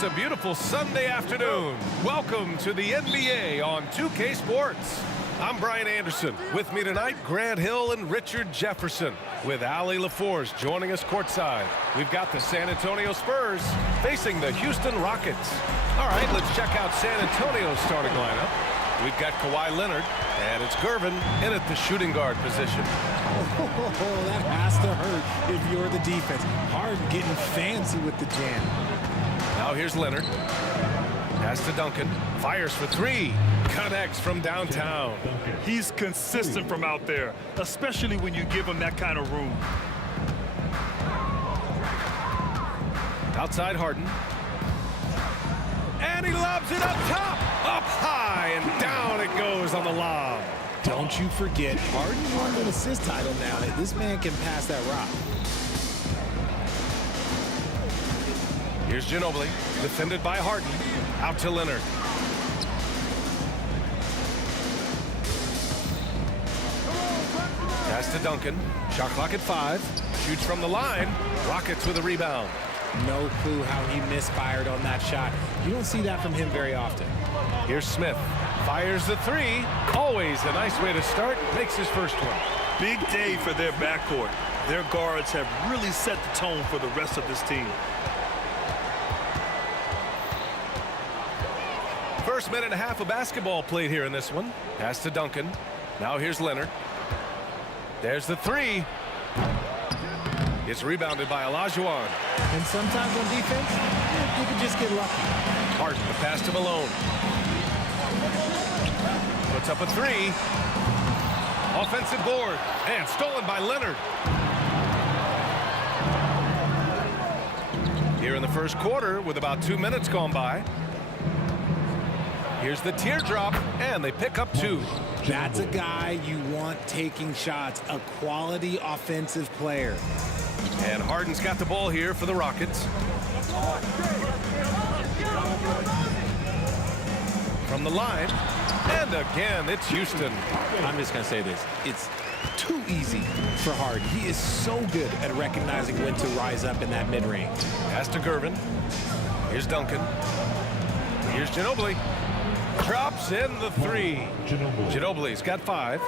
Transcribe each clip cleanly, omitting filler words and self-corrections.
It's a beautiful Sunday afternoon. Welcome to the NBA on 2K Sports. I'm Brian Anderson. With me tonight, Grant Hill and Richard Jefferson, with Allie LaForce joining us courtside. We've got the San Antonio Spurs facing the Houston Rockets. All right, let's check out San Antonio's starting lineup. We've got Kawhi Leonard, and it's Gervin in at the shooting guard position. Oh, that has to hurt if you're the defense. Harden getting fancy with the jam. Now here's Leonard. Pass to Duncan. Fires for three. Connects from downtown. He's consistent from out there, especially when you give him that kind of room. Outside Harden. And he lobs it up top. Up high and down it goes on the lob. Don't you forget, Harden won an assist title now. This man can pass that rock. Here's Ginobili, defended by Harden. Out to Leonard. Pass to Duncan. Shot clock at 5. Shoots from the line. Rockets with a rebound. No clue how he misfired on that shot. You don't see that from him very often. Here's Smith. Fires the three. Always a nice way to start. Makes his first one. Big day for their backcourt. Their guards have really set the tone for the rest of this team. First minute and a half of basketball played here in this one. Pass to Duncan. Now here's Leonard. There's the three. It's rebounded by Olajuwon. And sometimes on defense, you can just get lucky. Harden, the pass to Malone. Puts up a three. Offensive board. And stolen by Leonard. Here in the first quarter with about 2 minutes gone by. Here's the teardrop, and they pick up 2. That's a guy you want taking shots, a quality offensive player. And Harden's got the ball here for the Rockets. From the line, and again, it's Houston. I'm just going to say this. It's too easy for Harden. He is so good at recognizing when to rise up in that mid-range. Pass to Gervin. Here's Duncan. Here's Ginobili. Drops in the three. Ginobili's got 5.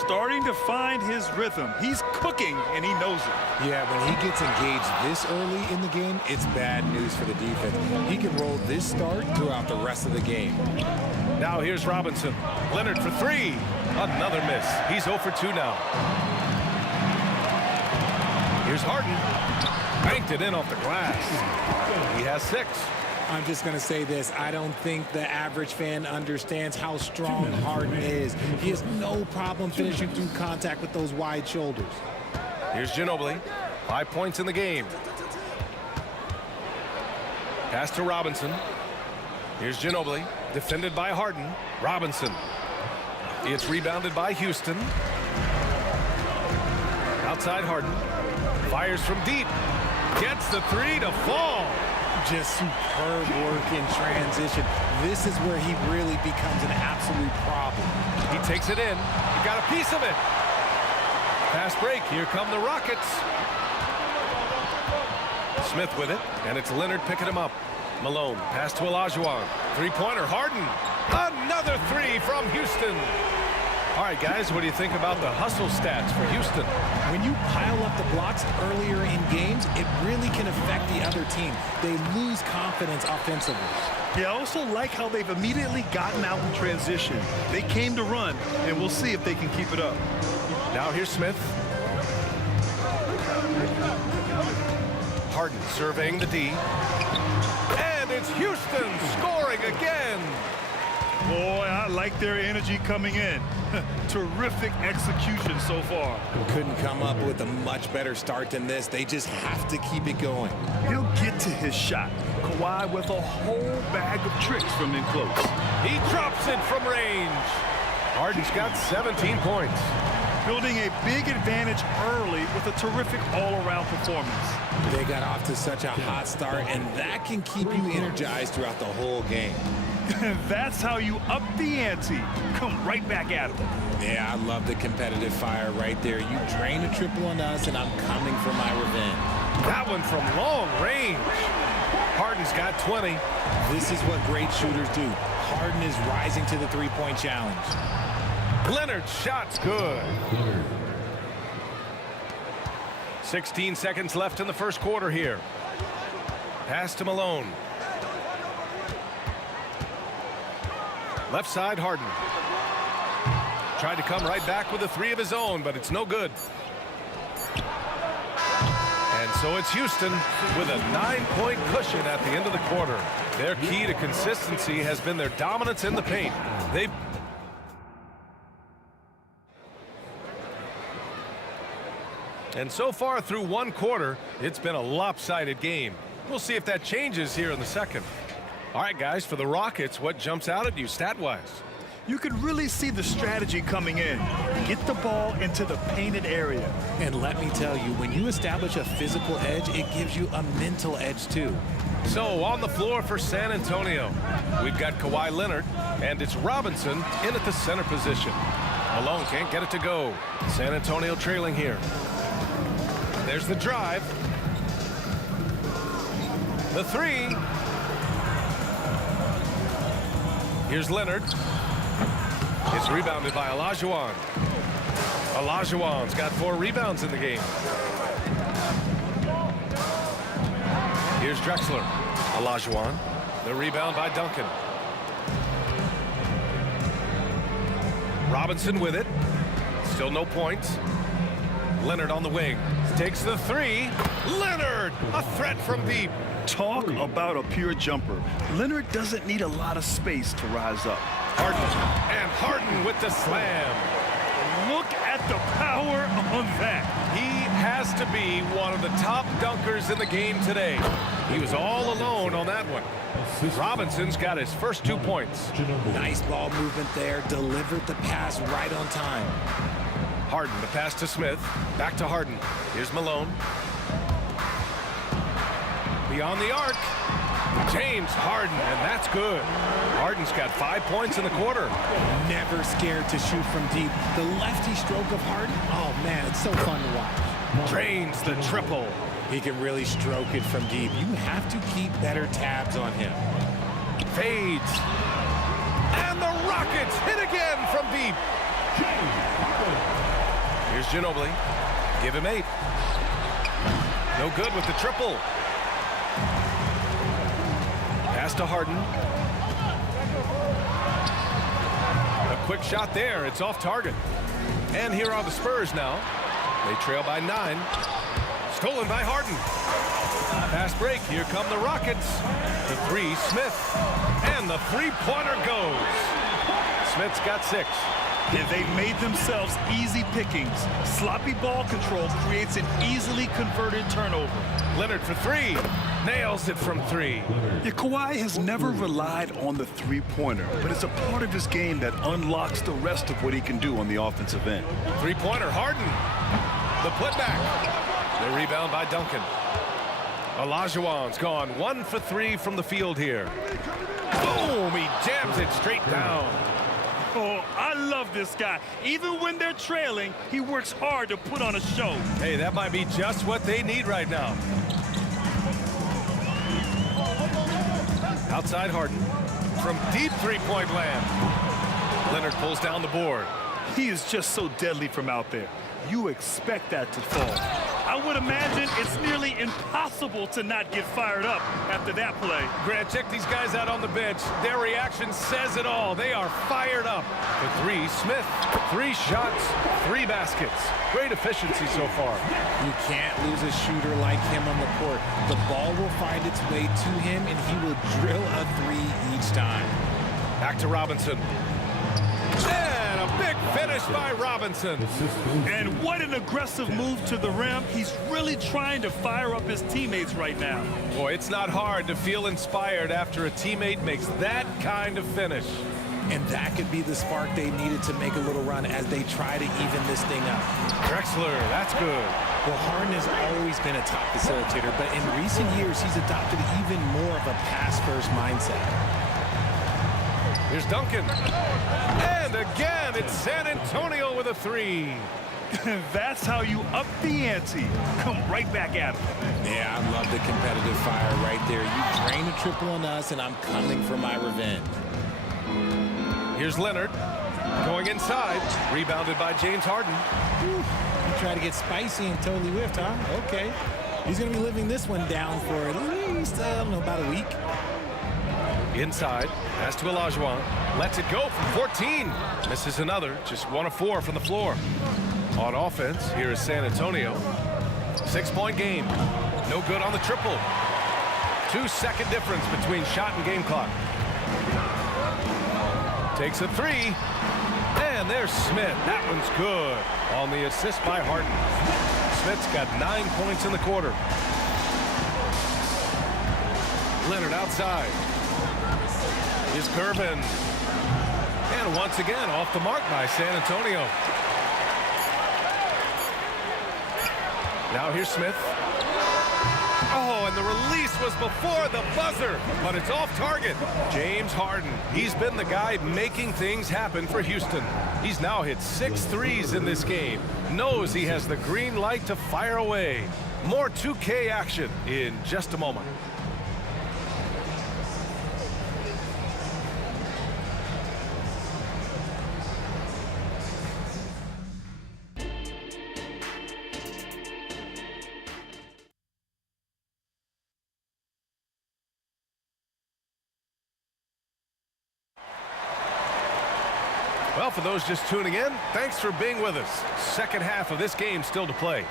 Starting to find his rhythm. He's cooking, and he knows it. Yeah, when he gets engaged this early in the game, it's bad news for the defense. He can roll this start throughout the rest of the game. Now here's Robinson. Leonard for 3. Another miss. He's 0 for 2 now. Here's Harden. Banked it in off the glass. He has 6. I'm just going to say this. I don't think the average fan understands how strong Harden is. He has no problem finishing through contact with those wide shoulders. Here's Ginobili. 5 points in the game. Pass to Robinson. Here's Ginobili. Defended by Harden. Robinson. It's rebounded by Houston. Outside Harden. Fires from deep. Gets the 3 to fall. Just superb work in transition. This is where he really becomes an absolute problem. He takes it in. He got a piece of it. Fast break. Here come the Rockets. Smith with it, and it's Leonard picking him up. Malone, pass to Olajuwon. Three-pointer, Harden. Another 3 from Houston. All right, guys, what do you think about the hustle stats for Houston? When you pile up the blocks earlier in games, it really can affect the other team. They lose confidence offensively. Yeah, I also like how they've immediately gotten out in transition. They came to run, and we'll see if they can keep it up. Now here's Smith. Harden surveying the D. And it's Houston scoring again. Boy, I like their energy coming in. Terrific execution so far. Couldn't come up with a much better start than this. They just have to keep it going. He'll get to his shot. Kawhi with a whole bag of tricks from in close. He drops it from range. Harden's got 17 points. Building a big advantage early with a terrific all-around performance. They got off to such a hot start, and that can keep you energized throughout the whole game. That's how you up the ante. Come right back at him. Yeah, I love the competitive fire right there. You drain a triple on us, and I'm coming for my revenge. That one from long range. Harden's got 20. This is what great shooters do. Harden is rising to the three-point challenge. Leonard's shot's good. 16 seconds left in the first quarter here. Pass to Malone. Left side, Harden. Tried to come right back with a three of his own, but it's no good. And so it's Houston with a 9-point cushion at the end of the quarter. Their key to consistency has been their dominance in the paint. And so far through one quarter, it's been a lopsided game. We'll see if that changes here in the second. All right, guys, for the Rockets, what jumps out at you stat-wise? You could really see the strategy coming in. Get the ball into the painted area. And let me tell you, when you establish a physical edge, it gives you a mental edge too. So on the floor for San Antonio, we've got Kawhi Leonard, and it's Robinson in at the center position. Malone can't get it to go. San Antonio trailing here. There's the drive. The three. Here's Leonard. It's rebounded by Olajuwon. Olajuwon's got 4 rebounds in the game. Here's Drexler. Olajuwon. The rebound by Duncan. Robinson with it. Still no points. Leonard on the wing. Takes the three. Leonard! A threat from deep. Talk about a pure jumper. Leonard doesn't need a lot of space to rise up. Harden. And Harden with the slam. Look at the power on that. He has to be one of the top dunkers in the game today. He was all alone on that one. Robinson's got his first 2 points. Nice ball movement there. Delivered the pass right on time. Harden, the pass to Smith. Back to Harden. Here's Malone. Beyond the arc. James Harden, and that's good. Harden's got 5 points in the quarter. Never scared to shoot from deep. The lefty stroke of Harden, oh man, it's so fun to watch. Drains the triple. He can really stroke it from deep. You have to keep better tabs on him. Fades. And the Rockets hit again from deep. Here's Ginobili. Give him 8. No good with the triple. Pass to Harden. A quick shot there. It's off target. And here are the Spurs now. They trail by 9. Stolen by Harden. Fast break. Here come the Rockets. The three, Smith. And the three-pointer goes. Smith's got 6. And they've made themselves easy pickings. Sloppy ball control creates an easily converted turnover. Leonard for 3. Nails it from 3. Yeah, Kawhi has never relied on the three-pointer, but it's a part of his game that unlocks the rest of what he can do on the offensive end. Three-pointer, Harden. The putback. The rebound by Duncan. Olajuwon's gone 1 for 3 from the field here. Boom! He jams it straight down. Oh, I love this guy. Even when they're trailing, he works hard to put on a show. Hey, that might be just what they need right now. Outside Harden. From deep three-point land. Leonard pulls down the board. He is just so deadly from out there. You expect that to fall. I would imagine it's nearly impossible to not get fired up after that play. Grant, check these guys out on the bench. Their reaction says it all. They are fired up. For 3, Smith. 3 shots, 3 baskets. Great efficiency so far. You can't lose a shooter like him on the court. The ball will find its way to him, and he will drill a 3 each time. Back to Robinson. And a big finish by Robinson. And what an aggressive move to the rim. He's really trying to fire up his teammates right now. Boy, it's not hard to feel inspired after a teammate makes that kind of finish. And that could be the spark they needed to make a little run as they try to even this thing up. Drexler, that's good. Well, Harden has always been a top facilitator, but in recent years, he's adopted even more of a pass-first mindset. Here's Duncan. And again, it's San Antonio with the three. That's how you up the ante. Come right back at him. Yeah, I love the competitive fire right there. You drain a triple on us, and I'm coming for my revenge. Here's Leonard going inside. Rebounded by James Harden. Whew. You try to get spicy and totally whiffed, huh? Okay. He's going to be living this one down for at least, I don't know, about a week. Inside. Pass to Olajuwon. Lets it go from 14. Misses another. Just 1 of 4 from the floor. On offense, here is San Antonio. 6-point game. No good on the triple. 2-second difference between shot and game clock. Takes a three. And there's Smith. That one's good. On the assist by Harden. Smith's got 9 points in the quarter. Leonard outside. Here's Gervin. And once again, off the mark by San Antonio. Now here's Smith. Oh, and the release was before the buzzer, but it's off target. James Harden, he's been the guy making things happen for Houston. He's now hit 6 threes in this game. Knows he has the green light to fire away. More 2K action in just a moment. Well, for those just tuning in, thanks for being with us. Second half of this game still to play.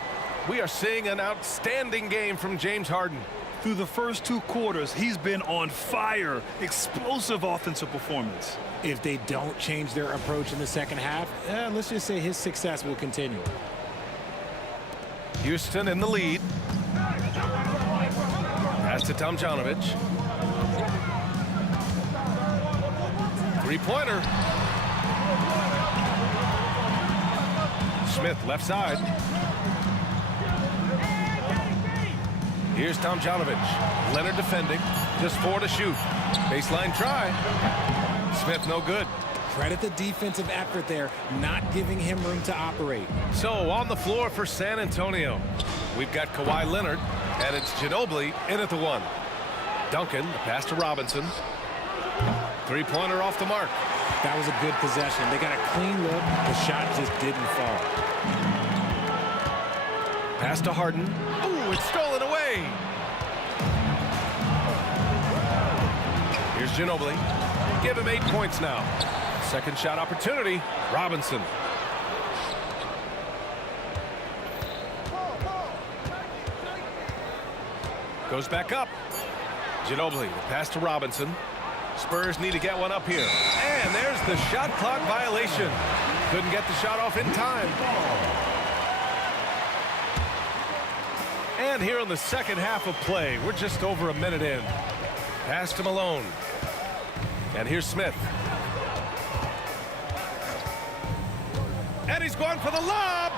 We are seeing an outstanding game from James Harden. Through the first 2 quarters, he's been on fire. Explosive offensive performance. If they don't change their approach in the second half, let's just say his success will continue. Houston in the lead. Pass to Tomljanovic. Three-pointer. Smith left side. Here's Tomljanovic. Leonard defending. Just 4 to shoot. Baseline try. Smith no good. Credit the defensive effort there, not giving him room to operate. So on the floor for San Antonio, we've got Kawhi Leonard, and it's Ginobili in at the 1. Duncan, the pass to Robinson. Three-pointer off the mark. That was a good possession. They got a clean look. The shot just didn't fall. Pass to Harden. Ooh, it's stolen away. Here's Ginobili. Give him 8 points now. Second shot opportunity. Robinson. Goes back up. Ginobili, the pass to Robinson. Spurs need to get one up here. And there's the shot clock violation. Couldn't get the shot off in time. And here in the second half of play, we're just over a minute in. Pass to Malone. And here's Smith. And he's going for the lob.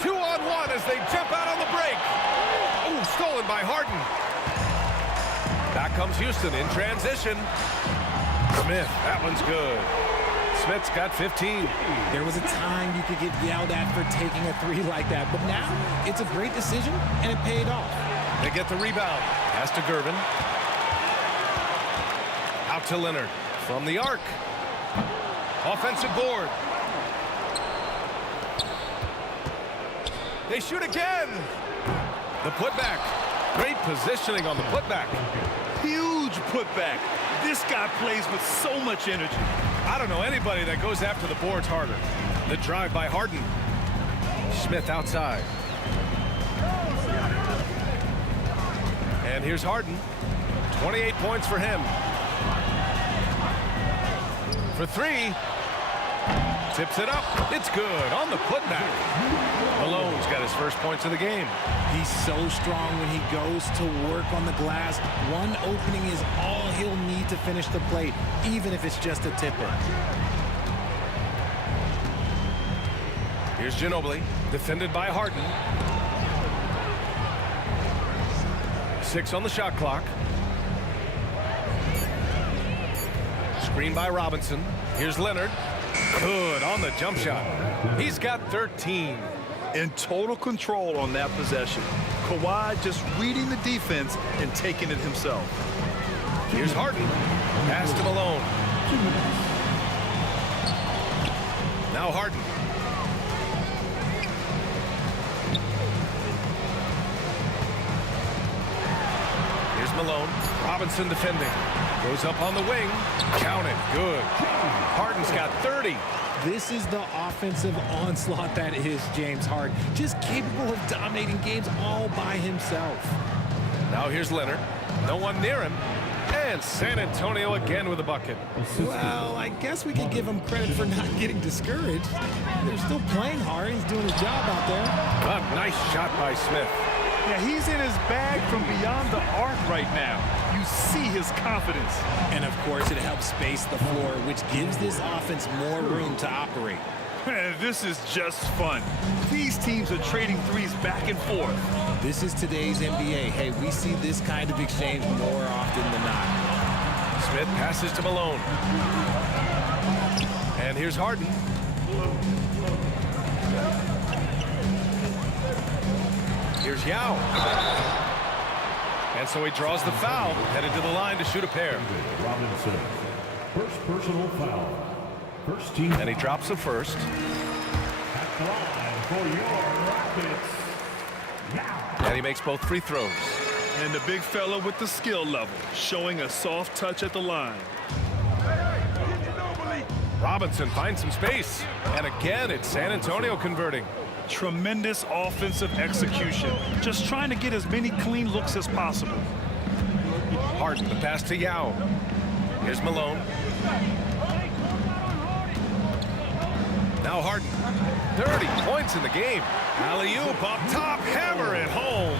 2-on-1 as they jump out on the break. Ooh, stolen by Harden. Back comes Houston in transition. Smith, that one's good. Smith's got 15. There was a time you could get yelled at for taking a 3 like that, but now it's a great decision, and it paid off. They get the rebound. Pass to Gervin. Out to Leonard from the arc. Offensive board. They shoot again. The putback. Great positioning on the putback. Huge putback. This guy plays with so much energy. I don't know anybody that goes after the boards harder. The drive by Harden. Smith outside. And here's Harden. 28 points for him. For 3. Tips it up. It's good on the putback. Malone's got his first points of the game. He's so strong when he goes to work on the glass. One opening is all he'll need to finish the play, even if it's just a tip-in. Here's Ginobili, defended by Harden. 6 on the shot clock. Screen by Robinson. Here's Leonard. Good on the jump shot. He's got 13. In total control on that possession. Kawhi just reading the defense and taking it himself. Here's Harden. Pass to Malone. Now Harden. Here's Malone. Robinson defending. Goes up on the wing. Count it. Good. Harden's got 30. This is the offensive onslaught that is James Harden. Just capable of dominating games all by himself. Now here's Leonard. No one near him. And San Antonio again with a bucket. Well, I guess we could give him credit for not getting discouraged. They're still playing hard. He's doing his job out there. A nice shot by Smith. Yeah, he's in his bag from beyond the arc right now. You see his confidence. And of course, it helps space the floor, which gives this offense more room to operate. Man, this is just fun. These teams are trading threes back and forth. This is today's NBA. Hey, we see this kind of exchange more often than not. Smith passes to Malone. And here's Harden. Here's Yao. And so he draws the foul, headed to the line to shoot a pair. Robinson, first personal foul. First team. And he drops the first. At the line for your Rockets. And he makes both free throws. And the big fella with the skill level, showing a soft touch at the line. Robinson finds some space. And again, it's San Antonio converting. Tremendous offensive execution. Just trying to get as many clean looks as possible. Harden, the pass to Yao. Here's Malone. Now Harden. 30 points in the game. Alley-oop up top, hammer it home.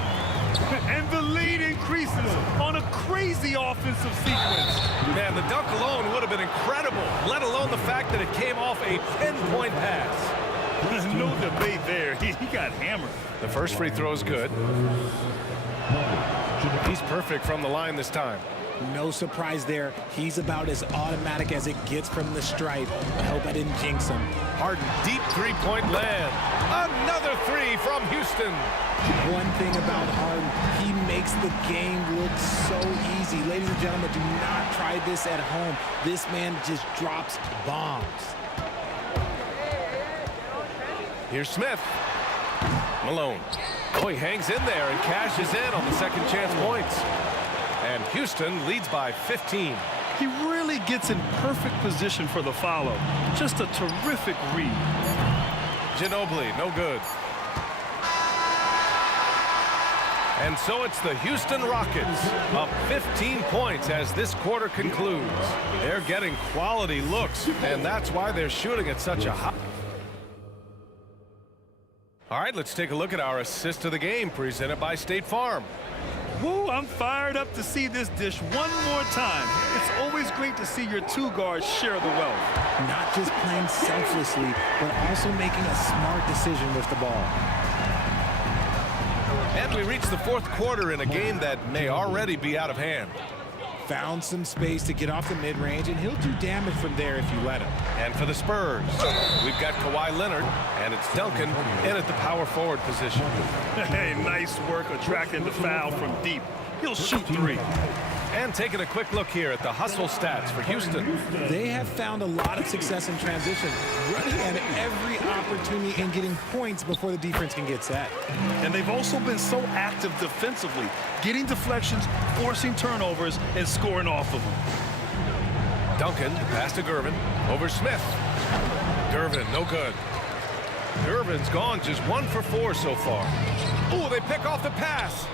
And the lead increases on a crazy offensive sequence. Man, the dunk alone would have been incredible, let alone the fact that it came off a 10-point pass. There's no debate there. He got hammered. The first free throw is good. He's perfect from the line this time. No surprise there. He's about as automatic as it gets from the stripe. I hope I didn't jinx him. Harden, deep three-point land. Another three from Houston. One thing about Harden, he makes the game look so easy. Ladies and gentlemen, do not try this at home. This man just drops bombs. Here's Smith. Malone. Oh, he hangs in there and cashes in on the second chance points. And Houston leads by 15. He really gets in perfect position for the follow. Just a terrific read. Ginobili, no good. And so it's the Houston Rockets up 15 points as this quarter concludes. They're getting quality looks, and that's why they're shooting at such a high. All right, let's take a look at our assist of the game presented by State Farm. Woo, I'm fired up to see this dish one more time. It's always great to see your two guards share the wealth. Not just playing selflessly, but also making a smart decision with the ball. And we reach the fourth quarter in a game that may already be out of hand. Found some space to get off the mid-range, and he'll do damage from there if you let him. And for the Spurs, we've got Kawhi Leonard, and it's Duncan in at the power forward position. Hey, nice work attracting the foul from deep. He'll shoot three. And taking a quick look here at the hustle stats for Houston. They have found a lot of success in transition, running at every opportunity and getting points before the defense can get set. And they've also been so active defensively, getting deflections, forcing turnovers, and scoring off of them. Duncan, pass to Gervin, over Smith. Gervin, no good. Gervin's gone just 1 for 4 so far. Ooh, they pick off the pass.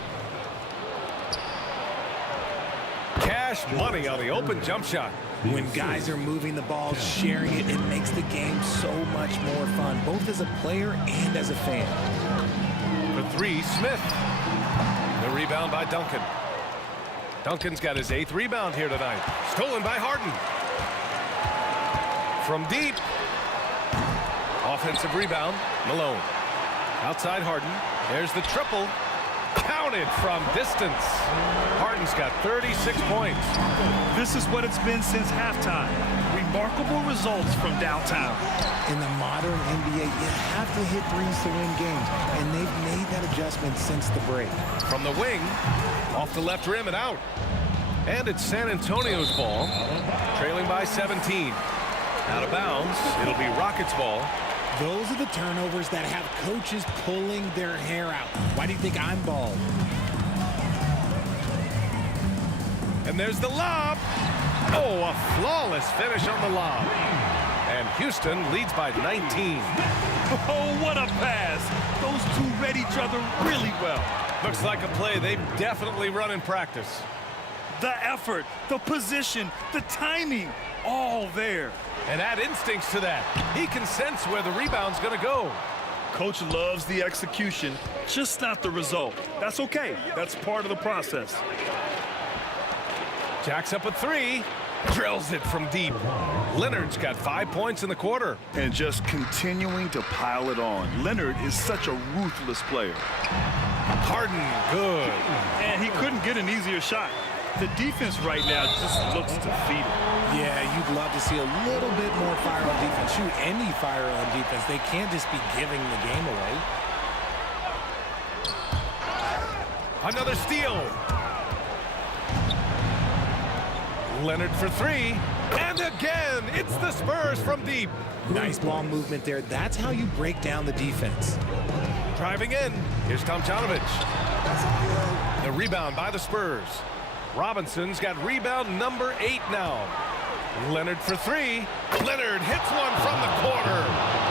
Cash money on the open jump shot. When guys are moving the ball, sharing it, it makes the game so much more fun, both as a player and as a fan. For three, Smith. The rebound by Duncan. Duncan's got his 8th rebound here tonight. Stolen by Harden. From deep. Offensive rebound, Malone. Outside Harden. There's the triple. Counted from distance. Harden's got 36 points. This is what it's been since halftime. Remarkable results from downtown. In the modern NBA, you have to hit threes to win games, and they've made that adjustment since the break. From the wing, off the left rim and out. And it's San Antonio's ball, trailing by 17. Out of bounds, it'll be Rockets' ball. Those are the turnovers that have coaches pulling their hair out. Why do you think I'm bald? And there's the lob. Oh, a flawless finish on the lob. And Houston leads by 19. Oh, what a pass. Those two read each other really well. Looks like a play they've definitely run in practice. The effort, the position, the timing, all there. And add instincts to that. He can sense where the rebound's going to go. Coach loves the execution, just not the result. That's okay. That's part of the process. Jacks up a three. Drills it from deep. Leonard's got 5 points in the quarter. And just continuing to pile it on. Leonard is such a ruthless player. Harden, good. And he couldn't get an easier shot. The defense right now just looks defeated. Yeah, you'd love to see a little bit more fire on defense. Shoot, any fire on defense. They can't just be giving the game away. Another steal. Leonard for three. And again, it's the Spurs from deep. Nice ball movement there. That's how you break down the defense. Driving in, here's Tomjanovich. The rebound by the Spurs. Robinson's got rebound number 8 now. Leonard for three. Leonard hits one from the corner.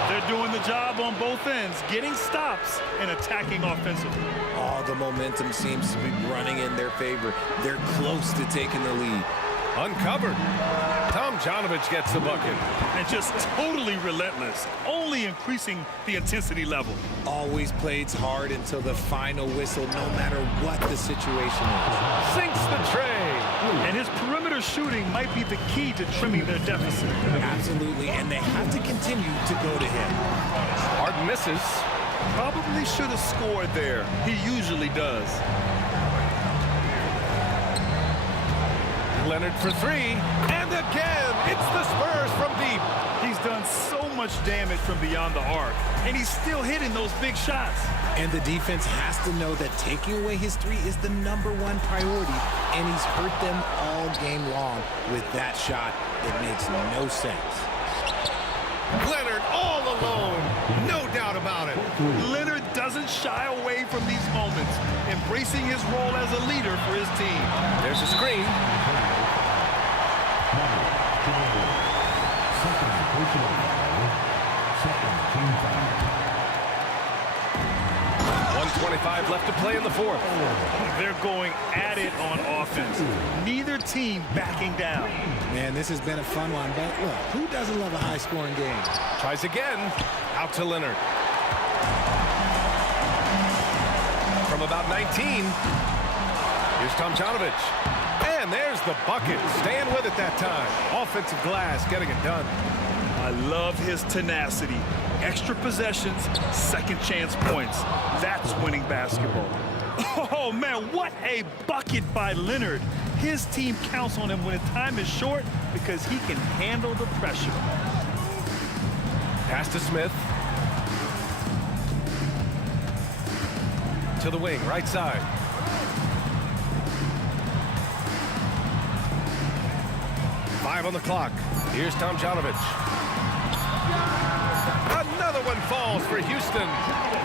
They're doing the job on both ends, getting stops and attacking offensively. All the momentum seems to be running in their favor. They're close to taking the lead. Uncovered. Tomjanovich gets the bucket. And just totally relentless, only increasing the intensity level. Always plays hard until the final whistle, no matter what the situation is. Sinks the tray. And his perimeter shooting might be the key to trimming their deficit. Absolutely, and they have to continue to go to him. Harden misses. Probably should have scored there. He usually does. Leonard for three. And again, it's the Spurs from deep. He's done so much damage from beyond the arc, and he's still hitting those big shots. And the defense has to know that taking away his three is the #1 priority, and he's hurt them all game long with that shot. It makes no sense. Leonard all alone. No doubt about it. Leonard doesn't shy away from these moments, embracing his role as a leader for his team. There's a screen. 1:25 left to play in the fourth. They're going at it on offense. Neither team backing down. Man, this has been a fun one, but look, who doesn't love a high-scoring game? Tries again. Out to Leonard. From about 19. Here's Tomjanovich. And there's the bucket. Staying with it that time. Offensive glass getting it done. I love his tenacity. Extra possessions, second chance points. That's winning basketball. Oh, man, what a bucket by Leonard. His team counts on him when time is short because he can handle the pressure. Pass to Smith. To the wing, right side. Five on the clock. Here's Tomjanovich. Another one falls for Houston.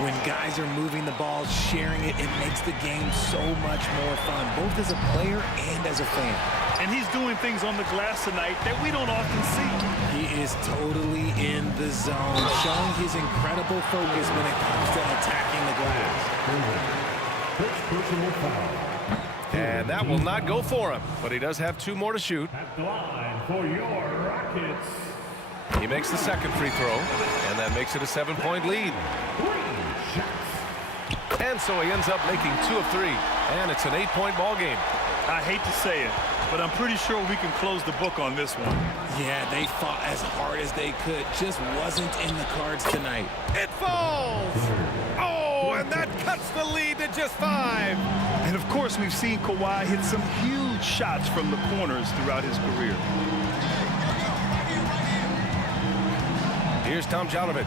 When guys are moving the ball, sharing it, it makes the game so much more fun, both as a player and as a fan. And he's doing things on the glass tonight that we don't often see. He is totally in the zone, showing his incredible focus when it comes to attacking the glass. And that will not go for him, but he does have 2 more to shoot. At the line for your Rockets. He makes the second free throw, and that makes it a 7-point lead. And so he ends up making 2 of 3, and it's an 8-point ball game. I hate to say it, but I'm pretty sure we can close the book on this one. Yeah, they fought as hard as they could. Just wasn't in the cards tonight. It falls! Oh, and that cuts the lead to just 5. And of course, we've seen Kawhi hit some huge shots from the corners throughout his career. Here's Tomjanovich.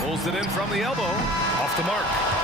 Pulls it in from the elbow. Off the mark.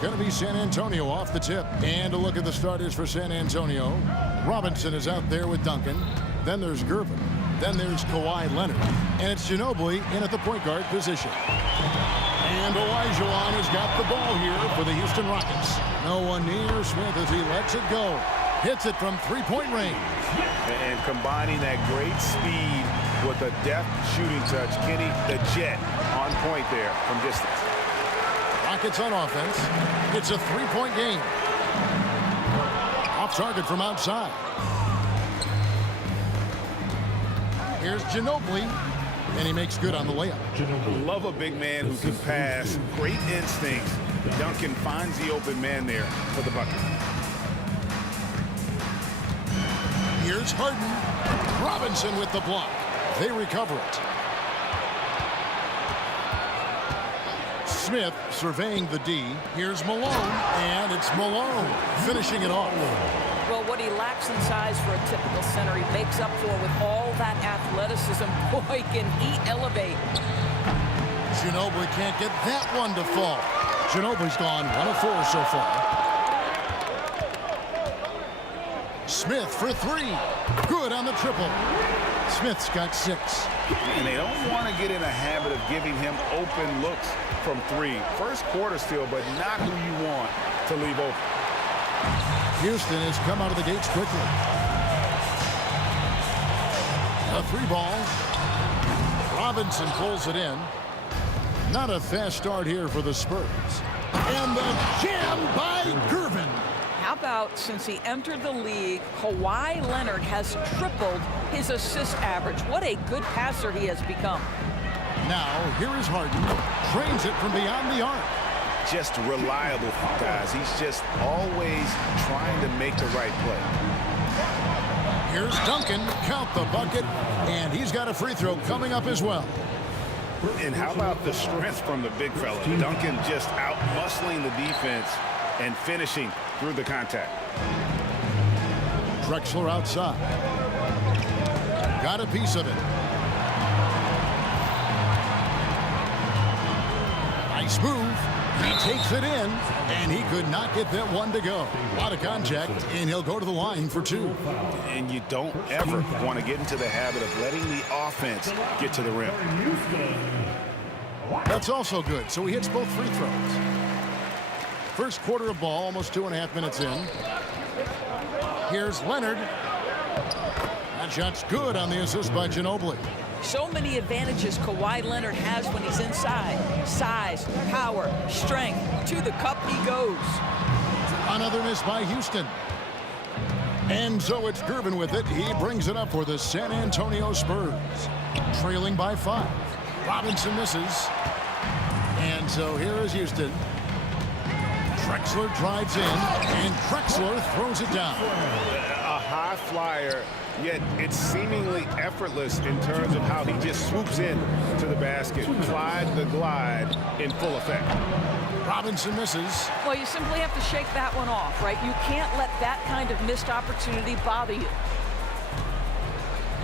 going to be San Antonio off the tip. And a look at the starters for San Antonio. Robinson is out there with Duncan. Then there's Gervin. Then there's Kawhi Leonard. And it's Ginobili in at the point guard position. And Olajuwon has got the ball here for the Houston Rockets. No one near Smith as he lets it go. Hits it from three-point range. And combining that great speed with a deft shooting touch. Kenny, the Jet, on point there from distance. Rockets on offense. It's a three-point game. Off target from outside. Here's Ginobili, and he makes good on the layup. Love a big man who can pass. Great instincts. Duncan finds the open man there for the bucket. Here's Harden. Robinson with the block. They recover it. Smith surveying the D. Here's Malone, and it's Malone finishing it off. Well, what he lacks in size for a typical center, he makes up for with all that athleticism. Boy, can he elevate. Ginobili can't get that one to fall. Ginobili's gone 1 of 4 so far. Smith for 3. Good on the triple. Smith's got 6. And they don't want to get in a habit of giving him open looks from 3. First quarter still, but not who you want to leave open. Houston has come out of the gates quickly. A 3 ball. Robinson pulls it in. Not a fast start here for the Spurs. And the jam by Gervin. How about since he entered the league, Kawhi Leonard has tripled his assist average. What a good passer he has become. Now, here is Harden. Trains it from beyond the arc. Just reliable, guys. He's just always trying to make the right play. Here's Duncan. Count the bucket. And he's got a free throw coming up as well. And how about the strength from the big fella? Duncan just out-muscling the defense and finishing through the contact. Drexler outside. Got a piece of it. Nice move. He takes it in, and he could not get that one to go. A lot of contact, and he'll go to the line for 2. And you don't ever want to get into the habit of letting the offense get to the rim. That's also good, so he hits both free throws. First quarter of ball, almost 2.5 minutes in. Here's Leonard. That shot's good on the assist by Ginobili. So many advantages Kawhi Leonard has when he's inside. Size, power, strength. To the cup he goes. Another miss by Houston. And so it's Gervin with it. He brings it up for the San Antonio Spurs. Trailing by 5. Robinson misses. And so here is Houston. Drexler drives in, and Drexler throws it down. A high flyer, yet it's seemingly effortless in terms of how he just swoops in to the basket. Clyde the glide in full effect. Robinson misses. Well, you simply have to shake that one off, right? You can't let that kind of missed opportunity bother you.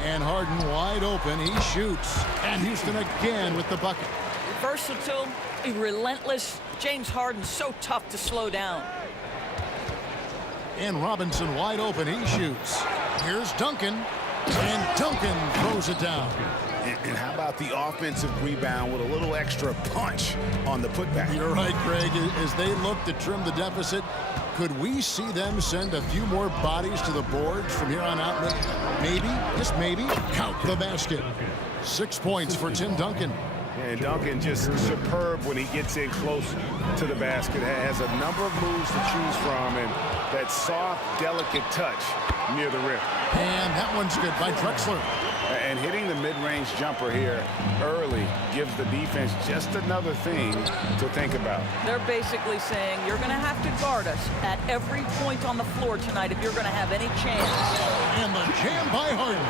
And Harden wide open. He shoots. And Houston again with the bucket. Versatile, relentless. James Harden so tough to slow down. And Robinson wide open. He shoots. Here's Duncan. And Duncan throws it down. And how about the offensive rebound with a little extra punch on the putback? You're right, Greg. As they look to trim the deficit, could we see them send a few more bodies to the boards from here on out? Maybe, just maybe, count the basket. 6 points for Tim Duncan. And Duncan just superb when he gets in close to the basket. Has a number of moves to choose from, and that soft, delicate touch near the rim. And that one's good by Drexler. And hitting the mid-range jumper here early gives the defense just another thing to think about. They're basically saying you're going to have to guard us at every point on the floor tonight if you're going to have any chance. And the jam by Harden.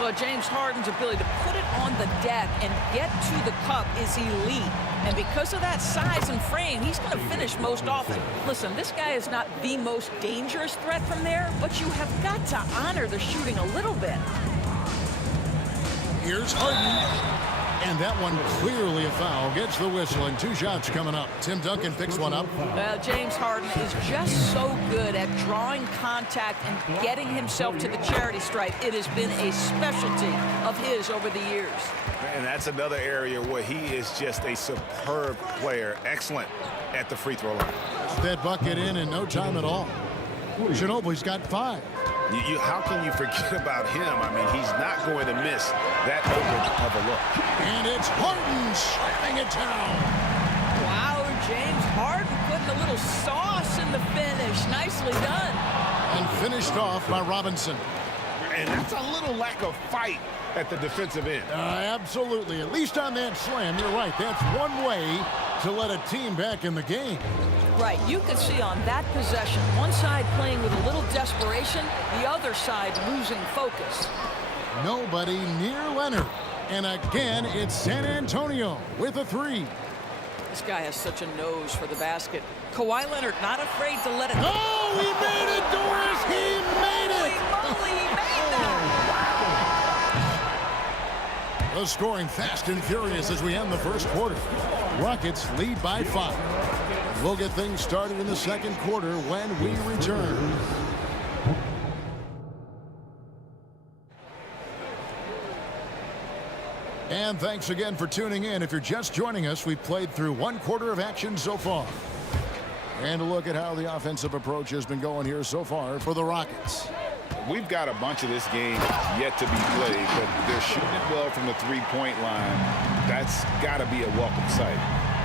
Well, James Harden's ability to put it on the deck and get to the cup is elite. And because of that size and frame, he's going to finish most often. Listen, this guy is not the most dangerous threat from there, but you have got to honor the shooting a little bit. Here's Harden. And that one clearly a foul. Gets the whistle, and 2 shots coming up. Tim Duncan picks one up. Well, James Harden is just so good at drawing contact and getting himself to the charity stripe. It has been a specialty of his over the years. And that's another area where he is just a superb player. Excellent at the free throw line. That bucket in no time at all. Ginobili's got 5. How can you forget about him? I mean, he's not going to miss that open of a look. And it's Harden slamming it down. Wow, James Harden putting a little sauce in the finish. Nicely done. And finished off by Robinson. And that's a little lack of fight at the defensive end. Absolutely. At least on that slam, you're right. That's one way to let a team back in the game. Right, you could see on that possession, one side playing with a little desperation, the other side losing focus. Nobody near Leonard. And again, it's San Antonio with a 3. This guy has such a nose for the basket. Kawhi Leonard not afraid to let it go. Oh, he made it, Doris! He made it! Holy moly, he made that! The scoring fast and furious as we end the first quarter. Rockets lead by 5. We'll get things started in the second quarter when we return. And thanks again for tuning in. If you're just joining us, we've played through 1 quarter of action so far. And a look at how the offensive approach has been going here so far for the Rockets. We've got a bunch of this game yet to be played, but they're shooting it well from the three-point line. That's got to be a welcome sight.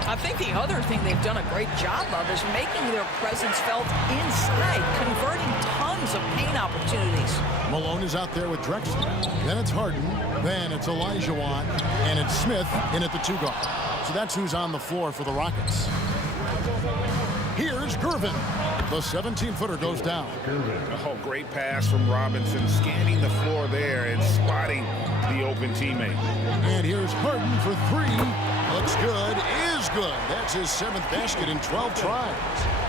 I think the other thing they've done a great job of is making their presence felt inside, converting tons of paint opportunities. Malone is out there with Drexler. Then it's Harden. Then it's Olajuwon. And it's Smith in at the 2 guard. So that's who's on the floor for the Rockets. Here's Gervin. The 17-footer goes down. Oh, great pass from Robinson, scanning the floor there and spotting the open teammate. And here's Harden for 3. Looks good, is good. That's his 7th basket in 12 tries.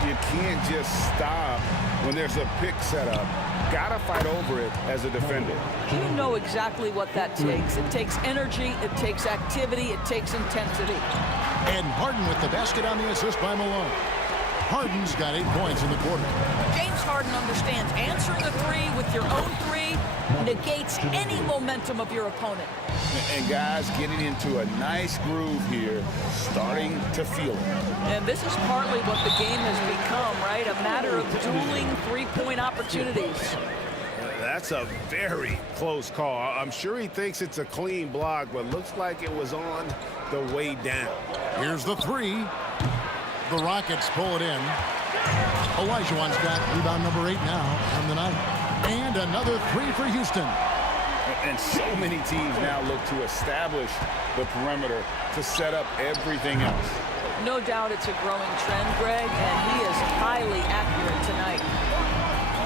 You can't just stop when there's a pick set up. Gotta fight over it as a defender. You know exactly what that takes. It takes energy, it takes activity, it takes intensity. And Harden with the basket on the assist by Malone. Harden's got 8 points in the quarter. James Harden understands answering a 3 with your own 3 negates any momentum of your opponent. And guys getting into a nice groove here, starting to feel it. And this is partly what the game has become, right? A matter of dueling 3-point opportunities. That's a very close call. I'm sure he thinks it's a clean block, but looks like it was on the way down. Here's the 3. The Rockets pull it in. Olajuwon's got rebound number 8 now on the night. And another 3 for Houston. And so many teams now look to establish the perimeter to set up everything else. No doubt it's a growing trend, Greg, and he is highly accurate tonight.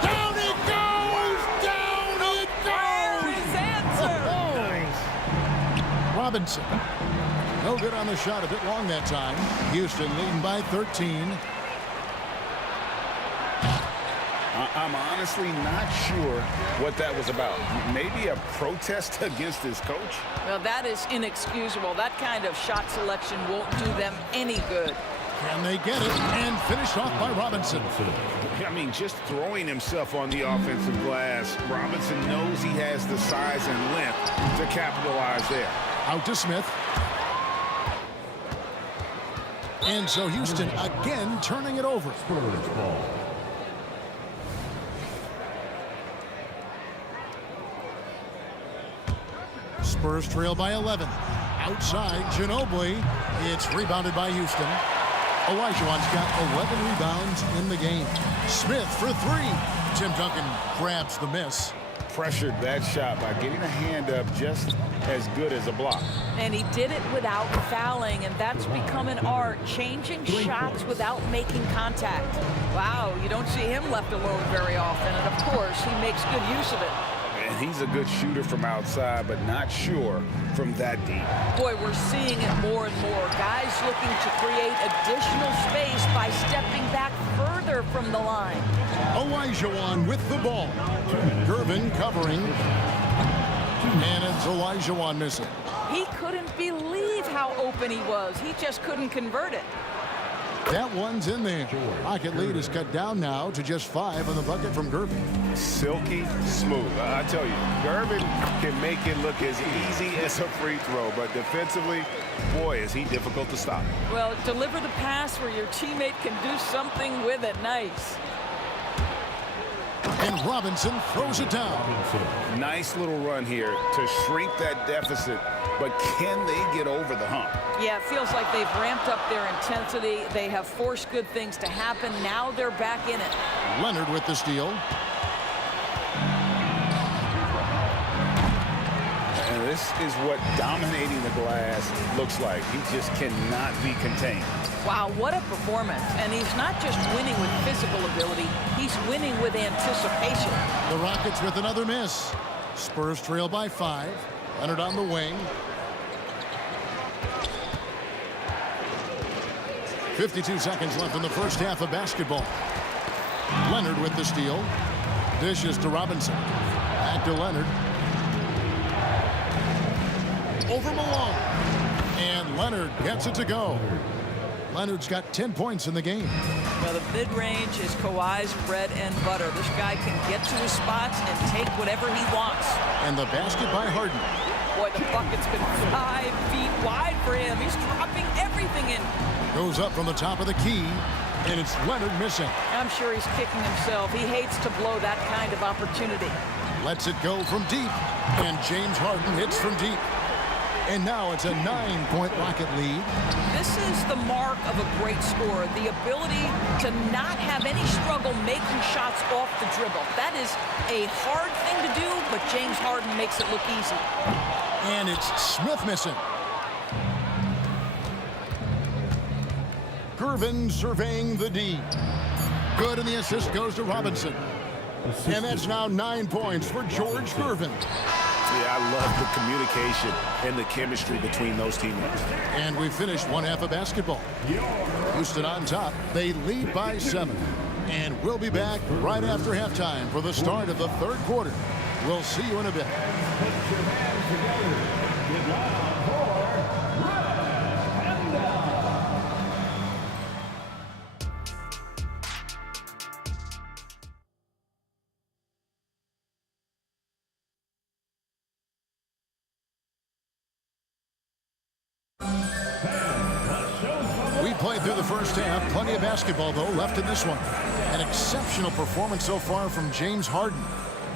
Down it goes! Down it goes! Where is answer? Nice. Robinson. No good on the shot, a bit long that time. Houston leading by 13. I'm honestly not sure what that was about. Maybe a protest against his coach? Well, that is inexcusable. That kind of shot selection won't do them any good. Can they get it? And finished off by Robinson. I mean, just throwing himself on the offensive glass. Robinson knows he has the size and length to capitalize there. Out to Smith. And so Houston again turning it over. Spurs trail by 11. Outside, Ginobili. It's rebounded by Houston. Olajuwon's got 11 rebounds in the game. Smith for 3. Tim Duncan grabs the miss. Pressured that shot by getting a hand up just as good as a block. And he did it without fouling, and that's become an art, changing shots without making contact. Wow, you don't see him left alone very often, and of course, he makes good use of it. And he's a good shooter from outside, but not sure from that deep. Boy, we're seeing it more and more. Guys looking to create additional space by stepping back further from the line. Olajuwon with the ball. Gervin covering. And it's Olajuwon missing. He couldn't believe how open he was. He just couldn't convert it. That one's in there. Rocket lead is cut down now to just 5 on the bucket from Gervin. Silky smooth. I tell you, Gervin can make it look as easy as a free throw, but defensively, boy, is he difficult to stop. Well, deliver the pass where your teammate can do something with it. Nice. And Robinson throws it down. Nice little run here to shrink that deficit, but can they get over the hump? Yeah, it feels like they've ramped up their intensity. They have forced good things to happen. Now they're back in it. Leonard with the steal. And this is what dominating the glass looks like. He just cannot be contained. Wow, what a performance. And he's not just winning with physical ability, he's winning with anticipation. The Rockets with another miss. Spurs trail by 5. Leonard on the wing. 52 seconds left in the first half of basketball. Leonard with the steal. Dishes to Robinson. Back to Leonard. Over Malone. And Leonard gets it to go. Leonard's got 10 points in the game. Now the mid-range is Kawhi's bread and butter. This guy can get to his spots and take whatever he wants. And the basket by Harden. Boy, the bucket's been 5 feet wide for him. He's dropping everything in. Goes up from the top of the key, and it's Leonard missing. I'm sure he's kicking himself. He hates to blow that kind of opportunity. Lets it go from deep, and James Harden hits from deep. And now it's a 9-point Rocket lead. This is the mark of a great scorer, the ability to not have any struggle making shots off the dribble. That is a hard thing to do, but James Harden makes it look easy. And it's Smith missing. Gervin surveying the D. Good, and the assist goes to Robinson. And that's now 9 points for George Gervin. Yeah, I love the communication and the chemistry between those teammates. And we finished one half of basketball. Houston on top. They lead by 7. And we'll be back right after halftime for the start of the third quarter. We'll see you in a bit. Put your hands together. Get loud for Red Panda. We played through the first half. Plenty of basketball, though, left in this one. An exceptional performance so far from James Harden.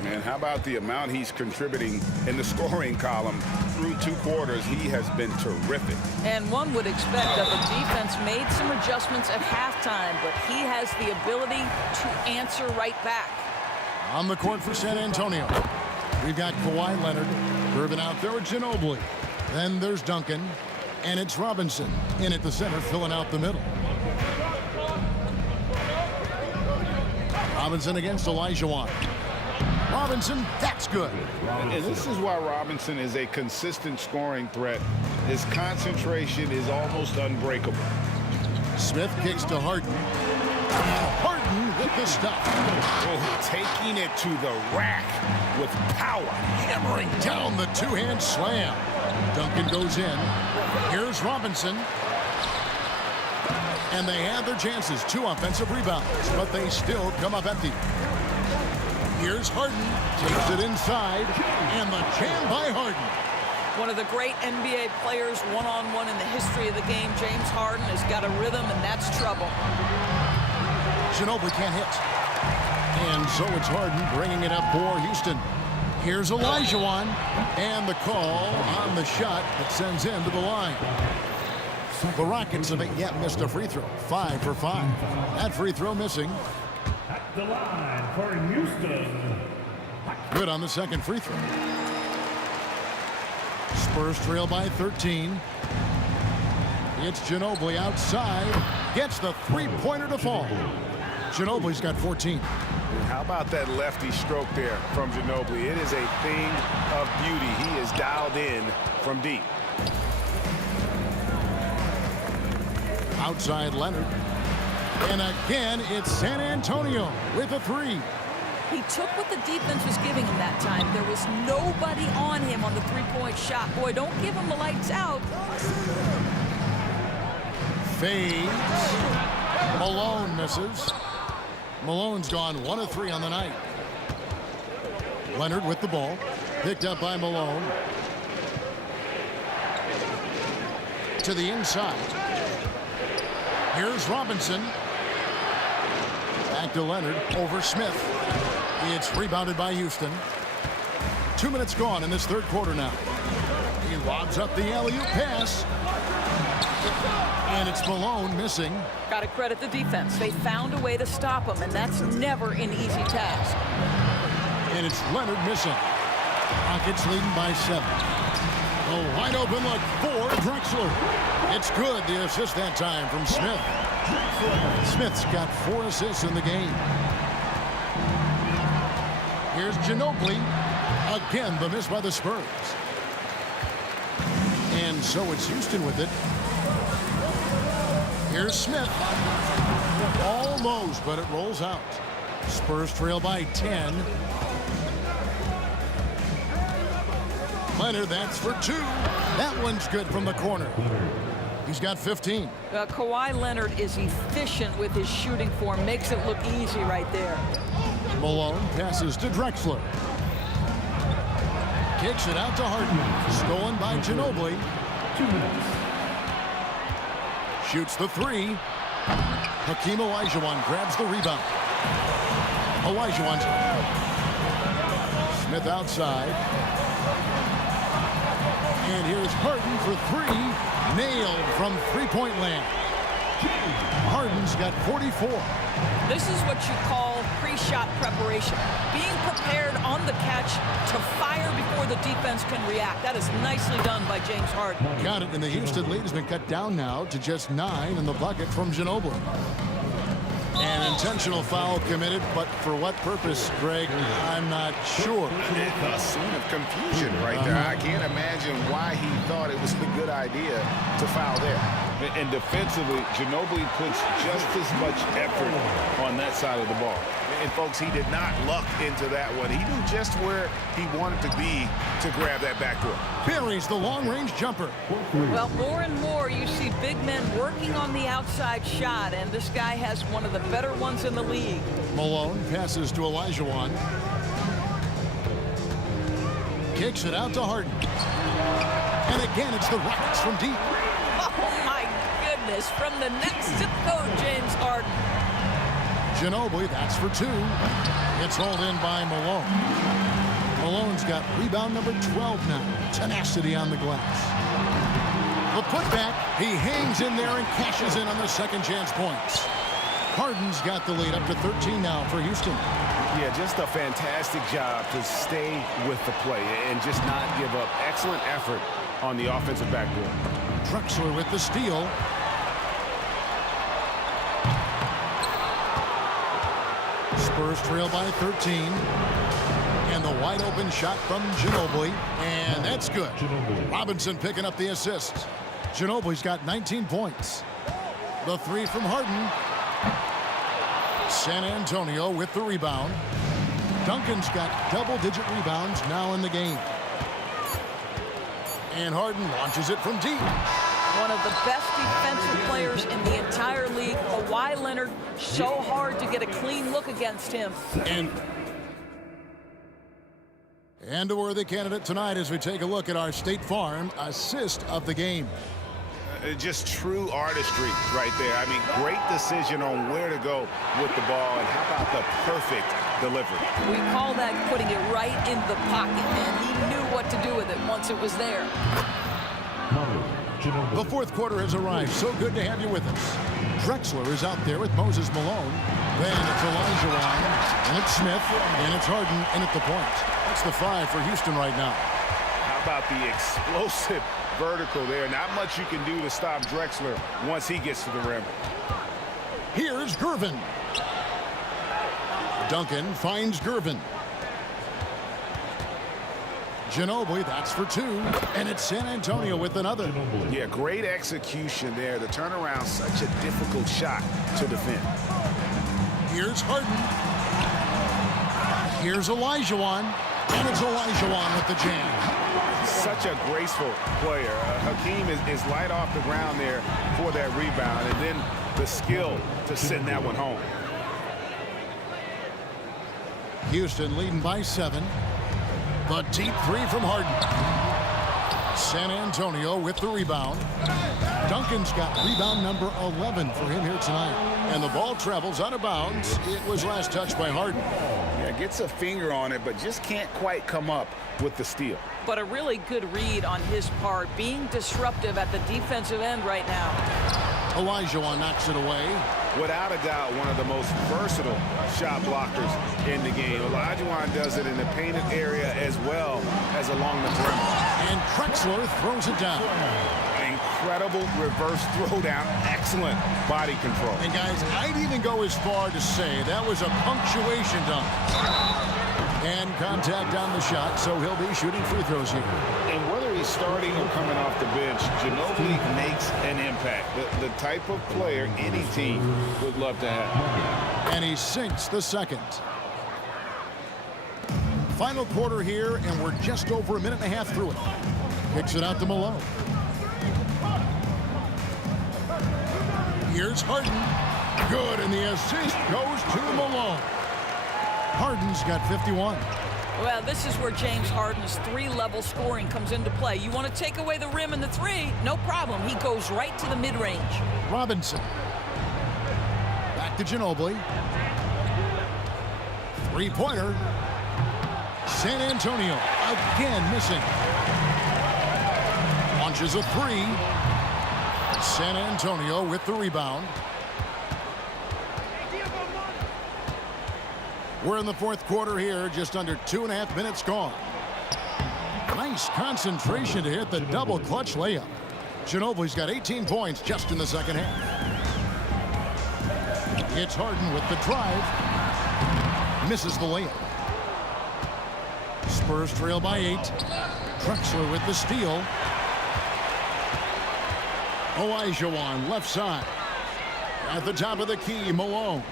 And how about the amount he's contributing in the scoring column through 2 quarters? He has been terrific. And one would expect that the defense made some adjustments at halftime, but he has the ability to answer right back. On the court for San Antonio, we've got Kawhi Leonard. Gervin out there with Ginobili. Then there's Duncan. And it's Robinson in at the center, filling out the middle. Robinson against Olajuwon. Robinson, that's good. And this is why Robinson is a consistent scoring threat. His concentration is almost unbreakable. Smith kicks to Harden. And Harden with the stop. Oh, taking it to the rack with power. Hammering down the two-hand slam. Duncan goes in. Here's Robinson. And they have their chances. 2 offensive rebounds, but they still come up empty. Here's Harden. Takes it inside. And the jam by Harden. One of the great NBA players one-on-one in the history of the game, James Harden, has got a rhythm, and that's trouble. Ginobili can't hit. And so it's Harden bringing it up for Houston. Here's Olajuwon. And the call on the shot that sends him to the line. The Rockets haven't yet missed a free throw. 5 for 5. That free throw missing. At the line for Houston. Good on the second free throw. Spurs trail by 13. It's Ginobili outside. Gets the three-pointer to fall. Ginobili's got 14. How about that lefty stroke there from Ginobili? It is a thing of beauty. He is dialed in from deep. Outside Leonard. And again, it's San Antonio with a 3. He took what the defense was giving him that time. There was nobody on him on the three-point shot. Boy, don't give him the lights out. Fades. Malone misses. Malone's gone 1 of 3 on the night. Leonard with the ball. Picked up by Malone. To the inside. Here's Robinson. Back to Leonard. Over Smith. It's rebounded by Houston. 2 minutes gone in this third quarter now. He lobs up the alley-oop pass. And it's Malone missing. Got to credit the defense. They found a way to stop him, and that's never an easy task. And it's Leonard missing. Rockets leading by 7. A wide open look for Drexler. It's good. The assist that time from Smith. Smith's got 4 assists in the game. Here's Ginobili. Again, the miss by the Spurs. And so it's Houston with it. Here's Smith. Almost, but it rolls out. Spurs trail by 10. Leonard, that's for 2. That one's good from the corner. He's got 15. Kawhi Leonard is efficient with his shooting form. Makes it look easy right there. Malone passes to Drexler. Kicks it out to Harden. Stolen by Ginobili. 2 minutes. Shoots the 3. Hakeem Olajuwon grabs the rebound. Olajuwon. Smith outside. And here's Harden for 3. Nailed from three-point land. Harden's got 44. This is what you call pre-shot preparation. Being prepared on the catch to fire before the defense can react. That is nicely done by James Harden. Got it, and the Houston lead has been cut down now to just 9 in the bucket from Ginobili. An intentional foul committed, but for what purpose, Greg? I'm not sure. A scene of confusion right there. I can't imagine why he thought it was a good idea to foul there. And defensively, Ginobili puts just as much effort on that side of the ball. And folks, he did not luck into that one. He knew just where he wanted to be to grab that backdoor. Buries the long-range jumper. Well, more and more you see big men working on the outside shot, and this guy has one of the better ones in the league. Malone passes to Olajuwon. Kicks it out to Harden. And again, it's the Rockets from deep. Oh, my goodness. From the next zip code, James Harden. Ginobili, that's for 2. It's hauled in by Malone. Malone's got rebound number 12 now. Tenacity on the glass. The putback, he hangs in there and cashes in on the second chance points. Harden's got the lead up to 13 now for Houston. Yeah, just a fantastic job to stay with the play and just not give up. Excellent effort on the offensive backboard. Drexler with the steal. Spurs trail by 13. And the wide open shot from Ginobili. And that's good. Robinson picking up the assist. Ginobili's got 19 points. The 3 from Harden. San Antonio with the rebound. Duncan's got double-digit rebounds now in the game. And Harden launches it from deep. One of the best defensive players in the entire league. Kawhi Leonard, so hard to get a clean look against him. And a worthy candidate tonight as we take a look at our State Farm assist of the game. Just true artistry right there. I mean, great decision on where to go with the ball, and how about the perfect delivery? We call that putting it right in the pocket, and he knew what to do with it once it was there. The fourth quarter has arrived. So good to have you with us. Drexler is out there with Moses Malone. Then it's Olajuwon, and it's Smith, and it's Harden, and at the point. That's the 5 for Houston right now. How about the explosive vertical there? Not much you can do to stop Drexler once he gets to the rim. Here's Gervin. Duncan finds Gervin. Ginobili, that's for 2. And it's San Antonio with another. Yeah, great execution there. The turnaround, such a difficult shot to defend. Here's Harden. Here's Olajuwon, and it's Olajuwon with the jam. Such a graceful player. Hakeem is light off the ground there for that rebound, and then the skill to send that one home. Houston leading by 7. The deep three from Harden. San Antonio with the rebound. Duncan's got rebound number 11 for him here tonight. And the ball travels out of bounds. It was last touched by Harden. Yeah, gets a finger on it, but just can't quite come up with the steal. But a really good read on his part, being disruptive at the defensive end right now. Olajuwon knocks it away. Without a doubt, one of the most versatile shot blockers in the game. Olajuwon does it in the painted area as well as along the perimeter. And Drexler throws it down. Incredible reverse throwdown. Excellent body control. And guys, I'd even go as far to say that was a punctuation dunk. And contact on the shot, so he'll be shooting free throws here. And whether he's starting or coming off the bench, Ginobili makes an impact. The type of player any team would love to have. And he sinks the second. Final quarter here, and we're just over a minute and a half through it. Kicks it out to Malone. Here's Harden. Good, and the assist goes to Malone. Harden's got 51. Well, this is where James Harden's three-level scoring comes into play. You want to take away the rim and the three? No problem. He goes right to the mid-range. Robinson. Back to Ginobili. Three-pointer. San Antonio again missing. Launches a three. San Antonio with the rebound. We're in the fourth quarter here, just under 2.5 minutes gone. Nice concentration to hit the double clutch layup. Ginobili's got 18 points just in the second half. It's Harden with the drive. Misses the layup. Spurs trail by 8. Drexler with the steal. Olajuwon left side. At the top of the key, Malone.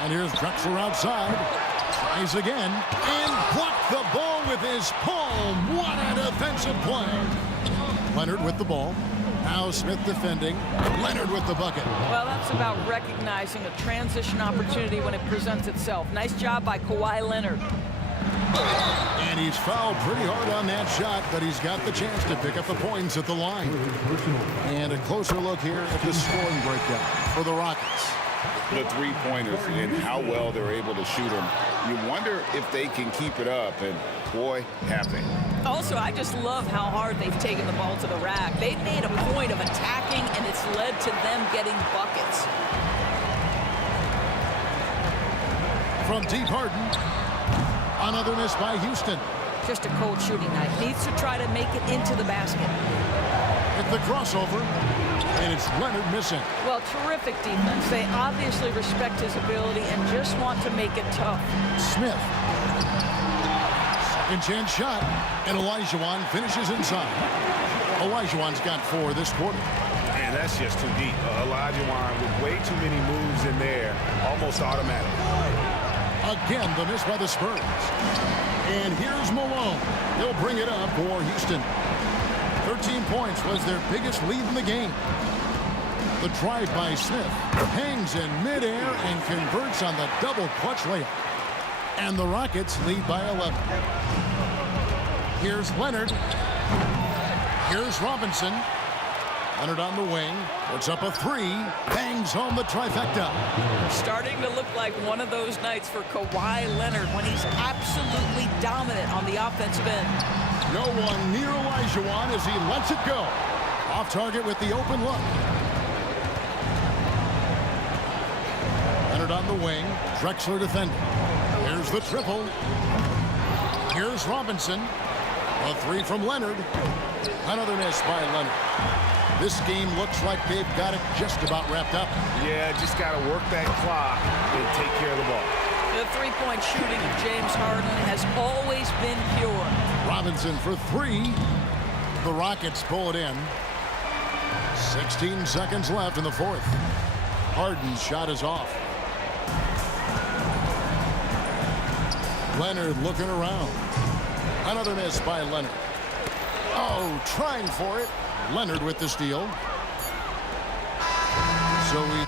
And here's Drexler outside. Tries again. And blocked the ball with his palm. What a defensive play. Leonard with the ball. Now Smith defending. Leonard with the bucket. Well, that's about recognizing a transition opportunity when it presents itself. Nice job by Kawhi Leonard. And he's fouled pretty hard on that shot, but he's got the chance to pick up the points at the line. And a closer look here at the scoring breakdown for the Rockets. The three-pointers and how well they're able to shoot them. You wonder if they can keep it up, and boy, have they. Also, I just love how hard they've taken the ball to the rack. They've made a point of attacking, and it's led to them getting buckets. From deep, Harden. Another miss by Houston. Just a cold shooting night. Needs to try to make it into the basket. At the crossover, and it's Leonard missing. Well, terrific defense. They obviously respect his ability and just want to make it tough. Smith. Second chance shot, and Olajuwon finishes inside. Olajuwon's got 4 this quarter. Man, that's just too deep. Olajuwon with way too many moves in there, almost automatic. Again, the miss by the Spurs. And here's Malone. He'll bring it up for Houston. 13 points was their biggest lead in the game. The drive by Smith hangs in midair and converts on the double clutch layup. And the Rockets lead by 11. Here's Leonard. Here's Robinson. Leonard on the wing. Puts up a 3. Bangs home the trifecta. Starting to look like one of those nights for Kawhi Leonard when he's absolutely dominant on the offensive end. No one near Olajuwon as he lets it go. Off target with the open look. Leonard on the wing. Drexler defending. Here's the triple. Here's Robinson. A 3 from Leonard. Another miss by Leonard. This game looks like they've got it just about wrapped up. Yeah, just got to work that clock and take care of the ball. The three-point shooting of James Harden has always been pure. Robinson for 3. The Rockets pull it in. 16 seconds left in the fourth. Harden's shot is off. Leonard looking around. Another miss by Leonard. Oh, trying for it. Leonard with the steal. So we...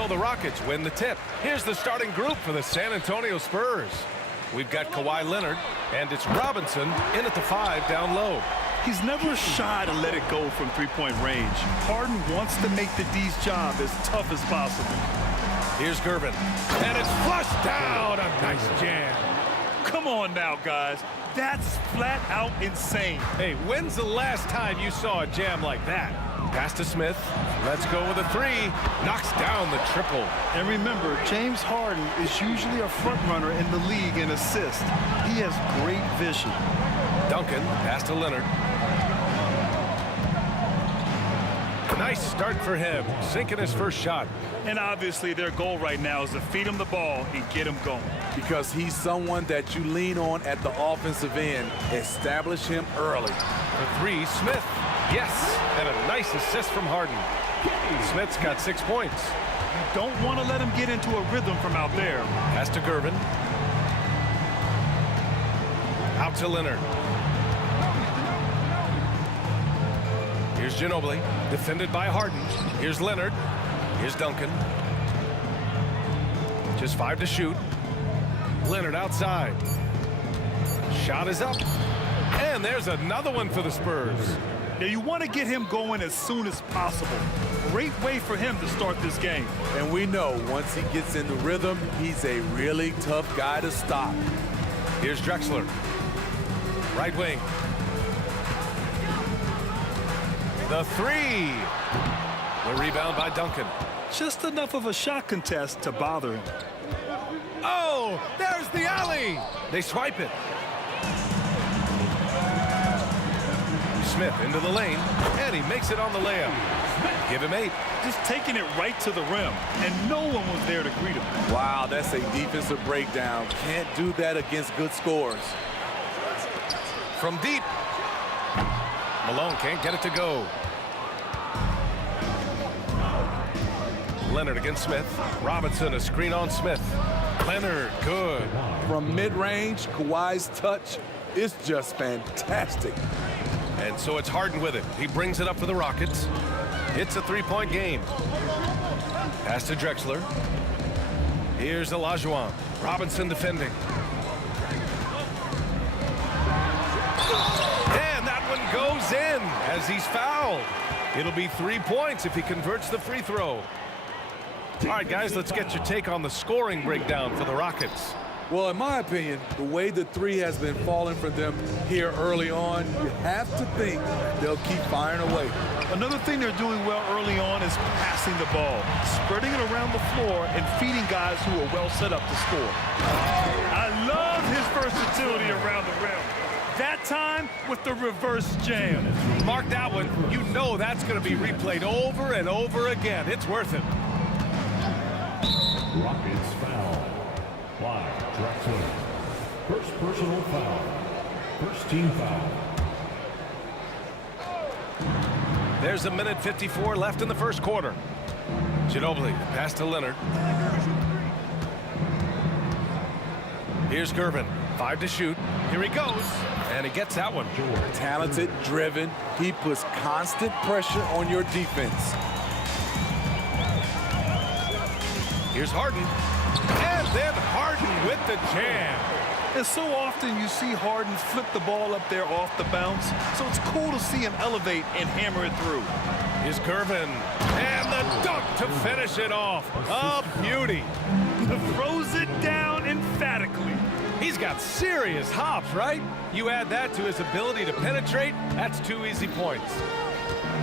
so the Rockets win the tip. Here's the starting group for the San Antonio Spurs. We've got Kawhi Leonard, and it's Robinson in at the 5 down low. He's never shy to let it go from three-point range. Harden wants to make the D's job as tough as possible. Here's Gervin, and it's flushed down. A nice jam. Come on now, guys. That's flat out insane. Hey, when's the last time you saw a jam like that? Pass to Smith. Let's go with a 3. Knocks down the triple. And remember, James Harden is usually a front runner in the league in assists. He has great vision. Duncan, pass to Leonard. Nice start for him, sinking his first shot. And obviously their goal right now is to feed him the ball and get him going. Because he's someone that you lean on at the offensive end. Establish him early. For 3, Smith. Yes, and a nice assist from Harden. Smith's got 6 points. You don't want to let him get into a rhythm from out there. Pass to Gervin. Out to Leonard. Here's Ginobili, defended by Harden. Here's Leonard. Here's Duncan. Just 5 to shoot. Leonard outside. Shot is up. And there's another one for the Spurs. Now you want to get him going as soon as possible. Great way for him to start this game. And we know once he gets in the rhythm, he's a really tough guy to stop. Here's Drexler. Right wing. The 3. The rebound by Duncan. Just enough of a shot contest to bother him. Oh, there's the alley. They swipe it. Smith into the lane, and he makes it on the layup. Give him 8. Just taking it right to the rim, and no one was there to greet him. Wow, that's a defensive breakdown. Can't do that against good scores. From deep. Malone can't get it to go. Leonard against Smith. Robinson, a screen on Smith. Leonard, good. From mid-range, Kawhi's touch is just fantastic. And so it's Harden with it. He brings it up for the Rockets. It's a 3-point game. Pass to Drexler. Here's Olajuwon. Robinson defending. And that one goes in as he's fouled. It'll be 3 points if he converts the free throw. All right, guys, let's get your take on the scoring breakdown for the Rockets. Well, in my opinion, the way the 3 has been falling for them here early on, you have to think they'll keep firing away. Another thing they're doing well early on is passing the ball, spreading it around the floor and feeding guys who are well set up to score. I love his versatility around the rim. That time with the reverse jam. Mark that one. You know that's going to be replayed over and over again. It's worth it. Rockets foul. By Drexler. First personal foul. First team foul. There's a minute 54 left in the first quarter. Ginobili, pass to Leonard. Here's Gervin, 5 to shoot. Here he goes, and he gets that one. Talented, driven. He puts constant pressure on your defense. Here's Harden, and then Harden with the jam. And so often you see Harden flip the ball up there off the bounce, so it's cool to see him elevate and hammer it through. Here's Gervin, and the dunk to finish it off. A beauty. Throws it down emphatically. He's got serious hops, right? You add that to his ability to penetrate, that's 2 easy points.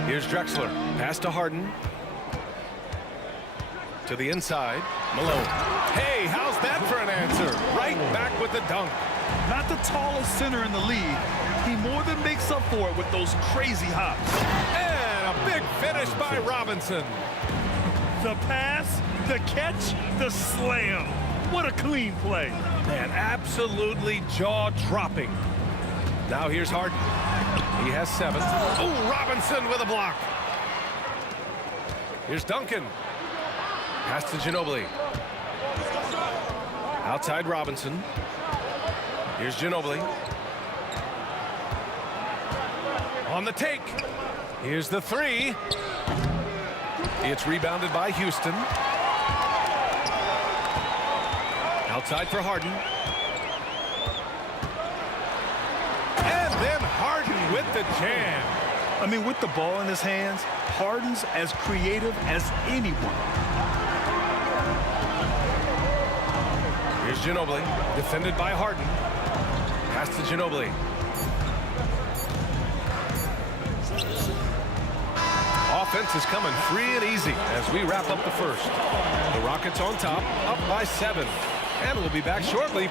Here's Drexler, pass to Harden. To the inside, Malone. Hey, how's that for an answer? Right back with the dunk. Not the tallest center in the league. He more than makes up for it with those crazy hops. And a big finish by Robinson. The pass, the catch, the slam. What a clean play. Man, absolutely jaw-dropping. Now here's Harden. He has 7. Oh, Robinson with a block. Here's Duncan. Pass to Ginobili. Outside Robinson. Here's Ginobili. On the take. Here's the 3. It's rebounded by Houston. Outside for Harden. And then Harden with the jam. I mean, with the ball in his hands, Harden's as creative as anyone. Here's Ginobili, defended by Harden. Pass to Ginobili. Offense is coming free and easy as we wrap up the first. The Rockets on top, up by 7. And we'll be back shortly.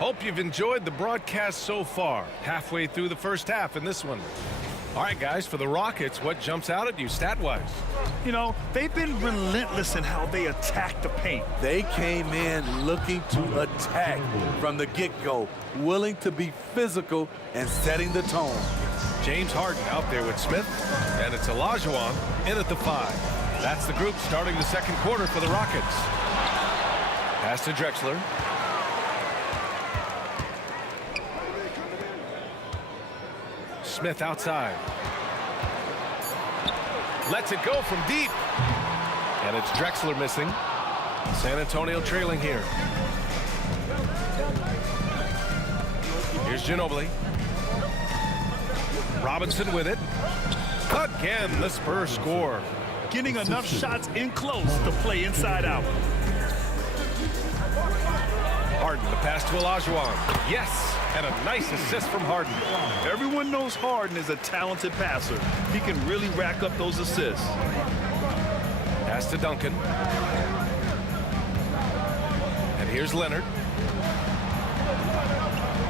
Hope you've enjoyed the broadcast so far. Halfway through the first half in this one. All right, guys, for the Rockets, what jumps out at you stat-wise? You know, they've been relentless in how they attack the paint. They came in looking to attack from the get-go, willing to be physical and setting the tone. James Harden out there with Smith, and it's Olajuwon in at the 5. That's the group starting the second quarter for the Rockets. Pass to Drexler. Smith outside. Lets it go from deep. And it's Drexler missing. San Antonio trailing here. Here's Ginobili. Robinson with it. Again, the Spurs score. Getting enough shots in close to play inside out. Harden, the pass to Olajuwon. Yes, and a nice assist from Harden. Everyone knows Harden is a talented passer. He can really rack up those assists. Pass to Duncan. And here's Leonard.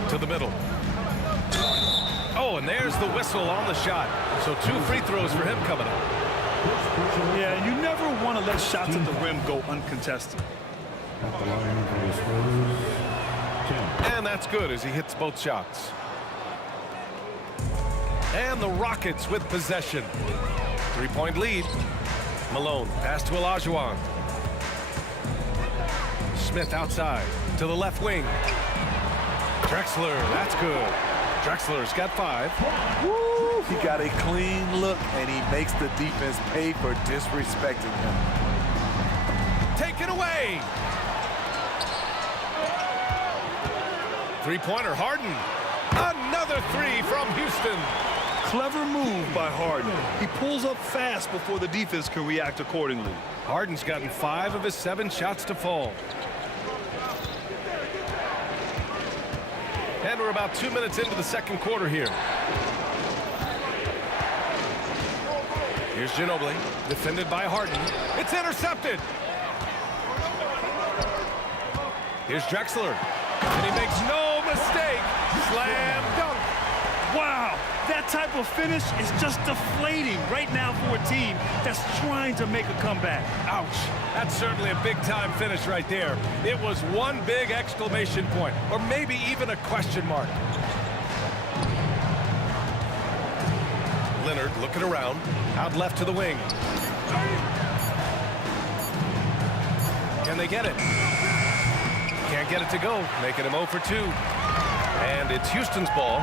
To the middle. Oh, and there's the whistle on the shot. So 2 free throws for him coming up. Yeah, you never want to let shots at the rim go uncontested. At the line for the Spurs, 10. And that's good as he hits both shots. And the Rockets with possession. 3-point lead. Malone, pass to Olajuwon. Smith outside to the left wing. Drexler, that's good. Drexler's got 5. Woo! He got a clean look, and he makes the defense pay for disrespecting him. Take it away. 3-pointer, Harden. Another 3 from Houston. Clever move by Harden. He pulls up fast before the defense can react accordingly. Harden's gotten 5 of his 7 shots to fall. And we're about 2 minutes into the second quarter here. Here's Ginobili, defended by Harden. It's intercepted. Here's Drexler, and he makes no mistake. Slam dunk. Wow, that type of finish is just deflating right now for a team that's trying to make a comeback. Ouch. That's certainly a big-time finish right there. It was one big exclamation point, or maybe even a question mark. Leonard looking around, out left to the wing. Can they get it? Can't get it to go, making him 0 for 2. And it's Houston's ball.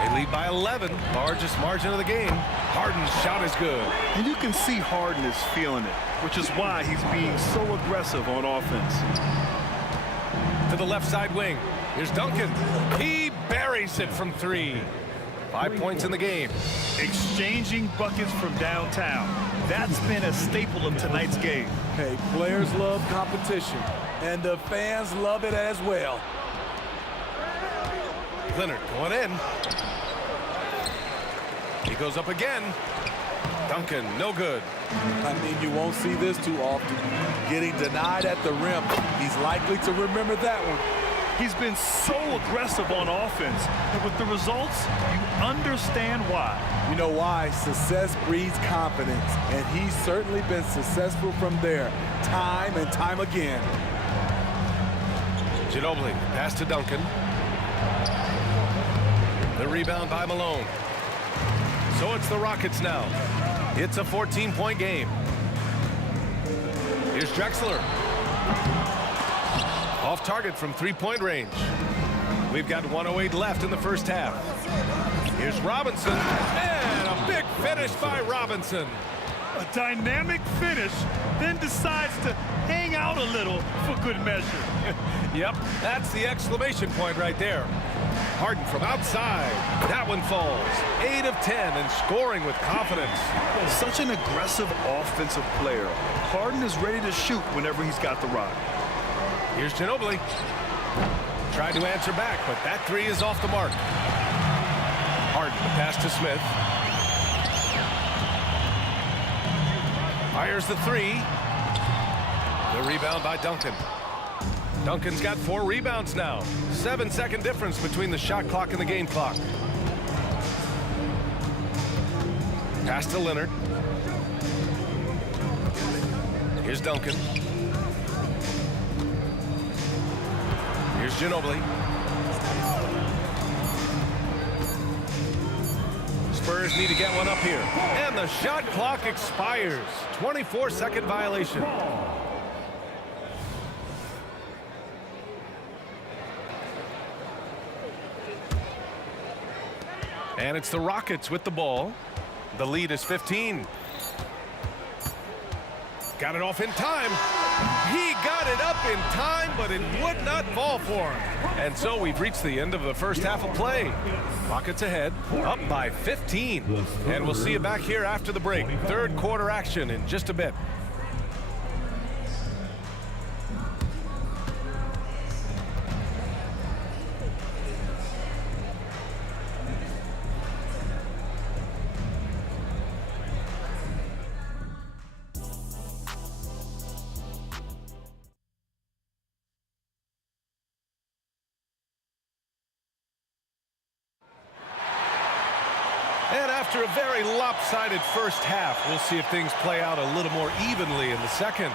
They lead by 11, largest margin of the game. Harden's shot is good. And you can see Harden is feeling it, which is why he's being so aggressive on offense. To the left side wing. Here's Duncan. He buries it from 3. 5 points in the game. Exchanging buckets from downtown. That's been a staple of tonight's game. Hey, players love competition, and the fans love it as well. Leonard going in. He goes up again. Duncan, no good. I mean, you won't see this too often. Getting denied at the rim. He's likely to remember that one. He's been so aggressive on offense, and with the results, you understand why. You know why? Success breeds confidence, and he's certainly been successful from there, time and time again. Ginobili, pass to Duncan. The rebound by Malone. So it's the Rockets now. It's a 14-point game. Here's Drexler. Off target from 3-point range. We've got 1:08 left in the first half. Here's Robinson, and a big finish by Robinson. A dynamic finish, then decides to hang out a little for good measure. Yep, that's the exclamation point right there. Harden from outside. That one falls. 8 of 10 and scoring with confidence. Such an aggressive offensive player. Harden is ready to shoot whenever he's got the rock. Here's Ginobili. Tried to answer back, but that three is off the mark. Harden, the pass to Smith. Fires the three. The rebound by Duncan. Duncan's got 4 rebounds now. 7-second difference between the shot clock and the game clock. Pass to Leonard. Here's Duncan. Here's Ginobili. Spurs need to get one up here. And the shot clock expires. 24-second violation. And it's the Rockets with the ball. The lead is 15. Got it off in time. He got it up in time, but it would not fall for him. And so we've reached the end of the first half of play. Rockets ahead, up by 15. And we'll see you back here after the break. Third quarter action in just a bit. And after a very lopsided first half, we'll see if things play out a little more evenly in the second.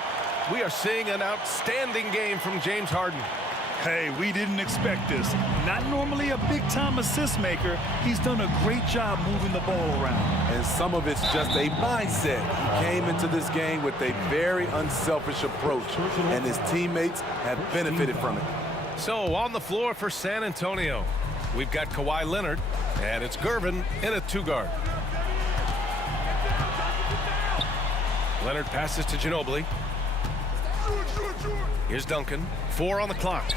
We are seeing an outstanding game from James Harden. Hey, we didn't expect this. Not normally a big-time assist maker. He's done a great job moving the ball around. And some of it's just a mindset. He came into this game with a very unselfish approach, and his teammates have benefited from it. So on the floor for San Antonio, we've got Kawhi Leonard, and it's Gervin in a 2-guard. Leonard passes to Ginobili. Here's Duncan. 4 on the clock.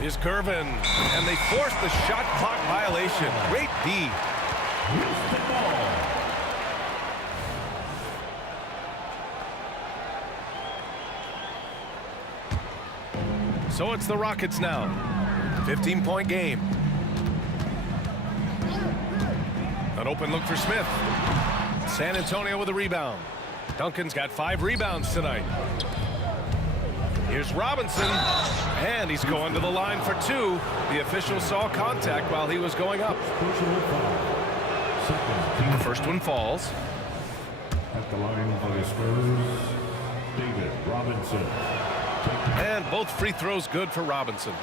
Here's Gervin, and they force the shot clock violation. Great D. So it's the Rockets now. 15-point game. An open look for Smith. San Antonio with a rebound. Duncan's got 5 rebounds tonight. Here's Robinson, and he's going to the line for 2. The official saw contact while he was going up. The first one falls. At the line for the Spurs, David Robinson. And both free throws good for Robinson.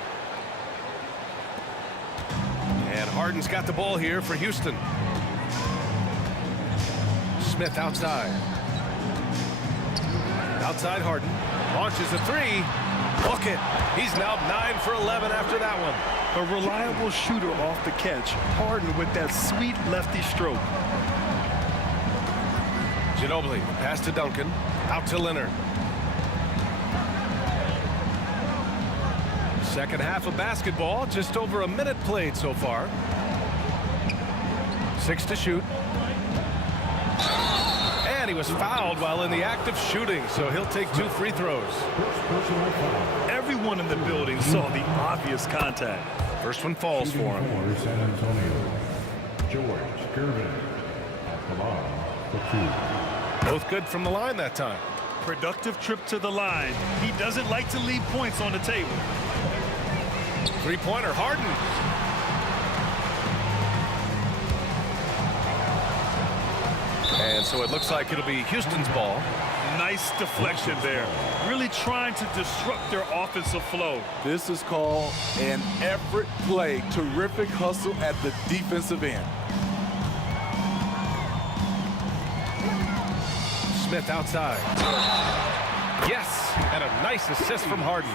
And Harden's got the ball here for Houston. Smith outside. Outside Harden. Launches a 3. Book it. He's now 9 for 11 after that one. A reliable shooter off the catch. Harden with that sweet lefty stroke. Ginobili, pass to Duncan. Out to Leonard. Second half of basketball, just over a minute played so far. 6 to shoot. And he was fouled while in the act of shooting, so he'll take 2 free throws. Everyone in the building saw the obvious contact. First one falls for him. San Antonio, George Gervin at the line for 2. Both good from the line that time. Productive trip to the line. He doesn't like to leave points on the table. Three-pointer, Harden. And so it looks like it'll be Houston's ball. Nice deflection there. Really trying to disrupt their offensive flow. This is called an effort play. Terrific hustle at the defensive end. Smith outside. Yes, and a nice assist from Harden.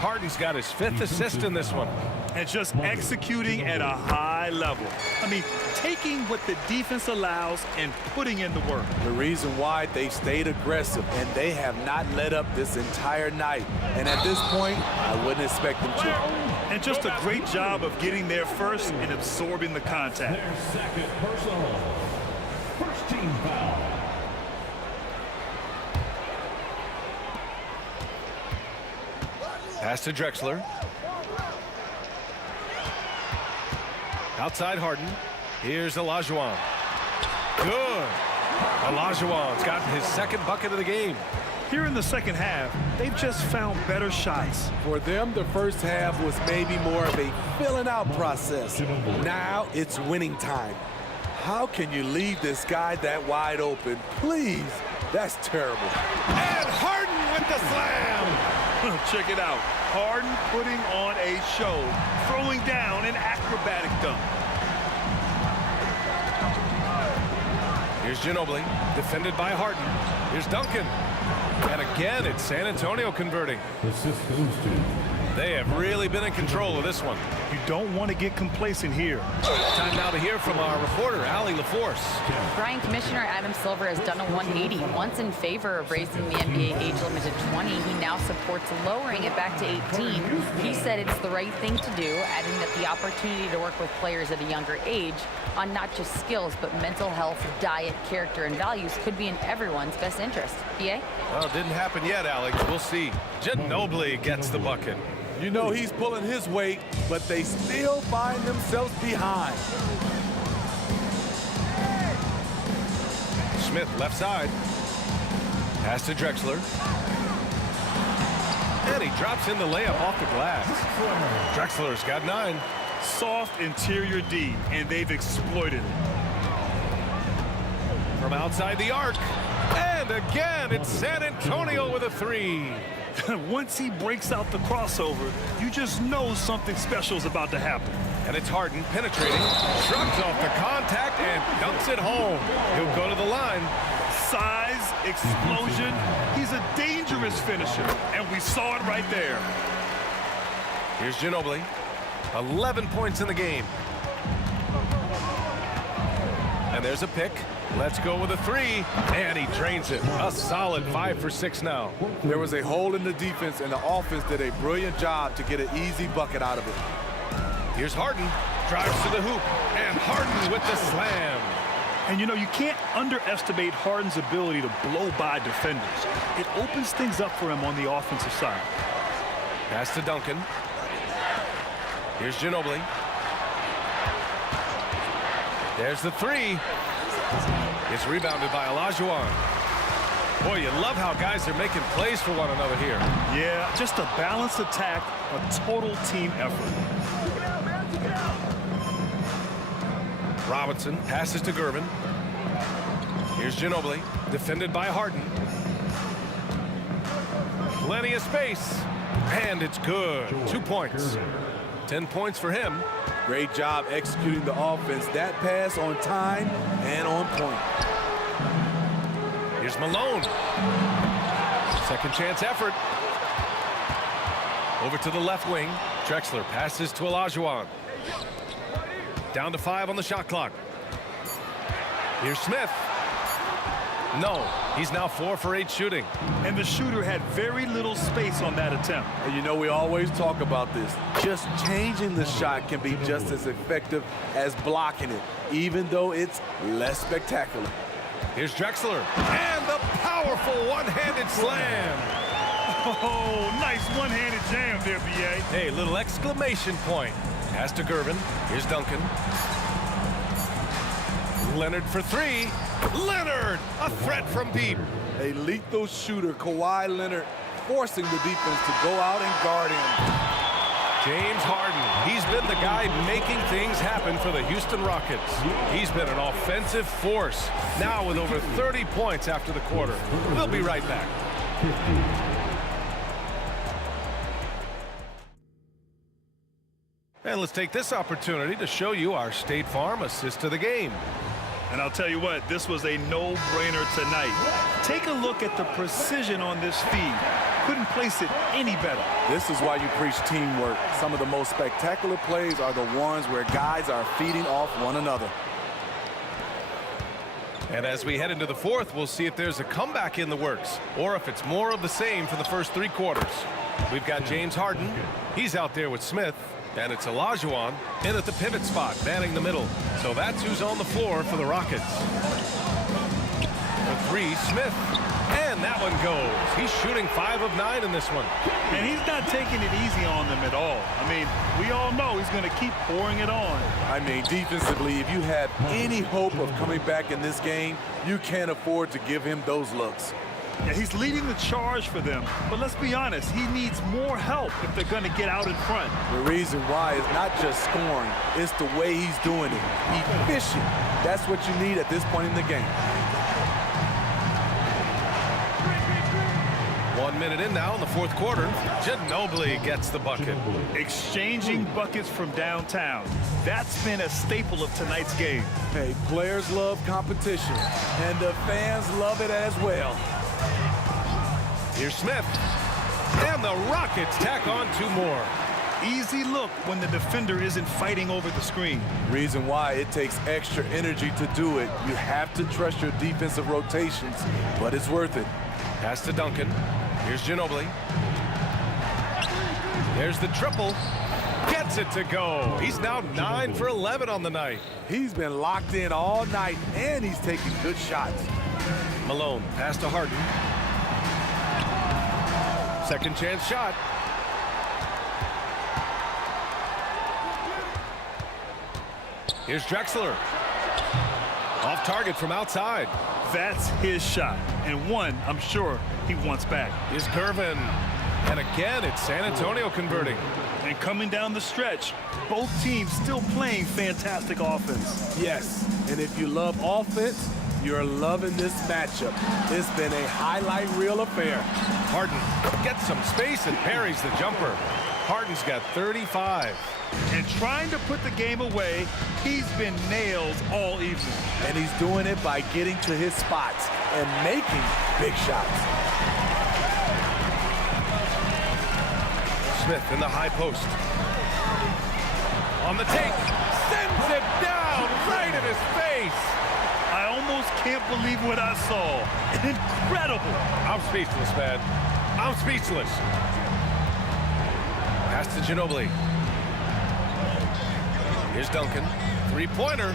Harden's got his 5th assist in this one. And just executing at a high high level. I mean, taking what the defense allows and putting in the work. The reason why they've stayed aggressive and they have not let up this entire night. And at this point, I wouldn't expect them to. And just a great job of getting there first and absorbing the contact. Their second personal. First team foul. Pass to Drexler. Outside Harden. Here's Olajuwon. Good. Olajuwon's gotten his second bucket of the game. Here in the second half, they've just found better shots. For them, the first half was maybe more of a filling out process. Now it's winning time. How can you leave this guy that wide open? Please. That's terrible. And Harden with the slam. Check it out. Harden putting on a show, throwing down an acrobatic dunk. Here's Ginobili, defended by Harden. Here's Duncan. And again, it's San Antonio converting. Assist goes to. They have really been in control of this one. You don't want to get complacent here. Time now to hear from our reporter, Allie LaForce. Brian, Commissioner Adam Silver has done a 180. Once in favor of raising the NBA age limit to 20, he now supports lowering it back to 18. He said it's the right thing to do, adding that the opportunity to work with players at a younger age on not just skills, but mental health, diet, character, and values could be in everyone's best interest. BA? Well, it didn't happen yet, Alex. We'll see. Ginobili gets the bucket. You know he's pulling his weight, but they still find themselves behind. Smith, left side. Pass to Drexler. And he drops in the layup off the glass. Drexler's got 9. Soft interior D, and they've exploited it. From outside the arc. And again, it's San Antonio with a 3. Once he breaks out the crossover, you just know something special is about to happen. And it's Harden penetrating, shrugs off the contact, and dunks it home. He'll go to the line. Size, explosion. He's a dangerous finisher, and we saw it right there. Here's Ginobili. 11 points in the game. And there's a pick. Let's go with a 3. And he drains it. A solid 5 for 6 now. There was a hole in the defense, and the offense did a brilliant job to get an easy bucket out of it. Here's Harden. Drives to the hoop. And Harden with the slam. And you know, you can't underestimate Harden's ability to blow by defenders. It opens things up for him on the offensive side. Pass to Duncan. Here's Ginobili. There's the 3. It's rebounded by Olajuwon. Boy, you love how guys are making plays for one another here. Yeah, just a balanced attack, a total team effort. Robinson passes to Gervin. Here's Ginobili, defended by Harden. Plenty of space. And it's good. 2 points. 10 points for him. Great job executing the offense. That pass on time and on point. Here's Malone. Second chance effort. Over to the left wing. Drexler passes to Olajuwon. Down to 5 on the shot clock. Here's Smith. No, he's now 4 for 8 shooting. And the shooter had very little space on that attempt. And you know, we always talk about this. Just changing the shot can be just as effective as blocking it, even though it's less spectacular. Here's Drexler. And the powerful one-handed slam. Oh, nice one-handed jam there, B.A. Hey, little exclamation point. Pass to Gervin. Here's Duncan. Leonard for 3. Leonard, a threat from deep. A lethal shooter, Kawhi Leonard, forcing the defense to go out and guard him. James Harden, he's been the guy making things happen for the Houston Rockets. He's been an offensive force, now with over 30 points after the quarter. We'll be right back. And let's take this opportunity to show you our State Farm assist to the game. And I'll tell you what, this was a no-brainer tonight. Take a look at the precision on this feed. Couldn't place it any better. This is why you preach teamwork. Some of the most spectacular plays are the ones where guys are feeding off one another. And as we head into the fourth, we'll see if there's a comeback in the works or if it's more of the same for the first 3 quarters. We've got James Harden. He's out there with Smith. And it's Olajuwon in at the pivot spot, manning the middle. So that's who's on the floor for the Rockets. For 3, Smith. And that one goes. He's shooting 5 of 9 in this one. And he's not taking it easy on them at all. I mean, we all know he's going to keep pouring it on. I mean, defensively, if you have any hope of coming back in this game, you can't afford to give him those looks. Yeah, he's leading the charge for them, but let's be honest, he needs more help if they're going to get out in front. The reason why is not just scoring, it's the way he's doing it. Efficient. That's what you need at this point in the game. 1 minute in now in the fourth quarter. Ginobili gets the bucket. Exchanging buckets from downtown. That's been a staple of tonight's game. Hey, players love competition, and the fans love it as well. Here's Smith. And the Rockets tack on 2 more. Easy look when the defender isn't fighting over the screen. Reason why it takes extra energy to do it. You have to trust your defensive rotations, but it's worth it. Pass to Duncan. Here's Ginobili. There's the triple. Gets it to go. He's now 9 for 11 on the night. He's been locked in all night, and he's taking good shots. Malone, pass to Harden. Second chance shot. Here's Drexler. Off target from outside. That's his shot, and one I'm sure he wants back. Here's Gervin. And again, it's San Antonio converting. And coming down the stretch, both teams still playing fantastic offense. Yes, and if you love offense, you're loving this matchup. It's been a highlight reel affair. Harden gets some space and parries the jumper. Harden's got 35. And trying to put the game away, he's been nails all evening. And he's doing it by getting to his spots and making big shots. Smith in the high post. On the take. Sends it down right in his face. I almost can't believe what I saw. Incredible. I'm speechless, man. I'm speechless. Pass to Ginobili. Here's Duncan. 3-pointer.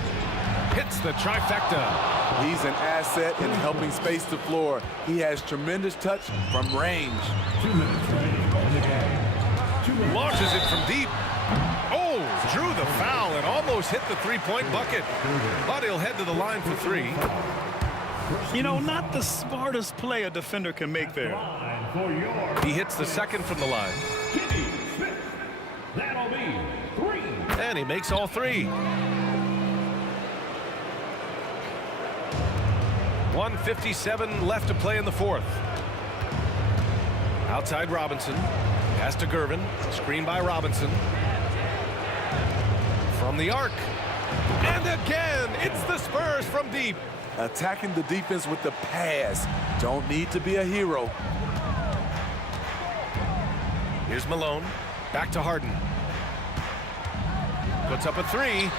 Hits the trifecta. He's an asset in helping space the floor. He has tremendous touch from range. 2 minutes remaining in the game. Launches it from deep. Oh, drew the foul and almost hit the 3-point bucket. But he'll head to the line for 3. You know, not the smartest play a defender can make there. He hits the second from the line. That'll be 3. And he makes all 3. 1:57 left to play in the fourth. Outside Robinson. Pass to Gervin. Screen by Robinson. From the arc. And again, it's the Spurs from deep. Attacking the defense with the pass. Don't need to be a hero. Here's Malone. Back to Harden. Puts up a 3.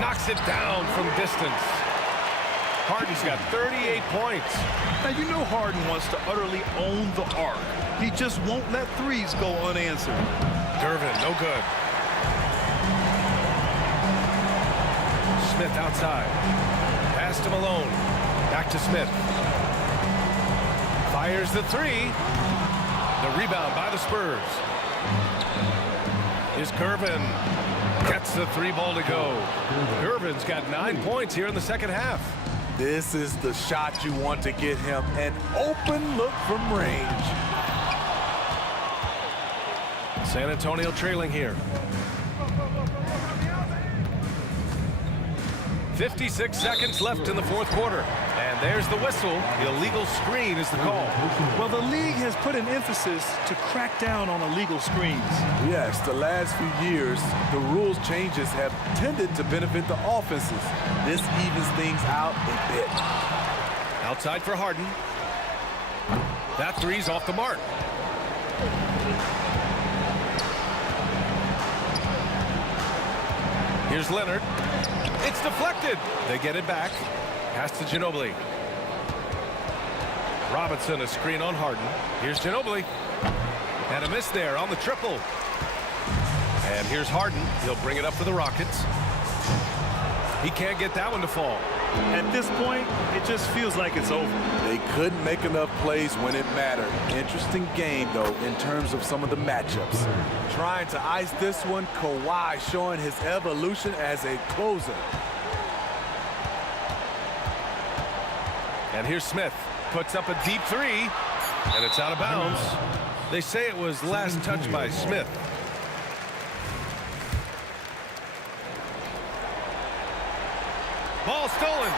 Knocks it down from distance. Harden's got 38 points. Now, you know Harden wants to utterly own the arc. He just won't let threes go unanswered. Gervin, no good. Smith outside. Pass to Malone. Back to Smith. Fires the 3. The rebound by the Spurs. Is Gervin. Gets the 3 ball to go. Gervin's got 9 points here in the second half. This is the shot you want to get him. An open look from range. San Antonio trailing here. 56 seconds left in the fourth quarter. And There's the whistle. The illegal screen is the call. Well, the league has put an emphasis to crack down on illegal screens. Yes, the last few years, the rules changes have tended to benefit the offenses. This evens things out a bit. Outside for Harden. That three's off the mark. Here's Leonard. It's deflected. They get it back. Pass to Ginobili. Robinson, a screen on Harden. Here's Ginobili. And a miss there on the triple. And here's Harden. He'll bring it up for the Rockets. He can't get that one to fall. At this point, it just feels like it's over. They couldn't make enough plays when it mattered. Interesting game, though, in terms of some of the matchups. Trying to ice this one, Kawhi showing his evolution as a closer. And here's Smith. Puts up a deep three. And it's out of bounds. They say it was last touched by Smith. Ball stolen.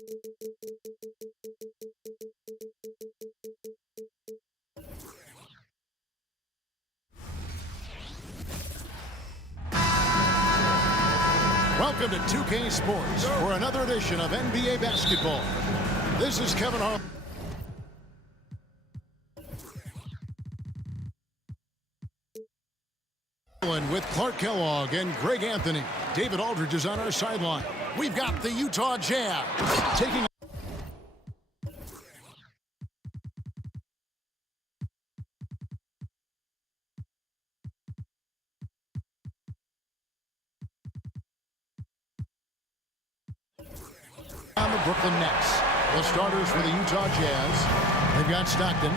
Welcome to 2K Sports for another edition of NBA basketball. This is Kevin Harlan. With Clark Kellogg and Greg Anthony. David Aldridge is on our sideline. We've got the Utah Jazz taking on the Brooklyn Nets. The starters for the Utah Jazz. They've got Stockton.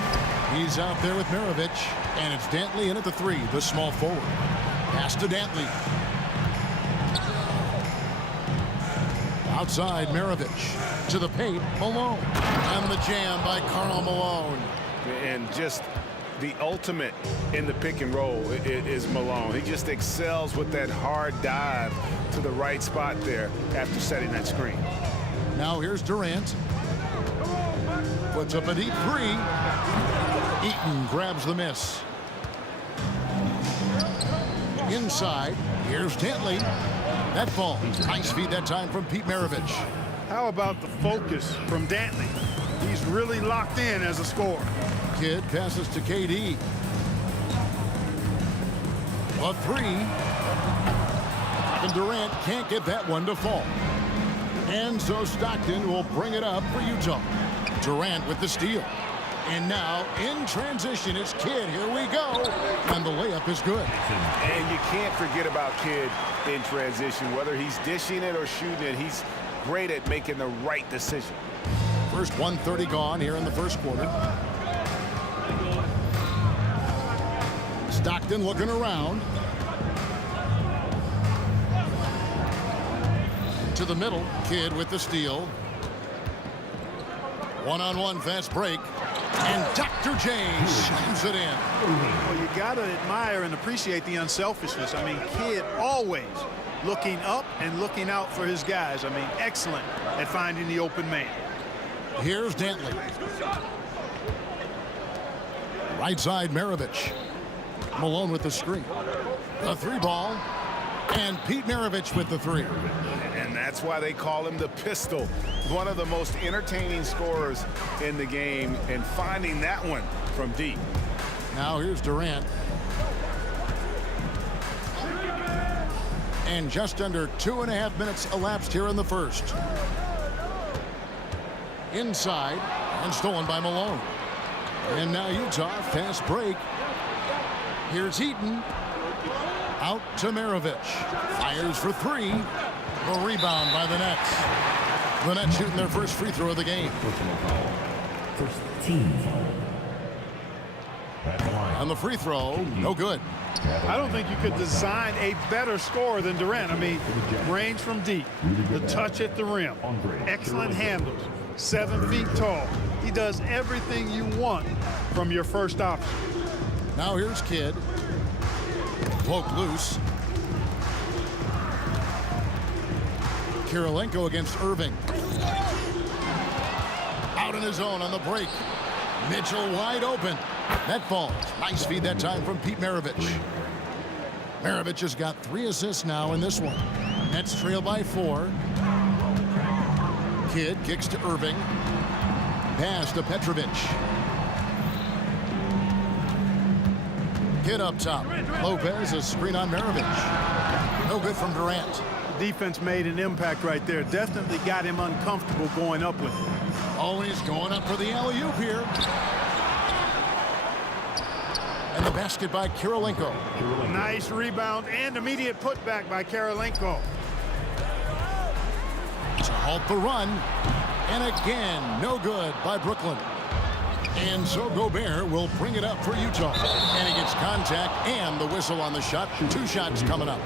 He's out there with Maravich. And it's Dantley in at the 3, the small forward. Pass to Dantley. Outside, Maravich. To the paint, Malone. And the jam by Karl Malone. And just the ultimate in the pick and roll is Malone. He just excels with that hard dive to the right spot there after setting that screen. Now here's Durant. Puts up a deep 3. Eaton grabs the miss. Inside, here's Dantley. That ball, nice feed that time from Pete Maravich. How about the focus from Dantley? He's really locked in as a scorer. Kidd passes to KD. A 3. And Durant can't get that one to fall. And so Stockton will bring it up for Utah. Durant with the steal. And now in transition, it's Kidd. Here we go. And the layup is good. And you can't forget about Kidd in transition. Whether he's dishing it or shooting it, he's great at making the right decision. First 1:30 gone here in the first quarter. Stockton looking around. To the middle, Kidd with the steal. One-on-one fast break. And Dr. J slams it in. Well, you got to admire and appreciate the unselfishness. I mean, Kidd always looking up and looking out for his guys. I mean, excellent at finding the open man. Here's Dantley. Right side, Maravich. Malone with the screen. The 3 ball. And Pete Maravich with the 3. And that's why they call him the pistol. One of the most entertaining scorers in the game, and finding that one from deep. Now here's Durant. And just under 2.5 minutes elapsed here in the first. Inside, and stolen by Malone. And now Utah, fast break. Here's Eaton. Out to Maravich. Fires for 3. The rebound by the Nets. The Nets shooting their first free throw of the game. First team foul. On the free throw, no good. I don't think you could design a better scorer than Durant. I mean, range from deep, the touch at the rim, excellent handles, 7 feet tall. He does everything you want from your first option. Now here's Kidd. Poke loose. Kirilenko against Irving. Out in his own on the break. Mitchell wide open. That falls. Nice feed that time from Pete Maravich. Maravich has got 3 assists now in this one. Nets trail by 4. Kidd kicks to Irving. Pass to Petrovic. Kidd up top. Lopez, a screen on Maravich. No good from Durant. Defense made an impact right there. Definitely got him uncomfortable going up with it. Always going up for the alley-oop here. And the basket by Kirilenko. Nice rebound and immediate putback by Kirilenko. To halt the run. And again, no good by Brooklyn. And so Gobert will bring it up for Utah. And he gets contact and the whistle on the shot. 2 shots coming up.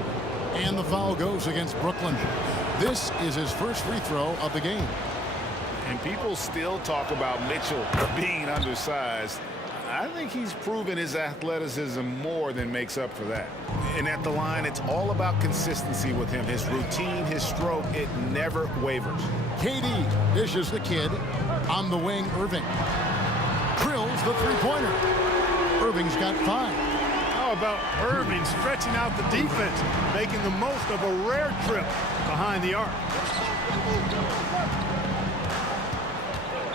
And the foul goes against Brooklyn. This is his first free throw of the game. And people still talk about Mitchell being undersized. I think he's proven his athleticism more than makes up for that. And at the line, it's all about consistency with him. His routine, his stroke, it never wavers. KD dishes the kid. On the wing, Irving. Drills the three-pointer. Irving's got 5. How about Irving stretching out the defense, making the most of a rare trip behind the arc.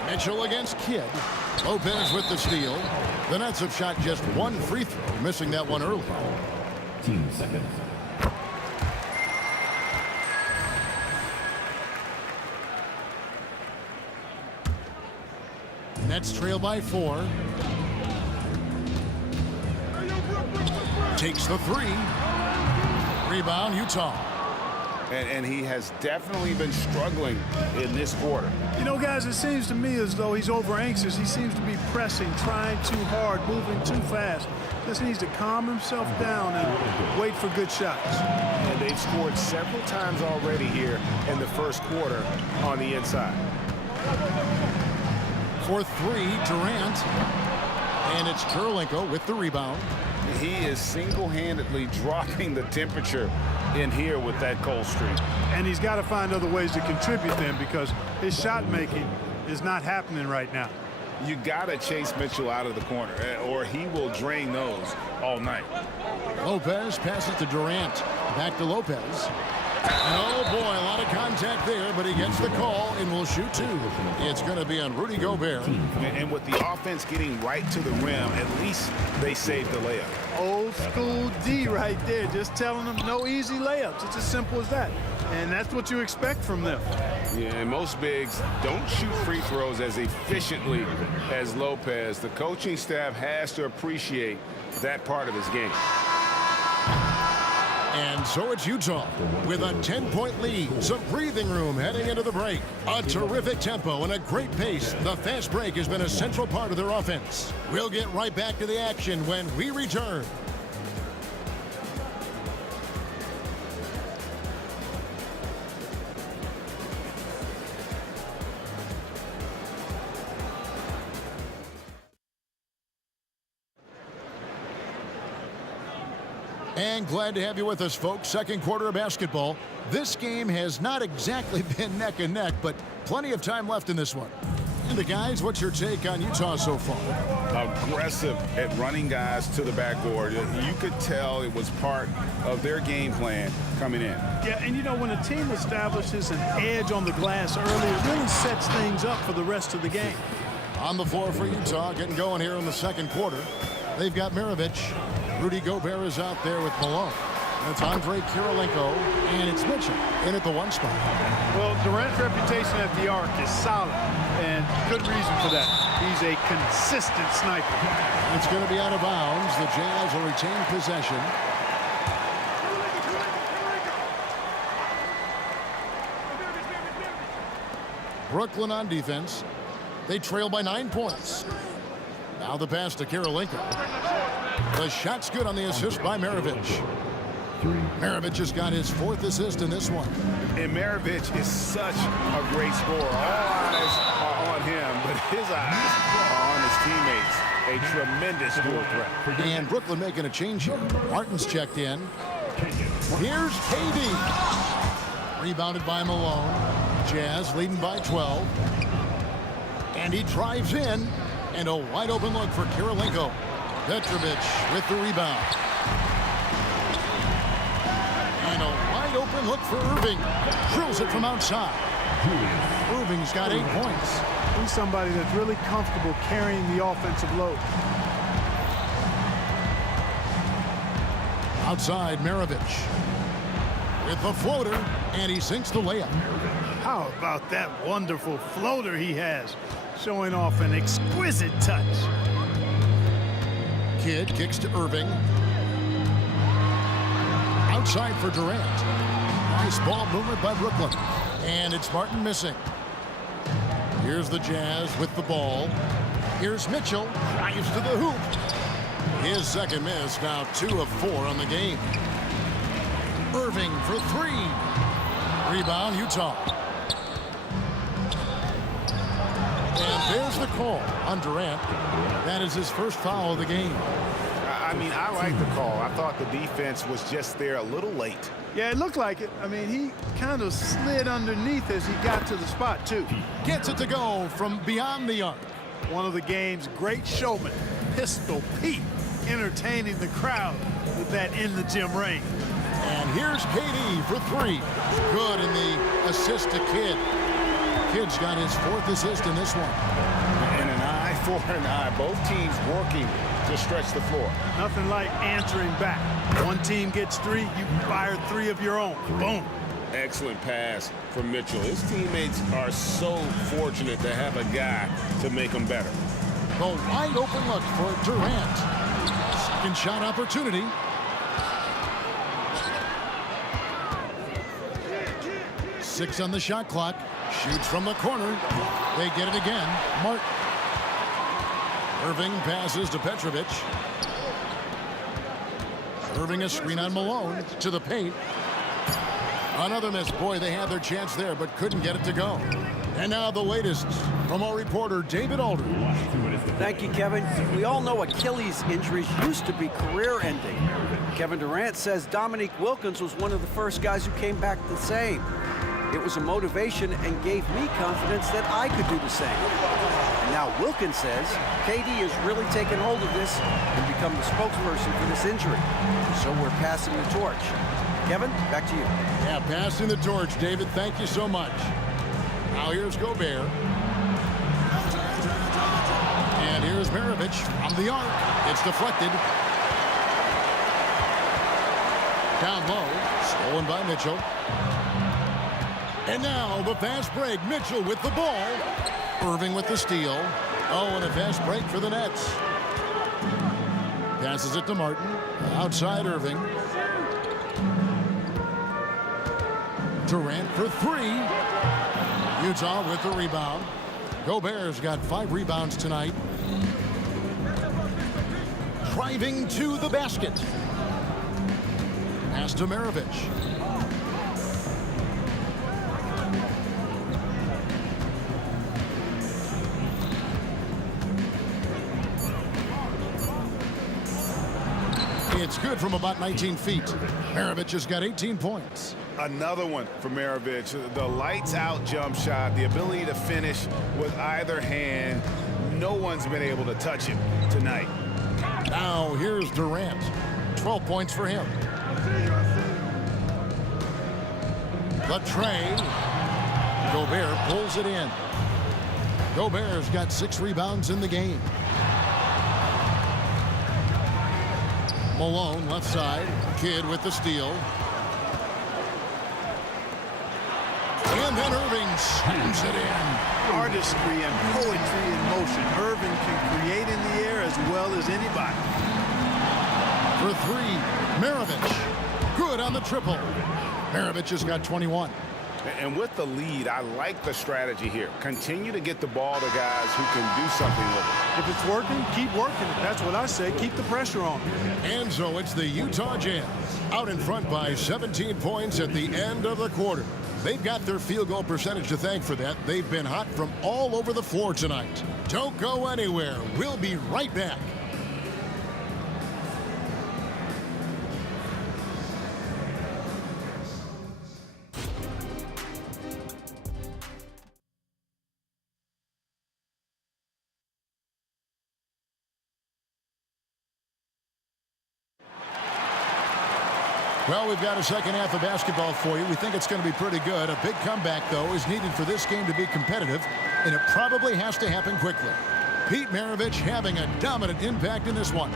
Mitchell against Kidd. Lopez with the steal. The Nets have shot just 1 free throw, missing that one early. 15 seconds. Nets trail by 4. Takes the 3. Rebound, Utah. And he has definitely been struggling in this quarter. You know, guys, it seems to me as though he's over anxious. He seems to be pressing, trying too hard, moving too fast. Just needs to calm himself down and wait for good shots. And they've scored several times already here in the first quarter on the inside. For 3, Durant. And it's Kirilenko with the rebound. He is single-handedly dropping the temperature in here with that cold streak. And he's got to find other ways to contribute then, because his shot making is not happening right now. You got to chase Mitchell out of the corner, or he will drain those all night. Lopez passes to Durant. Back to Lopez. And oh boy, a lot of contact there, but he gets the call and will shoot 2. It's going to be on Rudy Gobert. And with the offense getting right to the rim, at least they saved the layup. Old school D right there, just telling them no easy layups. It's as simple as that. And that's what you expect from them. Yeah, and most bigs don't shoot free throws as efficiently as Lopez. The coaching staff has to appreciate that part of his game. And so it's Utah with a 10-point lead. Some breathing room heading into the break. A terrific tempo and a great pace. The fast break has been a central part of their offense. We'll get right back to the action when we return. And glad to have you with us, folks. Second quarter of basketball. This game has not exactly been neck and neck, but plenty of time left in this one. And the guys, what's your take on Utah so far? Aggressive at running guys to the backboard. You could tell it was part of their game plan coming in. Yeah, and you know, when a team establishes an edge on the glass early, it really sets things up for the rest of the game. On the floor for Utah, getting going here in the second quarter. They've got Maravich. Rudy Gobert is out there with Malone. It's Andre Kirilenko, and it's Mitchell in at the 1 spot. Well, Durant's reputation at the arc is solid, and good reason for that. He's a consistent sniper. It's going to be out of bounds. The Jazz will retain possession. Brooklyn on defense. They trail by 9 points. Now the pass to Kirilenko. The shot's good on the assist by Maravich. Maravich has got his 4th assist in this one. And Maravich is such a great scorer. All eyes are on him, but his eyes are on his teammates. A tremendous dual threat. And Brooklyn making a change here. Martin's checked in. Here's KD. Rebounded by Malone. Jazz leading by 12. And he drives in. And a wide open look for Kirilenko. Petrovic with the rebound. And a wide open look for Irving. Drills it from outside. Irving's got 8 points. He's somebody that's really comfortable carrying the offensive load. Outside, Maravich with the floater, and he sinks the layup. How about that wonderful floater he has, showing off an exquisite touch. Kidd kicks to Irving. Outside for Durant. Nice ball movement by Brooklyn. And it's Martin missing. Here's the Jazz with the ball. Here's Mitchell. Drives to the hoop. His second miss, now 2 of 4 on the game. Irving for 3. Rebound, Utah. And there's the call on Durant. That is his first foul of the game. I mean, I like the call. I thought the defense was just there a little late. Yeah, it looked like it. I mean, he kind of slid underneath as he got to the spot, too. Gets it to go from beyond the arc. One of the game's great showmen, Pistol Pete, entertaining the crowd with that in-the-gym rain. And here's KD for three. Good in the assist to Kidd. Kidd's got his fourth assist in this one. And an eye for an eye. Both teams working to stretch the floor. Nothing like answering back. One team gets three, you fire three of your own. Boom. Excellent pass from Mitchell. His teammates are so fortunate to have a guy to make them better. The wide open look for Durant. Second shot opportunity. Six on the shot clock. Shoots from the corner. They get it again. Martin. Irving passes to Petrovic. Irving a screen on Malone to the paint. Another miss. Boy, they had their chance there, but couldn't get it to go. And now the latest from our reporter, David Aldridge. Thank you, Kevin. We all know Achilles injuries used to be career-ending. Kevin Durant says Dominique Wilkins was one of the first guys who came back the same. It was a motivation and gave me confidence that I could do the same. And now Wilkins says KD has really taken hold of this and become the spokesperson for this injury. So we're passing the torch. Kevin, back to you. Yeah, passing the torch, David. Thank you so much. Now here's Gobert. And here's Maravich from the arc. It's deflected. Down low. Stolen by Mitchell. And now the fast break. Mitchell with the ball. Irving with the steal. Oh, and a fast break for the Nets. Passes it to Martin. Outside Irving. Durant for three. Utah with the rebound. Gobert's got 5 rebounds tonight. Driving to the basket. Pass to Maravich. It's good from about 19 feet. Maravich has got 18 points. Another one for Maravich. The lights out jump shot, the ability to finish with either hand. No one's been able to touch him tonight. Now here's Durant. 12 points for him. The tray. Gobert pulls it in. Gobert's got 6 rebounds in the game. Malone left side. Kidd with the steal. And then Irving slams it in. Artistry and poetry in motion. Irving can create in the air as well as anybody. For 3, Maravich. Good on the triple. Maravich has got 21. And with the lead, I like the strategy here. Continue to get the ball to guys who can do something with it. If it's working, keep working it. That's what I say. Keep the pressure on. And so it's the Utah Jazz out in front by 17 points at the end of the quarter. They've got their field goal percentage to thank for that. They've been hot from all over the floor tonight. Don't go anywhere. We'll be right back. Well, we've got a second half of basketball for you. We think it's going to be pretty good. A big comeback, though, is needed for this game to be competitive, and it probably has to happen quickly. Pete Maravich having a dominant impact in this one.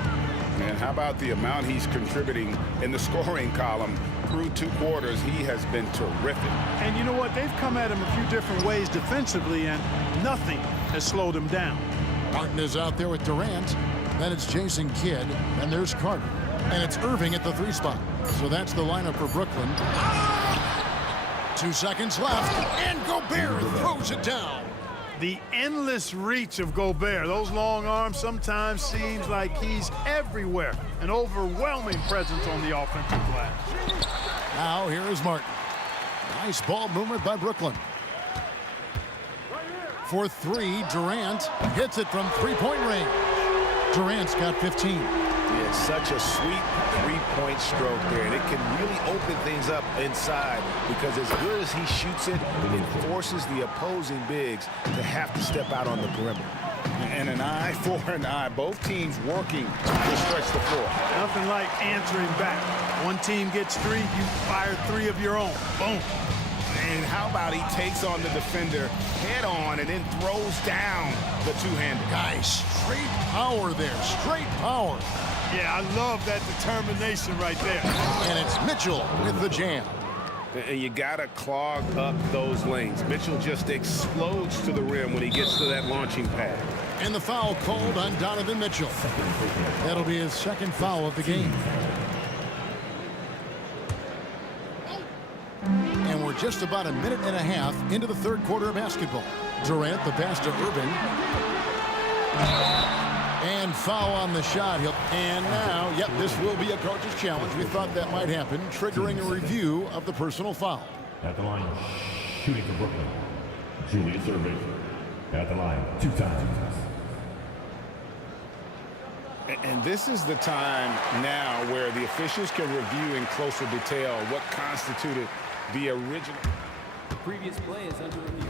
And how about the amount he's contributing in the scoring column through 2 quarters? He has been terrific. And you know what? They've come at him a few different ways defensively, and nothing has slowed him down. Martin is out there with Durant. Then it's Jason Kidd, and there's Carter. And it's Irving at the 3 spot. So that's the lineup for Brooklyn. 2 seconds left, and Gobert throws it down. The endless reach of Gobert. Those long arms sometimes seems like he's everywhere. An overwhelming presence on the offensive glass. Now here is Martin. Nice ball movement by Brooklyn. for three. Durant hits it from three-point range. Durant's got 15. Yeah, it's such a sweet three-point stroke there, and it can really open things up inside because as good as he shoots it, it forces the opposing bigs to have to step out on the perimeter. And an eye for an eye. Both teams working to stretch the floor. Nothing like answering back. One team gets three, you fire three of your own. Boom. And how about he takes on the defender head on and then throws down the two-hander. Guys, straight power there. Straight power. Yeah, I love that determination right there. And it's Mitchell with the jam. And you got to clog up those lanes. Mitchell just explodes to the rim when he gets to that launching pad. And the foul called on Donovan Mitchell. That'll be his second foul of the game. And we're just about a minute and a half into the third quarter of basketball. Durant, the pass to Irving. And foul on the shot. And now, yep, this will be a coach's challenge. We thought that might happen, triggering a review of the personal foul. At the line, shooting for Brooklyn, Julius Irving. At the line, 2 times. And this is the time now where the officials can review in closer detail what constituted the original. The previous play is under review.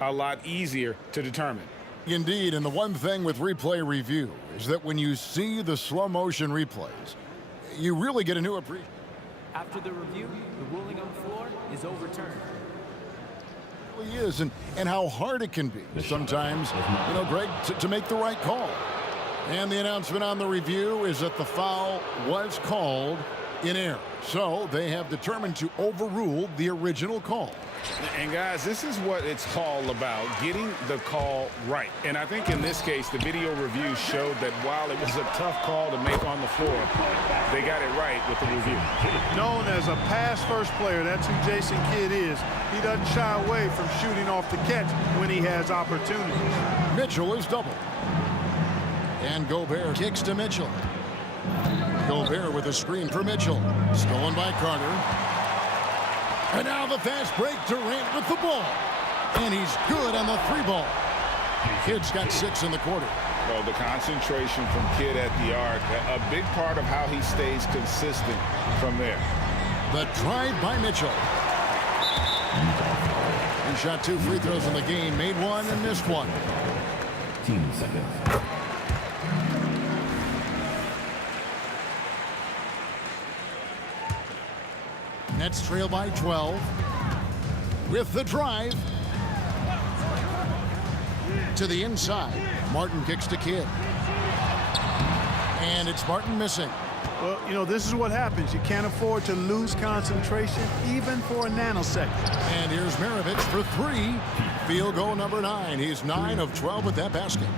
A lot easier to determine. Indeed, and the one thing with replay review is that when you see the slow motion replays, you really get a new appreciation. After the review, the ruling on the floor is overturned. It really is, and how hard it can be sometimes, Greg, to make the right call. And the announcement on the review is that the foul was called in error. So they have determined to overrule the original call. And guys, this is what it's all about, getting the call right. And I think in this case, the video review showed that while it was a tough call to make on the floor, they got it right with the review. Known as a pass-first player, that's who Jason Kidd is. He doesn't shy away from shooting off the catch when he has opportunities. Mitchell is doubled. And Gobert kicks to Mitchell. Gobert with a screen for Mitchell. Stolen by Carter. And now the fast break. Durant with the ball. And he's good on the three ball. Kidd's got 6 in the quarter. Well, the concentration from Kidd at the arc, a big part of how he stays consistent from there. The drive by Mitchell. He shot 2 free throws in the game, made 1 and missed 1. 15 seconds. Nets trail by 12. With the drive. To the inside. Martin kicks to Kidd. And it's Martin missing. Well, this is what happens. You can't afford to lose concentration even for a nanosecond. And here's Maravich for 3. Field goal number 9. He's 9 of 12 with that basket.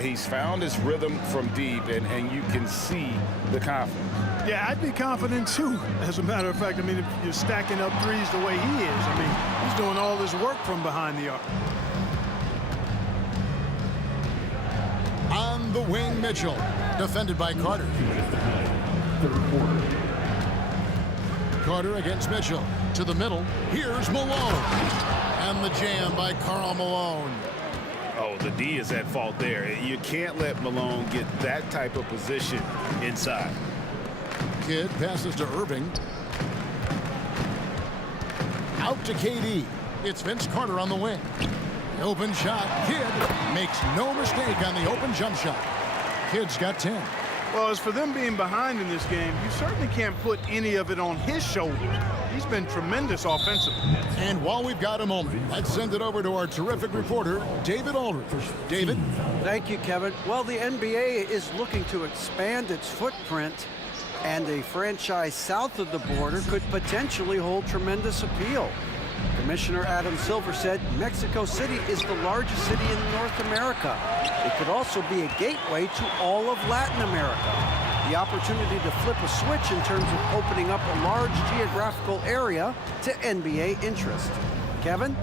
He's found his rhythm from deep, and you can see the confidence. Yeah, I'd be confident too. As a matter of fact, if you're stacking up threes the way he is, he's doing all this work from behind the arc. On the wing, Mitchell, defended by Carter. Carter against Mitchell. To the middle. Here's Malone. And the jam by Karl Malone. Oh, the D is at fault there. You can't let Malone get that type of position inside. Kidd passes to Irving. Out to KD. It's Vince Carter on the wing. Open shot. Kidd makes no mistake on the open jump shot. Kidd's got 10. Well, as for them being behind in this game, you certainly can't put any of it on his shoulders. He's been tremendous offensively. And while we've got a moment, let's send it over to our terrific reporter, David Aldridge. David? Thank you, Kevin. Well, the NBA is looking to expand its footprint, and a franchise south of the border could potentially hold tremendous appeal. Commissioner Adam Silver said Mexico City is the largest city in North America. It could also be a gateway to all of Latin America. The opportunity to flip a switch in terms of opening up a large geographical area to NBA interest. Kevin?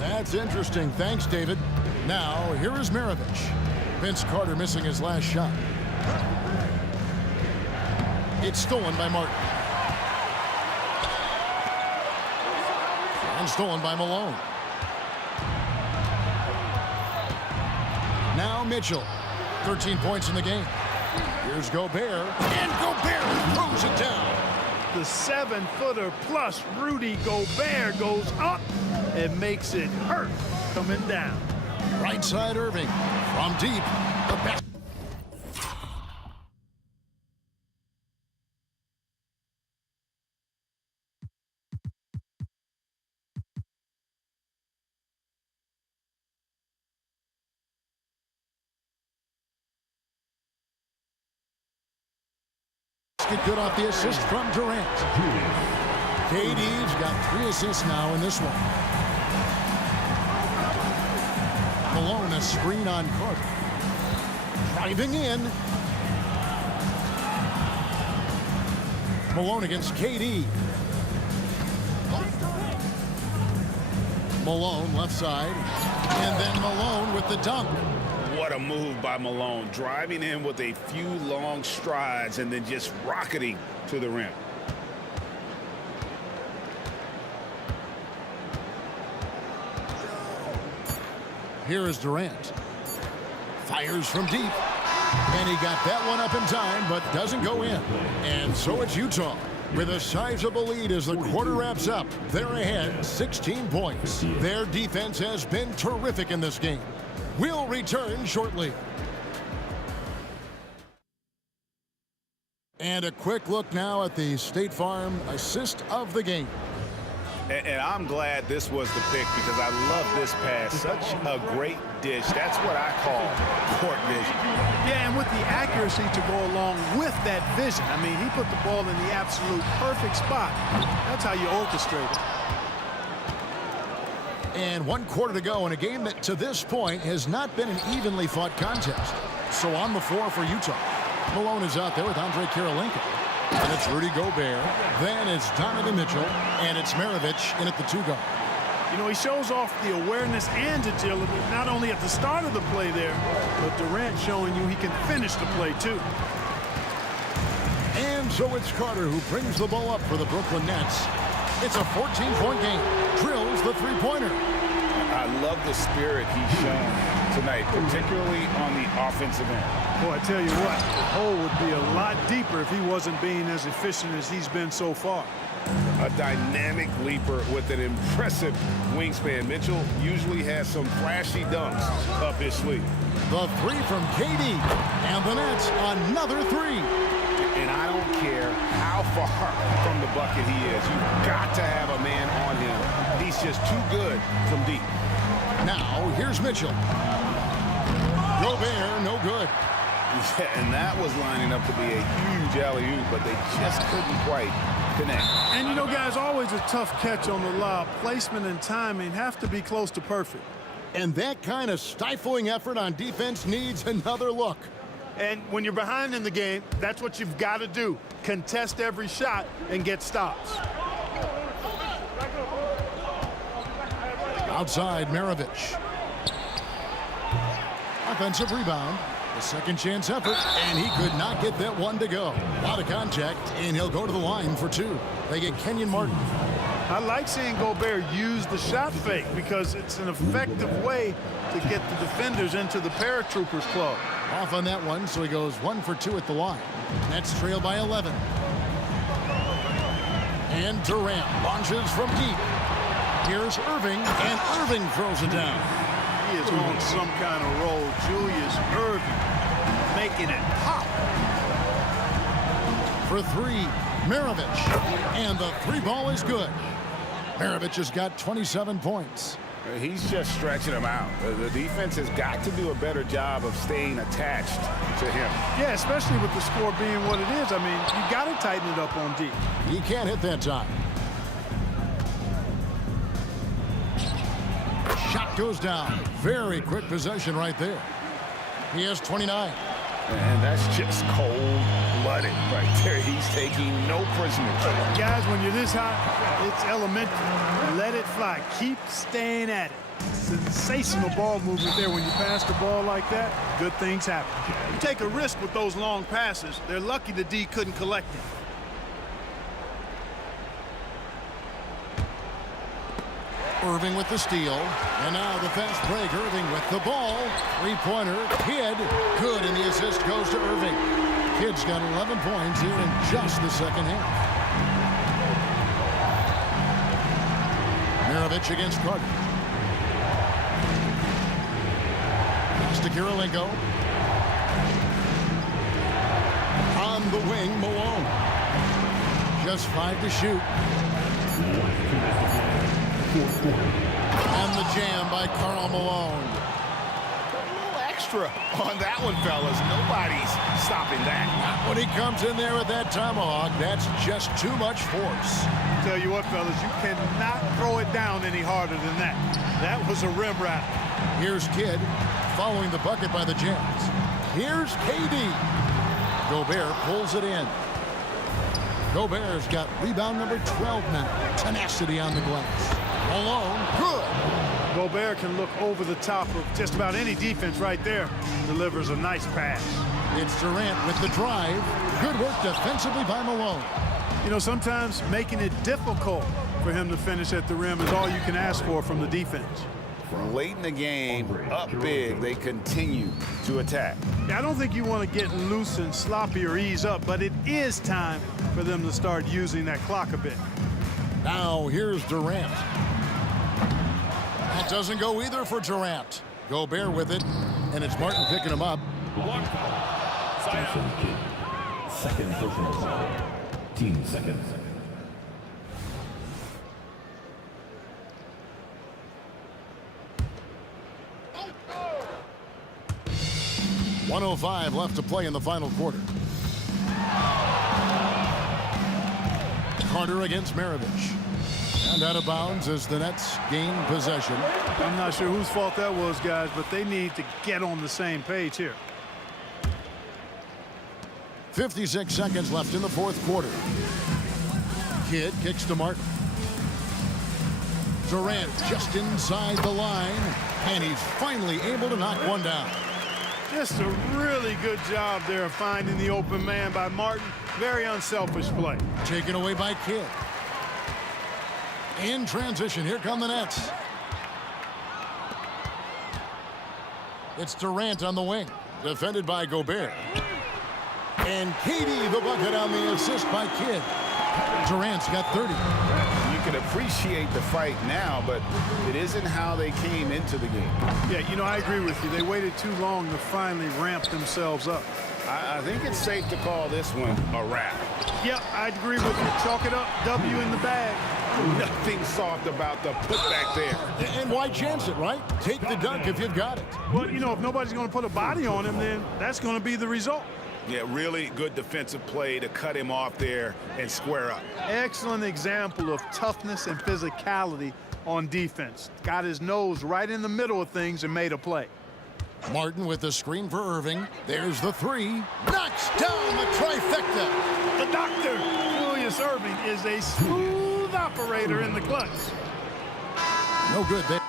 That's interesting. Thanks, David. Now, here is Maravich. Vince Carter missing his last shot. It's stolen by Martin. And stolen by Malone. from Mitchell. 13 points in the game. Here's Gobert, and Gobert throws it down. The 7-footer plus Rudy Gobert goes up and makes it hurt coming down. Right side Irving from deep. The basket. Good off the assist from Durant. KD's got 3 assists now in this one. Malone, a screen on Carter. Driving in. Malone against KD. Malone left side. And then Malone with the dunk. What a move by Malone, driving in with a few long strides and then just rocketing to the rim. Here is Durant. Fires from deep. And he got that one up in time, but doesn't go in. And so it's Utah with a sizable lead as the quarter wraps up. They're ahead 16 points. Their defense has been terrific in this game. We'll return shortly. And a quick look now at the State Farm assist of the game. And I'm glad this was the pick because I love this pass. Such a great dish. That's what I call court vision. Yeah, and with the accuracy to go along with that vision. I mean, he put the ball in the absolute perfect spot. That's how you orchestrate it. And 1 quarter to go in a game that to this point has not been an evenly fought contest. So on the floor for Utah. Malone is out there with Andre Kirilenko. And it's Rudy Gobert. Then it's Donovan Mitchell. And it's Maravich in at the 2-guard. You know, he shows off the awareness and agility, not only at the start of the play there, but Durant showing you he can finish the play too. And so it's Carter who brings the ball up for the Brooklyn Nets. It's a 14-point game. Drills the three-pointer. I love the spirit he's shown tonight, particularly on the offensive end. Boy, I tell you what, the hole would be a lot deeper if he wasn't being as efficient as he's been so far. A dynamic leaper with an impressive wingspan. Mitchell usually has some flashy dunks up his sleeve. The 3 from KD. And the Nets another 3. And I don't care how far from the bucket he is. You've got to have a man on him. He's just too good from deep. Now, here's Mitchell. Gobert, no good. Yeah, and that was lining up to be a huge alley-oop, but they just couldn't quite connect. And, you know, guys, always a tough catch on the lob. Placement and timing have to be close to perfect. And that kind of stifling effort on defense needs another look. And when you're behind in the game, that's what you've got to do. Contest every shot and get stops. Outside, Maravich. Offensive rebound. A second chance effort, and he could not get that one to go. Out of contact, and he'll go to the line for 2. They get Kenyon Martin. I like seeing Gobert use the shot fake because it's an effective way to get the defenders into the paratroopers club. Off on that one, so he goes 1 for 2 at the line. Nets trail by 11. And Durant launches from deep. Here's Irving, and Irving throws it down. He is on some kind of roll. Julius Irving making it pop. For 3, Maravich. And the 3 ball is good. Maravich has got 27 points. He's just stretching them out. The defense has got to do a better job of staying attached to him. Yeah, especially with the score being what it is. I mean, you got to tighten it up on D. He can't hit that time. Shot goes down. Very quick possession right there. He has 29. And that's just cold-blooded right there. He's taking no prisoners. Guys, when you're this hot, it's elementary. Let it fly. Keep staying at it. Sensational ball movement there. When you pass the ball like that, good things happen. You take a risk with those long passes. They're lucky the D couldn't collect it. Irving with the steal. And now the fast break. Irving with the ball. Three-pointer. Kidd. Good, and the assist goes to Irving. Kidd's got 11 points here in just the second half. Maravich against Carter. Pass to Kirilenko. On the wing, Malone. Just 5 to shoot. And the jam by Karl Malone. A little extra on that one, fellas. Nobody's stopping that. When he comes in there with that tomahawk, that's just too much force. Tell you what, fellas, you cannot throw it down any harder than that. That was a rim wrap. Here's Kidd following the bucket by the Jazz. Here's KD. Gobert pulls it in. Gobert's got rebound number 12 now. Tenacity on the glass. Malone, good. Gobert can look over the top of just about any defense right there. Delivers a nice pass. It's Durant with the drive. Good work defensively by Malone. You know, sometimes making it difficult for him to finish at the rim is all you can ask for from the defense. Late in the game, up big, they continue to attack. I don't think you want to get loose and sloppy or ease up, but it is time for them to start using that clock a bit. Now here's Durant. That doesn't go either for Durant. Gobert with it, and it's Martin picking him up. Jason Kidd. Second personal foul. Team seconds. .105 left to play in the final quarter. Carter against Maravich. And out of bounds as the Nets gain possession. I'm not sure whose fault that was, guys, but they need to get on the same page here. 56 seconds left in the fourth quarter. Kidd kicks to Martin. Durant just inside the line, and he's finally able to knock one down. Just a really good job there of finding the open man by Martin. Very unselfish play. Taken away by Kidd. In transition, here come the Nets. It's Durant on the wing, defended by Gobert. And KD the bucket on the assist by Kidd. Durant's got 30. You can appreciate the fight now, but it isn't how they came into the game. Yeah, you know, I agree with you. They waited too long to finally ramp themselves up. I think it's safe to call this one a wrap. Yep, I agree with you. Chalk it up. W in the bag. Nothing soft about the putback there. And why chance it, right? Take the dunk if you've got it. Well, you know, if nobody's going to put a body on him, then that's going to be the result. Yeah, really good defensive play to cut him off there and square up. Excellent example of toughness and physicality on defense. Got his nose right in the middle of things and made a play. Martin with the screen for Irving. There's the three. Knocks down the trifecta. The doctor, Julius Irving, is a smooth operator in the clutch. No good there.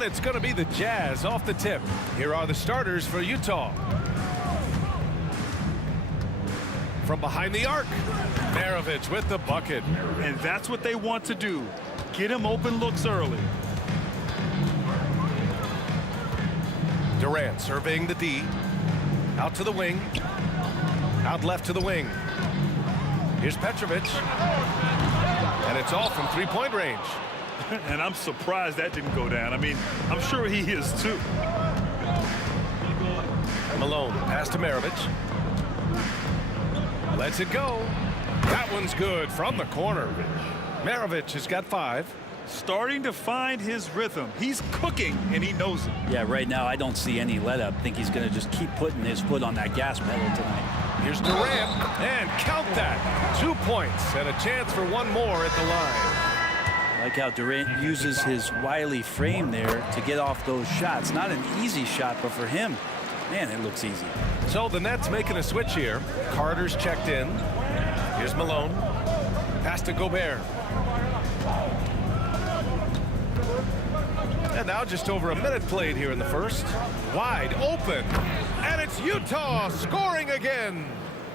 one, it's going to be the Jazz off the tip. Here are the starters for Utah. From behind the arc, Maravich with the bucket. And that's what they want to do. Get him open looks early. Durant surveying the D. Out to the wing. Out left to the wing. Here's Petrovic. And it's all from three-point range. And I'm surprised that didn't go down. I mean, I'm sure he is too. Malone, pass to Maravich. Lets it go. That one's good from the corner. Maravich has got 5. Starting to find his rhythm. He's cooking, and he knows it. Yeah, right now I don't see any let-up. I think he's going to just keep putting his foot on that gas pedal tonight. Here's Durant, and count that. 2 points and a chance for one more at the line. I like how Durant uses his wily frame there to get off those shots. Not an easy shot, but for him, man, it looks easy. So the Nets making a switch here. Carter's checked in. Here's Malone. Pass to Gobert. And now just over a minute played here in the first. Wide open. And it's Utah scoring again.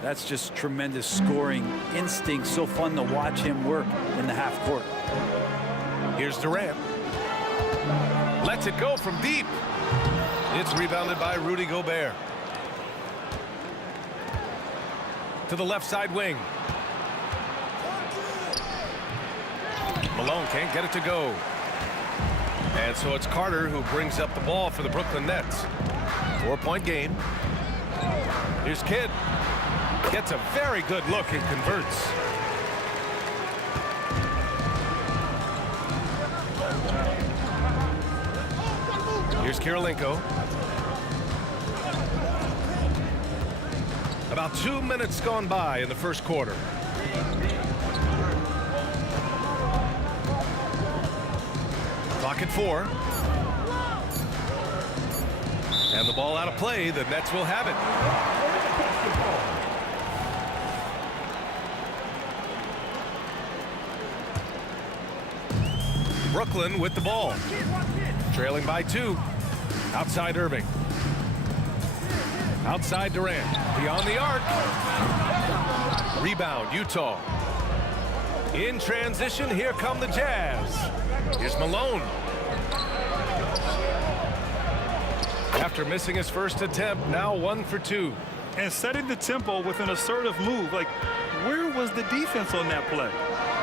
That's just tremendous scoring instinct. So fun to watch him work in the half court. Here's Durant. Lets it go from deep. It's rebounded by Rudy Gobert. To the left side wing. Malone can't get it to go. And so it's Carter who brings up the ball for the Brooklyn Nets. 4-point game. Here's Kidd. Gets a very good look and converts. Here's Kirilenko. About 2 minutes gone by in the first quarter. Clock at 4. And the ball out of play. The Nets will have it. Brooklyn with the ball. Trailing by 2. Outside Irving. Outside Durant. Beyond the arc. Rebound Utah. In transition, here come the Jazz. Here's Malone. After missing his first attempt, now 1 for 2. And setting the tempo with an assertive move. Like, where was the defense on that play?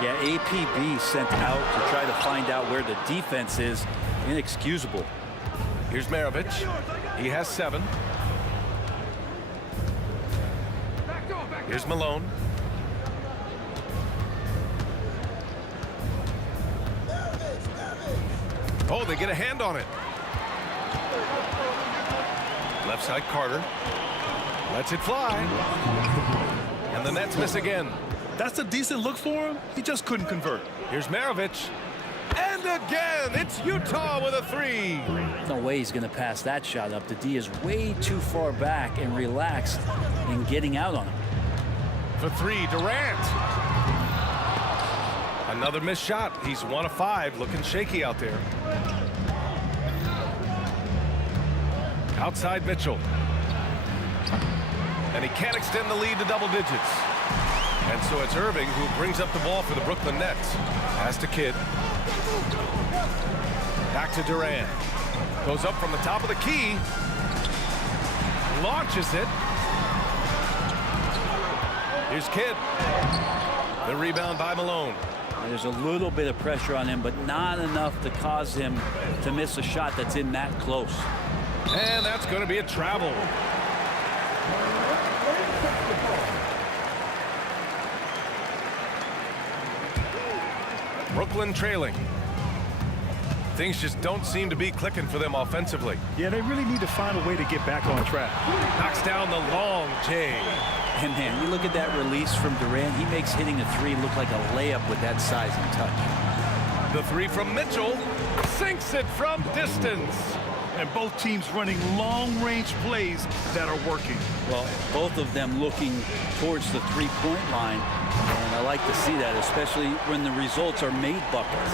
Yeah, APB sent out to try to find out where the defense is. Inexcusable. Here's Maravich. He has 7. Here's Malone. Oh, they get a hand on it. Left side Carter. Lets it fly. And the Nets miss again. That's a decent look for him. He just couldn't convert. Here's Maravich. And again, it's Utah with a 3. No way he's going to pass that shot up. The D is way too far back and relaxed in getting out on him. For 3, Durant. Another missed shot. He's 1 of 5, looking shaky out there. Outside Mitchell. And he can't extend the lead to double digits. And so it's Irving who brings up the ball for the Brooklyn Nets. Pass to Kidd. Back to Durant. Goes up from the top of the key. Launches it. Here's Kidd. The rebound by Malone. There's a little bit of pressure on him, but not enough to cause him to miss a shot that's in that close. And that's going to be a travel. Brooklyn trailing. Things just don't seem to be clicking for them offensively. Yeah, they really need to find a way to get back on track. Knocks down the long J. And man, you look at that release from Durant. He makes hitting a 3 look like a layup with that size and touch. The 3 from Mitchell sinks it from distance. And both teams running long-range plays that are working. Well, both of them looking towards the three-point line. And I like to see that, especially when the results are made buckets.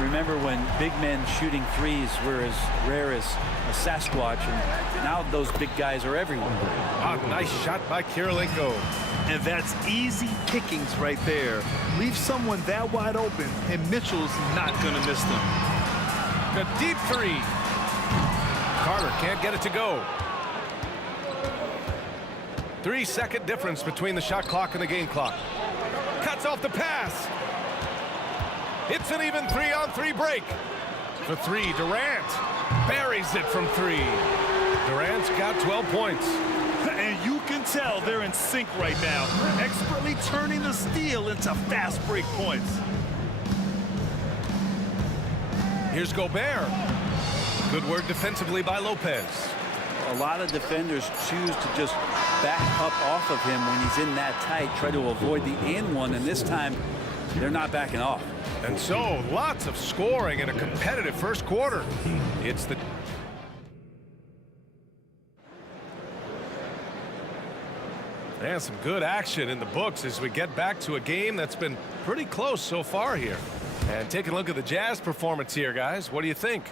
Remember when big men shooting threes were as rare as a Sasquatch, and now those big guys are everywhere. Nice shot by Kirilenko. And that's easy pickings right there. Leave someone that wide open, and Mitchell's not going to miss them. A deep three. Carter can't get it to go. 3-second difference between the shot clock and the game clock. Cuts off the pass. It's an even 3-on-3 break. For three, Durant buries it from three. Durant's got 12 points. And you can tell they're in sync right now, expertly turning the steal into fast break points. Here's Gobert. Good work defensively by Lopez. A lot of defenders choose to just back up off of him when he's in that tight, try to avoid the and one, and this time they're not backing off. And so lots of scoring in a competitive first quarter. It's the and some good action in the books as we get back to a game that's been pretty close so far here. And taking a look at the Jazz performance here, guys. What do you think?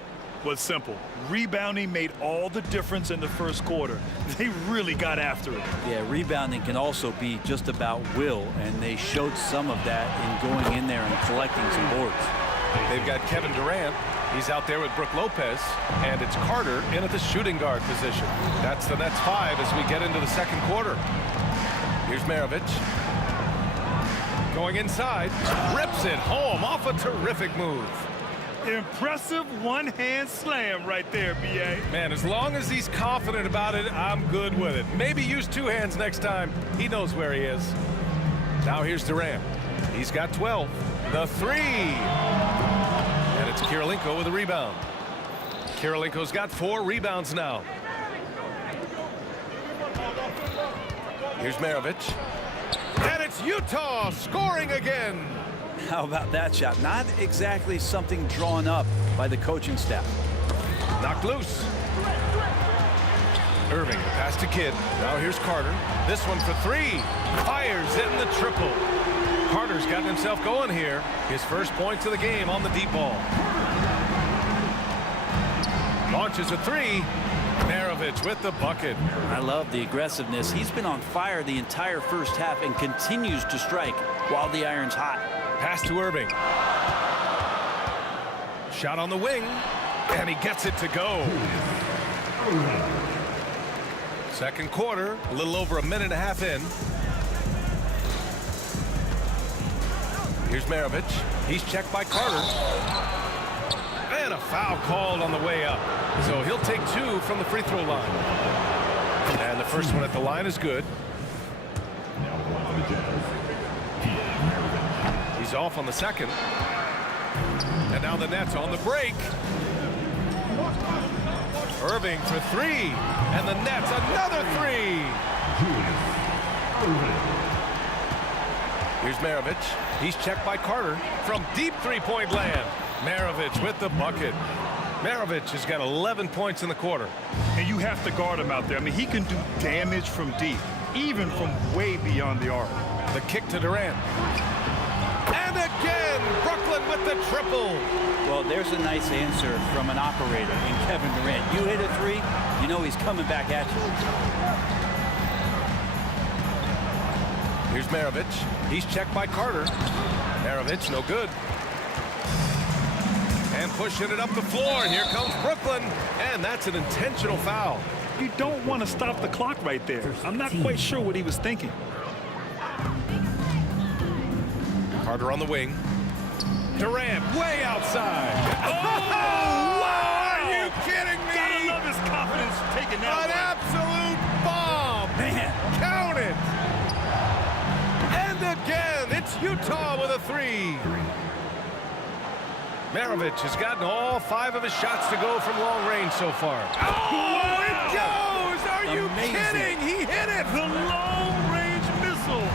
Was simple. Rebounding made all the difference in the first quarter. They really got after it. Yeah, rebounding can also be just about will, and they showed some of that in going in there and collecting some boards. They've got Kevin Durant. He's out there with Brook Lopez, and it's Carter in at the shooting guard position. That's the Nets 5 as we get into the second quarter. Here's Maravich. Going inside, rips it home off a terrific move. Impressive one-hand slam right there, B.A. Man, as long as he's confident about it, I'm good with it. Maybe use two hands next time. He knows where he is. Now here's Durant. He's got 12. The three. And it's Kirilenko with a rebound. Kirilenko's got 4 rebounds now. Here's Maravich. And it's Utah scoring again. How about that shot? Not exactly something drawn up by the coaching staff. Knocked loose. Irving, the pass to Kidd. Now here's Carter. This one for 3. Fires in the triple. Carter's gotten himself going here. His first points of the game on the deep ball. Launches a 3. Maravich with the bucket. I love the aggressiveness. He's been on fire the entire first half and continues to strike while the iron's hot. Pass to Irving. Shot on the wing, and he gets it to go. Second quarter, a little over a minute and a half in. Here's Maravich. He's checked by Carter. And a foul called on the way up. So he'll take 2 from the free throw line. And the first one at the line is good. He's off on the second. And now the Nets on the break. Irving for 3. And the Nets another 3. Here's Maravich. He's checked by Carter from deep three-point land. Maravich with the bucket. Maravich has got 11 points in the quarter. And you have to guard him out there. I mean, he can do damage from deep, even from way beyond the arc. The kick to Durant. And again, Brooklyn with the triple. Well, there's a nice answer from an operator in Kevin Durant. You hit a 3, you know he's coming back at you. Here's Maravich. He's checked by Carter. Maravich, no good. And pushing it up the floor. Here comes Brooklyn. And that's an intentional foul. You don't want to stop the clock right there. I'm not quite sure what he was thinking. Carter on the wing. Durant way outside. Oh, wow! Are you kidding me? Gotta love his confidence taking that An absolute bomb. Man. Count it. And again, it's Utah with a 3. Maravich has gotten all 5 of his shots to go from long range so far. Oh, it goes! Are you kidding? He hit it! The long-range missile.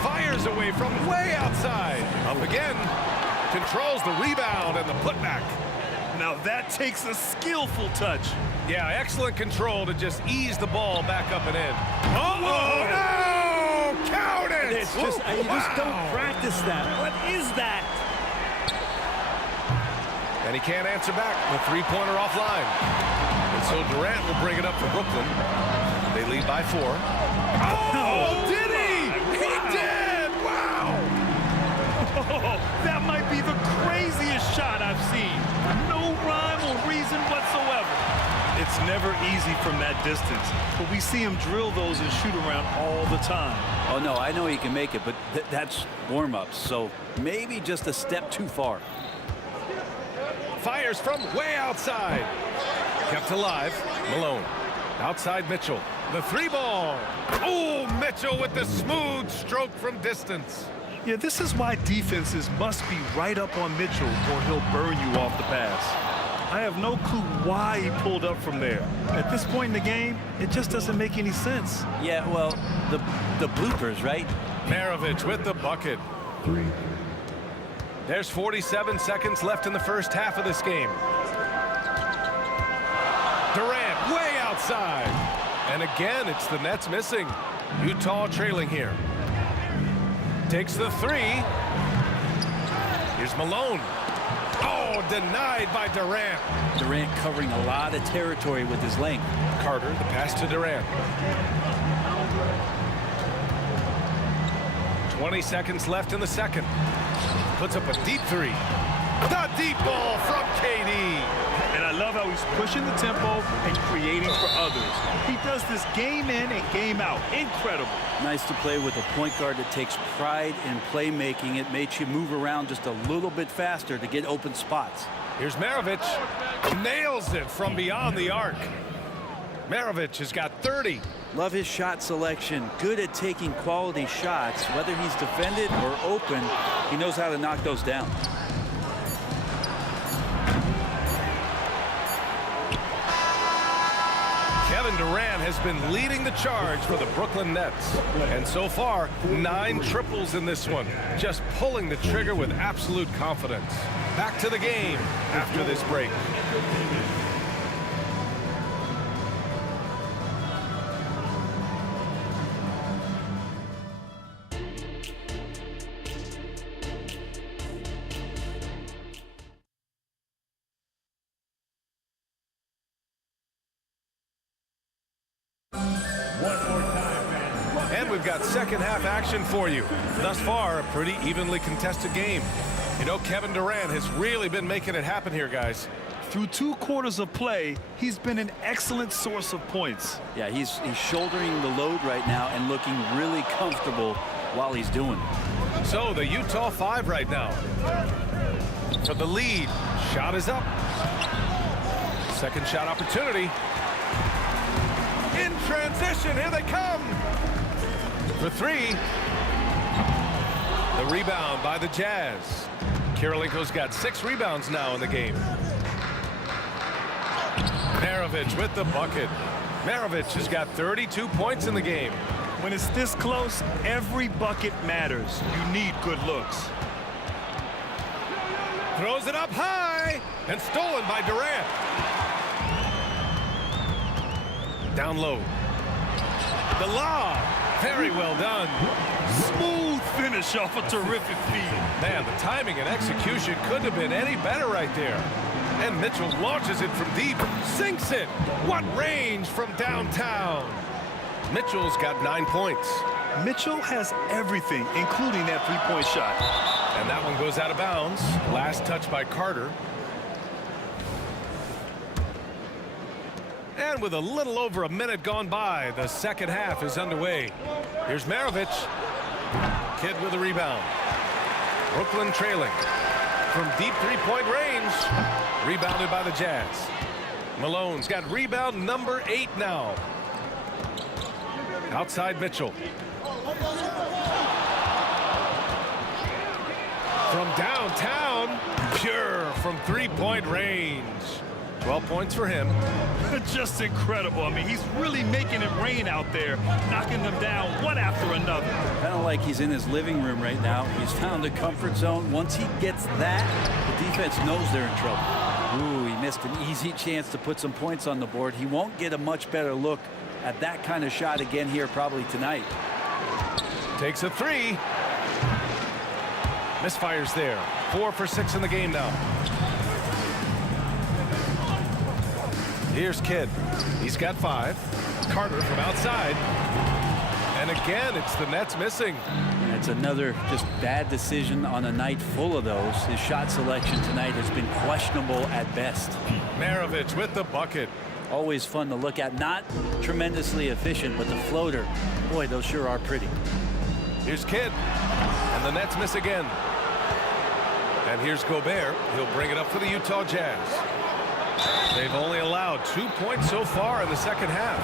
Fires away from way outside. Up again. Controls the rebound and the putback. now that takes a skillful touch. Yeah, excellent control to just ease the ball back up and in. Uh-oh! No! Count it! It's just, you just don't practice that. What is that? And he can't answer back. The three-pointer offline. And so Durant will bring it up for Brooklyn. They lead by 4. Oh, did he? He did! Wow! Oh, that might be the craziest shot I've seen. No rhyme or reason whatsoever. It's never easy from that distance, but we see him drill those and shoot around all the time. Oh, no, I know he can make it, but that's warm-ups, so maybe just a step too far. Fires from way outside. Kept alive. Malone. Outside Mitchell. The 3 ball. Oh, Mitchell with the smooth stroke from distance. Yeah, this is why defenses must be right up on Mitchell or he'll burn you off the pass. I have no clue why he pulled up from there. At this point in the game, it just doesn't make any sense. Yeah, well, the bloopers, right? Maravich with the bucket. 3. There's 47 seconds left in the first half of this game. Durant way outside. And again, it's the Nets missing. Utah trailing here. Takes the 3. Here's Malone. Oh, denied by Durant. Durant covering a lot of territory with his length. Carter, the pass to Durant. 20 seconds left in the second. Puts up a deep 3. The deep ball from KD. And I love how he's pushing the tempo and creating for others. He does this game in and game out. Incredible. Nice to play with a point guard that takes pride in playmaking. It makes you move around just a little bit faster to get open spots. Here's Maravich. Nails it from beyond the arc. Maravich has got 30. Love his shot selection. Good at taking quality shots. Whether he's defended or open, he knows how to knock those down. Kevin Durant has been leading the charge for the Brooklyn Nets. And so far, 9 triples in this one. Just pulling the trigger with absolute confidence. Back to the game after this break. And we've got second half action for you. Thus far, a pretty evenly contested game. You know, Kevin Durant has really been making it happen here, guys. Through 2 quarters of play, he's been an excellent source of points. Yeah, he's shouldering the load right now and looking really comfortable while he's doing it. So the Utah 5 right now. For the lead. Shot is up. Second shot opportunity. In transition, here they come. For 3. The rebound by the Jazz. Kirilenko's got 6 rebounds now in the game. Maravich with the bucket. Maravich has got 32 points in the game. When it's this close, every bucket matters. You need good looks. Throws it up high and stolen by Durant. Down low. The lob. Very well done. Smooth finish off a terrific feed. Man, the timing and execution couldn't have been any better right there. And Mitchell launches it from deep. Sinks it. What range from downtown. Mitchell's got 9 points. Mitchell has everything, including that three-point shot. And that one goes out of bounds. Last touch by Carter. And with a little over a minute gone by, the second half is underway. Here's Maravich. Kidd with a rebound. Brooklyn trailing. From deep three-point range. Rebounded by the Jazz. Malone's got rebound number 8 now. Outside Mitchell. From downtown, pure from three-point range. 12 points for him. Just incredible. I mean, he's really making it rain out there, knocking them down one after another. Kind of like he's in his living room right now. He's found a comfort zone. Once he gets that, the defense knows they're in trouble. Ooh, he missed an easy chance to put some points on the board. He won't get a much better look at that kind of shot again here probably tonight. Takes a three. Misfires there. 4 for 6 in the game now. Here's Kidd. He's got 5. Carter from outside. And again, it's the Nets missing. It's another just bad decision on a night full of those. His shot selection tonight has been questionable at best. Maravich with the bucket. Always fun to look at. Not tremendously efficient, but the floater, boy, those sure are pretty. Here's Kidd. And the Nets miss again. And here's Gobert. He'll bring it up for the Utah Jazz. They've only allowed 2 points so far in the second half.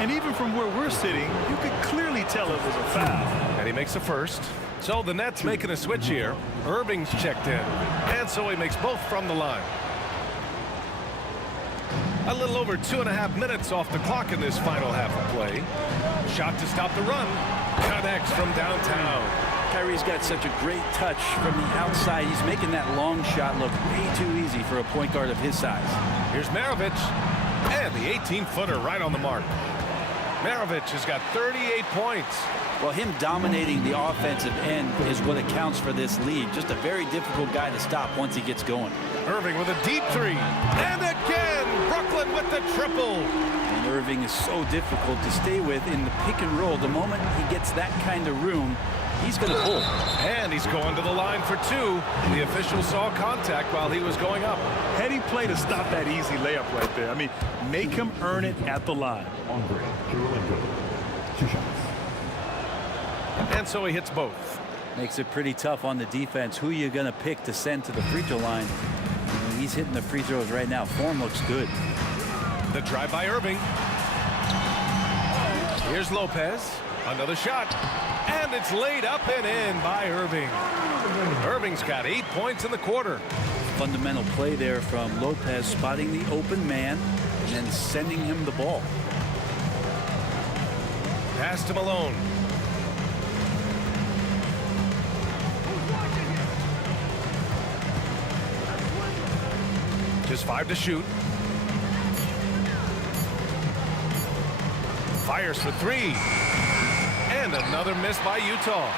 And even from where we're sitting, you could clearly tell it was a foul. And he makes a first. So the Nets making a switch here. Irving's checked in. And so he makes both from the line. A little over 2.5 minutes off the clock in this final half of play. Shot to stop the run. Connects from downtown. Kyrie's got such a great touch from the outside. He's making that long shot look way too easy for a point guard of his size. Here's Maravich. And the 18-footer right on the mark. Maravich has got 38 points. Well, him dominating the offensive end is what accounts for this lead. Just a very difficult guy to stop once he gets going. Irving with a deep three. And again, Brooklyn with the triple. And Irving is so difficult to stay with in the pick and roll. The moment he gets that kind of room, he's going to pull. And he's going to the line for 2. The official saw contact while he was going up. Heady play to stop that easy layup right there. I mean, make him earn it at the line. Andre Kirilenko, 2 shots. And so he hits both. Makes it pretty tough on the defense. Who you going to pick to send to the free throw line? And he's hitting the free throws right now. Form looks good. The drive by Irving. Here's Lopez. Another shot. And it's laid up and in by Irving. Irving's got 8 points in the quarter. Fundamental play there from Lopez, spotting the open man and then sending him the ball. Pass to Malone. Just 5 to shoot. Fires for 3. And another miss by Utah.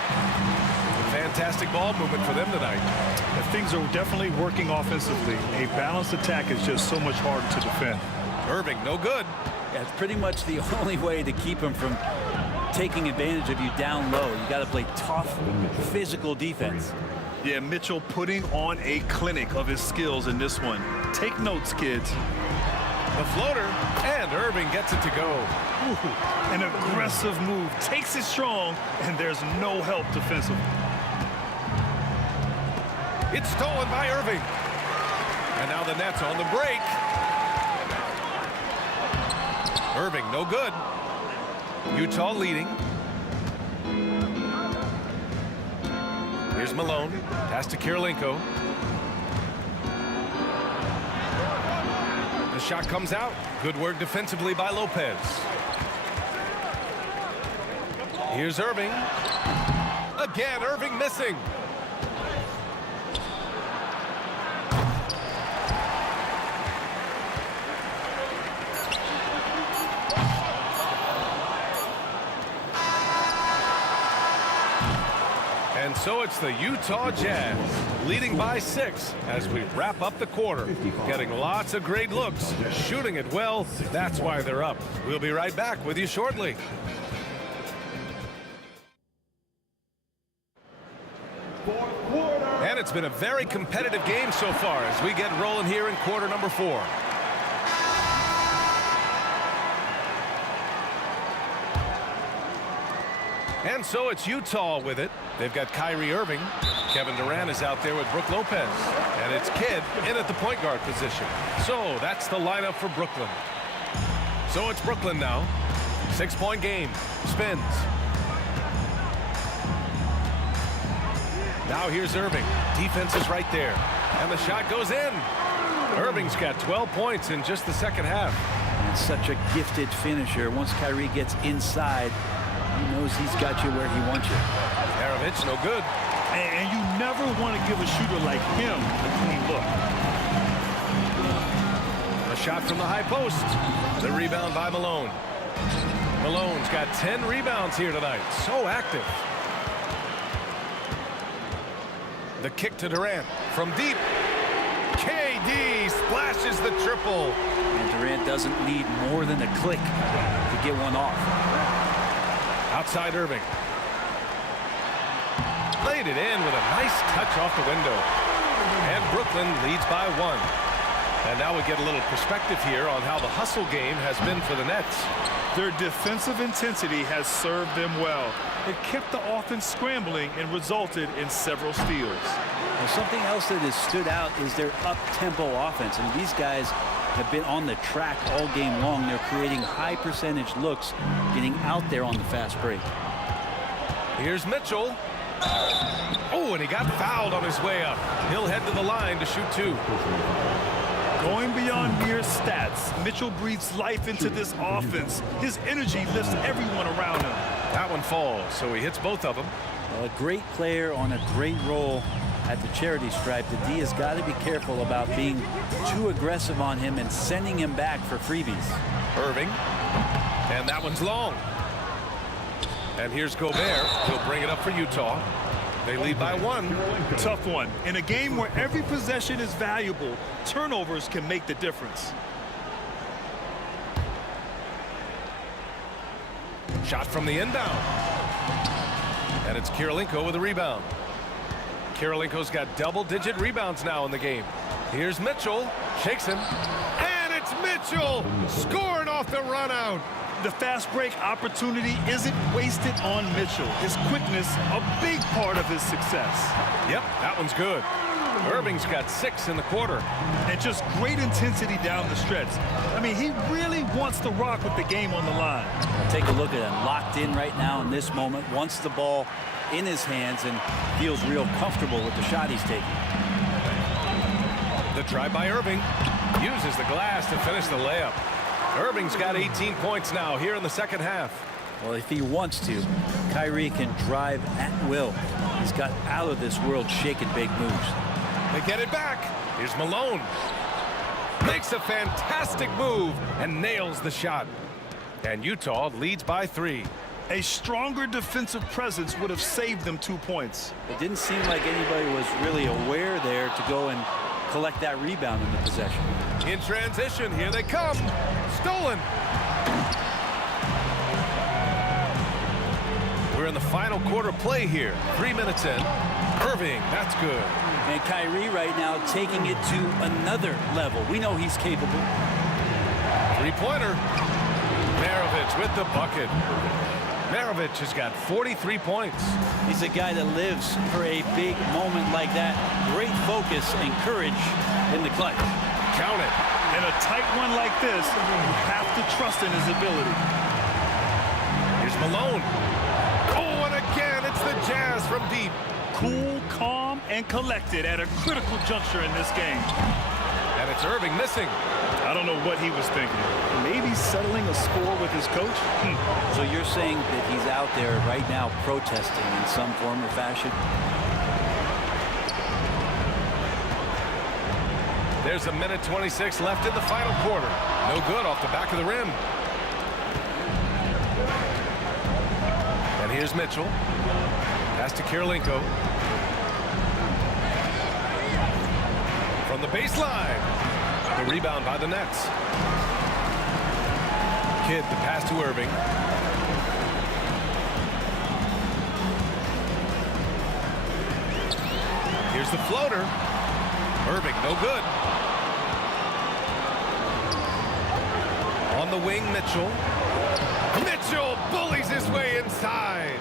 Fantastic ball movement for them tonight. Things are definitely working offensively. A balanced attack is just so much harder to defend. Irving, no good. Yeah, it's pretty much the only way to keep him from taking advantage of you down low. You got to play tough, physical defense. Yeah, Mitchell putting on a clinic of his skills in this one. Take notes, kids. The floater, and Irving gets it to go. Ooh, an aggressive move, takes it strong, and there's no help defensively. It's stolen by Irving. And now the Nets on the break. Irving, no good. Utah leading. Here's Malone. Pass to Kirilenko. The shot comes out. Good work defensively by Lopez. Here's Irving. Again, Irving missing. And so it's the Utah Jazz leading by 6 as we wrap up the quarter. Getting lots of great looks, shooting it well. That's why they're up. We'll be right back with you shortly. And it's been a very competitive game so far as we get rolling here in quarter number 4. And so it's Utah with it. They've got Kyrie Irving. Kevin Durant is out there with Brook Lopez. And it's Kidd in at the point guard position. So that's the lineup for Brooklyn. So it's Brooklyn now. 6-point game. Spins. Now here's Irving. Defense is right there. And the shot goes in. Irving's got 12 points in just the second half. And such a gifted finisher. Once Kyrie gets inside, he knows he's got you where he wants you. Maravich, no good. And you never want to give a shooter like him a clean look. shot from the high post. The rebound by Malone. Malone's got 10 rebounds here tonight. So active. The kick to Durant from deep. KD splashes the triple. And Durant doesn't need more than a click to get one off. Outside Irving. Laid it in with a nice touch off the window. And Brooklyn leads by 1. And now we get a little perspective here on how the hustle game has been for the Nets. Their defensive intensity has served them well. It kept the offense scrambling and resulted in several steals. Well, something else that has stood out is their up-tempo offense. And these guys have been on the track all game long. They're creating high percentage looks, getting out there on the fast break. Here's Mitchell. Oh, and he got fouled on his way up. He'll head to the line to shoot 2. Going beyond mere stats, Mitchell breathes life into this offense. His energy lifts everyone around him. That one falls, so he hits both of them. Well, a great player on a great role at the charity stripe. The D has got to be careful about being too aggressive on him and sending him back for freebies. Irving. And that one's long. And here's Gobert. He'll bring it up for Utah. They lead by 1. Tough one. In a game where every possession is valuable, turnovers can make the difference. Shot from the inbound. And it's Kirilenko with a rebound. Kirilenko's got double-digit rebounds now in the game. Here's Mitchell. Shakes him. And it's Mitchell scoring off the run out. The fast break opportunity isn't wasted on Mitchell. His quickness, a big part of his success. Yep, that one's good. Irving's got 6 in the quarter. And just great intensity down the stretch. I mean, he really wants to rock with the game on the line. Take a look at him, locked in right now in this moment, wants the ball in his hands and feels real comfortable with the shot he's taking. The drive by Irving. Uses the glass to finish the layup. Irving's got 18 points now here in the second half. Well, if he wants to, Kyrie can drive at will. He's got out of this world shake and bake moves. They get it back. Here's Malone. Makes a fantastic move and nails the shot. And Utah leads by 3. A stronger defensive presence would have saved them 2 points. It didn't seem like anybody was really aware there to go and collect that rebound in the possession. In transition, here they come. Stolen. We're in the final quarter play here. 3 minutes in. Irving, that's good. And Kyrie right now taking it to another level. We know he's capable. 3-pointer. Maravich with the bucket. Maravich has got 43 points. He's a guy that lives for a big moment like that. Great focus and courage in the clutch. Count it. In a tight one like this, you have to trust in his ability. Here's Malone. Oh, and again, it's the Jazz from deep. Cool, calm, and collected at a critical juncture in this game. And it's Irving missing. I don't know what he was thinking. Maybe settling a score with his coach? So you're saying that he's out there right now protesting in some form or fashion? There's a minute 26 left in the final quarter. No good off the back of the rim. And here's Mitchell. Pass to Kirilenko. From the baseline. The rebound by the Nets. Kidd, the pass to Irving. Here's the floater. Irving, no good. On the wing, Mitchell. Mitchell bullies his way inside.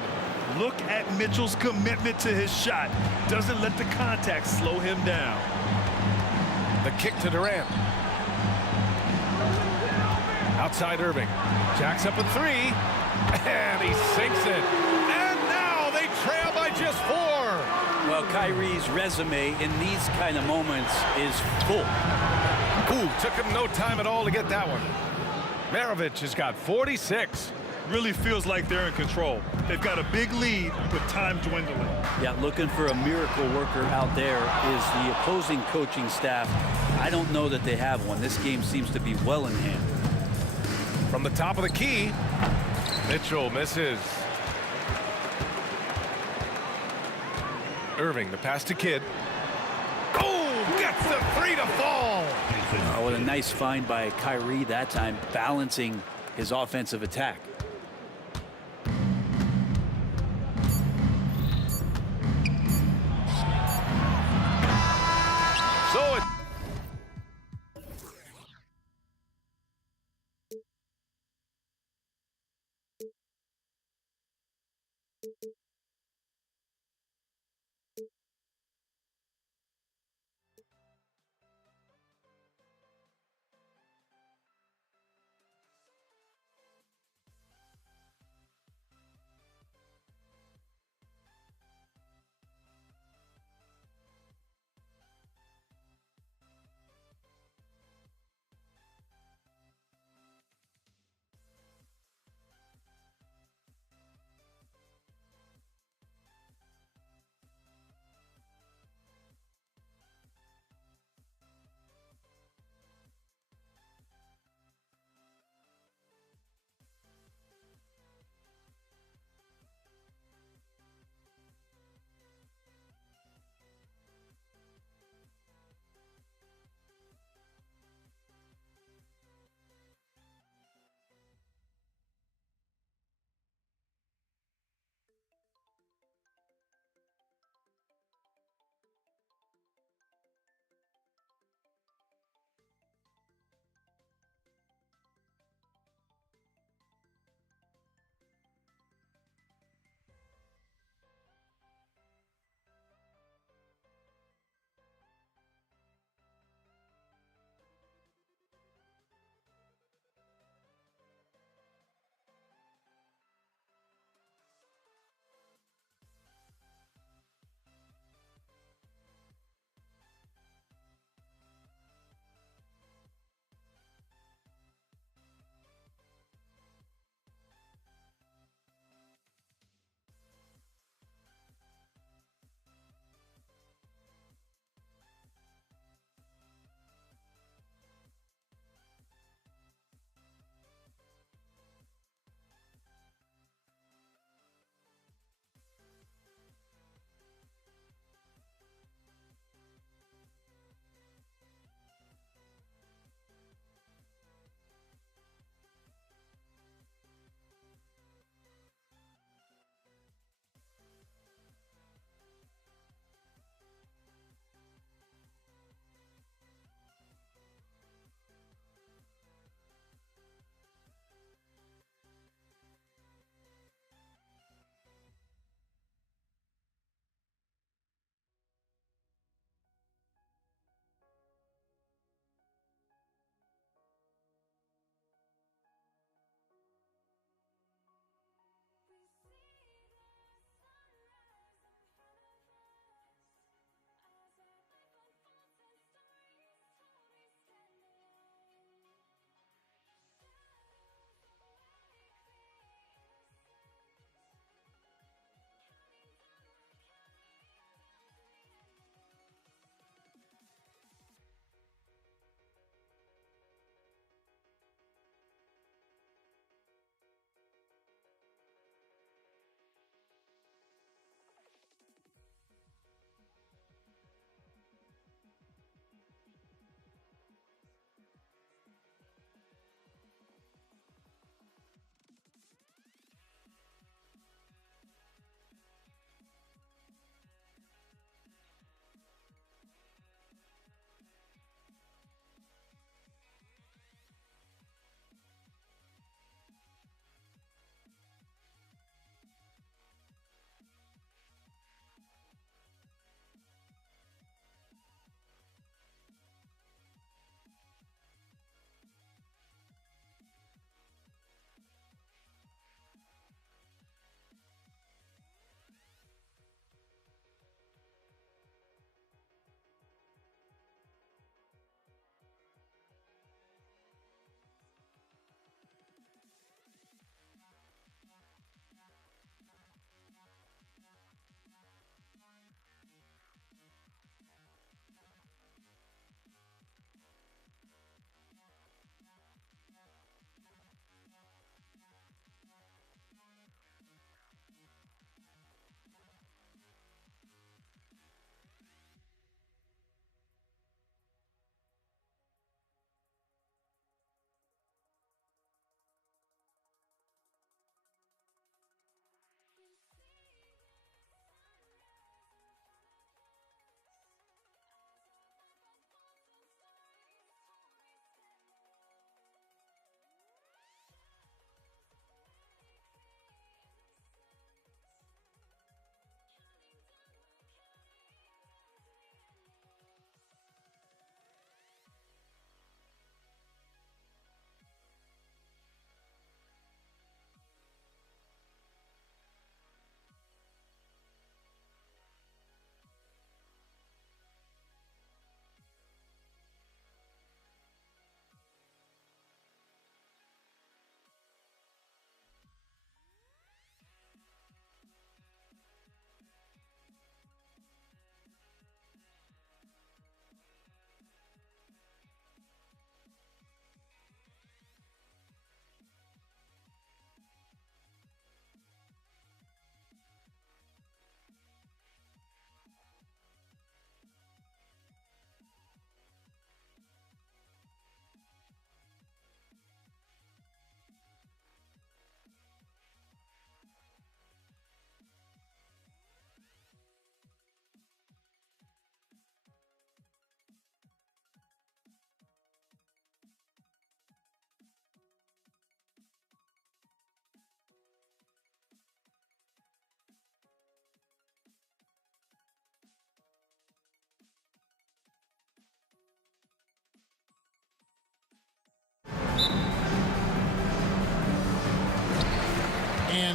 Look at Mitchell's commitment to his shot. Doesn't let the contact slow him down. The kick to Durant. Outside Irving. Jacks up a 3. And he sinks it. And now they trail by just 4. Well, Kyrie's resume in these kind of moments is full. Ooh, took him no time at all to get that one. Maravich has got 46. Really feels like they're in control. They've got a big lead with time dwindling. Yeah, looking for a miracle worker out there is the opposing coaching staff. I don't know that they have one. This game seems to be well in hand. From the top of the key, Mitchell misses. Irving, the pass to Kidd. Oh, gets the three to fall. Oh, what a nice find by Kyrie that time, balancing his offensive attack. So it.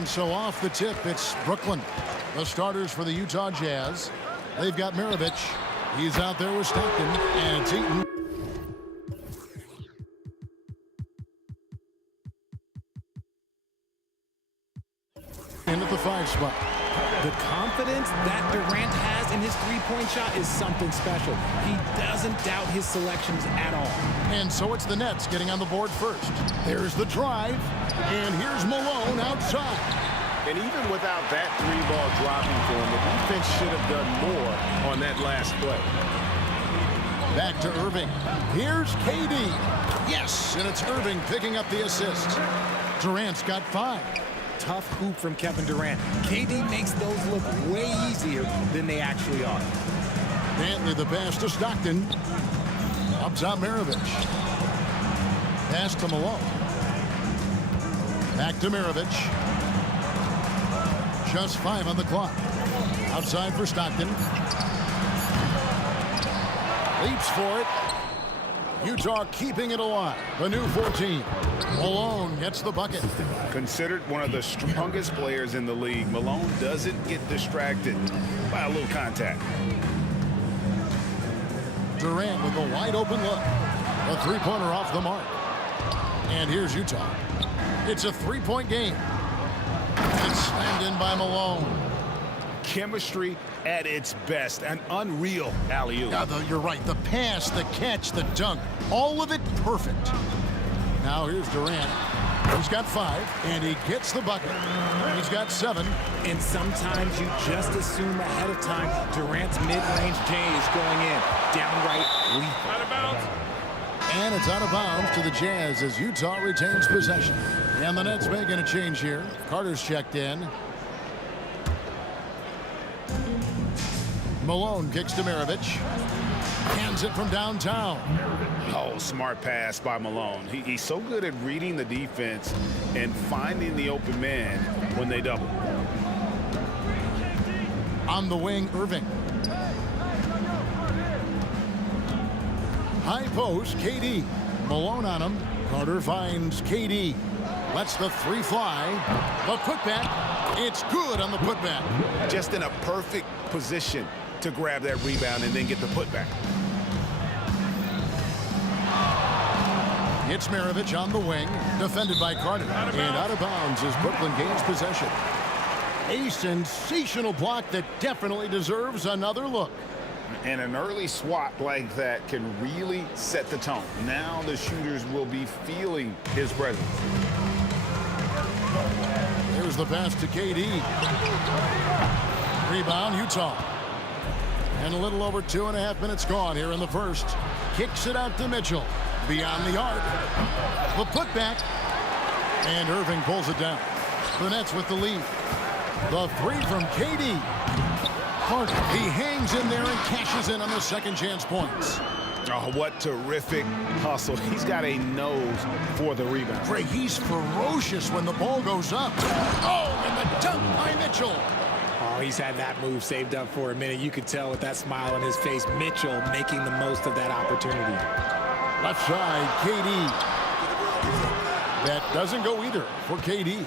And so off the tip, it's Brooklyn. The starters for the Utah Jazz. They've got Maravich. He's out there with Stockton, and it's Eaton. In at the 5 spot. The confidence that Durant has in his three-point shot is something special. He doesn't doubt his selections at all. And so it's the Nets getting on the board first. There's the drive, and here's Malone outside. And even without that 3-ball dropping for him, the defense should have done more on that last play. Back to Irving. Here's KD. Yes, and it's Irving picking up the assist. Durant's got 5. Tough hoop from Kevin Durant. KD makes those look way easier than they actually are. Dantley the pass to Stockton. Up top Maravich. Pass to Malone. Back to Maravich. Just 5 on the clock. Outside for Stockton. Leaps for it. Utah keeping it alive. The new 14. Malone gets the bucket. Considered one of the strongest players in the league, Malone doesn't get distracted by a little contact. Durant with a wide open look. A three-pointer off the mark. And here's Utah. It's a 3-point game. It's slammed in by Malone. Chemistry at its best. An unreal alley-oop. Yeah, you're right. The pass, the catch, the dunk. All of it perfect. Now here's Durant. He's got 5, and he gets the bucket. He's got 7. And sometimes you just assume ahead of time Durant's mid-range J is going in. Downright lethal. Out of bounds. And it's out of bounds to the Jazz as Utah retains possession. And the Nets making a change here. Carter's checked in. Malone kicks to Maravich. Hands it from downtown. Oh, smart pass by Malone. He's so good at reading the defense and finding the open man when they double. On the wing, Irving. High post, KD. Malone on him. Carter finds KD. Lets the 3 fly. The putback. It's good on the putback. Just in a perfect position to grab that rebound and then get the putback. It's Maravich on the wing, defended by Carter. And out of bounds as Brooklyn gains possession. A sensational block that definitely deserves another look. And an early swat like that can really set the tone. Now the shooters will be feeling his presence. There's the pass to KD. Rebound, Utah. And a little over 2.5 minutes gone here in the first. Kicks it out to Mitchell. Beyond the arc. The putback. And Irving pulls it down. The Nets with the lead. The 3 from KD. Carter, he hangs in there and cashes in on the second chance points. Oh, what terrific hustle. He's got a nose for the rebound. Ray, he's ferocious when the ball goes up. Oh, and the dunk by Mitchell. Oh, he's had that move saved up for a minute. You could tell with that smile on his face, Mitchell making the most of that opportunity. Left side, KD. That doesn't go either for KD.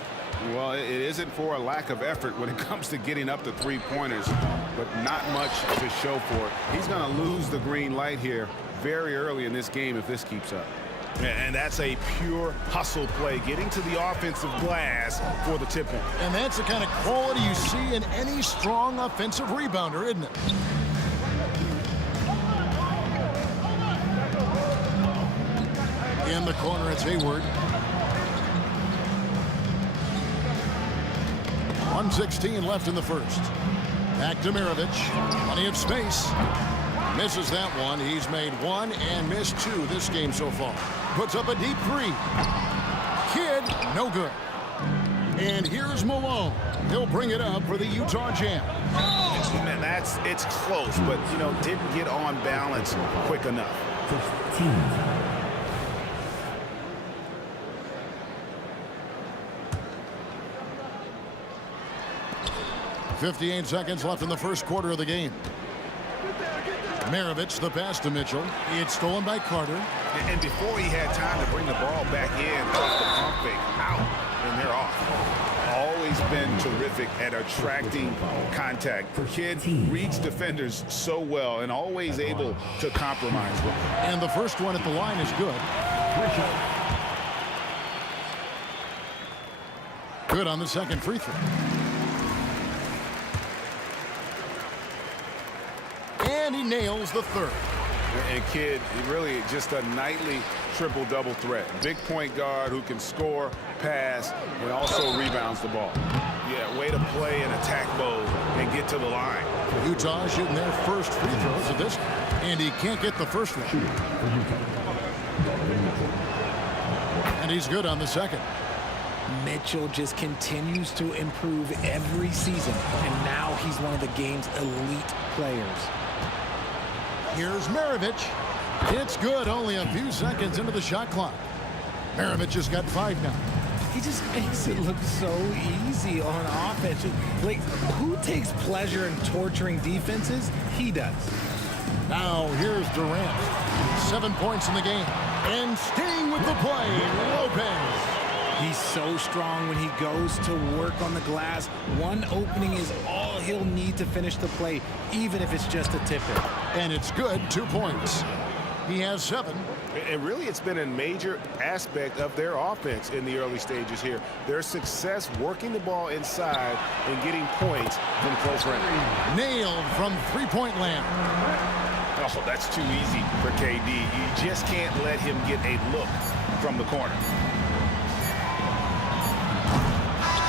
Well, it isn't for a lack of effort when it comes to getting up to 3-pointers, but not much to show for it. He's going to lose the green light here very early in this game if this keeps up. And that's a pure hustle play, getting to the offensive glass for the tip-in. And that's the kind of quality you see in any strong offensive rebounder, isn't it? In the corner, it's Hayward. 1:16 left in the first. Back to Maravich. Plenty of space. Misses that one. He's made 1 and missed 2 this game so far. Puts up a deep 3. Kidd, no good. And here's Malone. He'll bring it up for the Utah Jazz. And it's close, but, you know, didn't get on balance quick enough. 58 seconds left in the first quarter of the game. Maravich, the pass to Mitchell. It's stolen by Carter. And before he had time to bring the ball back in, off the pump fake, out, and they're off. always been terrific at attracting contact. Kid reads defenders so well and always able to compromise them. And the first one at the line is good. Good on the second free throw. And he nails the third. And Kidd, really just a nightly triple-double threat. Big point guard who can score, pass, and also rebounds the ball. Yeah, way to play in attack mode and get to the line. Utah shooting their first free throws of this, and he can't get the first one. And he's good on the second. Mitchell just continues to improve every season, and now he's one of the game's elite players. Here's Maravich. It's good, only a few seconds into the shot clock. Maravich has got 5 now. He just makes it look so easy on offense. Like, who takes pleasure in torturing defenses? He does. Now here's Durant. 7 points in the game. And staying with the play, Lopez. He's so strong when he goes to work on the glass. One opening is all he'll need to finish the play, even if it's just a tip-in. And it's good, 2 points. He has 7. And really, it's been a major aspect of their offense in the early stages here. Their success working the ball inside and getting points from close range. Nailed from three-point land. Oh, that's too easy for KD. You just can't let him get a look from the corner.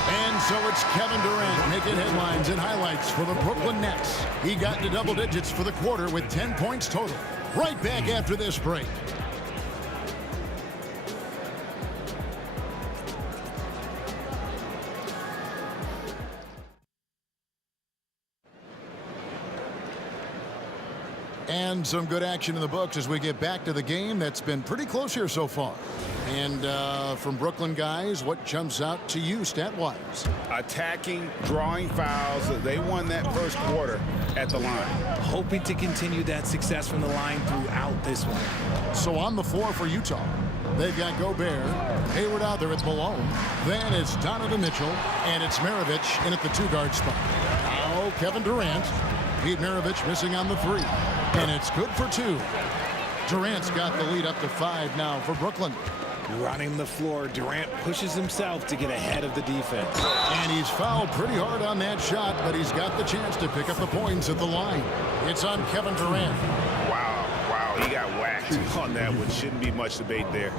And so it's Kevin Durant making headlines and highlights for the Brooklyn Nets. He got into double digits for the quarter with 10 points total. Right back after this break. And some good action in the books as we get back to the game that's been pretty close here so far. And from Brooklyn guys, what jumps out to you stat-wise? Attacking, drawing fouls. They won that first quarter at the line. Hoping to continue that success from the line throughout this one. So on the floor for Utah, they've got Gobert, Hayward out there at Malone. Then it's Donovan Mitchell, and it's Maravich in at the 2-guard spot. Now Kevin Durant. Pete Maravich missing on the 3. And it's good for 2. Durant's got the lead up to 5 now for Brooklyn. Running the floor, Durant pushes himself to get ahead of the defense. And he's fouled pretty hard on that shot, but he's got the chance to pick up the points at the line. It's on Kevin Durant. Wow, he got whacked on that one. Shouldn't be much debate there.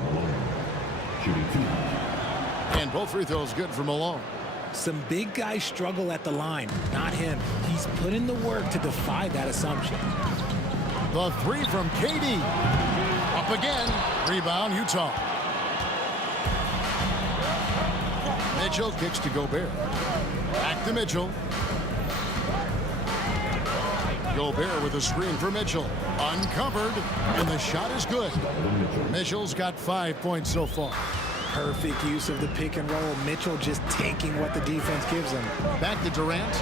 And both free throws good for Malone. Some big guys struggle at the line, not him. He's put in the work to defy that assumption. The 3 from KD. Up again. Rebound, Utah. Mitchell kicks to Gobert. Back to Mitchell. Gobert with a screen for Mitchell. Uncovered, and the shot is good. Mitchell's got 5 points so far. Perfect use of the pick and roll. Mitchell just taking what the defense gives him. Back to Durant.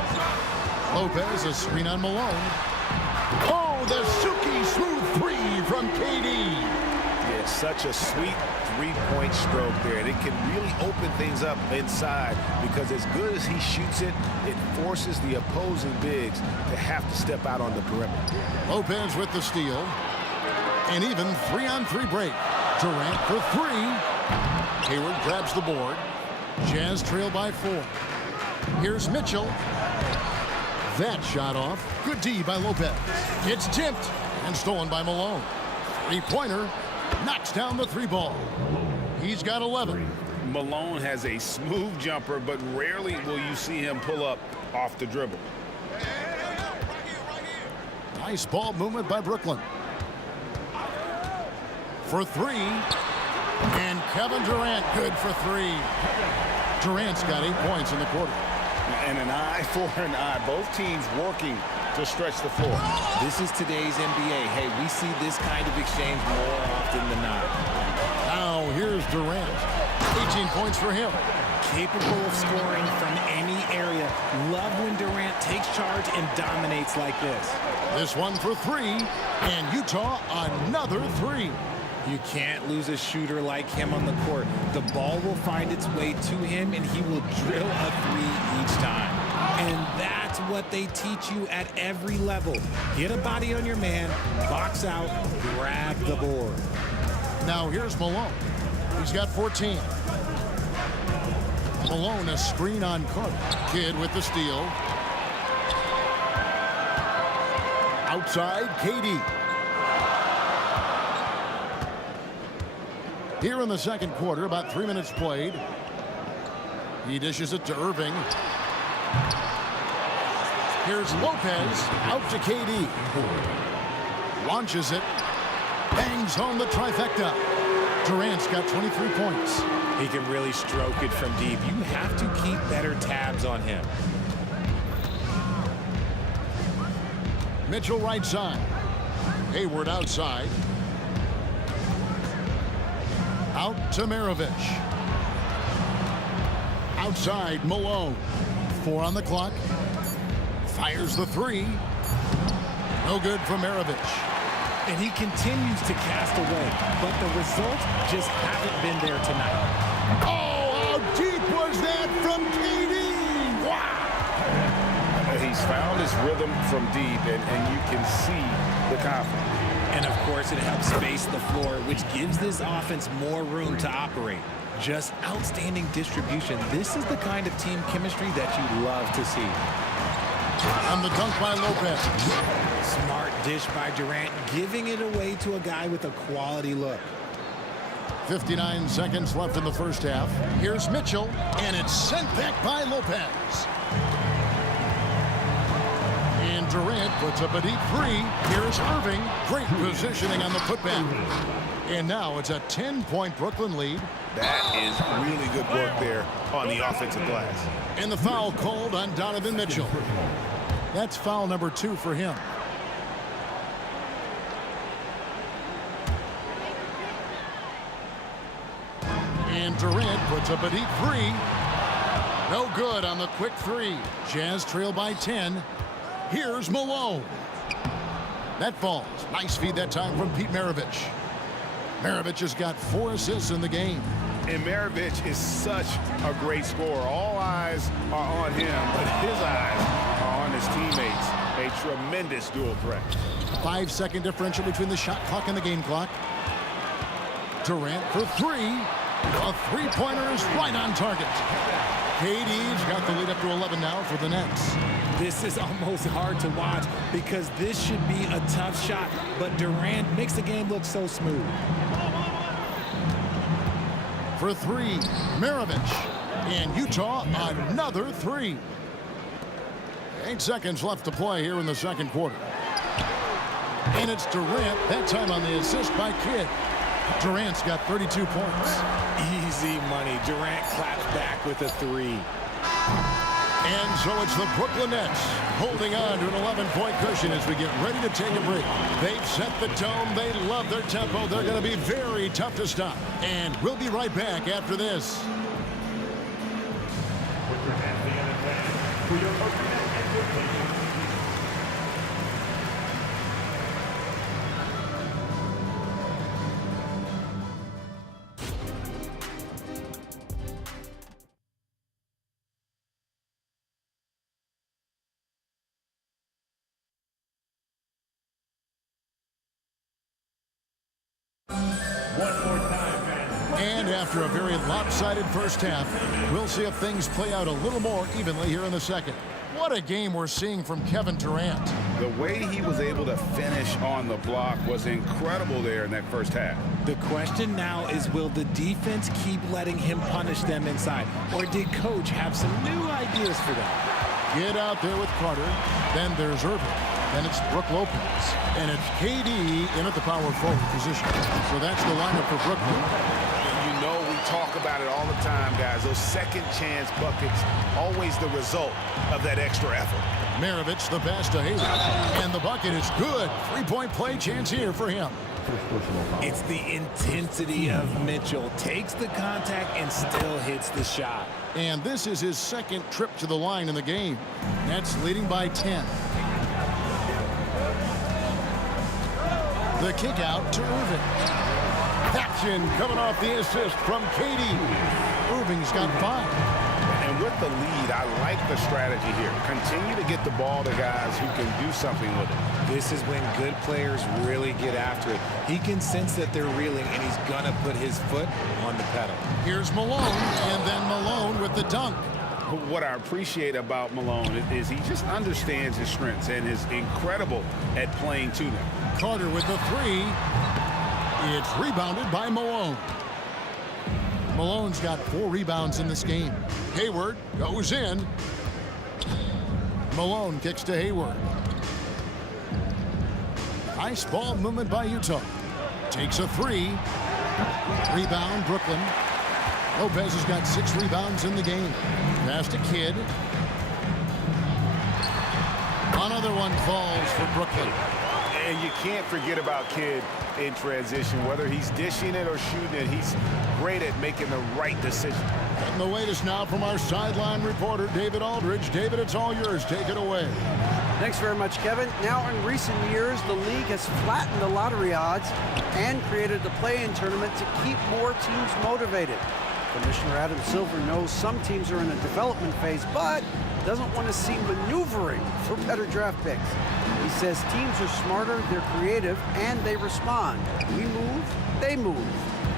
Lopez, a screen on Malone. Oh, the Suki smooth 3 from KD. Yeah, such a sweet three-point stroke there. And it can really open things up inside because as good as he shoots it, it forces the opposing bigs to have to step out on the perimeter. Lopez with the steal. And even 3-on-3 break. Durant for 3. Hayward grabs the board. Jazz trail by 4. Here's Mitchell. That shot off. Good D by Lopez. It's tipped and stolen by Malone. 3-pointer. Knocks down the 3 ball. He's got 11. Malone has a smooth jumper, but rarely will you see him pull up off the dribble. Nice ball movement by Brooklyn. For 3. And Kevin Durant good for 3. Durant's got 8 points in the quarter. And an eye for an eye. Both teams working to stretch the floor. This is today's NBA. Hey, we see this kind of exchange more often than not. Now here's Durant. 18 points for him. Capable of scoring from any area. Love when Durant takes charge and dominates like this. This one for 3. And Utah another 3. You can't lose a shooter like him on the court. The ball will find its way to him, and he will drill a three each time. And that's what they teach you at every level. Get a body on your man, box out, grab the board. Now here's Malone. He's got 14. Malone, a screen on Carter. Kidd with the steal. Outside, KD. Here in the second quarter, about 3 minutes played. He dishes it to Irving. Here's Lopez out to KD. Launches it. Bangs home the trifecta. Durant's got 23 points. He can really stroke it from deep. You have to keep better tabs on him. Mitchell right side. Hayward outside. Out to Maravich. Outside, Malone. 4 on the clock. Fires the three. No good for Maravich. And he continues to cast away, but the results just haven't been there tonight. Oh, how deep was that from KD? Wow! He's found his rhythm from deep, and you can see the confidence. And, of course, it helps space the floor, which gives this offense more room to operate. Just outstanding distribution. This is the kind of team chemistry that you love to see. On the dunk by Lopez. Smart dish by Durant, giving it away to a guy with a quality look. 59 seconds left in the first half. Here's Mitchell, and it's sent back by Lopez. And Durant puts up a deep three. Here's Irving. Great positioning on the putback. And now it's a 10-point Brooklyn lead. That is really good work there on the offensive glass. And the foul called on Donovan Mitchell. That's foul number 2 for him. And Durant puts up a deep three. No good on the quick three. Jazz trail by 10. Here's Malone. That falls. Nice feed that time from Pete Maravich. Maravich has got 4 assists in the game. And Maravich is such a great scorer. All eyes are on him, but his eyes are on his teammates. A tremendous dual threat. 5-second differential between the shot clock and the game clock. Durant for 3. A three-pointer is right on target. KD's got the lead up to 11 now for the Nets. This is almost hard to watch because this should be a tough shot, but Durant makes the game look so smooth. For 3, Maravich. And Utah, another 3. 8 seconds left to play here in the second quarter. And it's Durant, that time on the assist by Kidd. Durant's got 32 points. Easy money. Durant claps back with a 3. And so it's the Brooklyn Nets holding on to an 11-point cushion as we get ready to take a break. They've set the tone. They love their tempo. They're going to be very tough to stop. And we'll be right back after this. And after a very lopsided first half, we'll see if things play out a little more evenly here in the second. What a game we're seeing from Kevin Durant. The way he was able to finish on the block was incredible there in that first half. The question now is, will the defense keep letting him punish them inside? Or did Coach have some new ideas for them? Get out there with Carter. Then there's Irving. Then it's Brook Lopez. And it's KD in at the power forward position. So that's the lineup for Brooklyn. You know, we talk about it all the time, guys. Those second chance buckets, always the result of that extra effort. Maravich the pass to Hayward. And the bucket is good. 3-point play chance here for him. It's the intensity of Mitchell. Takes the contact and still hits the shot. And this is his second trip to the line in the game. Nets leading by 10. The kick out to Irving. Action coming off the assist from Katie. Irving's got 5. And with the lead, I like the strategy here. Continue to get the ball to guys who can do something with it. This is when good players really get after it. He can sense that they're reeling, and he's going to put his foot on the pedal. Here's Malone, and then Malone with the dunk. What I appreciate about Malone is he just understands his strengths and is incredible at playing to them. Carter with the 3. It's rebounded by Malone. Malone's got 4 rebounds in this game. Hayward goes in. Malone kicks to Hayward. Nice ball movement by Utah. Takes a 3. Rebound, Brooklyn. Lopez has got 6 rebounds in the game. Pass to Kidd. Another one falls for Brooklyn. And you can't forget about Kidd in transition. Whether he's dishing it or shooting it, he's great at making the right decision. And the latest now from our sideline reporter, David Aldridge. David, it's all yours. Take it away. Thanks very much, Kevin. Now, in recent years, the league has flattened the lottery odds and created the play-in tournament to keep more teams motivated. Commissioner Adam Silver knows some teams are in a development phase, but doesn't want to see maneuvering for better draft picks. He says teams are smarter, they're creative, and they respond. We move, they move.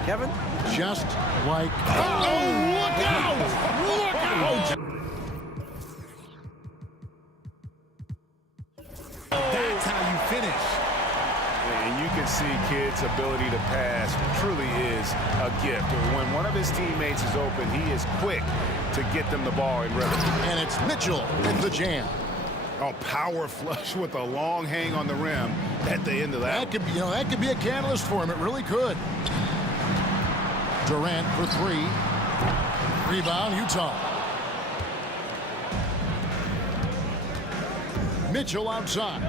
Kevin? Just like... Oh, look out! Look out! That's how you finish. And you can see Kidd's ability to pass truly is a gift. When one of his teammates is open, he is quick to get them the ball in rhythm. And it's Mitchell with the jam. A power flush with a long hang on the rim at the end of that. That could be a catalyst for him. It really could. Durant for 3. Rebound, Utah. Mitchell outside.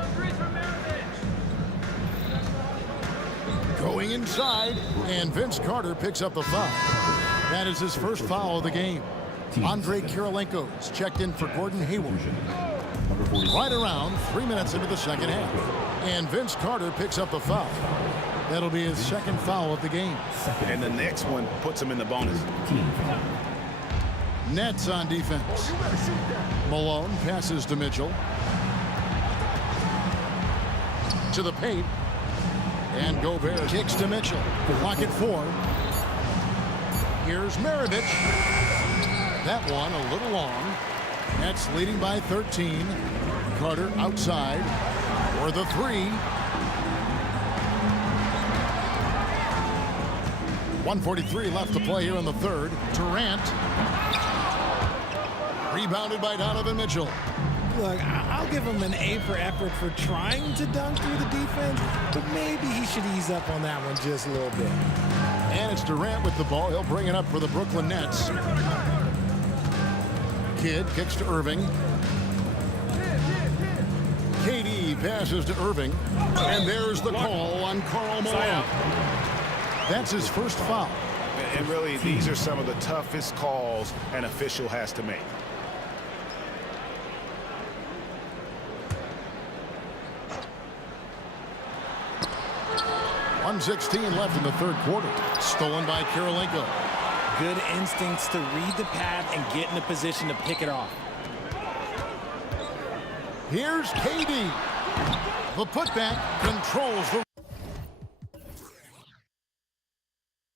Going inside, and Vince Carter picks up the foul. That is his first foul of the game. Andre Kirilenko's checked in for Gordon Hayward. Right around 3 minutes into the second half. And Vince Carter picks up the foul. That'll be his second foul of the game. And the next one puts him in the bonus. Nets on defense. Malone passes to Mitchell. To the paint. And Gobert kicks to Mitchell. Clock at 4. Here's Maravich. That one a little long. Nets leading by 13. Carter outside for the 3. 1:43 left to play here in the third. Durant. Rebounded by Donovan Mitchell. Look, I'll give him an A for effort for trying to dunk through the defense, but maybe he should ease up on that one just a little bit. And it's Durant with the ball. He'll bring it up for the Brooklyn Nets. Kidd kicks to Irving. KD passes to Irving. And there's the call on Karl Malone. That's his first foul. And really, these are some of the toughest calls an official has to make. .116 left in the third quarter. Stolen by Kirilenko. Good instincts to read the path and get in a position to pick it off. Here's KD. The putback controls the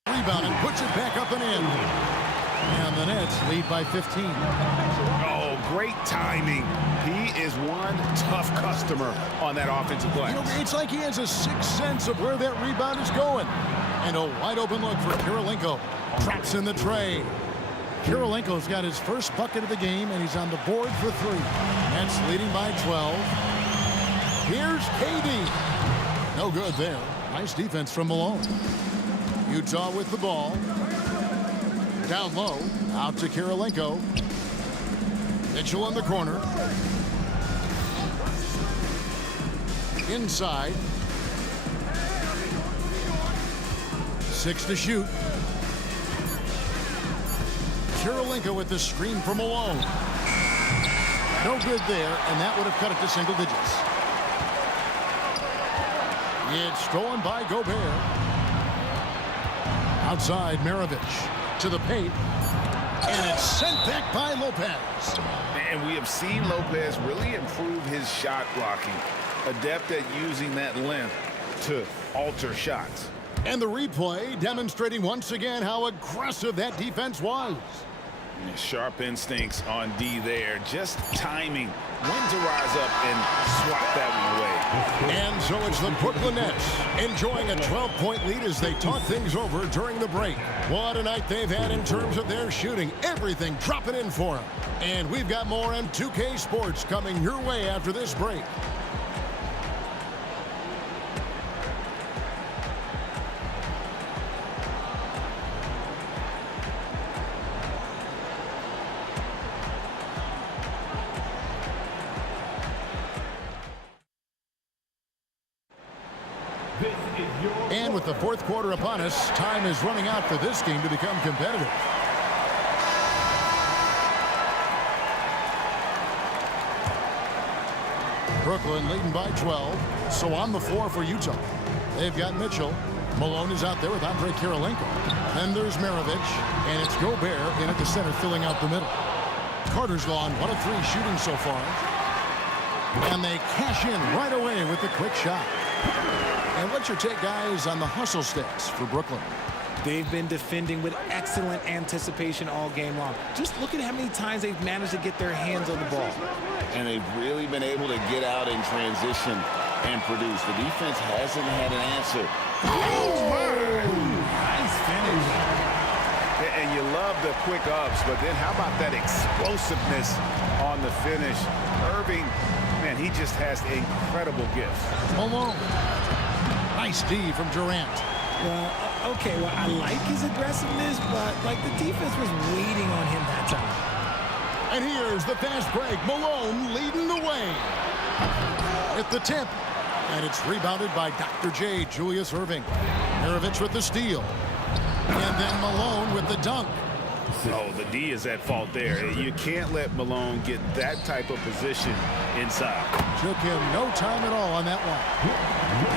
rebound and puts it back up and in. And the Nets lead by 15. Oh, great timing. He is one tough customer on that offensive glass. It's like he has a sixth sense of where that rebound is going. And a wide open look for Kirilenko. Traps in the tray. Kirilenko's got his first bucket of the game, and he's on the board for 3. Nets leading by 12. Here's KD. No good there. Nice defense from Malone. Utah with the ball. Down low. Out to Kirilenko. Mitchell in the corner. Inside. 6 to shoot. Kirilenko with the screen from Malone. No good there, and that would have cut it to single digits. It's stolen by Gobert. Outside, Maravich to the paint. And it's sent back by Lopez. And we have seen Lopez really improve his shot blocking. Adept at using that length to alter shots. And the replay demonstrating once again how aggressive that defense was. Sharp instincts on D there. Just timing when to rise up and swat that one away. And so it's the Brooklyn Nets enjoying a 12-point lead as they talk things over during the break. What a night they've had in terms of their shooting. Everything dropping in for them. And we've got more M2K Sports coming your way after this break. And with the fourth quarter upon us, time is running out for this game to become competitive. Brooklyn leading by 12. So on the floor for Utah. They've got Mitchell. Malone is out there with Andre Kirilenko. Then there's Maravich. And it's Gobert in at the center filling out the middle. Carter's gone 1 of 3 shooting so far. And they cash in right away with the quick shot. And what's your take, guys, on the hustle stats for Brooklyn? They've been defending with excellent anticipation all game long. Just look at how many times they've managed to get their hands on the ball. And they've really been able to get out in transition and produce. The defense hasn't had an answer. Nice finish. And you love the quick ups, but then how about that explosiveness on the finish? Irving, man, he just has incredible gifts. Malone. Nice D from Durant. Well, okay, well, I like his aggressiveness, but, like, the defense was waiting on him that time. And here's the fast break. Malone leading the way. At the tip. And it's rebounded by Dr. J, Julius Irving. Maravich with the steal. And then Malone with the dunk. Oh, the D is at fault there. You can't let Malone get that type of position inside. Took him no time at all on that one.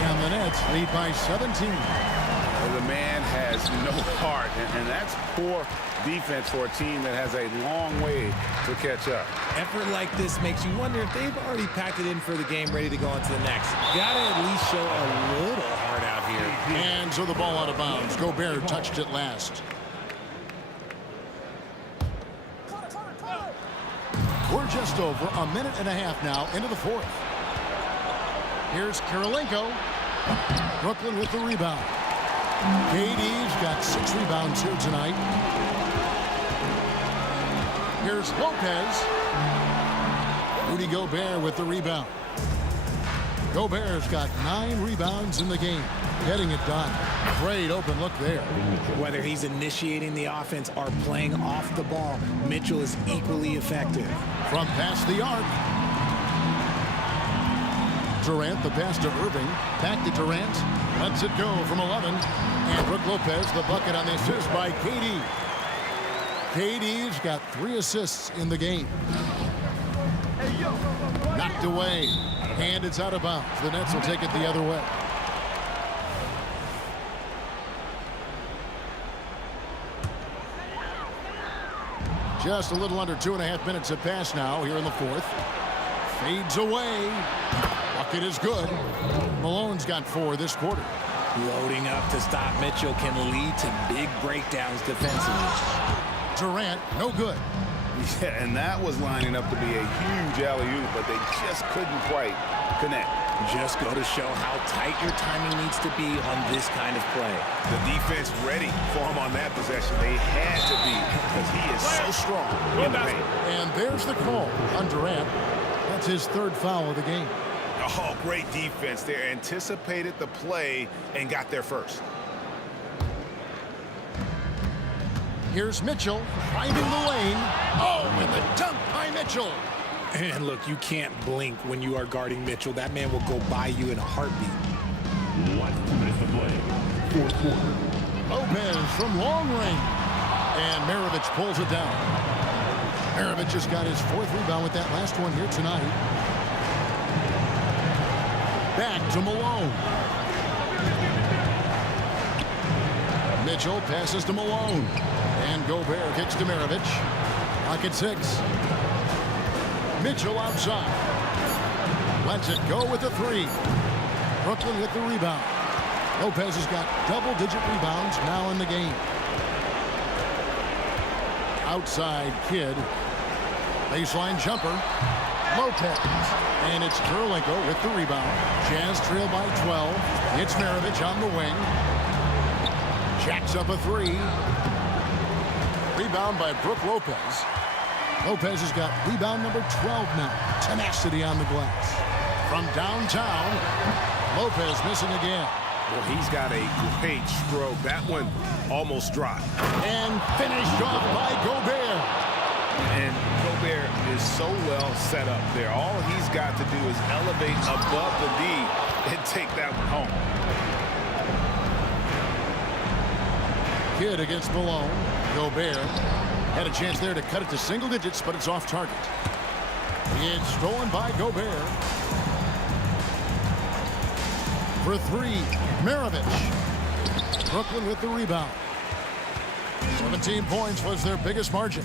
And the Nets lead by 17. Well, the man has no heart, and that's poor defense for a team that has a long way to catch up. Effort like this makes you wonder if they've already packed it in for the game, ready to go on to the next. Gotta at least show a little heart out here. And so the ball out of bounds. Gobert touched it last. We're just over a minute and a half now into the fourth. Here's Kirilenko. Brooklyn with the rebound. KD's got 6 rebounds here tonight. Here's Lopez. Rudy Gobert with the rebound. Gobert's got 9 rebounds in the game. Getting it done. Great open look there. Whether he's initiating the offense or playing off the ball, Mitchell is equally effective. From past the arc. Durant, the pass to Irving. Back to Durant. Lets it go from 11. And Brook Lopez, the bucket on the assist by KD. KD's got 3 assists in the game. Knocked away. And it's out of bounds. The Nets will take it the other way. Just a little under 2.5 minutes have passed now here in the fourth. Fades away. Bucket is good. Malone's got 4 this quarter. Loading up to stop Mitchell can lead to big breakdowns defensively. Durant, no good. Yeah, and that was lining up to be a huge alley-oop, but they just couldn't quite connect. Just go to show how tight your timing needs to be on this kind of play. The defense ready for him on that possession. They had to be because he is so strong in the paint. And there's the call on Durant. That's his 3rd foul of the game. Oh, great defense there. Anticipated the play and got there first. Here's Mitchell finding the lane. Oh, and the dunk by Mitchell. And look, you can't blink when you are guarding Mitchell. That man will go by you in a heartbeat. 1 minute to play. 4th quarter. Lopez from long range. And Maravich pulls it down. Maravich just got his 4th rebound with that last one here tonight. Back to Malone. Mitchell passes to Malone. And Gobert kicks to Maravich. Clock at 6. Mitchell outside. Lets it go with the 3. Brooklyn with the rebound. Lopez has got double-digit rebounds now in the game. Outside Kidd. Baseline jumper. Lopez. And it's Kirilenko with the rebound. Jazz trail by 12. It's Maravich on the wing. Jacks up a 3. Rebound by Brook Lopez. Lopez has got rebound number 12 now. Tenacity on the glass. From downtown, Lopez missing again. Well, he's got a great stroke. That one almost dropped. And finished off by Gobert. And Gobert is so well set up there. All he's got to do is elevate above the D and take that one home. Kidd against Malone. Gobert had a chance there to cut it to single digits, but it's off target. It's stolen by Gobert. For 3, Maravich. Brooklyn with the rebound. 17 points was their biggest margin.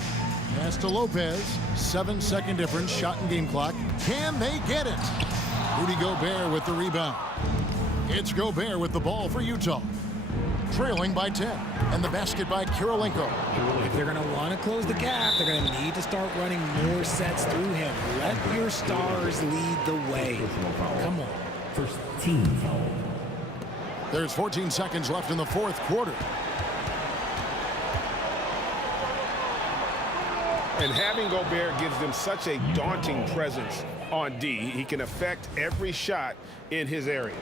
Pass to Lopez. 7-second difference, shot and game clock. Can they get it? Rudy Gobert with the rebound. It's Gobert with the ball for Utah. Trailing by 10. And the basket by Kirilenko. If they're going to want to close the gap, they're going to need to start running more sets through him. Let your stars lead the way. Come on. First team foul. There's 14 seconds left in the fourth quarter. And having Gobert gives them such a daunting presence on D. He can affect every shot in his area.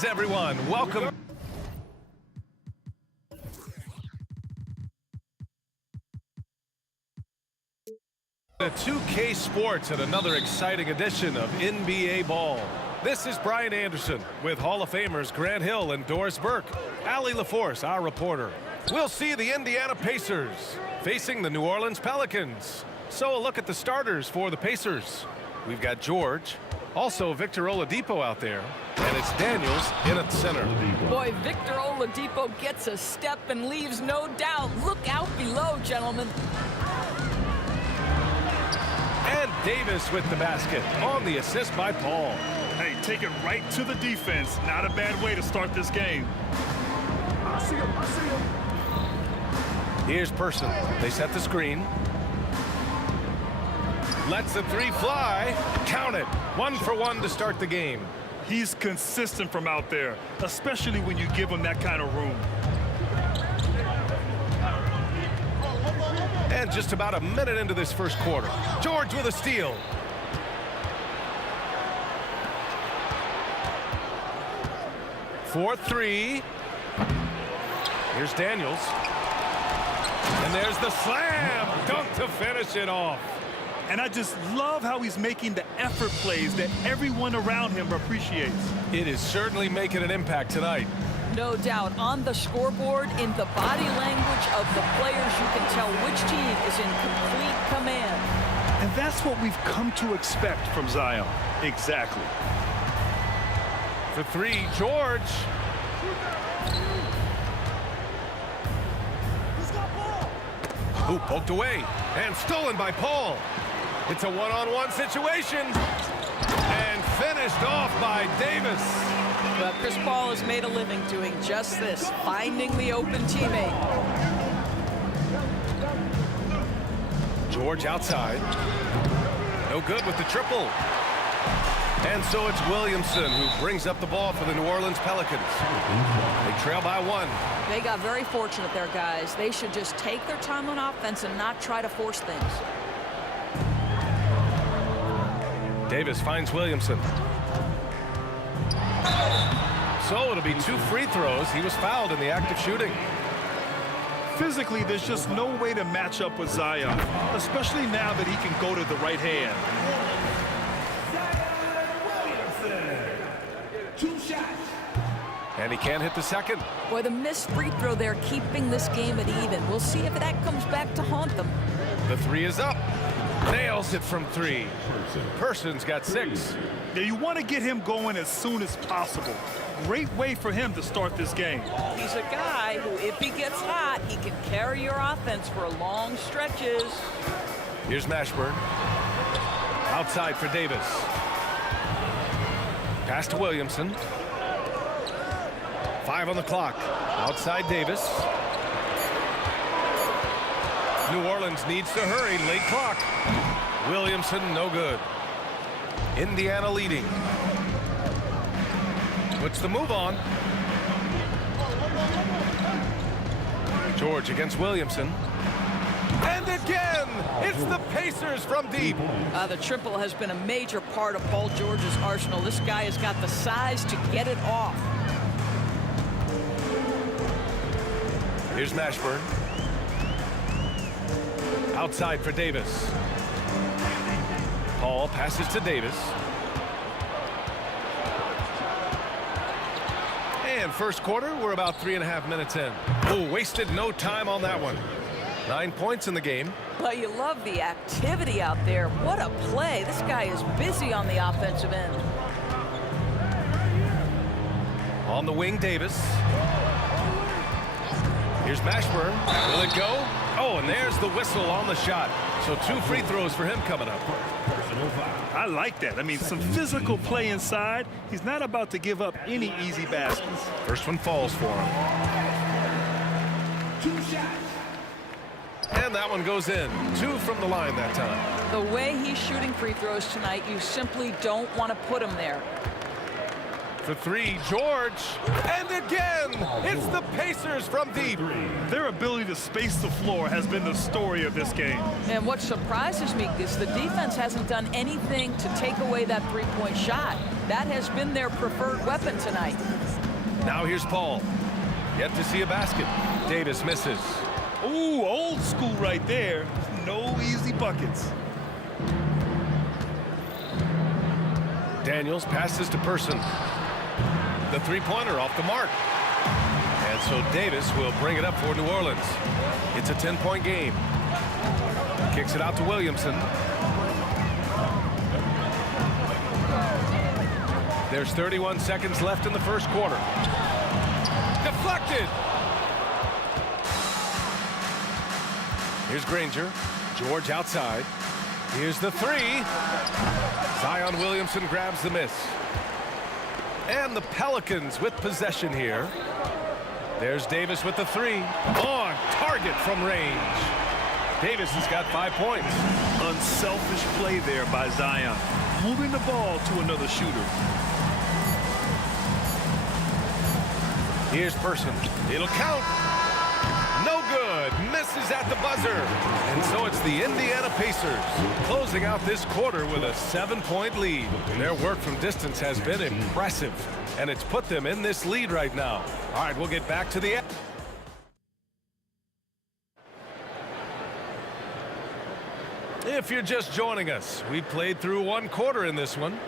Greetings, everyone. Welcome. To 2K Sports and another exciting edition of NBA Ball. This is Brian Anderson with Hall of Famers Grant Hill and Doris Burke. Allie LaForce, our reporter. We'll see the Indiana Pacers facing the New Orleans Pelicans. So a look at the starters for the Pacers. We've got George, also Victor Oladipo out there, and it's Daniels in at center. Boy, Victor Oladipo gets a step and leaves no doubt. Look out below, gentlemen. And Davis with the basket on the assist by Paul. Hey, take it right to the defense. Not a bad way to start this game. I see him. Here's Person. They set the screen. Lets the three fly. Count it. 1 for 1 to start the game. He's consistent from out there, especially when you give him that kind of room. And just about a minute into this first quarter, George with a steal. For 3. Here's Daniels. And there's the slam dunk to finish it off. And I just love how he's making the effort plays that everyone around him appreciates. It is certainly making an impact tonight. No doubt. On the scoreboard, in the body language of the players, you can tell which team is in complete command. And that's what we've come to expect from Zion. Exactly. For 3, George. Ooh, poked away and stolen by Paul. It's a one-on-one situation and finished off by Davis. But Chris Paul has made a living doing just this, finding the open teammate. George outside. No good with the triple. And so it's Williamson who brings up the ball for the New Orleans Pelicans. They trail by 1. They got very fortunate there, guys. They should just take their time on offense and not try to force things. Davis finds Williamson. So it'll be 2 free throws. He was fouled in the act of shooting. Physically, there's just no way to match up with Zion, especially now that he can go to the right hand. And he can't hit the second. Boy, the missed free throw there keeping this game at even. We'll see if that comes back to haunt them. The 3 is up. Nails it from 3. Person's got 6. Yeah, you want to get him going as soon as possible. Great way for him to start this game. He's a guy who, if he gets hot, he can carry your offense for long stretches. Here's Mashburn. Outside for Davis. Pass to Williamson. 5 on the clock. Outside Davis. New Orleans needs to hurry. Late clock. Williamson, no good. Indiana leading. Puts the move on. George against Williamson. And again, it's the Pacers from deep. The triple has been a major part of Paul George's arsenal. This guy has got the size to get it off. Here's Mashburn. Outside for Davis. Paul passes to Davis. And first quarter, we're about 3.5 minutes in. Oh, wasted no time on that one. 9 points in the game. Well, you love the activity out there. What a play. This guy is busy on the offensive end. On the wing, Davis. Here's Mashburn. Will it go? Oh, and there's the whistle on the shot. So 2 free throws for him coming up. I like that. I mean, some physical play inside. He's not about to give up any easy baskets. First one falls for him. 2 shots. And that one goes in. 2 from the line that time. The way he's shooting free throws tonight, you simply don't want to put him there. For 3, George. And again, it's the Pacers from deep. Their ability to space the floor has been the story of this game. And what surprises me is the defense hasn't done anything to take away that three-point shot. That has been their preferred weapon tonight. Now here's Paul. Yet to see a basket. Davis misses. Ooh, old school right there. No easy buckets. Daniels passes to Person. The three-pointer off the mark. And so Davis will bring it up for New Orleans. It's a 10-point game. Kicks it out to Williamson. There's 31 seconds left in the first quarter. Deflected. Here's Granger. George outside. Here's the three. Zion Williamson grabs the miss. And the Pelicans with possession here. There's Davis with the three. On target from range. Davis has got 5 points. Unselfish play there by Zion. Moving the ball to another shooter. Here's Person. It'll count. No good. Misses at the buzzer. And so it's the Indiana Pacers closing out this quarter with a 7-point lead. Their work from distance has been impressive, and it's put them in this lead right now. All right, we'll get back to the... If you're just joining us, we played through one quarter in this one.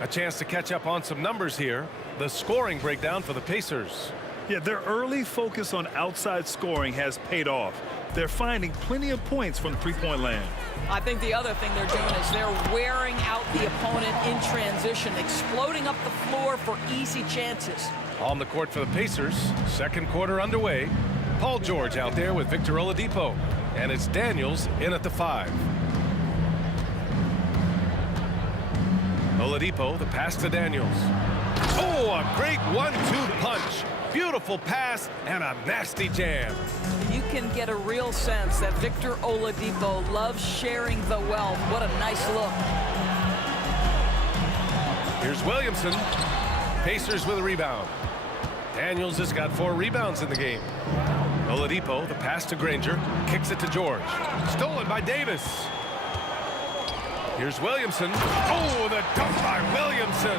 A chance to catch up on some numbers here. The scoring breakdown for the Pacers. Yeah, their early focus on outside scoring has paid off. They're finding plenty of points from three-point land. I think the other thing they're doing is they're wearing out the opponent in transition, exploding up the floor for easy chances. On the court for the Pacers, second quarter underway. Paul George out there with Victor Oladipo. And it's Daniels in at the 5. Oladipo, the pass to Daniels. Oh, a great 1-2 punch. Beautiful pass and a nasty jam. You can get a real sense that Victor Oladipo loves sharing the wealth. What a nice look. Here's Williamson. Pacers with a rebound. Daniels has got 4 rebounds in the game. Oladipo, the pass to Granger, kicks it to George. Stolen by Davis. Here's Williamson. Oh, the dunk by Williamson.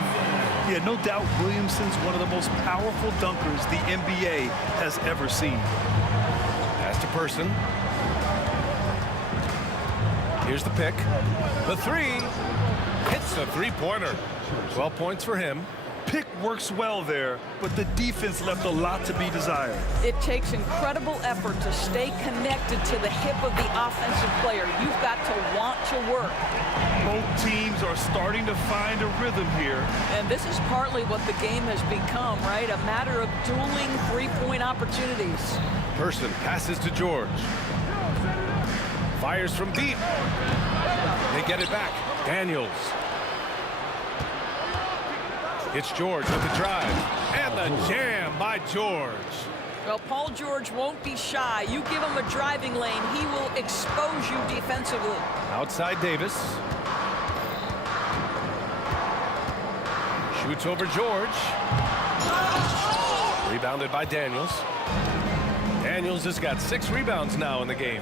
Yeah, no doubt Williamson's one of the most powerful dunkers the NBA has ever seen. Pass to Person. Here's the pick. The three. Hits the three-pointer. 12 points for him. Pick works well there, but the defense left a lot to be desired. It takes incredible effort to stay connected to the hip of the offensive player. You've got to want to work. Both teams are starting to find a rhythm here. And this is partly what the game has become, right? A matter of dueling three-point opportunities. Person passes to George. Fires from deep. They get it back. Daniels. It's George with the drive. And the jam by George. Well, Paul George won't be shy. You give him a driving lane, he will expose you defensively. Outside Davis. Shoots over George. Rebounded by Daniels. Daniels has got 6 rebounds now in the game.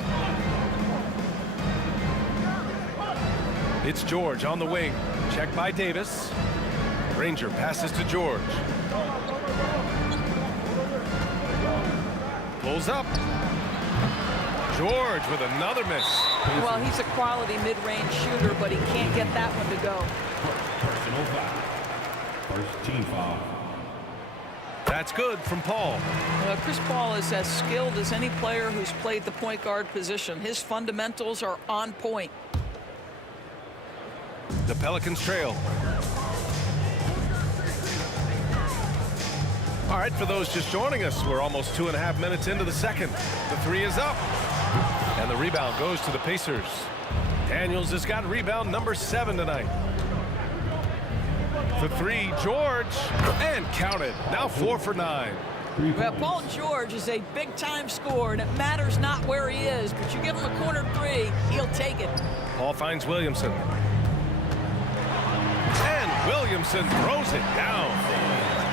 It's George on the wing. Check by Davis. Granger passes to George. Pulls up. George with another miss. Well, he's a quality mid-range shooter, but he can't get that one to go. Personal foul. First team foul. That's good from Paul. Chris Paul is as skilled as any player who's played the point guard position. His fundamentals are on point. The Pelicans trail. All right, for those just joining us, we're almost 2.5 minutes into the second. The three is up. And the rebound goes to the Pacers. Daniels has got rebound number 7 tonight. The three, George, and counted. Now 4 for 9. Well, Paul George is a big-time scorer, and it matters not where he is, but you give him a corner three, he'll take it. Paul finds Williamson. And Williamson throws it down.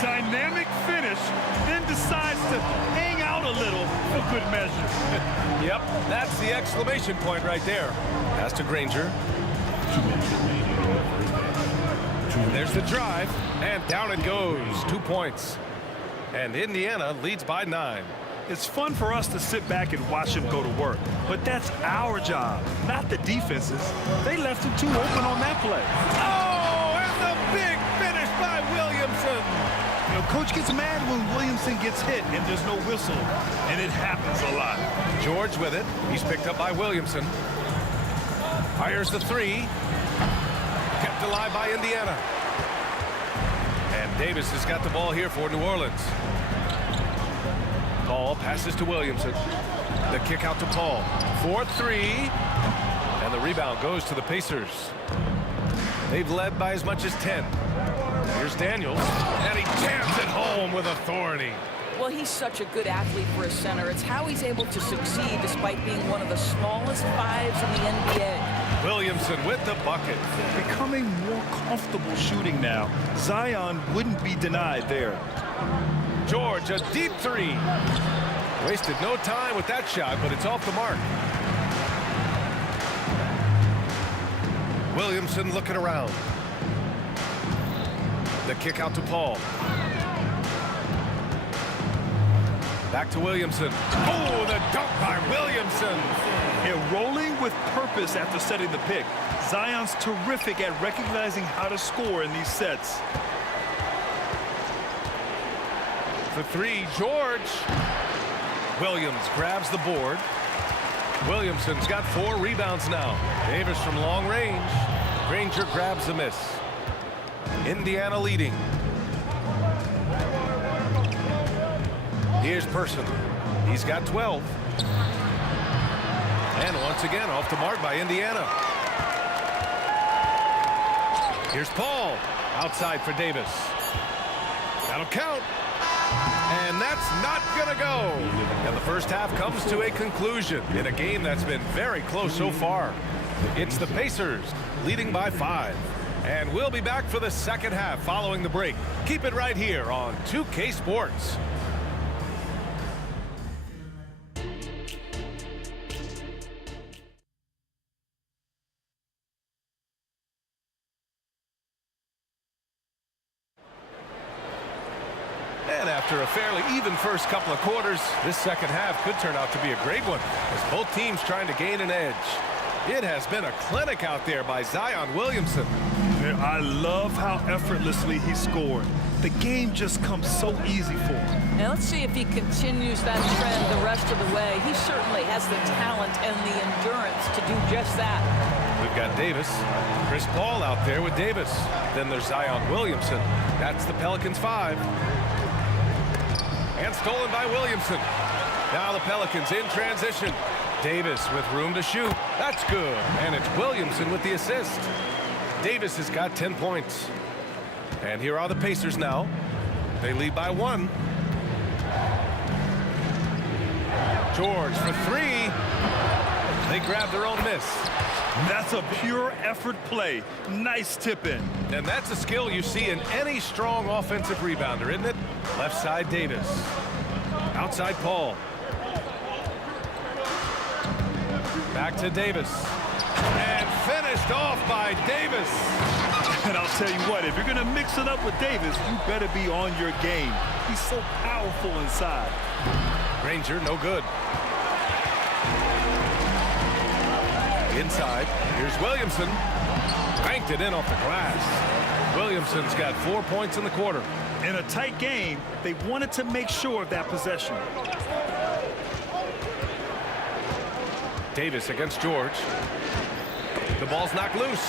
Dynamic finish, then decides to hang out a little for good measure. Yep, that's the exclamation point right there. Pass to Granger. There's the drive, and down it goes. 2 points. And Indiana leads by 9. It's fun for us to sit back and watch him go to work, but that's our job, not the defense's. They left him too open on that play. Oh, and the big finish by Williamson. You know, coach gets mad when Williamson gets hit and there's no whistle, and it happens a lot. George with it. He's picked up by Williamson. Fires the 3. Kept alive by Indiana. And Davis has got the ball here for New Orleans. Paul passes to Williamson. The kick out to Paul. 4-3. And the rebound goes to the Pacers. They've led by as much as 10. Here's Daniels. And he jams it home with authority. Well, he's such a good athlete for a center. It's how he's able to succeed despite being one of the smallest 5s in the NBA. Williamson with the bucket. Becoming more comfortable shooting now. Zion wouldn't be denied there. George, a deep 3. Wasted no time with that shot, but it's off the mark. Williamson looking around. The kick out to Paul. Back to Williamson. Oh, the dunk by Williamson. Yeah, rolling with purpose after setting the pick. Zion's terrific at recognizing how to score in these sets. For 3, George. Williams grabs the board. Williamson's got 4 rebounds now. Davis from long range. Granger grabs the miss. Indiana leading. Here's Person. He's got 12. And once again off the mark by Indiana. Here's Paul. Outside for Davis. That'll count. And that's not going to go. And the first half comes to a conclusion in a game that's been very close so far. It's the Pacers leading by 5. And we'll be back for the second half following the break. Keep it right here on 2K Sports. And after a fairly even first couple of quarters, this second half could turn out to be a great one as both teams trying to gain an edge. It has been a clinic out there by Zion Williamson. I love how effortlessly he scored. The game just comes so easy for him. Now let's see if he continues that trend the rest of the way. He certainly has the talent and the endurance to do just that. We've got Davis. Chris Paul out there with Davis. Then there's Zion Williamson. That's the Pelicans 5. And stolen by Williamson. Now the Pelicans in transition. Davis with room to shoot. That's good. And it's Williamson with the assist. Davis has got 10 points. And here are the Pacers now. They lead by 1. George for 3. They grab their own miss. That's a pure effort play. Nice tip in. And that's a skill you see in any strong offensive rebounder, isn't it? Left side Davis. Outside Paul. Back to Davis. And finished off by Davis. And I'll tell you what, if you're going to mix it up with Davis, you better be on your game. He's so powerful inside. Granger, no good. Inside, here's Williamson. Banked it in off the glass. Williamson's got 4 points in the quarter. In a tight game, they wanted to make sure of that possession. Davis against George. The ball's knocked loose.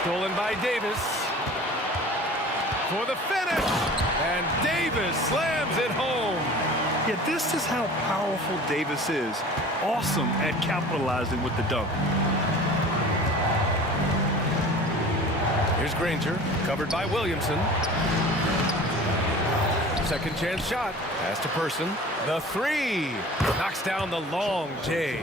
Stolen by Davis. For the finish. And Davis slams it home. Yeah, this is how powerful Davis is. Awesome at capitalizing with the dunk. Here's Granger, covered by Williamson. Second chance shot. Pass to Person. The 3. Knocks down the long J.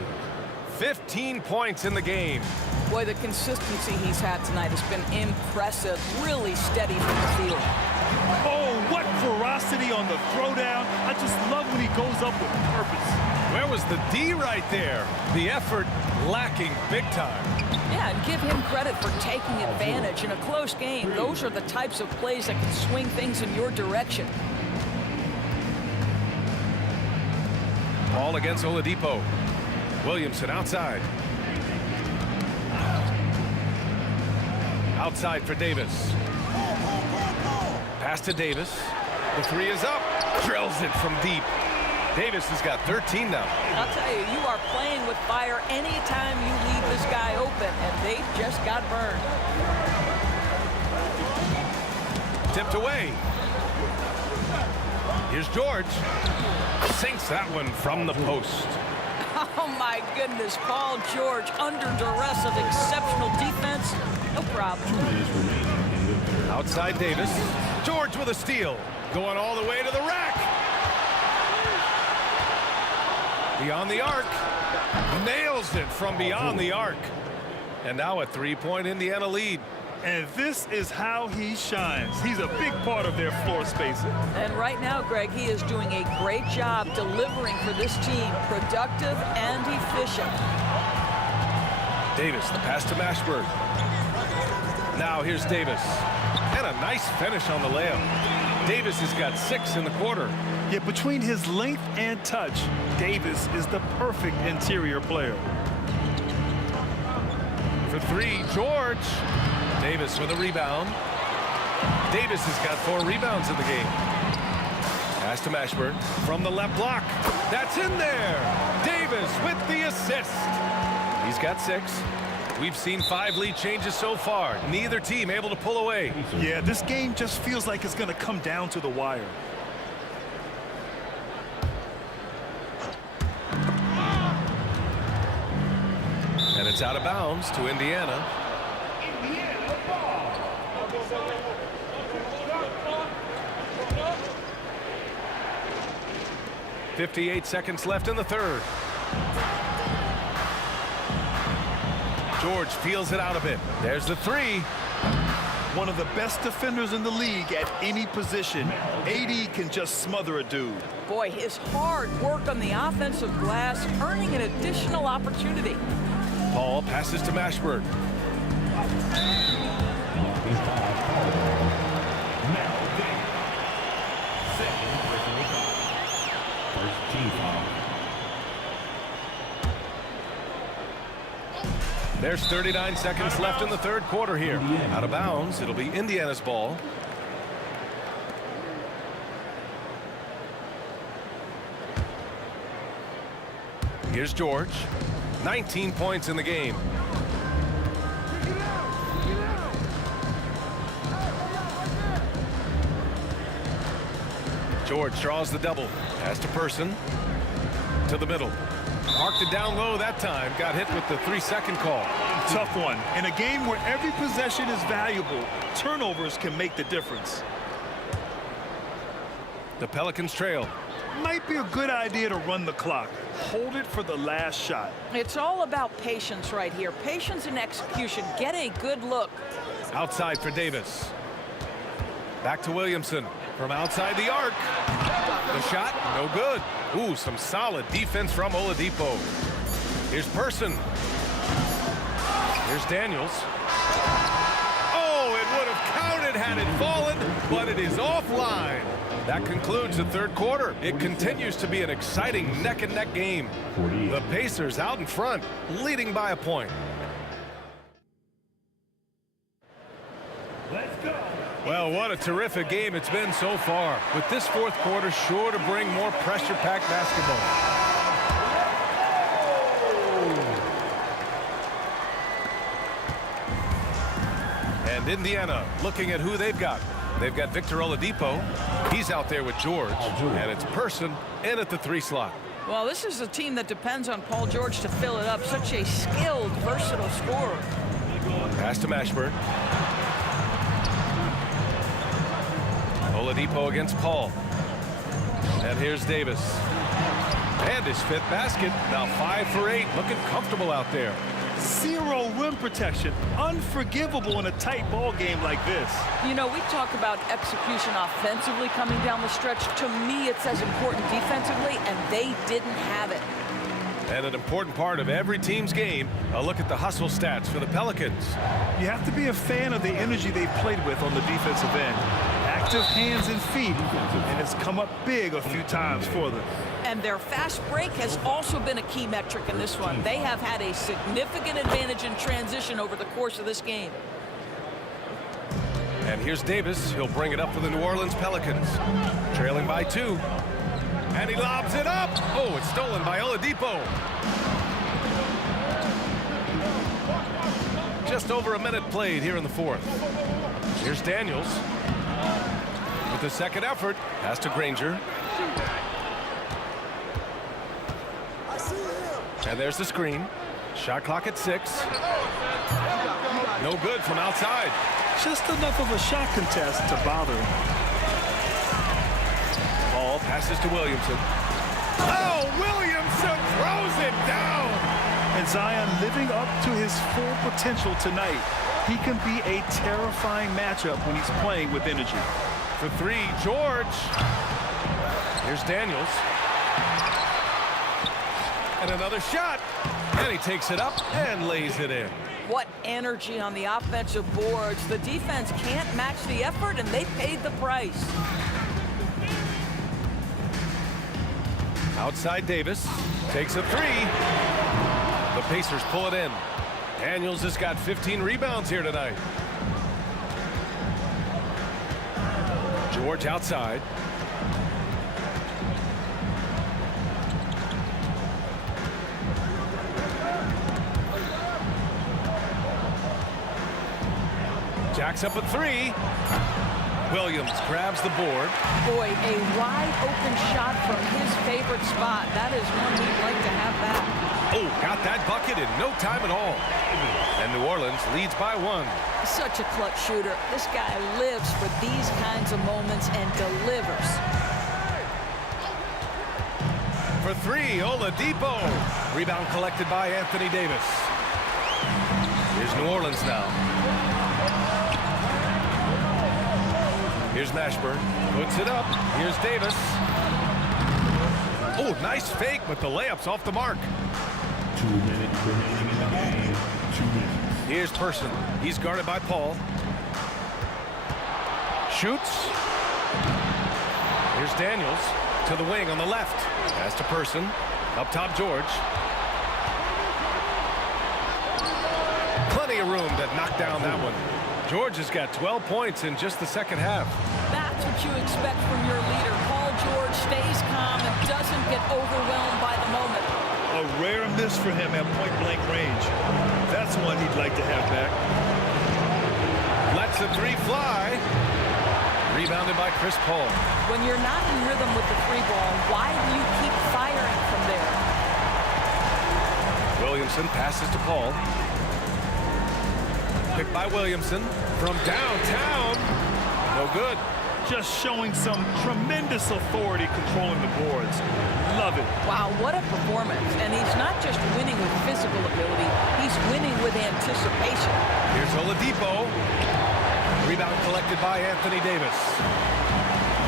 15 points in the game. Boy, the consistency he's had tonight has been impressive. Really steady from the field. Oh, what ferocity on the throwdown. I just love when he goes up with purpose. Where was the D right there? The effort lacking big time. Yeah, and give him credit for taking advantage in a close game. Those are the types of plays that can swing things in your direction. ball against Oladipo. Williamson outside. Outside for Davis. Pass to Davis. The three is up. Drills it from deep. Davis has got 13 now. I'll tell you, you are playing with fire anytime you leave this guy open, and they just got burned. Tipped away. Here's George. Sinks that one from the post. Oh, my goodness. Paul George under duress of exceptional defense. No problem. Outside Davis. George with a steal. Going all the way to the rack. Beyond the arc. Nails it from beyond the arc. And now a three-point Indiana lead. And this is how he shines. He's a big part of their floor spacing. And right now, Greg, he is doing a great job delivering for this team. Productive and efficient. Davis, the pass to Mashburn. Now here's Davis. And a nice finish on the layup. Davis has got 6 in the quarter. Yet between his length and touch, Davis is the perfect interior player. For three, George. Davis with a rebound. Davis has got 4 rebounds in the game. Pass to Mashburn from the left block. That's in there. Davis with the assist. He's got 6. We've seen 5 lead changes so far. Neither team able to pull away. Yeah, this game just feels like it's going to come down to the wire. And it's out of bounds to Indiana. 58 seconds left in the third. George feels it out a bit. There's the three. One of the best defenders in the league at any position. AD can just smother a dude. Boy, his hard work on the offensive glass earning an additional opportunity. Paul passes to Mashburn. There's 39 seconds left in the third quarter here. Out of bounds. It'll be Indiana's ball. Here's George. 19 points in the game. George draws the double. Pass to Person. To the middle. Marked it down low that time. Got hit with the 3-second call. Tough one. In a game where every possession is valuable, turnovers can make the difference. The Pelicans trail. Might be a good idea to run the clock. Hold it for the last shot. It's all about patience right here. Patience and execution. Get a good look. Outside for Davis. Back to Williamson from outside the arc. The shot, no good. Ooh, some solid defense from Oladipo. Here's Person. Here's Daniels. Oh, it would have counted had it fallen, but it is offline. That concludes the third quarter. It continues to be an exciting neck-and-neck game. The Pacers out in front, leading by a point. Let's go. Well, what a terrific game it's been so far. With this fourth quarter sure to bring more pressure-packed basketball. And Indiana looking at who they've got. They've got Victor Oladipo. He's out there with George. And it's Person in at the 3 slot. Well, this is a team that depends on Paul George to fill it up. Such a skilled, versatile scorer. Pass to Mashburn. Oladipo against Paul. And here's Davis. And his 5th basket. Now 5 for 8. Looking comfortable out there. 0 rim protection. Unforgivable in a tight ball game like this. You know, we talk about execution offensively coming down the stretch. To me, it's as important defensively, and they didn't have it. And an important part of every team's game, a look at the hustle stats for the Pelicans. You have to be a fan of the energy they've played with on the defensive end. Active hands and feet, and it's come up big a few times for them. And their fast break has also been a key metric in this one. They have had a significant advantage in transition over the course of this game. And here's Davis. He'll bring it up for the New Orleans Pelicans. Trailing by 2. And he lobs it up. Oh, it's stolen by Oladipo. Just over a minute played here in the fourth. Here's Daniels. With the second effort. Pass to Granger. And there's the screen. Shot clock at 6. No good from outside. Just enough of a shot contest to bother him. Ball passes to Williamson. Oh, Williamson throws it down. And Zion living up to his full potential tonight. He can be a terrifying matchup when he's playing with energy. For 3, George. Here's Daniels. And another shot. And he takes it up and lays it in. What energy on the offensive boards. The defense can't match the effort, and they paid the price. Outside Davis. Takes a 3. The Pacers pull it in. Daniels has got 15 rebounds here tonight. George outside. Jacks up a 3. Williams grabs the board. Boy, a wide open shot from his favorite spot. That is one we'd like to have back. Oh, got that bucket in no time at all. And New Orleans leads by 1. Such a clutch shooter. This guy lives for these kinds of moments and delivers. For 3, Oladipo. Rebound collected by Anthony Davis. Here's New Orleans now. Here's Mashburn. Puts it up. Here's Davis. Oh, nice fake, but the layup's off the mark. 2 minutes remaining in the game. 2 minutes. Here's Person. He's guarded by Paul. Shoots. Here's Daniels to the wing on the left. Pass to Person. Up top, George. Plenty of room to knock down that one. George has got 12 points in just the second half. That's what you expect from your leader. Paul George stays calm and doesn't get overwhelmed by the moment. A rare miss for him at point-blank range. That's one he'd like to have back. Lets the 3 fly. Rebounded by Chris Paul. When you're not in rhythm with the 3 ball, why do you keep firing from there? Williamson passes to Paul. Picked by Williamson from downtown. No good. Just showing some tremendous authority controlling the boards. Love it. Wow, what a performance. And he's not just winning with physical ability, he's winning with anticipation. Here's Oladipo. Rebound collected by Anthony Davis.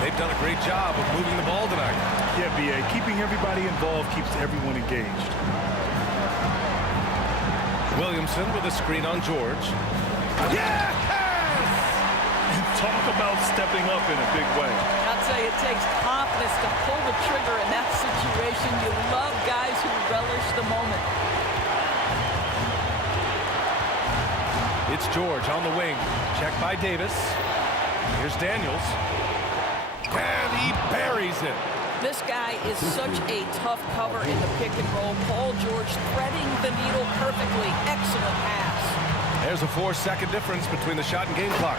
They've done a great job of moving the ball tonight. Yeah, B.A., keeping everybody involved keeps everyone engaged. Williamson with a screen on George. Yes! And talk about stepping up in a big way. I'll tell you, it takes confidence to pull the trigger in that situation. You love guys who relish the moment. It's George on the wing. Checked by Davis. Here's Daniels. And he buries it. This guy is such a tough cover in the pick and roll. Paul George threading the needle perfectly. Excellent pass. There's a 4-second difference between the shot and game clock.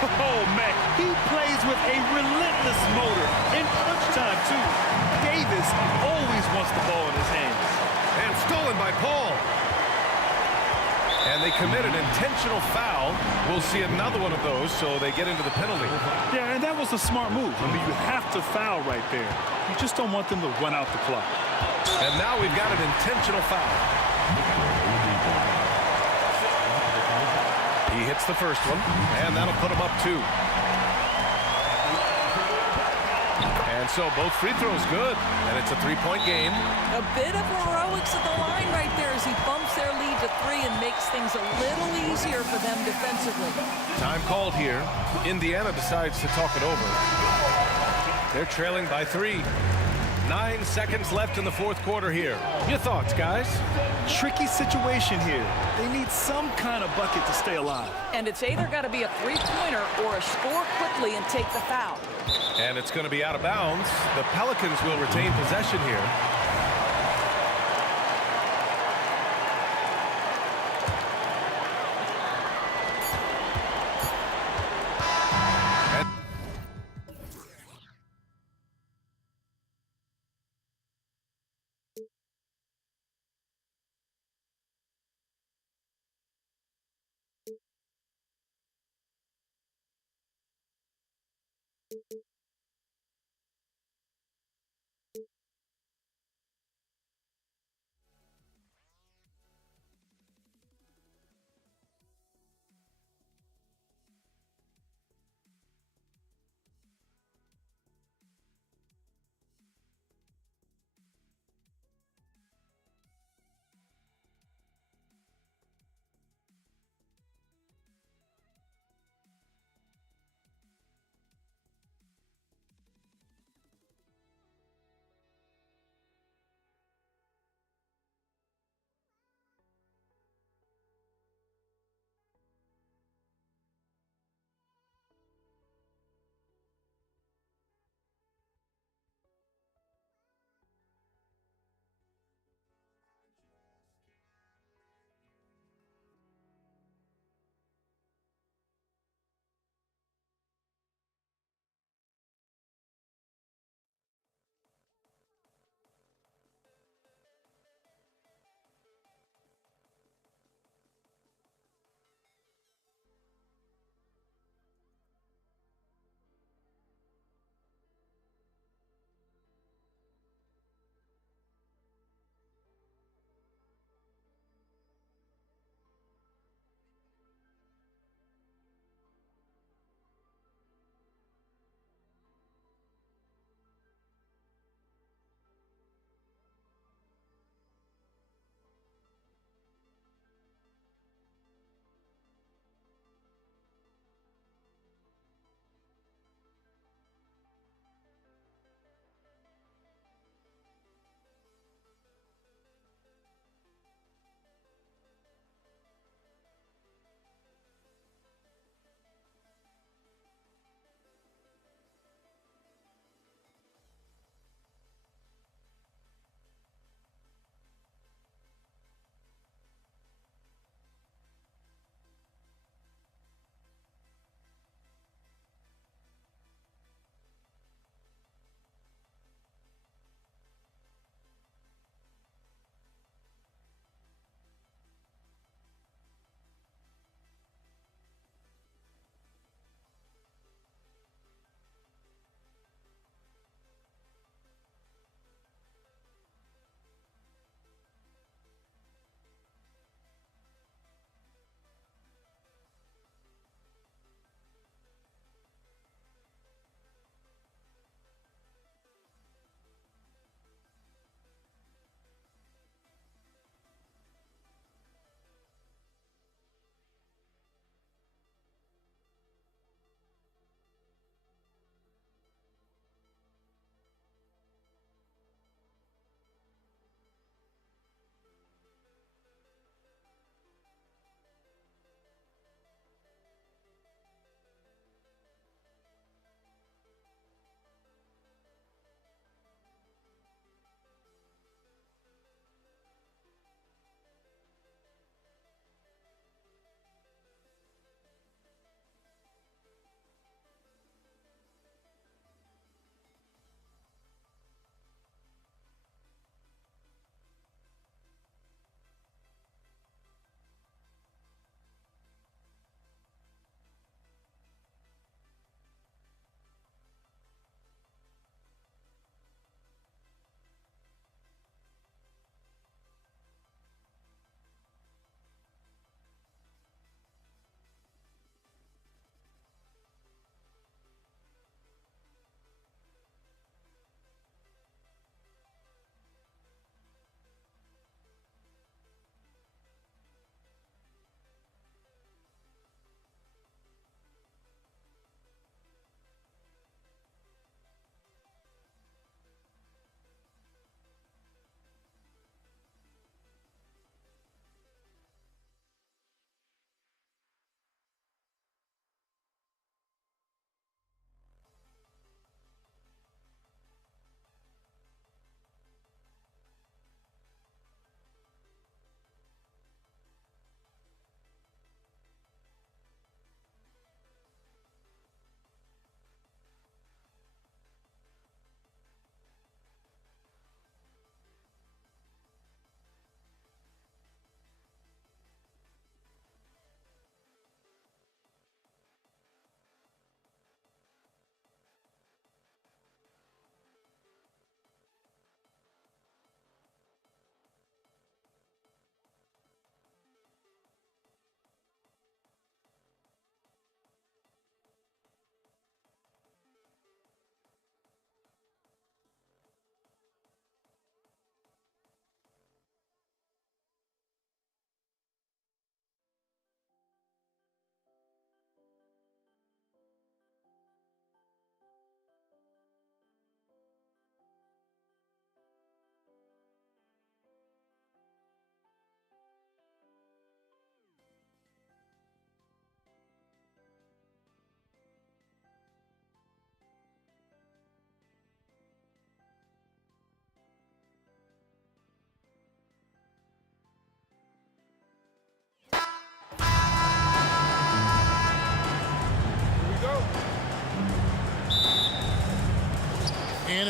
Oh, man, he plays with a relentless motor. In crunch time, too. Davis always wants the ball in his hands. And stolen by Paul. And they commit an intentional foul. We'll see another one of those, so they get into the penalty. Yeah, and that was a smart move. I mean, you have to foul right there. You just don't want them to run out the clock. And now we've got an intentional foul. He hits the first one, and that'll put him up 2. And so both free throws good, and it's a 3-point game. A bit of heroics at the line right there as he bumps their lead to 3 and makes things a little easier for them defensively. Time called here. Indiana decides to talk it over. They're trailing by 3. 9 seconds left in the fourth quarter here. Your thoughts, guys? Tricky situation here. They need some kind of bucket to stay alive. And it's either got to be a three-pointer or a score quickly and take the foul. And it's going to be out of bounds. The Pelicans will retain possession here.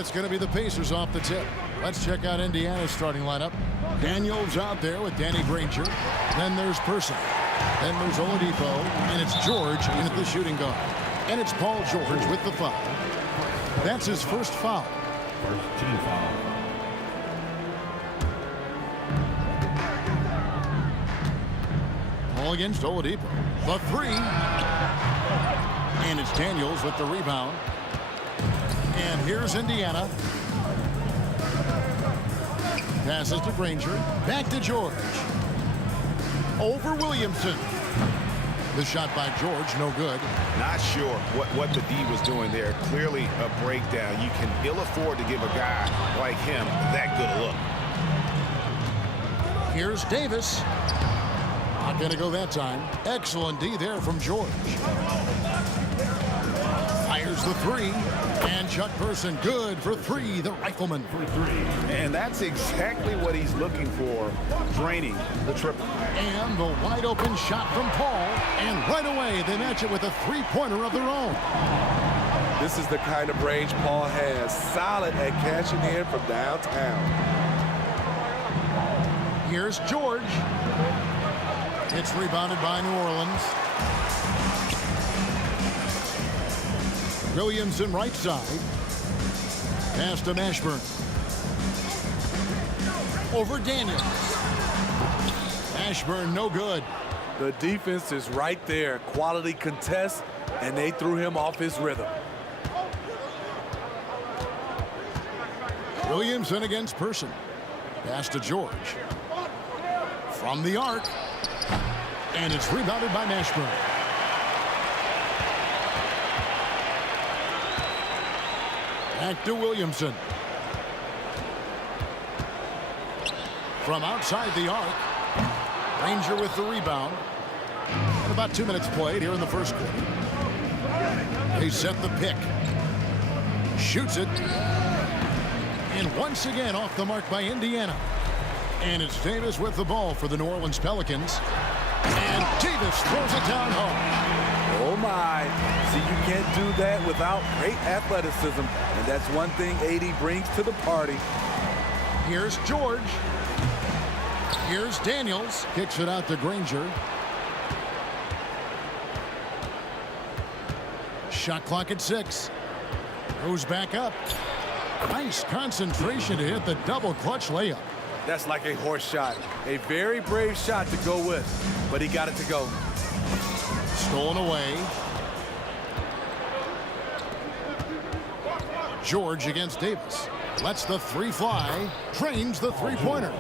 it's going to be the Pacers off the tip. Let's check out Indiana's starting lineup. Daniels out there with Danny Granger. Then there's Person. Then there's Oladipo. And it's George in at the shooting guard. And it's Paul George with the foul. That's his first foul. First team foul. Ball against Oladipo. The three. And it's Daniels with the rebound. And here's Indiana. Passes to Granger. Back to George. Over Williamson. The shot by George, no good. Not sure what the D was doing there. Clearly a breakdown. You can ill afford to give a guy like him that good a look. Here's Davis. Not going to go that time. Excellent D there from George. Fires the three. And Chuck Person good for three, the rifleman. For three. And that's exactly what he's looking for, draining the triple. And the wide open shot from Paul. And right away, they match it with a three-pointer of their own. This is the kind of range Paul has. Solid at cashing in from downtown. Here's George. It's rebounded by New Orleans. Williamson right side. Pass to Mashburn. Over Daniels. Mashburn no good. The defense is right there. Quality contest, and they threw him off his rhythm. Williamson against Person. Pass to George. From the arc. And it's rebounded by Mashburn. Back to Williamson. From outside the arc. Granger with the rebound. And about 2 minutes played here in the first quarter. They set the pick. Shoots it. And once again off the mark by Indiana. And it's Davis with the ball for the New Orleans Pelicans. And Davis throws it down home. Oh my. See, you can't do that without great athleticism. And that's one thing AD brings to the party. Here's George. Here's Daniels. Kicks it out to Granger. Shot clock at 6. Goes back up. Nice concentration to hit the double clutch layup. That's like a horse shot. A very brave shot to go with, but he got it to go. Stolen away. George against Davis. Lets the three fly. Trains the three-pointer.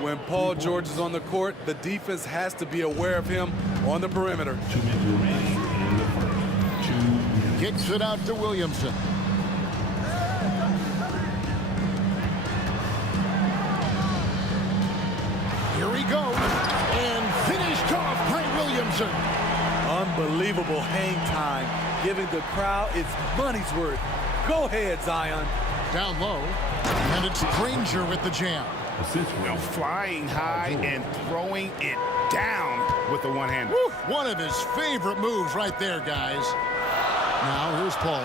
When Paul George is on the court, the defense has to be aware of him on the perimeter. 2 minutes remaining in the first. 2 minutes. Kicks it out to Williamson. Here he goes. And finished off by Williamson. Unbelievable hang time, giving the crowd its money's worth. Go ahead, Zion. Down low. And it's Granger with the jam. Well, flying high and throwing it down with the one-hander. One of his favorite moves right there, guys. Now here's Paul.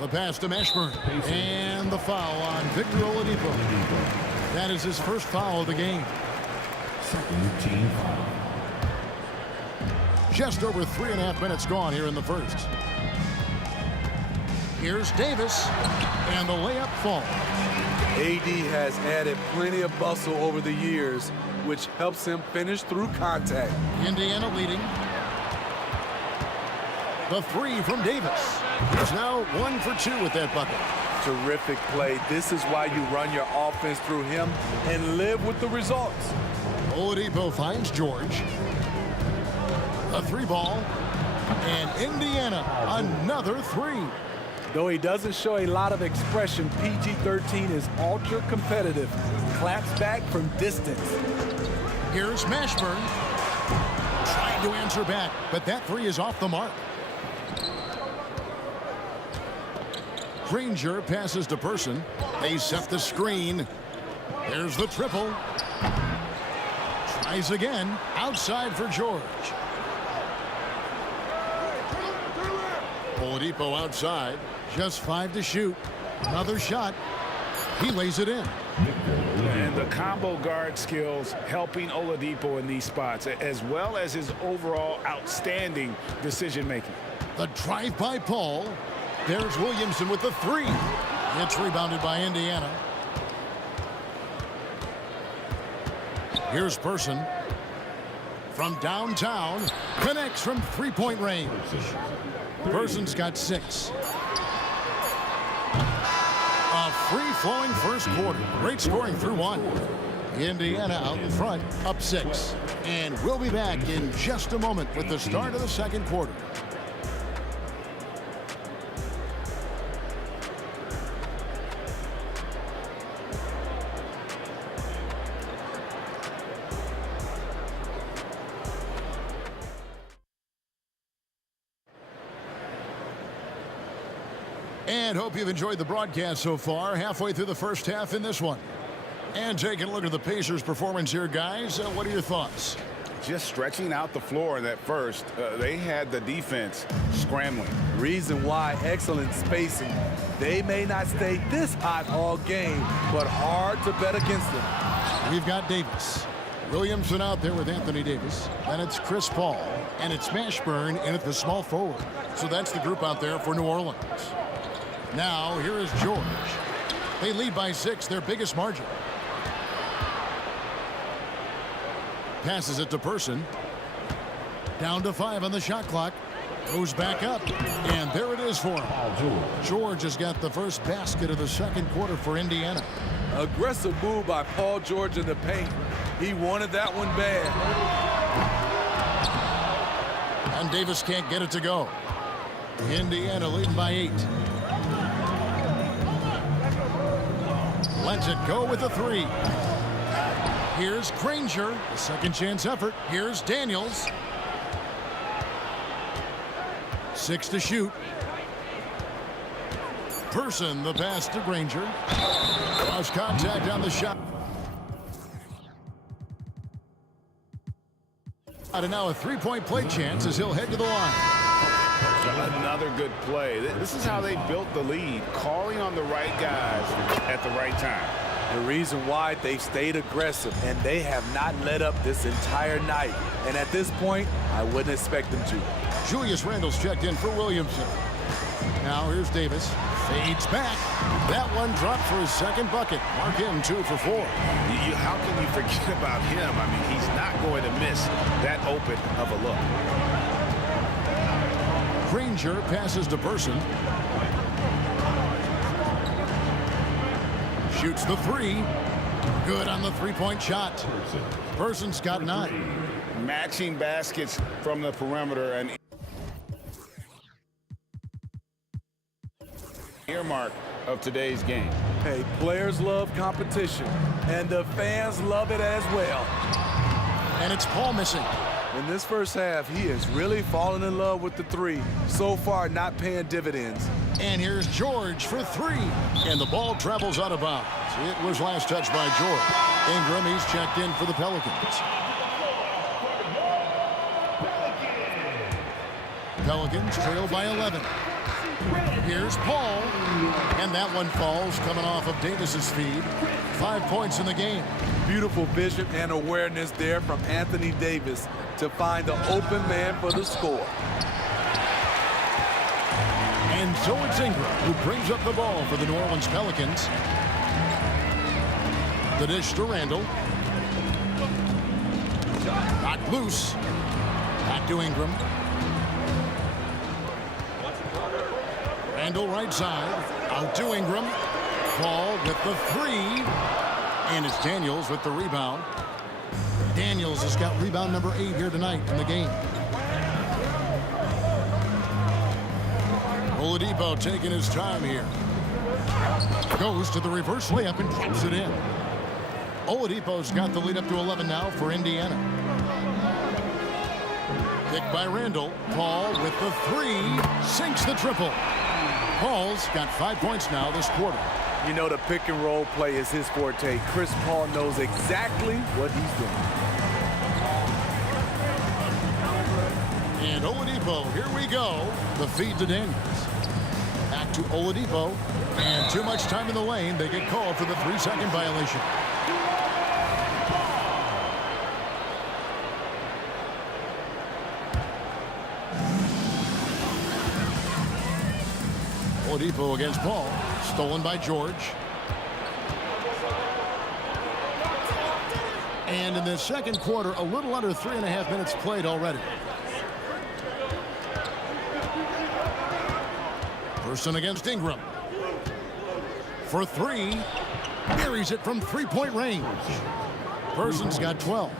The pass to Mashburn. And the foul on Victor Oladipo. That is his first foul of the game. Second team foul. Just over 3.5 minutes gone here in the first. Here's Davis. And the layup falls. AD has added plenty of bustle over the years, which helps him finish through contact. Indiana leading. The three from Davis. He's now 1 for 2 with that bucket. Terrific play. This is why you run your offense through him and live with the results. Oladipo finds George. A three ball. And Indiana, another three. Though he doesn't show a lot of expression, PG-13 is ultra competitive. Claps back from distance. Here's Mashburn. Trying to answer back, but that three is off the mark. Granger passes to Person. They set the screen. There's the triple. Tries again. Outside for George. Oladipo outside. Just 5 to shoot. Another shot. He lays it in. And the combo guard skills helping Oladipo in these spots, as well as his overall outstanding decision-making. The drive by Paul. There's Williamson with the 3. It's rebounded by Indiana. Here's Person. From downtown, connects from three-point range. Person's got 6. A free-flowing first quarter. Great scoring through 1. Indiana out in front, up 6. And we'll be back in just a moment with the start of the second quarter. And hope you've enjoyed the broadcast so far. Halfway through the first half in this one. And taking a look at the Pacers' performance here, guys. What are your thoughts? Just stretching out the floor in that first. They had the defense scrambling. Reason why, excellent spacing. They may not stay this hot all game, but hard to bet against them. We've got Davis. Williamson out there with Anthony Davis. Then it's Chris Paul. And it's Mashburn in at the small forward. So that's the group out there for New Orleans. Now, here is George. They lead by 6, their biggest margin. Passes it to Person. Down to 5 on the shot clock. Goes back up. And there it is for him. George has got the first basket of the second quarter for Indiana. Aggressive move by Paul George in the paint. He wanted that one bad. And Davis can't get it to go. Indiana leading by 8. Lets it go with a 3. Here's Granger, a second chance effort. Here's Daniels. 6 to shoot. Person, the pass to Granger. Lost contact on the shot. And now a 3-point play chance as he'll head to the line. Another good play. This is how they built the lead, calling on the right guys at the right time. The reason why they've stayed aggressive, and they have not let up this entire night. And at this point, I wouldn't expect them to. Julius Randle's checked in for Williamson. Now here's Davis. Fades back. That one dropped for his second bucket. Mark him 2 for 4. How can you forget about him? I mean, he's not going to miss that open of a look. Granger passes to Person. Shoots the 3. Good on the 3-point shot. Person's got 9. Matching baskets from the perimeter and earmark of today's game. Hey, players love competition, and the fans love it as well. And it's Paul missing. In this first half, he is really falling in love with the 3. So far, not paying dividends. And here's George for 3. And the ball travels out of bounds. It was last touched by George. Ingram, he's checked in for the Pelicans. Pelicans trail by 11. Here's Paul. And that one falls coming off of Davis's feed. 5 points in the game. Beautiful vision and awareness there from Anthony Davis to find the open man for the score. And so it's Ingram who brings up the ball for the New Orleans Pelicans. The dish to Randle. Knocked loose. Back to Ingram. Randle right side. Out to Ingram. Paul with the 3. And it's Daniels with the rebound. Daniels has got rebound number 8 here tonight in the game. Oladipo taking his time here. Goes to the reverse layup and drops it in. Oladipo's got the lead up to 11 now for Indiana. Picked by Randle. Paul with the 3. Sinks the triple. Paul's got 5 points now this quarter. You know, the pick and roll play is his forte. Chris Paul knows exactly what he's doing. And Oladipo, here we go. The feed to Daniels. Back to Oladipo. And too much time in the lane. They get called for the 3-second violation. Oladipo against Paul. Stolen by George. And in the second quarter, a little under 3.5 minutes played already. Person against Ingram. For three. Buries it from three-point range. Person's got 12.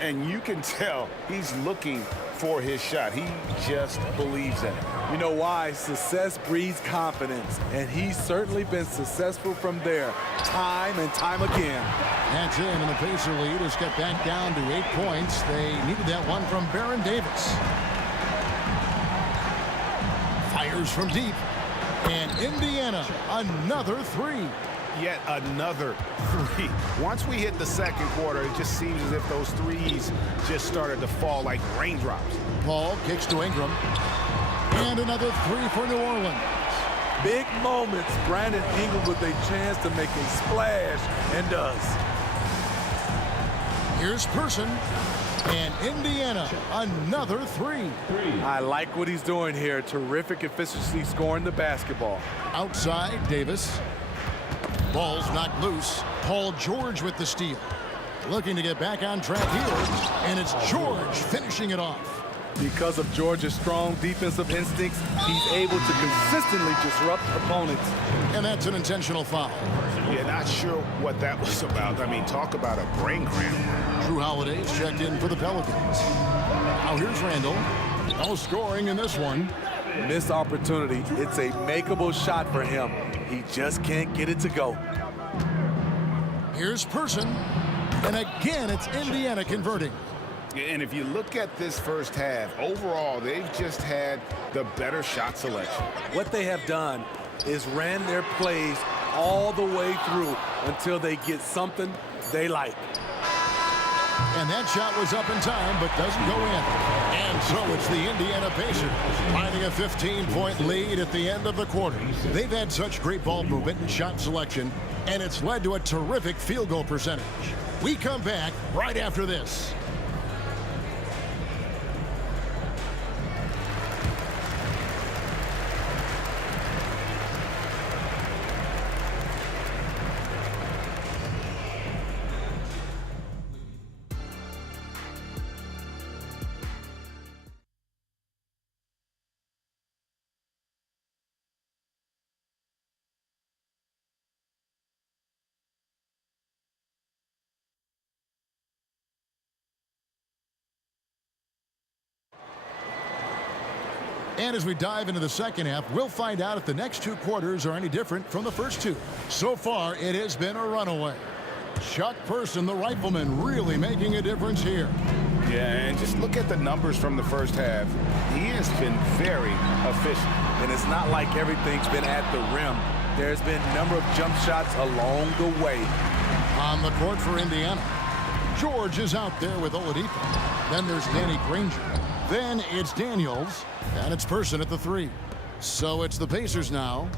And you can tell he's looking for his shot. He just believes in it. You know why? Success breeds confidence, and he's certainly been successful from there, time and time again. That's in, and the Pacer lead has got back down to 8 points. They needed that one from Baron Davis. Fires from deep, and Indiana, another three. Yet another three. Once we hit the second quarter, it just seems as if those threes just started to fall like raindrops. Paul kicks to Ingram. And another three for New Orleans. Big moments. Brandon Ingram with a chance to make a splash, and does. Here's Person. And Indiana, another three. I like what he's doing here. Terrific efficiency scoring the basketball. Outside, Davis. Ball's knocked loose. Paul George with the steal. Looking to get back on track here. And it's George finishing it off. Because of George's strong defensive instincts, he's able to consistently disrupt opponents. And that's an intentional foul. Yeah, not sure what that was about. I mean, talk about a brain cramp. Jrue Holiday's checked in for the Pelicans. Now here's Randall. No scoring in this one. Missed opportunity. It's a makeable shot for him. He just can't get it to go. Here's Person. And again, it's Indiana converting. And if you look at this first half, overall, they've just had the better shot selection. What they have done is ran their plays all the way through until they get something they like. And that shot was up in time, but doesn't go in. And so it's the Indiana Pacers finding a 15-point lead at the end of the quarter. They've had such great ball movement and shot selection, and it's led to a terrific field goal percentage. We come back right after this. And as we dive into the second half, we'll find out if the next two quarters are any different from the first two. So far, it has been a runaway. Chuck Person, the rifleman, really making a difference here. Yeah, and just look at the numbers from the first half. He has been very efficient. And it's not like everything's been at the rim. There's been a number of jump shots along the way. On the court for Indiana, George is out there with Oladipo. Then there's Danny Granger. Then it's Daniels. And it's Person at the three. So it's the Pacers now,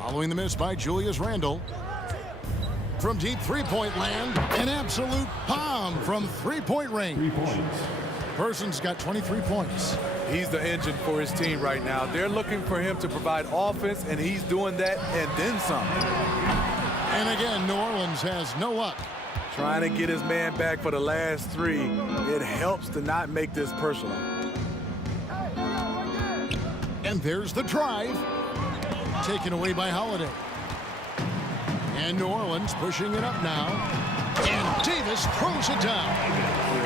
following the miss by Julius Randle. From deep three-point land, an absolute bomb from three-point range. 3 points. Person's got 23 points. He's the engine for his team right now. They're looking for him to provide offense, and he's doing that and then some. And again, New Orleans has no luck. Trying to get his man back for the last three. It helps to not make this personal. And there's the drive. Taken away by Holiday. And New Orleans pushing it up now. And Davis throws it down.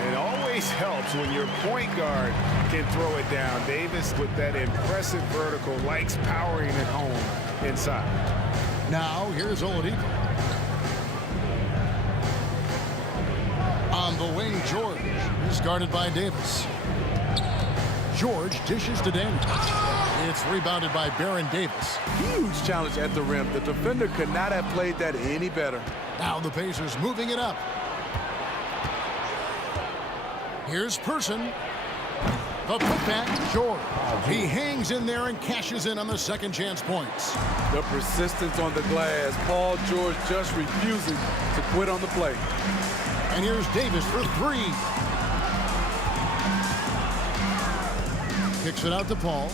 It always helps when your point guard can throw it down. Davis, with that impressive vertical, likes powering it home inside. Now here's Oladipo. On the wing, George is guarded by Davis. George dishes to Daniels. It's rebounded by Baron Davis. Huge challenge at the rim. The defender could not have played that any better. Now the Pacers moving it up. Here's Person. The putback, George. He hangs in there and cashes in on the second chance points. The persistence on the glass. Paul George just refusing to quit on the play. And here's Davis for three. Kicks it out to Paul.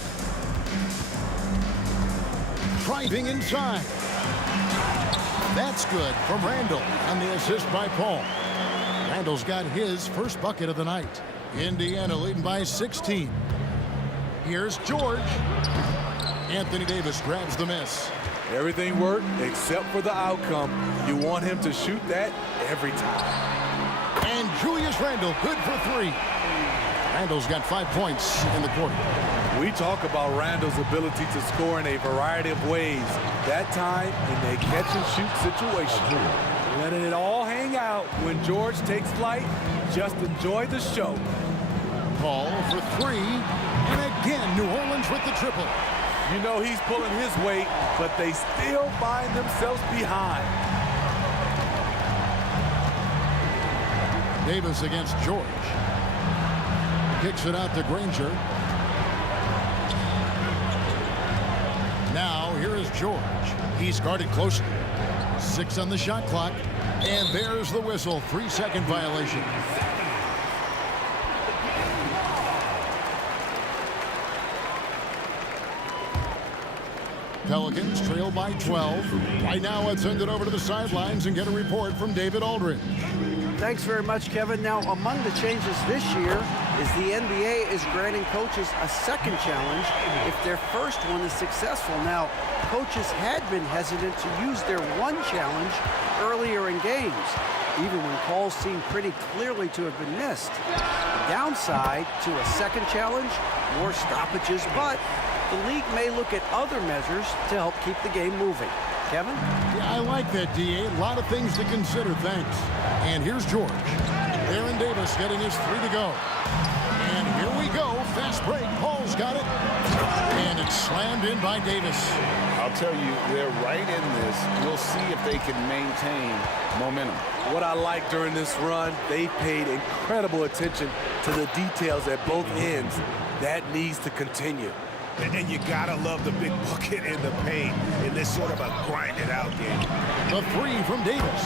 Driving inside. That's good from Randall on the assist by Paul. Randall's got his first bucket of the night. Indiana leading by 16. Here's George. Anthony Davis grabs the miss. Everything worked except for the outcome. You want him to shoot that every time. And Julius Randle good for three. Randall's got 5 points in the quarter. We talk about Randall's ability to score in a variety of ways. That time in a catch-and-shoot situation. Letting it all hang out when George takes flight. Just enjoy the show. Paul for three. And again, New Orleans with the triple. You know he's pulling his weight, but they still find themselves behind. Davis against George. Kicks it out to Granger. Now here is George. He's guarded closely. 6 on the shot clock. And there's the whistle. 3-second violation. Pelicans trail by 12. Right now, let's send it over to the sidelines and get a report from David Aldridge. Thanks very much, Kevin. Now, among the changes this year is the NBA is granting coaches a second challenge if their first one is successful. Now, coaches had been hesitant to use their one challenge earlier in games, even when calls seemed pretty clearly to have been missed. The downside to a second challenge, more stoppages, but the league may look at other measures to help keep the game moving. Kevin? Yeah, I like that, D.A. A lot of things to consider, thanks. And here's George. Aaron Davis getting his 3 to go. And here we go. Fast break. Paul's got it. And it's slammed in by Davis. I'll tell you, they're right in this. We'll see if they can maintain momentum. What I like during this run, they paid incredible attention to the details at both ends. That needs to continue. And you gotta love the big bucket in the paint in this sort of a grinded-out game. The 3 from Davis.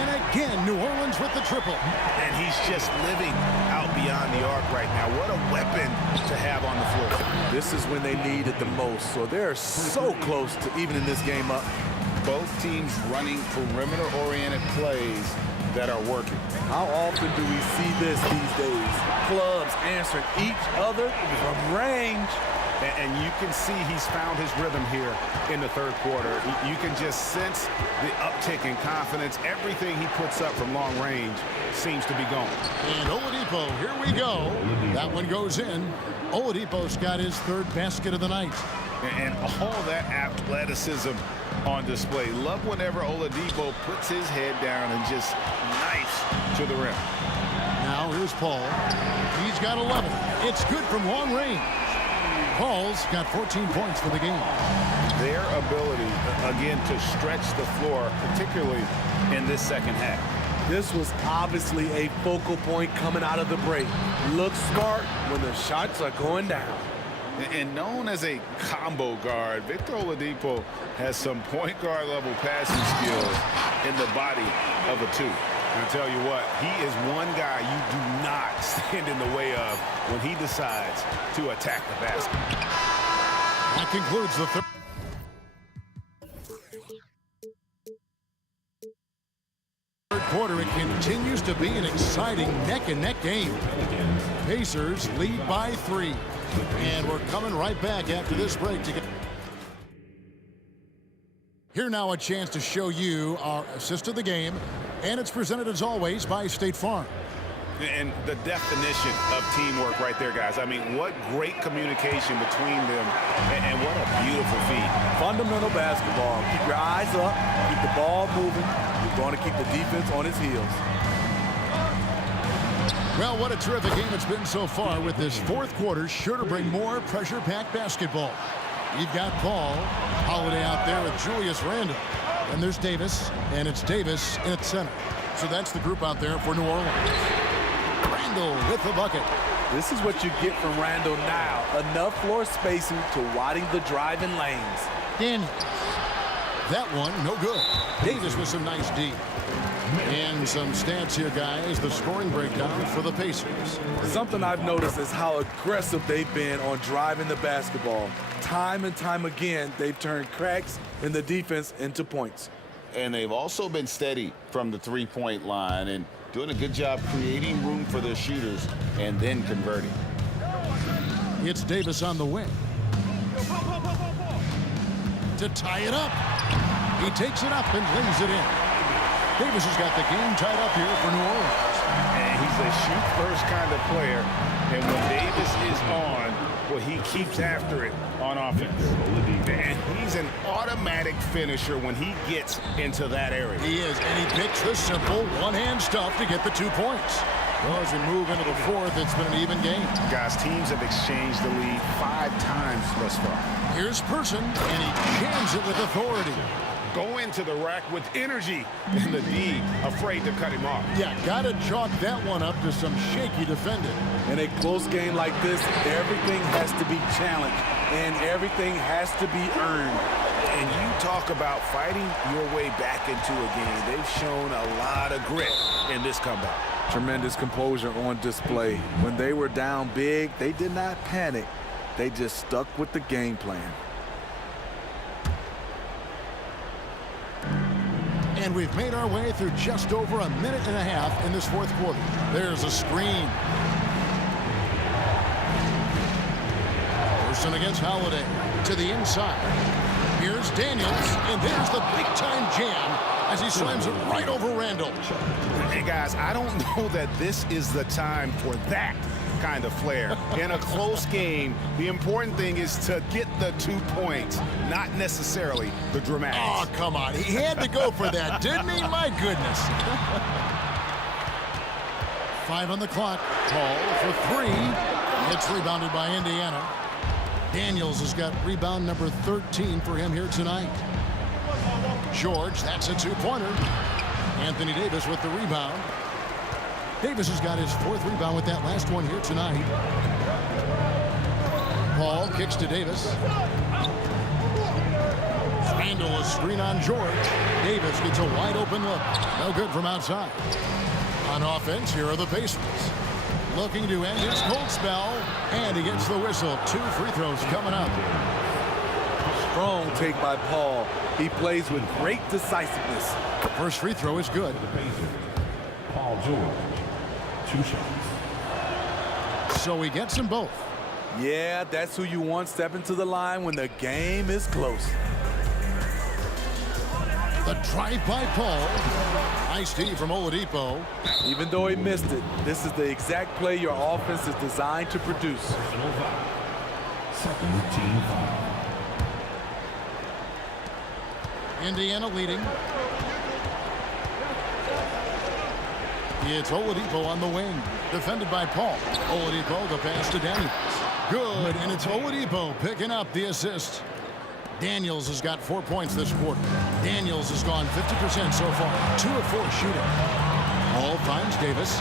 And again, New Orleans with the triple. And he's just living out beyond the arc right now. What a weapon to have on the floor. This is when they need it the most, so they're so close to evening this game up. Both teams running perimeter-oriented plays that are working. How often do we see this these days? Clubs answering each other from range. And you can see he's found his rhythm here in the third quarter. You can just sense the uptick in confidence. Everything he puts up from long range seems to be going. And Oladipo, here we go. That one goes in. Oladipo's got his 3rd basket of the night. And all that athleticism on display. Love whenever Oladipo puts his head down and just knifes to the rim. Now here's Paul. He's got 11. It's good from long range. Paul's got 14 points for the game. Their ability, again, to stretch the floor, particularly in this second half. This was obviously a focal point coming out of the break. Look smart when the shots are going down. And known as a combo guard, Victor Oladipo has some point guard level passing skills in the body of a 2. I'll tell you what, he is one guy you do not stand in the way of when he decides to attack the basket. That concludes the third quarter. It continues to be an exciting neck-and-neck game. Pacers lead by 3. And we're coming right back after this break to get. Here now a chance to show you our assist of the game. And it's presented as always by State Farm. And the definition of teamwork right there, guys. I mean, what great communication between them, and what a beautiful feat. Fundamental basketball. Keep your eyes up, keep the ball moving. You're going to keep the defense on its heels. Well, what a terrific game it's been so far, with this fourth quarter sure to bring more pressure-packed basketball. You've got Paul Holiday out there with Julius Randle. And there's Davis, and it's Davis in its center. So that's the group out there for New Orleans. Randall with the bucket. This is what you get from Randall now. Enough floor spacing to widen the driving lanes. Daniels. That one, no good. Davis with some nice D. And some stats here, guys. The scoring breakdown for the Pacers. Something I've noticed is how aggressive they've been on driving the basketball. Time and time again, they've turned cracks in the defense into points. And they've also been steady from the three-point line and doing a good job creating room for their shooters and then converting. It's Davis on the wing. To tie it up. He takes it up and lays it in. Davis has got the game tied up here for New Orleans. And he's a shoot-first kind of player. And when Davis is on, well, he keeps after it on offense. And he's an automatic finisher when he gets into that area. He is, and he picks the simple one-hand stuff to get the 2 points. Well, as we move into the fourth, it's been an even game. Guys, teams have exchanged the lead 5 times thus far. Here's Person, and he jams it with authority. Go into the rack with energy, and the D afraid to cut him off. Yeah, got to chalk that one up to some shaky defending. In a close game like this, everything has to be challenged, and everything has to be earned. And you talk about fighting your way back into a game. They've shown a lot of grit in this comeback. Tremendous composure on display. When they were down big, they did not panic. They just stuck with the game plan. And we've made our way through just over a minute and a half in this fourth quarter. There's a screen. Person against Holiday to the inside. Here's Daniels, and there's the big-time jam as he slams it right over Randall. Hey, guys, I don't know that this is the time for that kind of flair. In a close game, the important thing is to get the 2 points, not necessarily the dramatics. Oh, come on. He had to go for that, didn't he? My goodness. 5 on the clock. Paul for 3. It's rebounded by Indiana. Daniels has got rebound number 13 for him here tonight. George, that's a 2-pointer. Anthony Davis with the rebound. Davis has got his 4th rebound with that last one here tonight. Paul kicks to Davis. Randall a screen on George. Davis gets a wide open look. No good from outside. On offense, here are the Pacers. Looking to end his cold spell. And he gets the whistle. 2 free throws coming up. Strong take by Paul. He plays with great decisiveness. First free throw is good. Paul George, 2 shots. So he gets them both. Yeah, that's who you want stepping to the line when the game is close. The drive by Paul. Nice D from Oladipo. Even though he missed it, this is the exact play your offense is designed to produce. Second team foul. Indiana leading. It's Oladipo on the wing. Defended by Paul. Oladipo, the pass to Daniels. Good, and it's Oladipo picking up the assist. Daniels has got 4 points this quarter. Daniels has gone 50% so far. 2 of 4 shooting. Paul finds Davis.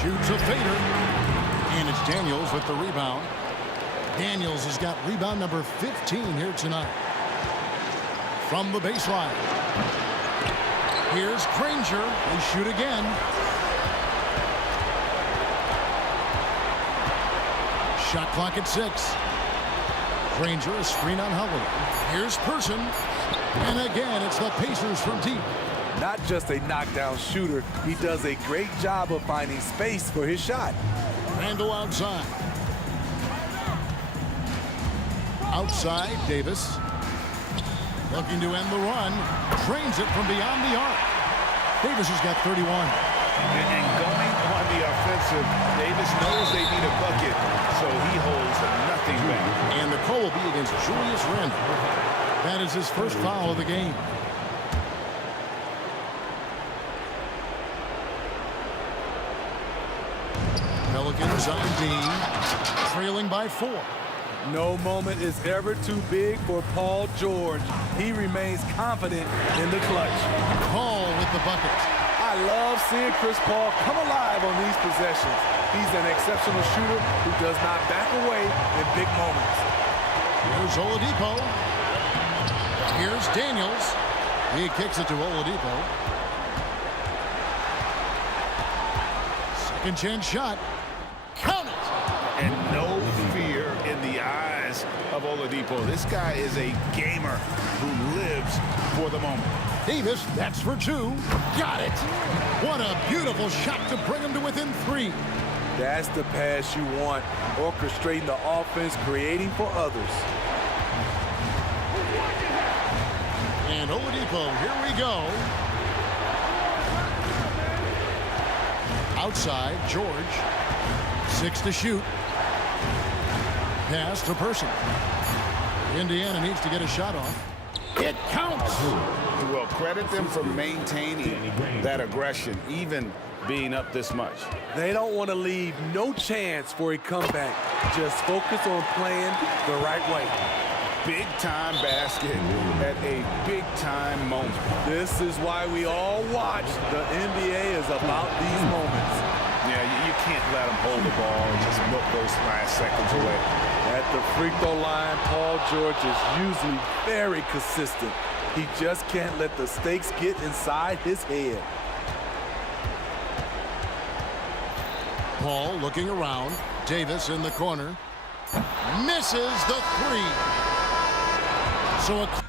Shoots a fader. And it's Daniels with the rebound. Daniels has got rebound number 15 here tonight. From the baseline. Here's Granger. They shoot again. Shot clock at 6. Granger, a screen on Howard. Here's Person. And again, it's the Pacers from deep. Not just a knockdown shooter, he does a great job of finding space for his shot. Randall outside. Outside, Davis. Looking to end the run. Trains it from beyond the arc. Davis has got 31. And going on the offensive, Davis knows they need a bucket, so he holds nothing back. And the call will be against Julius Randle. That is his first foul of the game. Pelicans on D, trailing by 4. No moment is ever too big for Paul George. He remains confident in the clutch. Paul with the bucket. I I love seeing Chris Paul come alive on these possessions. He's an exceptional shooter who does not back away in big moments. Here's Oladipo. Here's Daniels. He kicks it to Oladipo. Second chance shot. Count it! And no fear in the eyes of Oladipo. This guy is a gamer who lives for the moment. Davis, that's for two. Got it! What a beautiful shot to bring him to within 3. That's the pass you want. Orchestrating the offense, creating for others. And Oladipo, here we go. Outside, George. 6 to shoot. Pass to Person. Indiana needs to get a shot off. It counts! Well, credit them for maintaining that aggression, even being up this much. They don't want to leave no chance for a comeback. Just focus on playing the right way. Big-time basket at a big-time moment. This is why we all watch. The NBA is about these moments. Yeah, you can't let them hold the ball and just milk those last seconds away. At the free throw line, Paul George is usually very consistent. He just can't let the stakes get inside his head. Paul looking around. Davis in the corner. Misses the 3. So a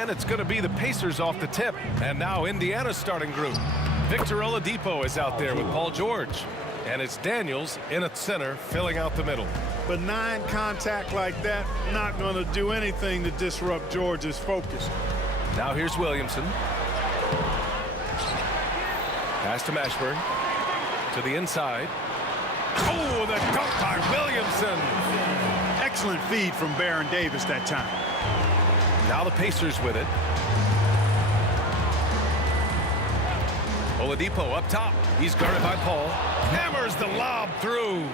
and it's going to be the Pacers off the tip. And now Indiana's starting group. Victor Oladipo is out there with Paul George. And it's Daniels in at center, filling out the middle. Benign contact like that, not going to do anything to disrupt George's focus. Now here's Williamson. Pass to Mashburn. To the inside. Oh, the dunk by Williamson. Excellent feed from Baron Davis that time. Now the Pacers with it. Oladipo up top. He's guarded by Paul. Hammers the lob through.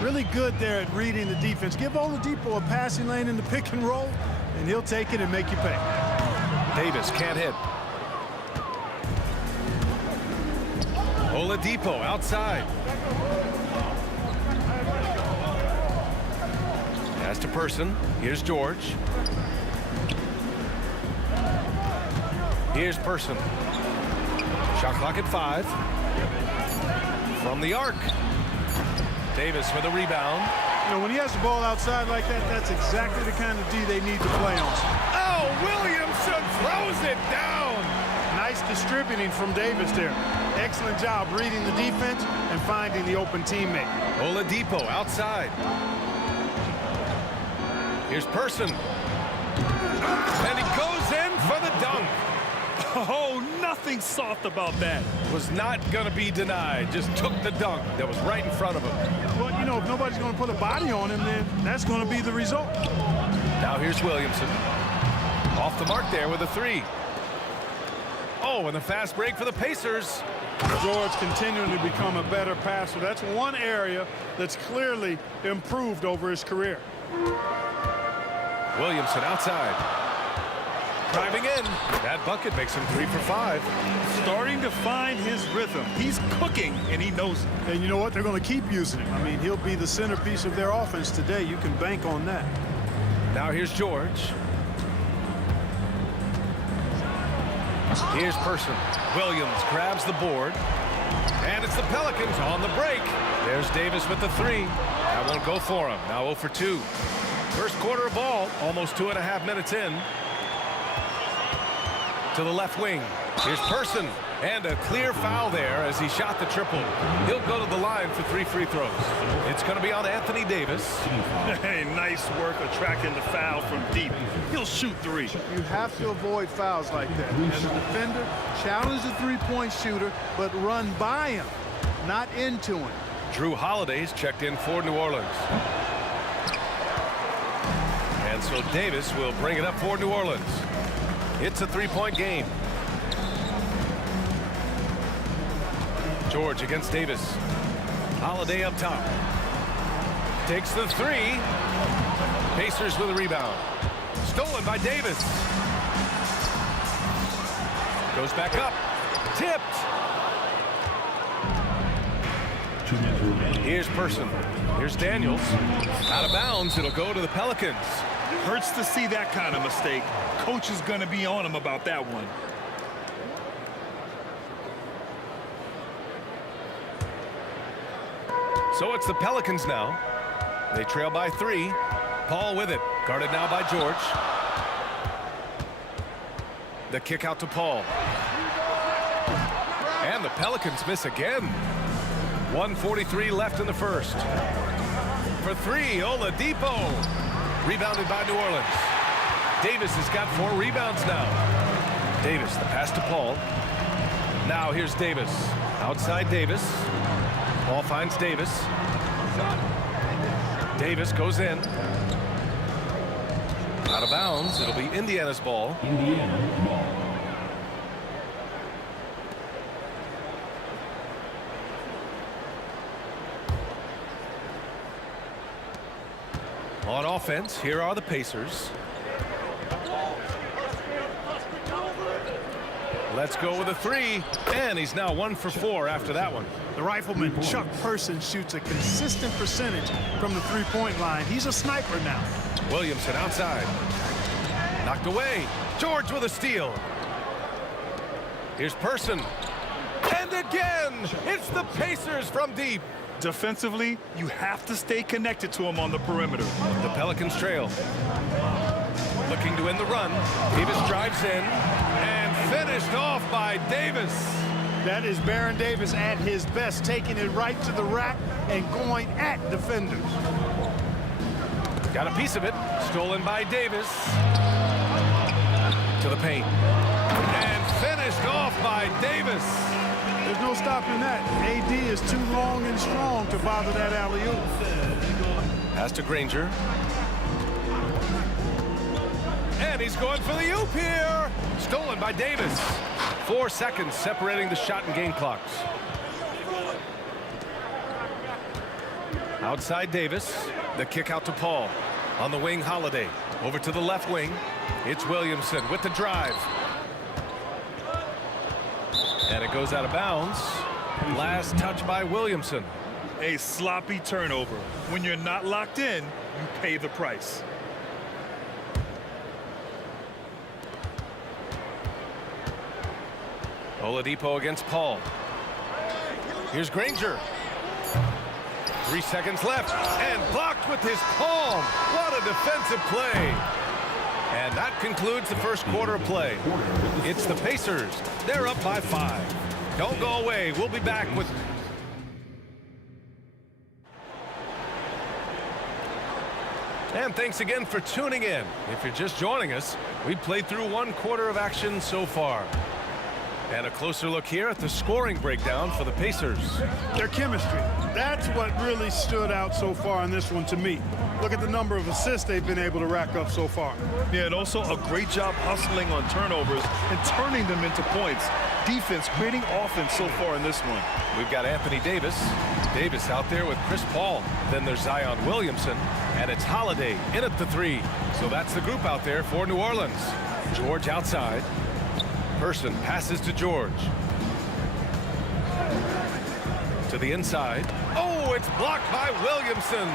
Really good there at reading the defense. Give Oladipo a passing lane in the pick and roll, and he'll take it and make you pay. Davis can't hit. Oladipo outside. Pass to Person. Here's George. Here's Person. Shot clock at 5. From the arc. Davis with a rebound. You know, when he has the ball outside like that, that's exactly the kind of D they need to play on. Oh, Williamson throws it down. Nice distributing from Davis there. Excellent job reading the defense and finding the open teammate. Oladipo outside. Here's Person. And he goes in for the dunk. Oh, nothing soft about that. Was not going to be denied. Just took the dunk that was right in front of him. Well, you know, if nobody's going to put a body on him, then that's going to be the result. Now here's Williamson. Off the mark there with a 3. Oh, and the fast break for the Pacers. George continuing to become a better passer. That's one area that's clearly improved over his career. Williamson outside. Driving in. That bucket makes him 3 for 5. Starting to find his rhythm. He's cooking, and he knows it. And you know what? They're going to keep using him. I mean, he'll be the centerpiece of their offense today. You can bank on that. Now here's George. Here's Person. Williams grabs the board. And it's the Pelicans on the break. There's Davis with the 3. That won't go for him. Now 0 for 2. First quarter of ball, almost 2.5 minutes in. To the left wing. Here's Person. And a clear foul there as he shot the triple. He'll go to the line for 3 free throws. It's going to be on Anthony Davis. Hey, nice work attracting the foul from deep. He'll shoot 3. You have to avoid fouls like that. As a defender, challenge the three-point shooter, but run by him, not into him. Drew Holiday's checked in for New Orleans. And so Davis will bring it up for New Orleans. It's a 3-point game. George against Davis. Holiday up top. Takes the 3. Pacers with a rebound. Stolen by Davis. Goes back up. Tipped. Here's Person. Here's Daniels. Out of bounds. It'll go to the Pelicans. Hurts to see that kind of mistake. Coach is going to be on him about that one. So it's the Pelicans now. They trail by 3. Paul with it. Guarded now by George. The kick out to Paul. And the Pelicans miss again. 1:43 left in the first. For 3, Oladipo. Rebounded by New Orleans. Davis has got 4 rebounds now. Davis, the pass to Paul. Now here's Davis. Outside Davis. Paul finds Davis. Davis goes in. Out of bounds. It'll be Indiana's ball. Indiana's ball. On offense, here are the Pacers. Let's go with a 3. And he's now 1 for 4 after that one. The rifleman Chuck Person shoots a consistent percentage from the three-point line. He's a sniper now. Williamson outside. Knocked away. George with a steal. Here's Person. And again, it's the Pacers from deep. Defensively, you have to stay connected to him on the perimeter. The Pelicans trail. looking to end the run. Davis drives in and finished off by Davis. That is Baron Davis at his best, taking it right to the rack and going at defenders. Got a piece of it. Stolen by Davis. To the paint. And finished off by Davis. There's no stopping that. AD is too long and strong to bother that alley-oop. Pass to Granger. And he's going for the oop here. Stolen by Davis. 4 seconds separating the shot and game clocks. Outside Davis. The kick out to Paul. On the wing, Holiday. Over to the left wing. It's Williamson with the drive. And it goes out of bounds. Last touch by Williamson. A sloppy turnover. When you're not locked in, you pay the price. Oladipo against Paul. Here's Granger. 3 seconds left, and blocked with his palm. What a defensive play. And that concludes the first quarter of play. It's the Pacers. They're up by 5. Don't go away. We'll be back with... And thanks again for tuning in. If you're just joining us, we played through 1 quarter of action so far. And a closer look here at the scoring breakdown for the Pacers. Their chemistry. That's what really stood out so far in this one to me. Look at the number of assists they've been able to rack up so far. Yeah, and also a great job hustling on turnovers and turning them into points. Defense creating offense so far in this one. We've got Anthony Davis. Davis out there with Chris Paul. Then there's Zion Williamson. And it's Holiday in at the 3. So that's the group out there for New Orleans. George outside. Person passes to George. To the inside. Oh, it's blocked by Williamson.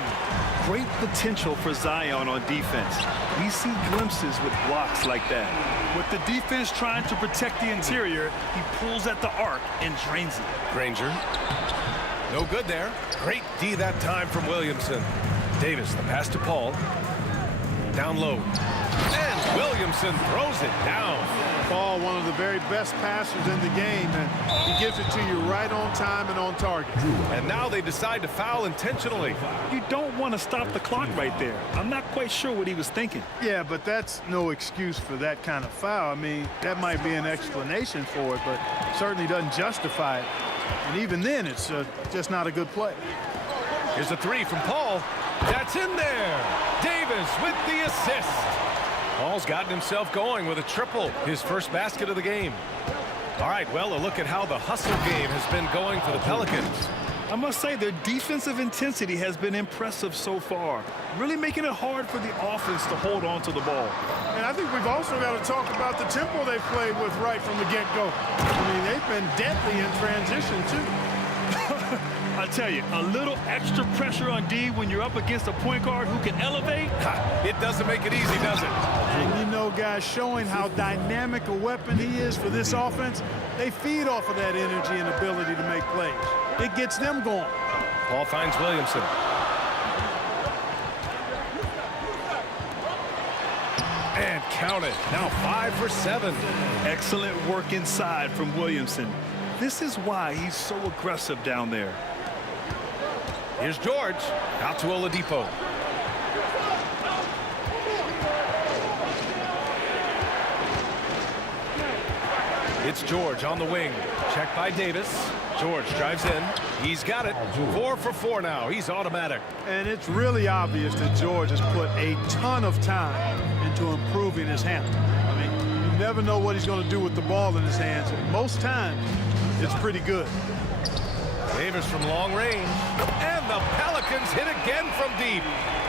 Great potential for Zion on defense. We see glimpses with blocks like that. With the defense trying to protect the interior, he pulls at the arc and drains it. Granger. No good there. Great D that time from Williamson. Davis, the pass to Paul. Down low. And Williamson throws it down. Paul, one of the very best passers in the game, and he gives it to you right on time and on target. And now they decide to foul intentionally. You don't want to stop the clock right there. I'm not quite sure what he was thinking. Yeah, but that's no excuse for that kind of foul. I mean, that might be an explanation for it, but certainly doesn't justify it. And even then, it's just not a good play. Here's a 3 from Paul. That's in there. Davis with the assist. Paul's gotten himself going with a triple, his first basket of the game. All right, well, a look at how the hustle game has been going for the Pelicans. I must say their defensive intensity has been impressive so far, really making it hard for the offense to hold on to the ball. And I think we've also got to talk about the tempo they've played with right from the get-go. I mean, they've been deadly in transition, too. I tell you, a little extra pressure on D when you're up against a point guard who can elevate. It doesn't make it easy, does it? And you know, guys, showing how dynamic a weapon he is for this offense, they feed off of that energy and ability to make plays. It gets them going. Paul finds Williamson. And count it. Now 5 for 7. Excellent work inside from Williamson. This is why he's so aggressive down there. Here's George. Out to Oladipo. It's George on the wing. Checked by Davis. George drives in. He's got it. 4 for 4 now. He's automatic. And it's really obvious that George has put a ton of time into improving his handle. I mean, you never know what he's going to do with the ball in his hands. And most times, it's pretty good. Davis from long range. And the Pelicans hit again from deep.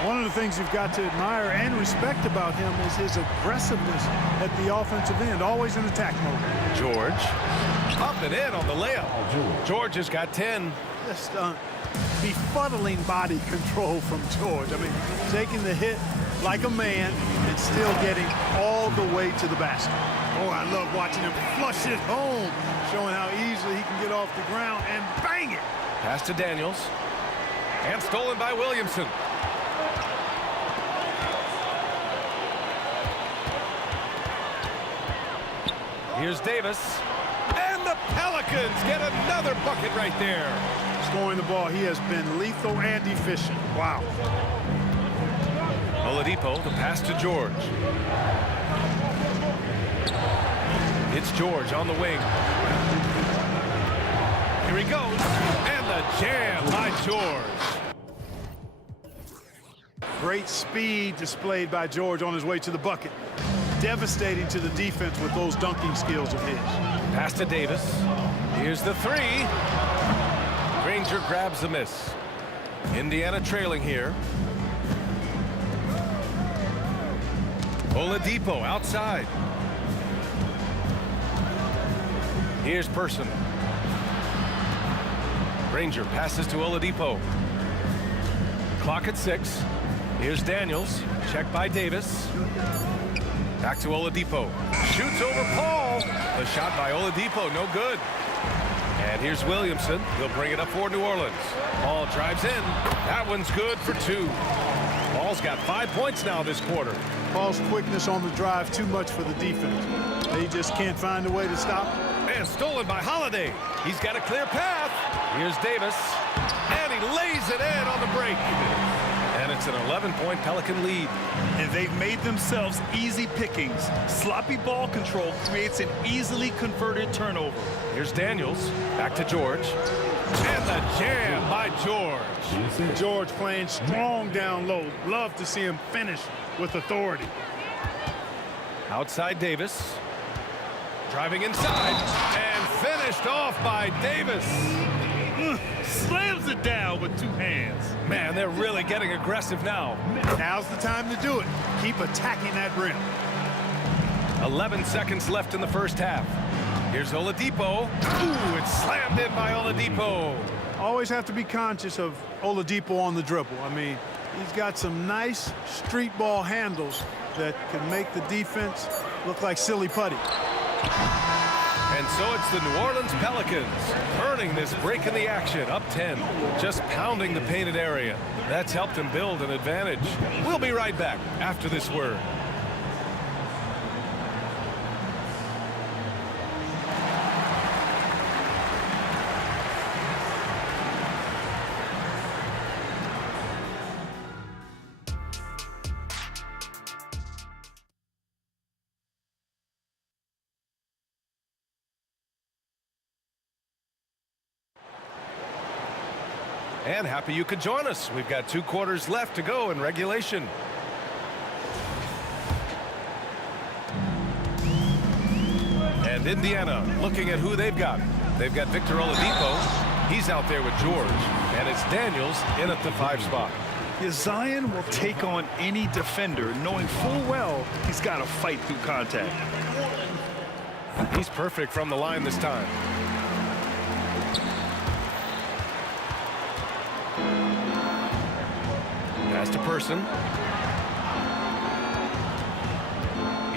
One of the things you've got to admire and respect about him is his aggressiveness at the offensive end, always in attack mode. George up and in on the layup. George has got 10. Just befuddling body control from George. I mean, taking the hit like a man and still getting all the way to the basket. Oh, I love watching him flush it home, showing how easily he can get off the ground and bang it. Pass to Daniels. And stolen by Williamson. Here's Davis. And the Pelicans get another bucket right there. Scoring the ball, he has been lethal and efficient. Wow. Oladipo, the pass to George. It's George on the wing. Here he goes. And the jam by George. Great speed displayed by George on his way to the bucket. Devastating to the defense with those dunking skills of his. Pass to Davis. Here's the three. Granger grabs the miss. Indiana trailing here. Oladipo outside. Here's Person. Granger passes to Oladipo. Clock at 6. Here's Daniels. Checked by Davis. Back to Oladipo. Shoots over Paul. The shot by Oladipo, no good. And here's Williamson. He'll bring it up for New Orleans. Paul drives in. That one's good for 2. Paul's got 5 points now this quarter. Paul's quickness on the drive too much for the defense. They just can't find a way to stop him. And stolen by Holiday. He's got a clear path. Here's Davis. And he lays it in on the break. And it's an 11-point Pelican lead. And they've made themselves easy pickings. Sloppy ball control creates an easily converted turnover. Here's Daniels. Back to George. And the jam by George. George playing strong down low. Love to see him finish with authority. Outside Davis. Driving inside. And finished off by Davis. Slams it down with 2 hands. Man, they're really getting aggressive now. Now's the time to do it. Keep attacking that rim. 11 seconds left in the first half. Here's Oladipo. Ooh, it's slammed in by Oladipo. Always have to be conscious of Oladipo on the dribble. I mean, he's got some nice street ball handles that can make the defense look like silly putty. And so it's the New Orleans Pelicans earning this break in the action, up 10, just pounding the painted area. That's helped them build an advantage. We'll be right back after this word. And happy you could join us. We've got 2 quarters left to go in regulation. And Indiana looking at who they've got. They've got Victor Oladipo. He's out there with George. And it's Daniels in at the 5 spot. Yeah, Zion will take on any defender, knowing full well he's got to fight through contact. He's perfect from the line this time. Pass to Person.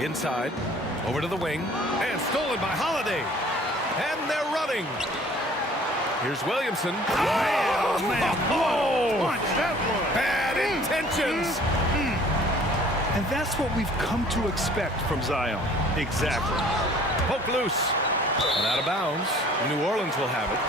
Inside. Over to the wing. And stolen by Holiday. And they're running. Here's Williamson. Oh, man. Oh, Punch, that was. bad intentions. And that's what we've come to expect from Zion. Exactly. Poke loose. And out of bounds. New Orleans will have it.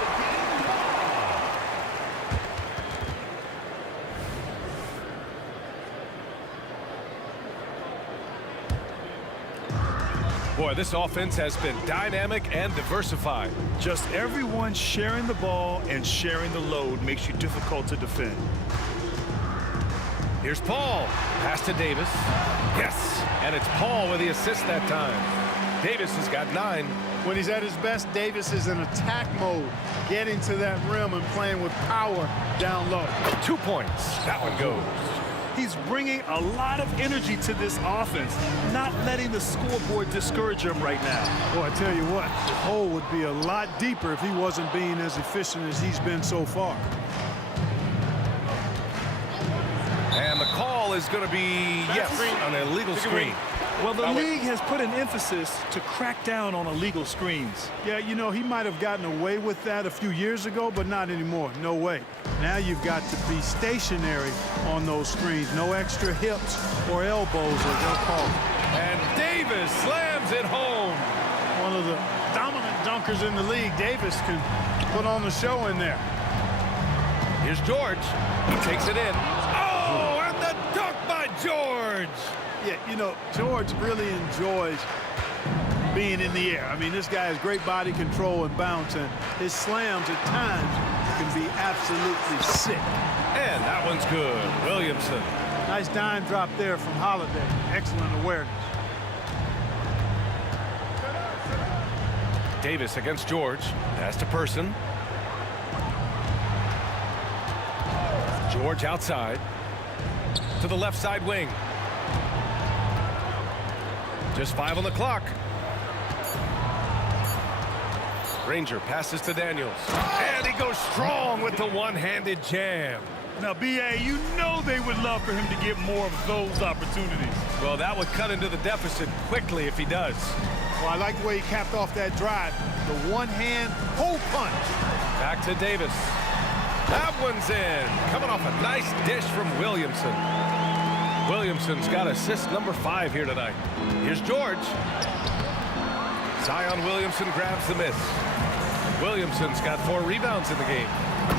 Boy, this offense has been dynamic and diversified. Just everyone sharing the ball and sharing the load makes you difficult to defend. Here's Paul. Pass to Davis. Yes. And it's Paul with the assist that time. Davis has got 9. When he's at his best, Davis is in attack mode, getting to that rim and playing with power down low. 2 points. That one goes. He's bringing a lot of energy to this offense, not letting the scoreboard discourage him right now. Boy, I tell you what, the hole would be a lot deeper if he wasn't being as efficient as he's been so far. And the call is going to be, yes, an illegal screen. Well, the league has put an emphasis to crack down on illegal screens. Yeah, you know, he might have gotten away with that a few years ago, but not anymore. No way. Now you've got to be stationary on those screens. No extra hips or elbows, as they'll call it. And Davis slams it home. One one of the dominant dunkers in the league. Davis can put on the show in there. Here's George. He takes it in. Oh, and the dunk by George. Yeah, you know, George really enjoys being in the air. I mean, this guy has great body control and bounce, and his slams at times can be absolutely sick. And that one's good. Williamson. Nice dime drop there from Holiday. Excellent awareness. Davis against George. Pass to Person. George outside. To the left side wing. Just 5 on the clock. Granger passes to Daniels. And he goes strong with the one-handed jam. Now, B.A., you know they would love for him to get more of those opportunities. Well, that would cut into the deficit quickly if he does. Well, I like the way he capped off that drive. The one-hand hole punch. Back to Davis. That one's in. Coming off a nice dish from Williamson. Williamson's got assist number 5 here tonight. Here's George. Zion Williamson grabs the miss. Williamson's got 4 rebounds in the game.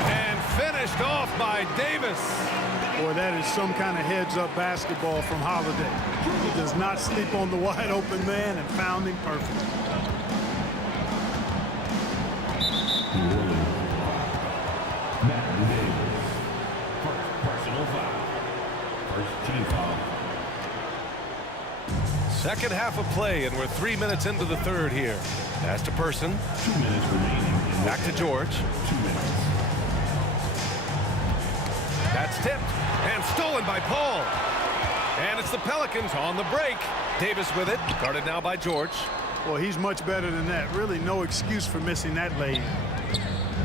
And finished off by Davis. Boy, that is some kind of heads-up basketball from Holiday. He does not sleep on the wide-open man and found him perfect. Matt Davis. First personal foul. First team foul. Second half of play, and we're 3 minutes into the third here. Pass to Person. 2 minutes remaining. Back to George. 2 minutes. That's tipped and stolen by Paul. And it's the Pelicans on the break. Davis with it, guarded now by George. Well, he's much better than that. Really no excuse for missing that lay-in.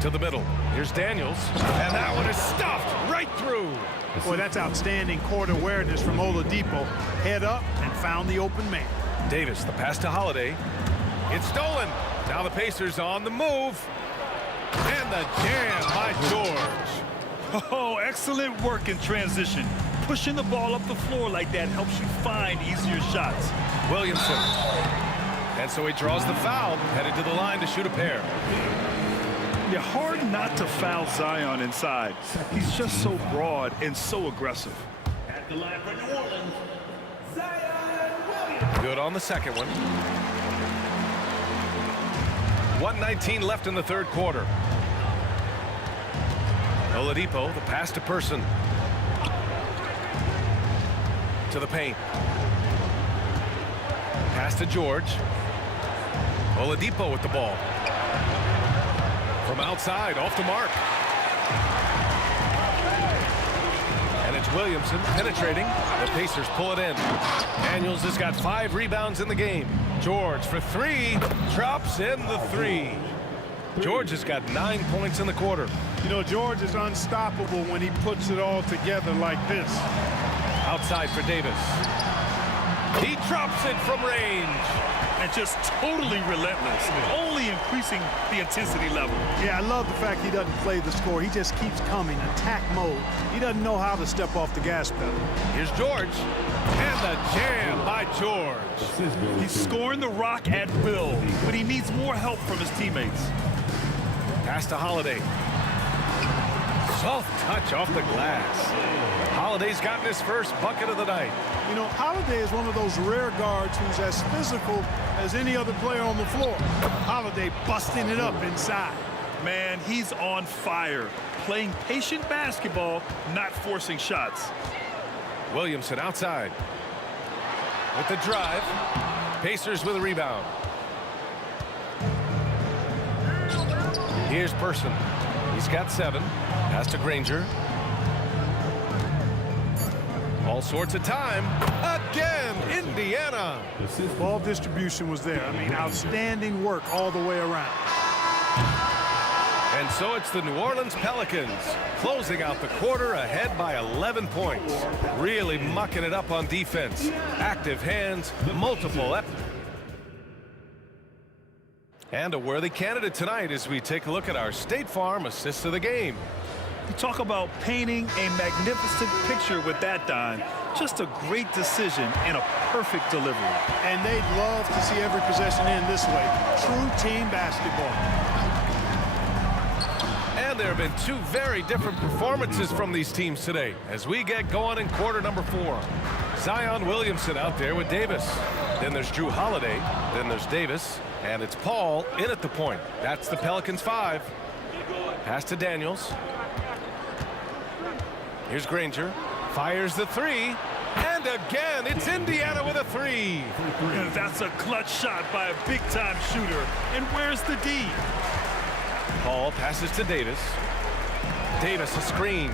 To the middle. Here's Daniels. And that one is stuffed right through. Boy, that's outstanding court awareness from Oladipo. Head up and found the open man. Davis, the pass to Holiday. It's stolen. Now the Pacers on the move. And the jam by George. Oh, excellent work in transition. Pushing the ball up the floor like that helps you find easier shots. Williamson. And so he draws the foul, headed to the line to shoot a pair. Yeah, hard not to foul Zion inside. He's just so broad and so aggressive. At the line for New Orleans, Zion Williamson. Good on the second one. 1:19 left in the third quarter. Oladipo, the pass to Person. To the paint. Pass to George. Oladipo with the ball. From outside, off the mark. And it's Williamson penetrating. The Pacers pull it in. Daniels has got 5 rebounds in the game. George for 3, drops in the 3. George has got 9 points in the quarter. You know, George is unstoppable when he puts it all together like this. Outside for Davis. He drops it from range. And just totally relentless, only increasing the intensity level. Yeah, I love the fact he doesn't play the score. He just keeps coming, attack mode. He doesn't know how to step off the gas pedal. Here's George. And the jam by George. He's scoring the rock at will, but he needs more help from his teammates. Pass to Holiday. Soft touch off the glass. Holiday's gotten his first bucket of the night. You know, Holiday is one of those rare guards who's as physical as any other player on the floor. Holiday busting it up inside. Man, he's on fire. Playing patient basketball, not forcing shots. Williamson outside. With the drive. Pacers with a rebound. Here's Person. He's got 7. Pass to Granger. All sorts of time. Again, Indiana. Ball distribution was there. I mean, outstanding work all the way around. And so it's the New Orleans Pelicans closing out the quarter ahead by 11 points. Really mucking it up on defense. Active hands, multiple. And a worthy candidate tonight as we take a look at our State Farm assists of the game. You talk about painting a magnificent picture with that, Don. Just a great decision and a perfect delivery. And they'd love to see every possession end this way. True team basketball. And there have been two very different performances from these teams today as we get going in quarter number 4. Zion Williamson out there with Davis. Then there's Drew Holiday. Then there's Davis. And it's Paul in at the point. That's the Pelicans 5. Pass to Daniels. Here's Granger. Fires the 3. And again, it's Indiana with a 3. That's a clutch shot by a big-time shooter. And where's the D? Paul passes to Davis. Davis a screen.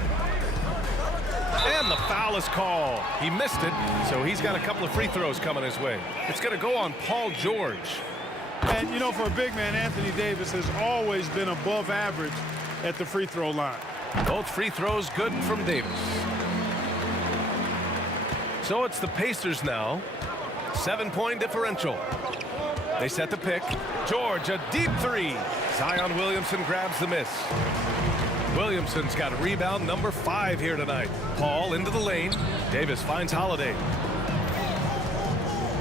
And the foul is called. He missed it, so he's got a couple of free throws coming his way. It's going to go on Paul George. And, you know, for a big man, Anthony Davis has always been above average at the free throw line. Both free throws good from Davis. So it's the Pacers now. 7-point differential. They set the pick. George, a deep 3. Zion Williamson grabs the miss. Williamson's got rebound number 5 here tonight. Paul into the lane. Davis finds Holiday.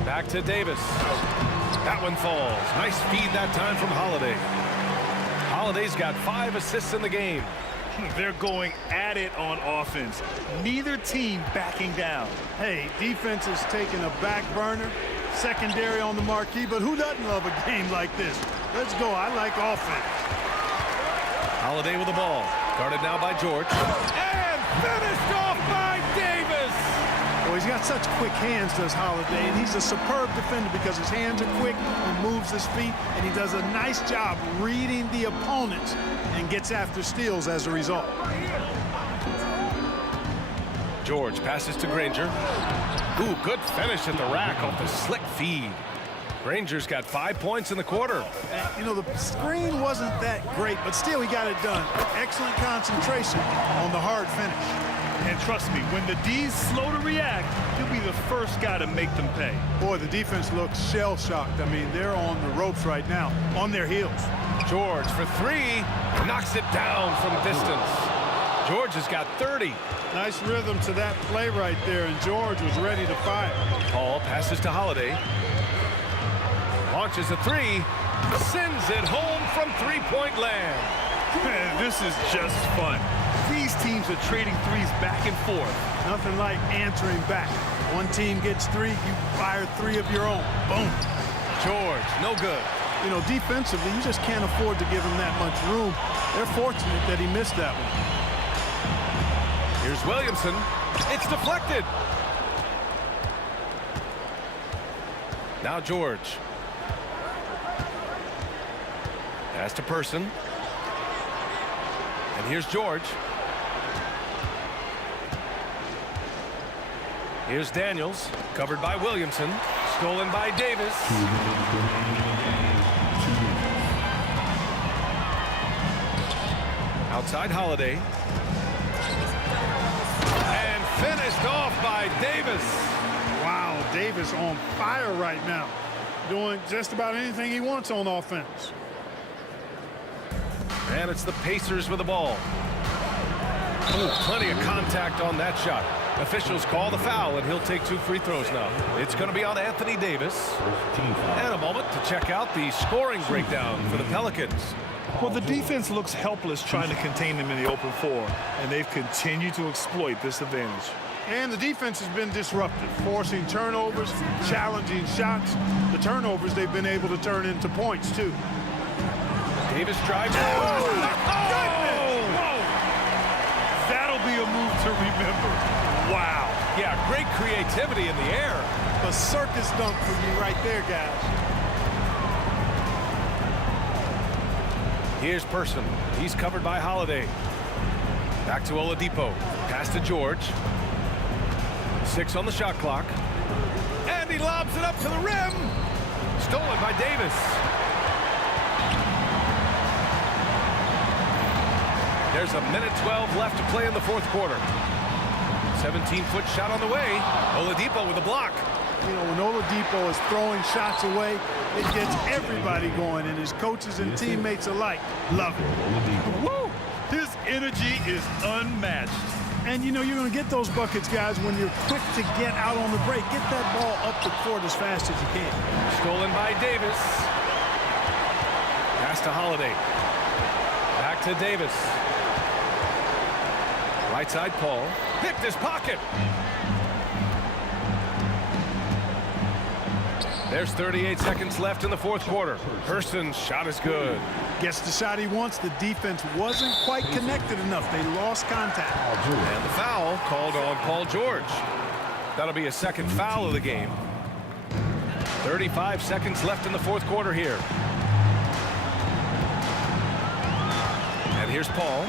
Back to Davis. That one falls. Nice feed that time from Holiday. Holiday's got 5 assists in the game. They're going at it on offense. Neither team backing down. Hey, defense is taking a back burner. Secondary on the marquee, but who doesn't love a game like this? Let's go. I like offense. Holiday with the ball. Guarded now by George. And finished off by Davis. Well, he's got such quick hands, does Holiday, and he's a superb defender because his hands are quick, he moves his feet, and he does a nice job reading the opponents and gets after steals as a result. George passes to Granger. Ooh, good finish at the rack off the slick feed. Granger's got 5 points in the quarter. You know, the screen wasn't that great, but still he got it done. Excellent concentration on the hard finish. And trust me, when the D's slow to react, he'll be the first guy to make them pay. Boy, the defense looks shell-shocked. I mean, they're on the ropes right now, on their heels. George for 3, knocks it down from distance. George has got 30. Nice rhythm to that play right there, and George was ready to fire. Paul passes to Holiday. Launches a 3, sends it home from 3-point land. Man, this is just fun. These teams are trading threes back and forth. Nothing like answering back. One team gets 3, you fire 3 of your own. Boom. George, no good. You know, defensively, you just can't afford to give him that much room. They're fortunate that he missed that one. Here's Williamson. It's deflected. Now George. Pass to Person. And here's George. Here's Daniels, covered by Williamson. Stolen by Davis. Outside Holiday. And finished off by Davis. Wow, Davis on fire right now. Doing just about anything he wants on offense. And it's the Pacers with the ball. Ooh, plenty of contact on that shot. Officials call the foul, and he'll take 2 free throws now. It's going to be on Anthony Davis. And a moment to check out the scoring breakdown for the Pelicans. Well, the defense looks helpless trying to contain them in the open floor, and they've continued to exploit this advantage. And the defense has been disruptive, forcing turnovers, challenging shots. The turnovers they've been able to turn into points, too. Davis drives. Oh! That'll be a move to remember. Wow. Yeah, great creativity in the air. A circus dunk for you right there, guys. Here's Person. He's covered by Holiday. Back to Oladipo. Pass to George. 6 on the shot clock. And he lobs it up to the rim. Stolen by Davis. There's a minute 12 left to play in the fourth quarter. 17-foot shot on the way. Oladipo with a block. You know, when Oladipo is throwing shots away, it gets everybody going, and his coaches and teammates alike love it. Woo! His energy is unmatched. And you know you're going to get those buckets, guys, when you're quick to get out on the break. Get that ball up the court as fast as you can. Stolen by Davis. Pass to Holiday. Back to Davis. Right side, Paul. Picked his pocket. There's 38 seconds left in the fourth quarter. Hurston's shot is good. Gets the shot he wants. The defense wasn't quite connected enough. They lost contact. And the foul called on Paul George. That'll be a second foul of the game. 35 seconds left in the fourth quarter here. And here's Paul.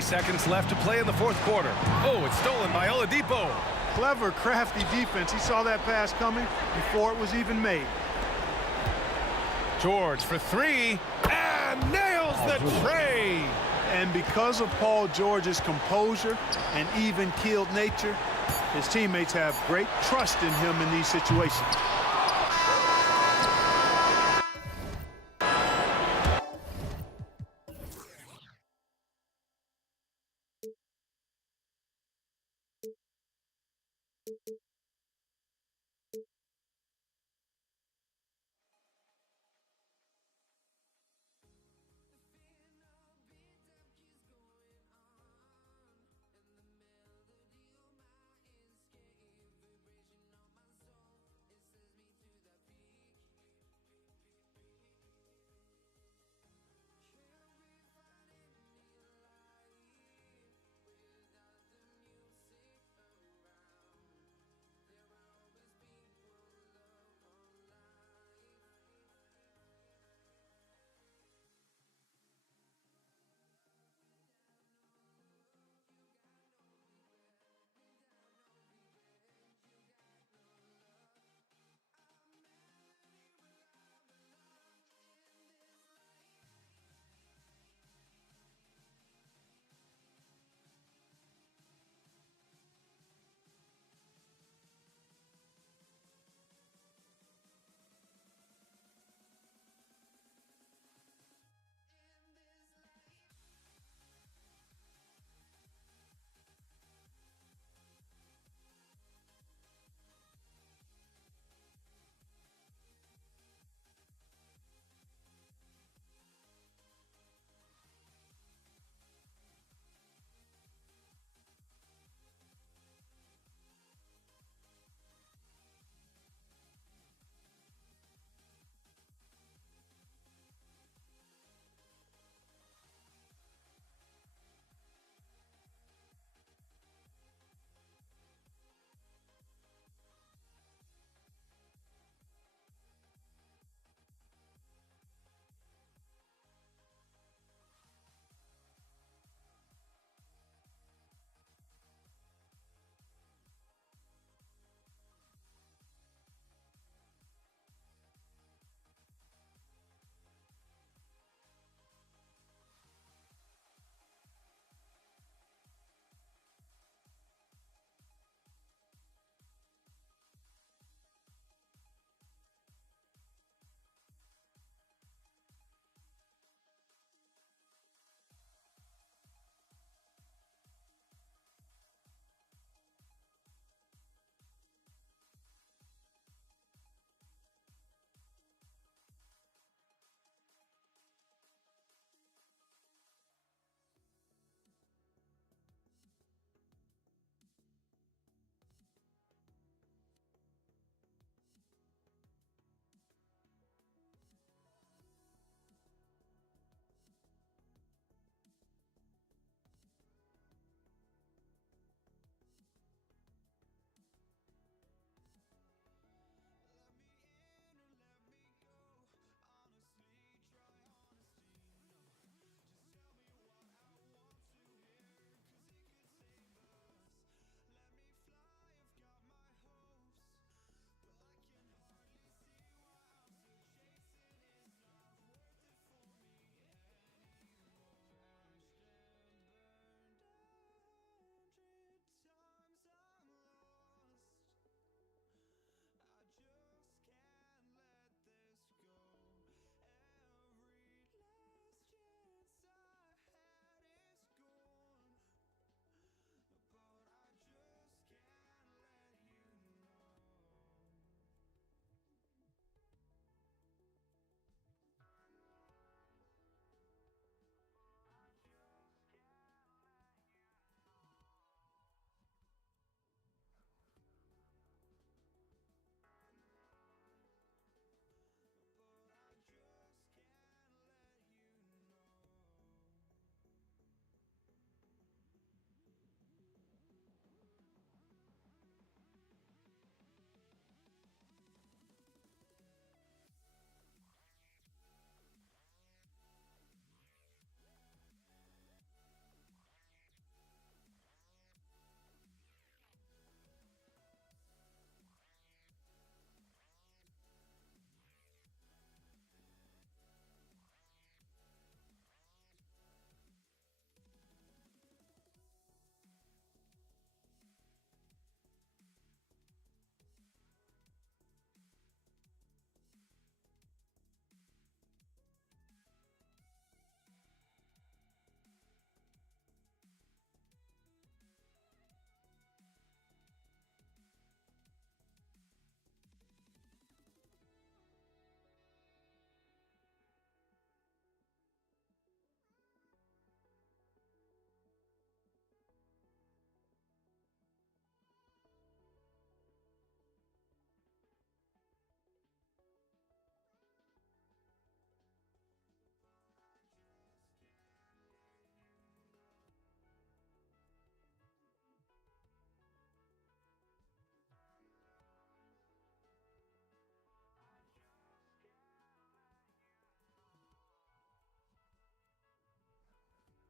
Seconds left to play in the fourth quarter. Oh, it's stolen by Oladipo. Clever, crafty defense. He saw that pass coming before it was even made. George for three and nails the tray. And because of Paul George's composure and even-keeled nature, his teammates have great trust in him in these situations.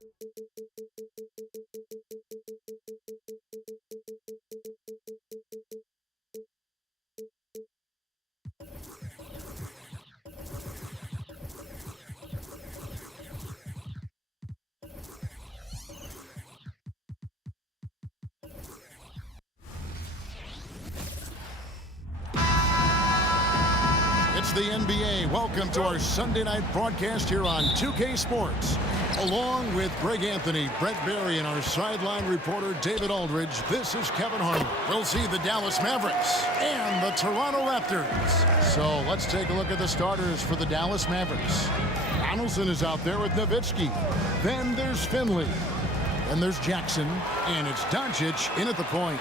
It's the NBA. Welcome to our Sunday night broadcast here on 2K Sports. Along with Greg Anthony, Brent Barry, and our sideline reporter David Aldridge, this is Kevin Harlan. We'll see the Dallas Mavericks and the Toronto Raptors. So let's take a look at the starters for the Dallas Mavericks. Donaldson is out there with Nowitzki. Then there's Finley. Then there's Jackson. And it's Doncic in at the point.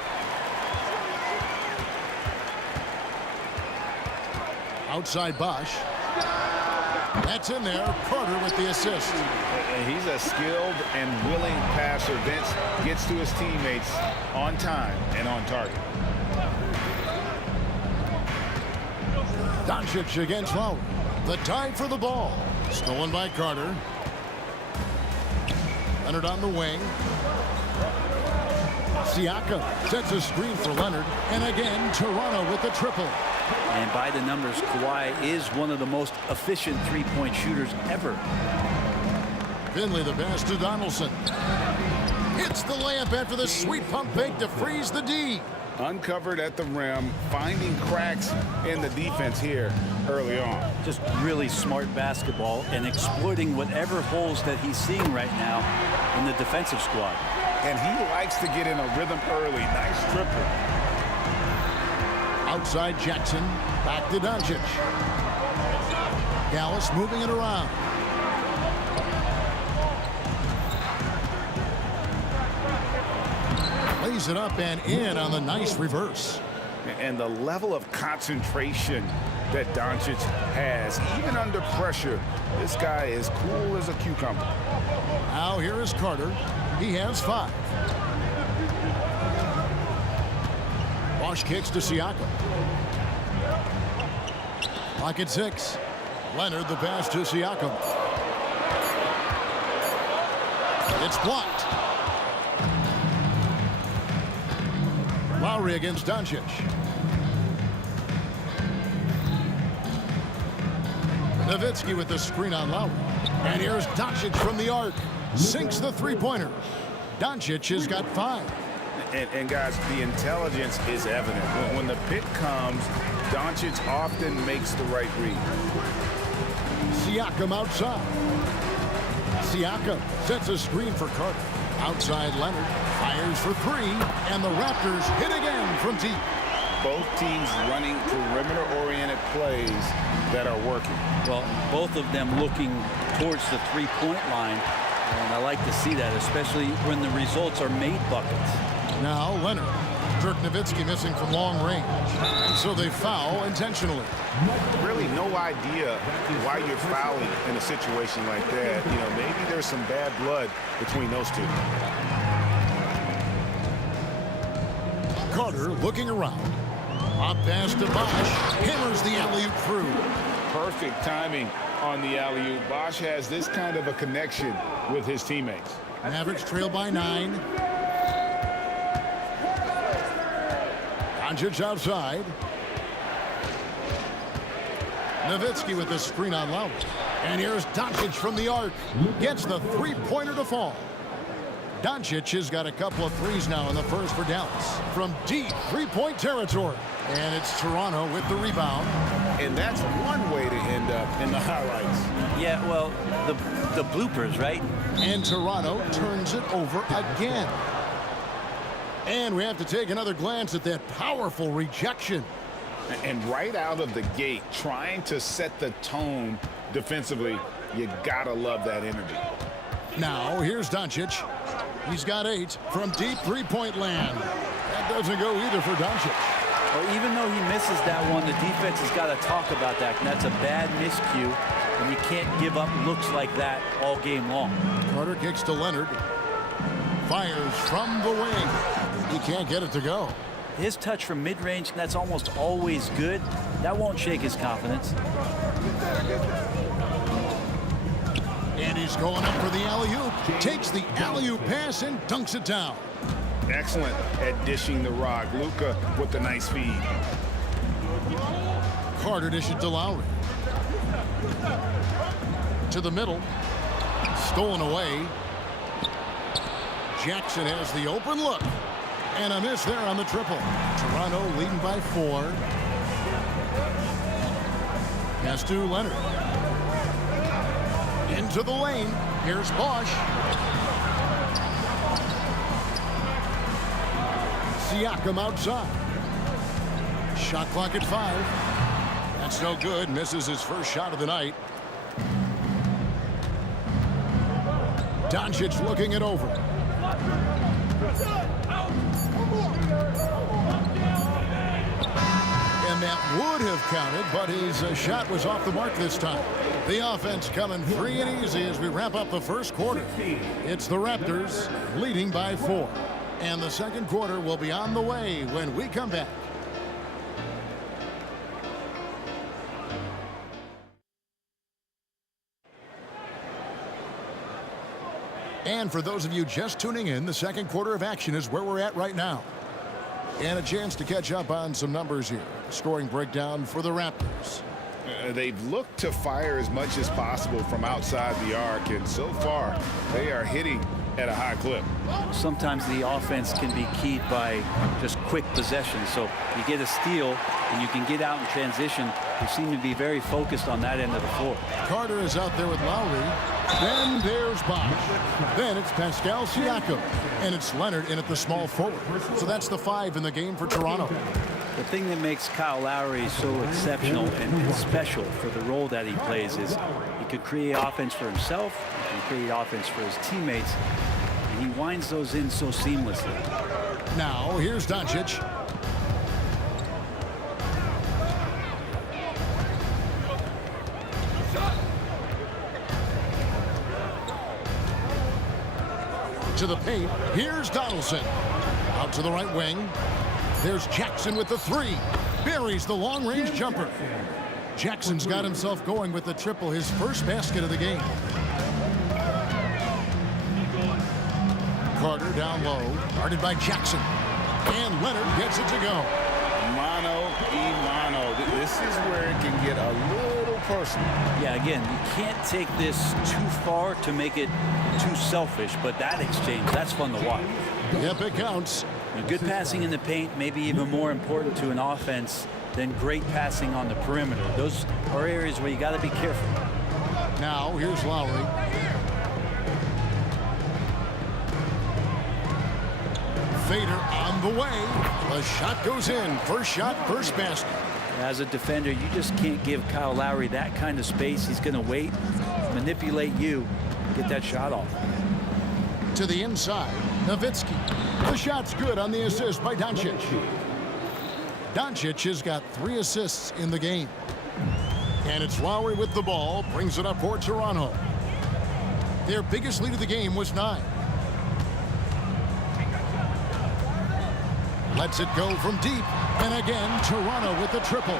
Outside Bosch. That's in there. Carter with the assist. He's a skilled and willing passer. Vince gets to his teammates on time and on target. Doncic against Lowry. The tie for the ball. Stolen by Carter. Leonard on the wing. Siakam sets a screen for Leonard. And again, Toronto with the triple. And by the numbers, Kawhi is one of the most efficient three-point shooters ever. Finley the pass to Donaldson. Hits the layup after the sweet pump fake to freeze the D. Uncovered at the rim, finding cracks in the defense here early on. Just really smart basketball and exploiting whatever holes that he's seeing right now in the defensive squad. And he likes to get in a rhythm early. Nice triple. Outside Jackson, back to Doncic. Dallas moving it around. Lays it up and in on the nice reverse. And the level of concentration that Doncic has, even under pressure, this guy is cool as a cucumber. Now here is Carter. He has 5. Bosch kicks to Siakam. Pocket 6. Leonard the pass to Siakam. It's blocked. Lowry against Doncic. Nowitzki with the screen on Lowry. And here's Doncic from the arc. Sinks the three-pointer. Doncic has got 5. And guys, the intelligence is evident. When the pick comes, Doncic often makes the right read. Siakam outside. Siakam sets a screen for Carter. Outside Leonard. Fires for 3. And the Raptors hit again from deep. Both teams running perimeter-oriented plays that are working. Well, both of them looking towards the three-point line. And I like to see that, especially when the results are made buckets. Now Leonard. Dirk Nowitzki missing from long range. And so they foul intentionally. Really no idea why you're fouling in a situation like that. You know, maybe there's some bad blood between those two. Carter looking around. Up pass to Bosch. Hammers the alley-oop through. Perfect timing on the alley-oop. Bosch has this kind of a connection with his teammates. Mavericks trail by 9. Doncic outside. Nowitzki with the screen on Lowry. And here's Doncic from the arc. Gets the three-pointer to fall. Doncic has got a couple of threes now in the first for Dallas. From deep three-point territory. And it's Toronto with the rebound. And that's one way to end up in the highlights. Yeah, well, the bloopers, right? And Toronto turns it over again. And we have to take another glance at that powerful rejection. And right out of the gate, trying to set the tone defensively, you gotta love that energy. Now, here's Doncic. He's got 8 from deep three-point land. That doesn't go either for Doncic. Well, even though he misses that one, the defense has got to talk about that. And that's a bad miscue, and you can't give up looks like that all game long. Carter kicks to Leonard. Fires from the wing. He can't get it to go. His touch from mid-range, that's almost always good. That won't shake his confidence. And he's going up for the alley-oop. Takes the alley-oop pass and dunks it down. Excellent at dishing the rock. Luka with the nice feed. Carter dishes to Lowry. To the middle. Stolen away. Jackson has the open look. And a miss there on the triple. Toronto leading by 4. Pass to Leonard. Into the lane. Here's Bosch. Siakam outside. Shot clock at 5. That's no good. Misses his first shot of the night. Doncic looking it over. And that would have counted, but his shot was off the mark this time. The offense coming free and easy as we wrap up the first quarter. It's the Raptors leading by 4. And the second quarter will be on the way when we come back. And for those of you just tuning in, the second quarter of action is where we're at right now. And a chance to catch up on some numbers here. Scoring breakdown for the Raptors. They've looked to fire as much as possible from outside the arc, and so far they are hitting at a high clip. Sometimes the offense can be keyed by just quick possession. So you get a steal and you can get out in transition. They seem to be very focused on that end of the floor. Carter is out there with Lowry. Then there's Bosch. Then it's Pascal Siakam. And it's Leonard in at the small forward. So that's the 5 in the game for Toronto. The thing that makes Kyle Lowry so exceptional and special for the role that he plays is he could create offense for himself, he can create offense for his teammates, and he winds those in so seamlessly. Now, here's Doncic. To the paint. Here's Donaldson. Out to the right wing. There's Jackson with the 3. Buries the long-range jumper. Jackson's got himself going with the triple, his first basket of the game. Carter down low, guarded by Jackson. And Leonard gets it to go. Mano. This is where it can get a little personal. Yeah, again, you can't take this too far to make it too selfish, but that exchange, that's fun to watch. Yep, it counts. Good passing in the paint, maybe even more important to an offense than great passing on the perimeter. Those are areas where you got to be careful. Now, here's Lowry. Fader on the way. The shot goes in. First shot, first basket. As a defender, you just can't give Kyle Lowry that kind of space. He's going to wait, manipulate you, get that shot off. To the inside, Nowitzki. The shot's good on the assist by Doncic. Doncic has got 3 assists in the game. And it's Lowry with the ball, brings it up for Toronto. Their biggest lead of the game was 9. Lets it go from deep. And again, Toronto with the triple.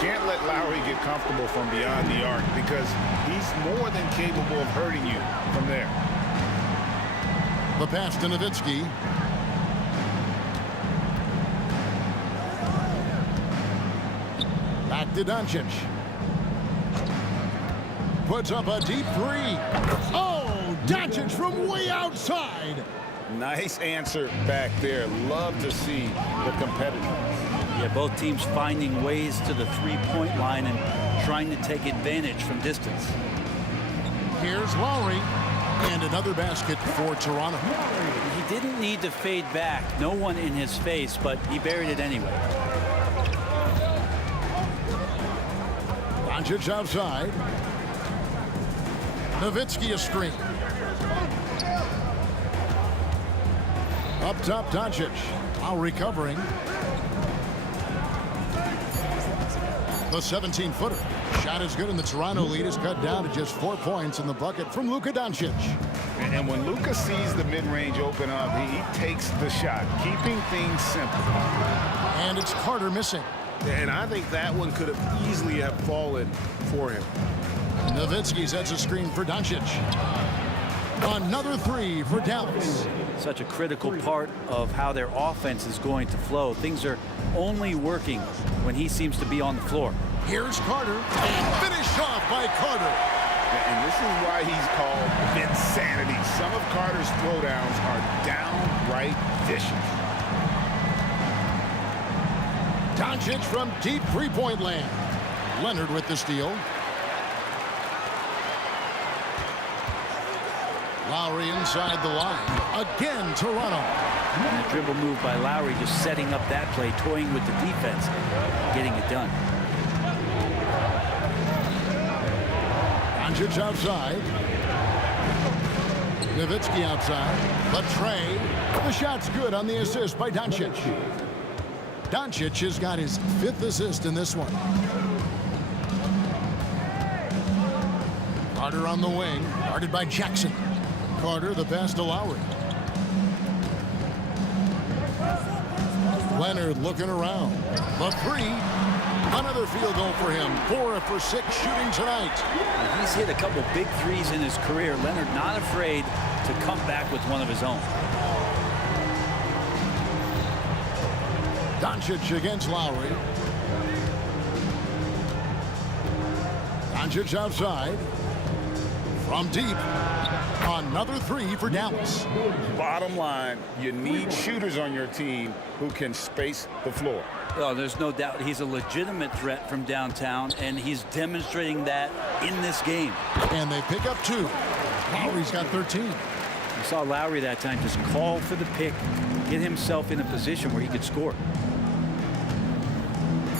Can't let Lowry get comfortable from beyond the arc because he's more than capable of hurting you from there. The pass to Nowitzki. Back to Doncic. Puts up a deep 3. Oh, Doncic from way outside. Nice answer back there. Love to see the competitiveness. Yeah, both teams finding ways to the three-point line and trying to take advantage from distance. Here's Lowry. And another basket for Toronto. He didn't need to fade back. No one in his face, but he buried it anyway. Doncic outside. Nowitzki a screen. Up top, Doncic. Lowry covering. The 17-footer. Shot is good, and the Toronto lead is cut down to just 4 points in the bucket from Luka Doncic. And when Luka sees the mid-range open up, he takes the shot, keeping things simple. And it's Carter missing. And I think that one could have easily have fallen for him. Nowitzki sets a screen for Doncic. Another three for Dallas. Such a critical part of how their offense is going to flow. Things are only working when he seems to be on the floor. Here's Carter, and finished off by Carter. And this is why he's called Vinsanity. Some of Carter's throwdowns are downright vicious. Doncic from deep three-point land. Leonard with the steal. Lowry inside the line. Again, Toronto. And a dribble move by Lowry, just setting up that play, toying with the defense, getting it done. Doncic outside. Nowitzki outside. Latrey. The shot's good on the assist by Doncic. Doncic has got his 5th assist in this one. Carter on the wing, guarded by Jackson. Carter, the pass to Lowry. Leonard looking around. The three. Another field goal for him. 4 for 6 shooting tonight. He's hit a couple big threes in his career. Leonard not afraid to come back with one of his own. Doncic against Lowry. Doncic outside. From deep. Another three for Dallas. Bottom line, you need shooters on your team who can space the floor. Oh, there's no doubt he's a legitimate threat from downtown, and he's demonstrating that in this game. And they pick up 2. Lowry's got 13. We saw Lowry that time just call for the pick, get himself in a position where he could score.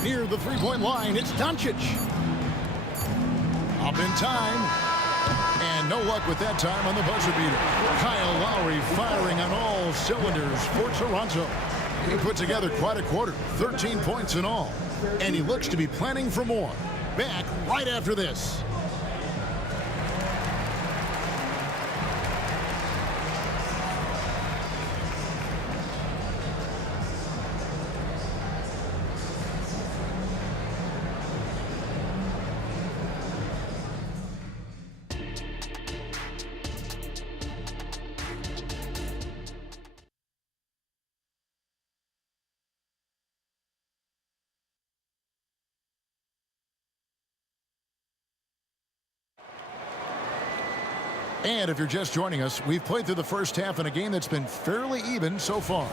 Near the three-point line, it's Doncic. Up in time. And no luck with that time on the buzzer beater. Kyle Lowry firing on all cylinders for Toronto. He put together quite a quarter, 13 points in all. And he looks to be planning for more. Back right after this. And if you're just joining us, we've played through the first half in a game that's been fairly even so far.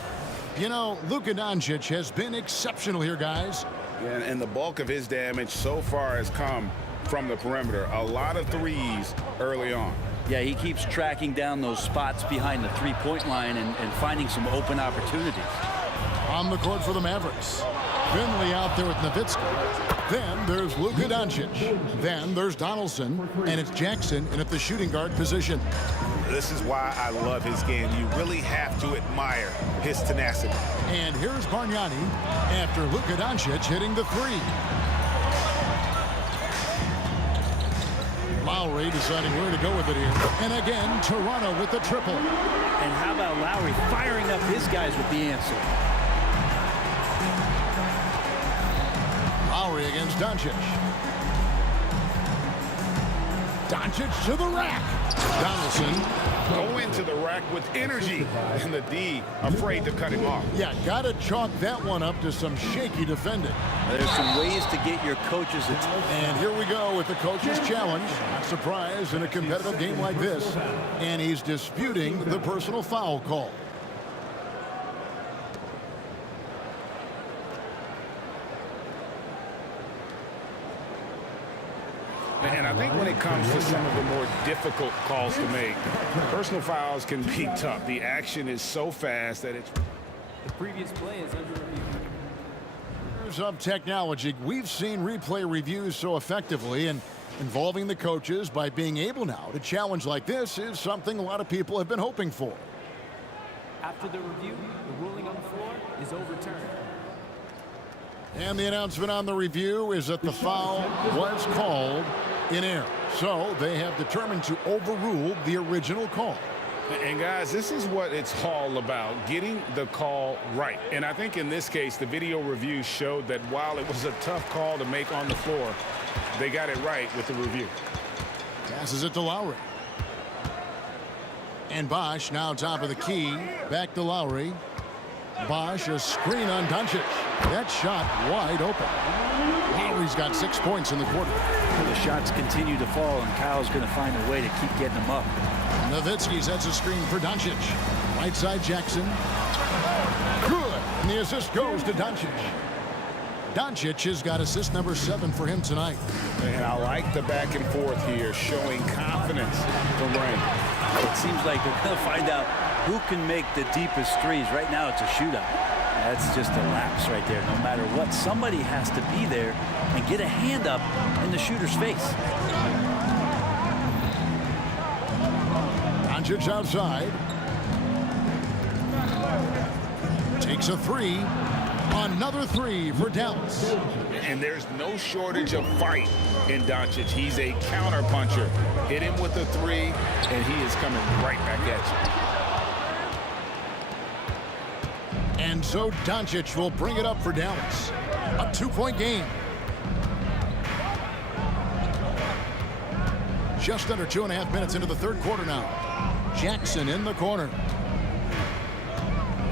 You know, Luka Doncic has been exceptional here, guys. Yeah, and the bulk of his damage so far has come from the perimeter. A lot of threes early on. Yeah, he keeps tracking down those spots behind the three-point line and finding some open opportunities. On the court for the Mavericks. Finley out there with Nowitzki. Then there's Luka Doncic. Then there's Donaldson. And it's Jackson in at the shooting guard position. This is why I love his game. You really have to admire his tenacity. And here's Bargnani after Luka Doncic hitting the three. Lowry deciding where to go with it here. And again, Toronto with the triple. And how about Lowry firing up his guys with the answer? Lowry against Doncic. Doncic to the rack. Donaldson. Go into the rack with energy. And the D afraid to cut him off. Yeah, got to chalk that one up to some shaky defending. There's some ways to get your coaches' attention. And here we go with the coach's challenge. Not surprised in a competitive game like this. And he's disputing the personal foul call. And I think when it comes to some of the more difficult calls to make, personal fouls can be tough. The action is so fast that it's... The previous play is under review. Of technology, we've seen replay reviews so effectively, and involving the coaches by being able now to challenge like this is something a lot of people have been hoping for. After the review, the ruling on the floor is overturned. And the announcement on the review is that the foul was called in error. So they have determined to overrule the original call. And guys, this is what it's all about, getting the call right. And I think in this case, the video review showed that while it was a tough call to make on the floor, they got it right with the review. Passes it to Lowry. And Bosch now top of the key. Back to Lowry. Bosch, a screen on Doncic. That shot wide open. Lowry's got 6 points in the quarter. Well, the shots continue to fall, and Kyle's going to find a way to keep getting them up. Nowitzki sets a screen for Doncic. Right side Jackson. Good. And the assist goes to Doncic. Doncic has got assist number 7 for him tonight. And I like the back and forth here, showing confidence from Rain. It seems like they're going to find out who can make the deepest threes. Right now, it's a shootout. That's just a lapse right there. No matter what, somebody has to be there and get a hand up in the shooter's face. Doncic outside. Takes a 3. Another 3 for Dallas. And there's no shortage of fight in Doncic. He's a counter puncher. Hit him with a 3, and he is coming right back at you. And so Doncic will bring it up for Dallas. A 2-point game. Just under 2.5 minutes into the third quarter now. Jackson in the corner.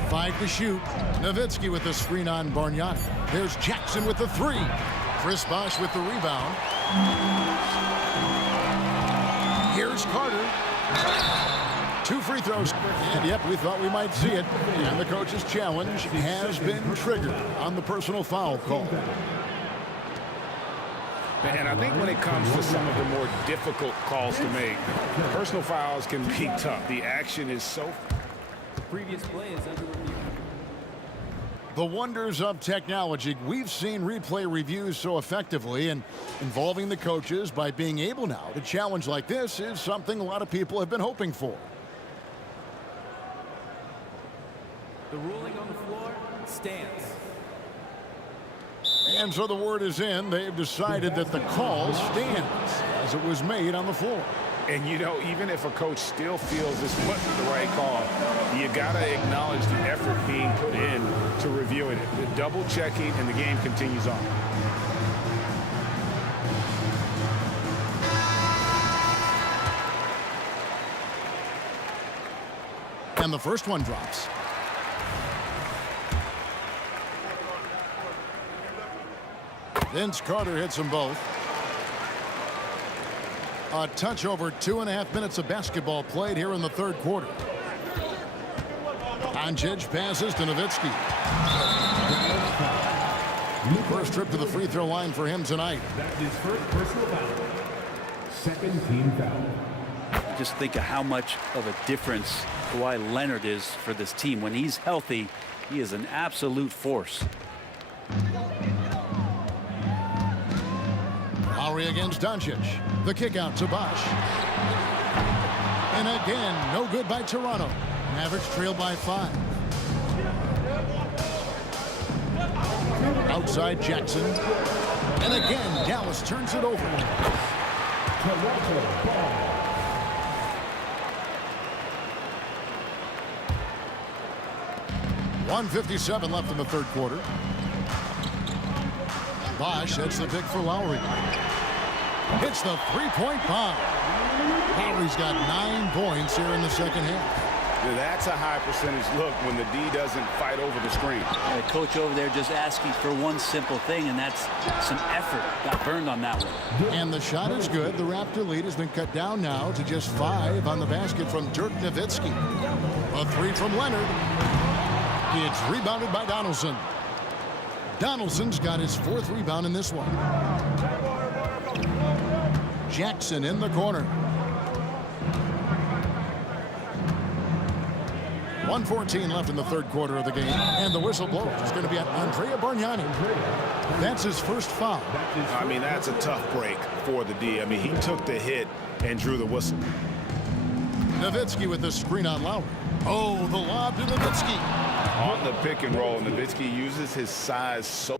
5 to shoot. Nowitzki with the screen on Bargnani. There's Jackson with the 3. Chris Bosh with the rebound. Here's Carter. 2 free throws. And yep, we thought we might see it. And the coach's challenge has been triggered on the personal foul call. And I think when it comes to some of the more difficult calls to make, personal fouls can be tough. The action is so... The previous play is under review. The wonders of technology. We've seen replay reviews so effectively, and involving the coaches by being able now to challenge like this is something a lot of people have been hoping for. The ruling on the floor stands. And so the word is in. They've decided that the call stands as it was made on the floor. And, you know, even if a coach still feels this wasn't the right call, you got to acknowledge the effort being put in to reviewing it. The double checking, and the game continues on. And the first one drops. Vince Carter hits them both. A touch over 2.5 minutes of basketball played here in the third quarter. Doncic passes to Nowitzki. First trip to the free throw line for him tonight. That is first personal foul. Second team foul. Just think of how much of a difference Kawhi Leonard is for this team. When he's healthy, he is an absolute force. Lowry against Doncic. The kick out to Bosh. And again, no good by Toronto. Mavericks trail by 5. Outside Jackson. And again, Dallas turns it over. Toronto ball. 1:57 left in the third quarter. Bosh hits the pick for Lowry. Hits the three-point bomb. Lowry's got 9 points here in the second half. That's a high percentage look when the D doesn't fight over the screen. The coach over there just asking for one simple thing, and that's some effort. Got burned on that one. And the shot is good. The Raptor lead has been cut down now to just 5 on the basket from Dirk Nowitzki. A 3 from Leonard. It's rebounded by Donaldson. Donaldson's got his 4th rebound in this one. Jackson in the corner. 1:14 left in the third quarter of the game. And the whistle blows. It's going to be on Andrea Bargnani. That's his first foul. I mean, that's a tough break for the D. I mean, he took the hit and drew the whistle. Nowitzki with the screen on Lowry. Oh, the lob to Nowitzki. On the pick and roll, Nowitzki uses his size so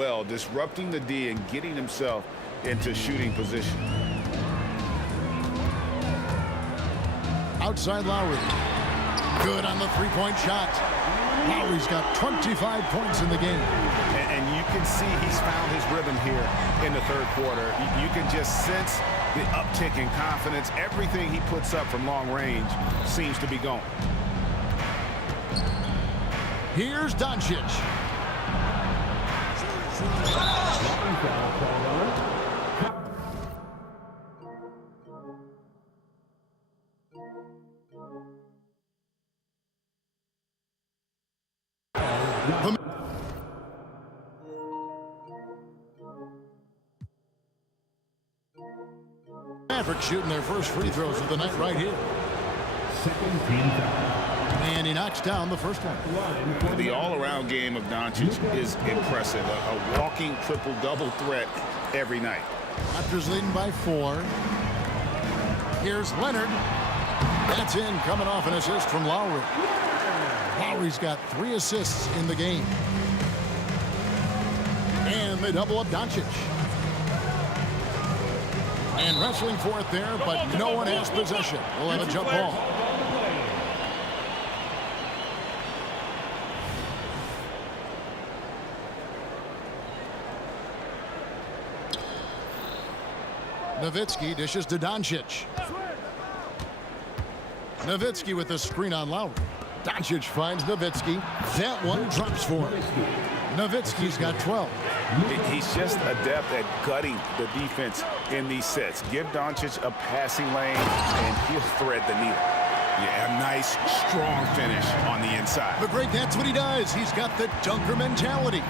well, disrupting the D and getting himself into shooting position. Outside Lowry. Good on the three-point shot. Lowry's got 25 points in the game. And you can see he's found his rhythm here in the third quarter. You can just sense the uptick in confidence. Everything he puts up from long range seems to be going. Here's Doncic. Mavericks shooting their first free throws of the night right here. And he knocks down the first one. The all-around game of Doncic is impressive. A walking triple-double threat every night. Raptors leading by 4. Here's Leonard. That's in, coming off an assist from Lowry. Lowry's got 3 assists in the game. And they double up Doncic. And wrestling for it there, but no one has possession. We'll have a jump ball. Nowitzki dishes to Doncic. Nowitzki with the screen on Lowry. Doncic finds Nowitzki. That one drops for him. Nowitzki's got 12. He's just adept at gutting the defense in these sets. Give Doncic a passing lane, and he'll thread the needle. Yeah, a nice, strong finish on the inside. But Greg, that's what he does. He's got the dunker mentality.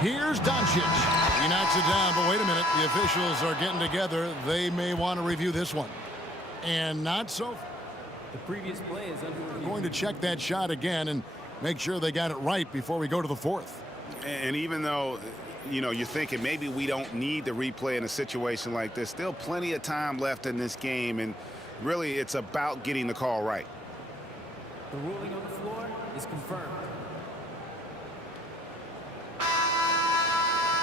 Here's Doncic. He knocks it down, but wait a minute. The officials are getting together. They may want to review this one. And not so. The previous play is under review. We're going to check that shot again and make sure they got it right before we go to the fourth. And even though, you know, you're thinking maybe we don't need the replay in a situation like this, still plenty of time left in this game, and really it's about getting the call right. The ruling on the floor is confirmed.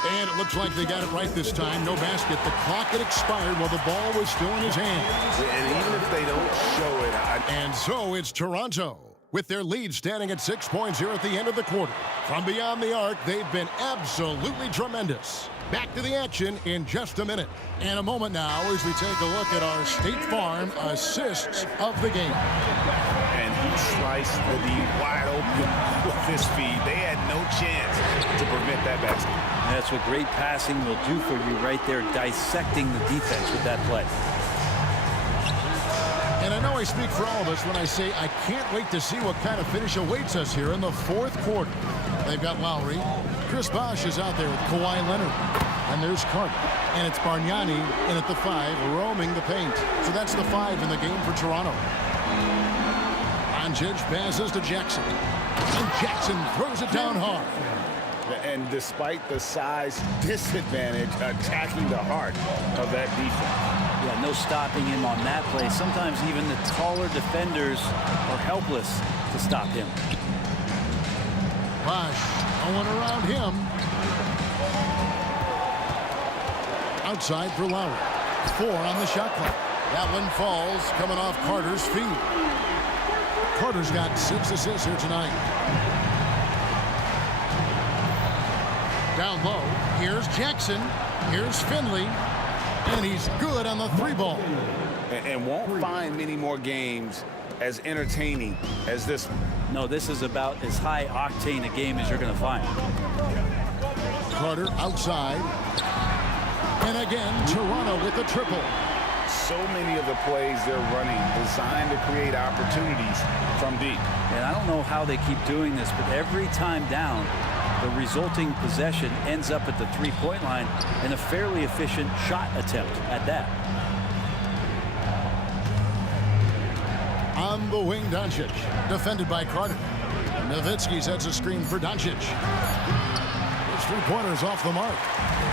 And it looks like they got it right this time. No basket. The clock had expired while the ball was still in his hands. And even if they don't show it. And so it's Toronto with their lead standing at 6 points here at the end of the quarter. From beyond the arc, they've been absolutely tremendous. Back to the action in just a minute. And a moment now as we take a look at our State Farm assists of the game. And he sliced the D wide open with his feet. They had no chance to prevent that basket. That's what great passing will do for you right there, dissecting the defense with that play. And I know I speak for all of us when I say I can't wait to see what kind of finish awaits us here in the fourth quarter. They've got Lowry. Chris Bosh is out there with Kawhi Leonard. And there's Carter. And it's Bargnani in at the 5, roaming the paint. So that's the 5 in the game for Toronto. Doncic passes to Jackson. And Jackson throws it down hard. And despite the size disadvantage, attacking the heart of that defense. Yeah, no stopping him on that play. Sometimes even the taller defenders are helpless to stop him. Bosh, no one around him. Outside for Lowry. 4 on the shot clock. That one falls, coming off Carter's feet. Carter's got 6 assists here tonight. Down low, here's Jackson, here's Finley, and he's good on the 3-ball. And won't find many more games as entertaining as this one. No, this is about as high octane a game as you're going to find. Carter outside, and again, Toronto with a triple. So many of the plays they're running designed to create opportunities from deep. And I don't know how they keep doing this, but every time down, the resulting possession ends up at the 3-point line in a fairly efficient shot attempt at that. On the wing, Doncic, defended by Carter. Nowitzki sets a screen for Doncic. His 3-pointers off the mark.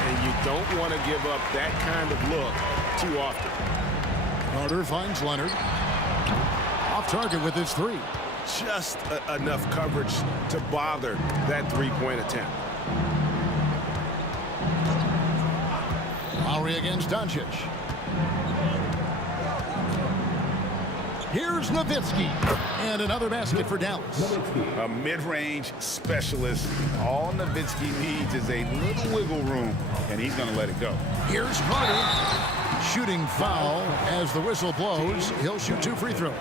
And you don't want to give up that kind of look too often. Carter finds Leonard. Off target with his 3. just enough coverage to bother that three-point attempt. Lowry against Doncic. Here's Nowitzki. And another basket for Dallas. A mid-range specialist. All Nowitzki needs is a little wiggle room, and he's going to let it go. Here's Carter. Shooting foul as the whistle blows. He'll shoot 2 free throws.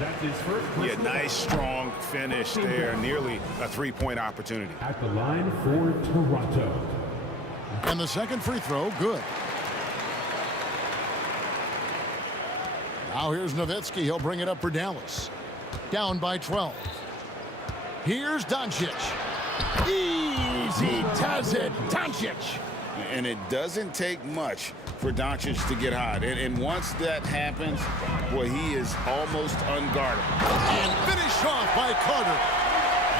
That's his first. Yeah, nice, strong finish there. Nearly a three-point opportunity. At the line for Toronto. And the second free throw, good. Now here's Nowitzki. He'll bring it up for Dallas. Down by 12. Here's Doncic. Easy does it, Doncic. And it doesn't take much for Doncic to get hot. And once that happens, well, he is almost unguardable. And finished off by Carter.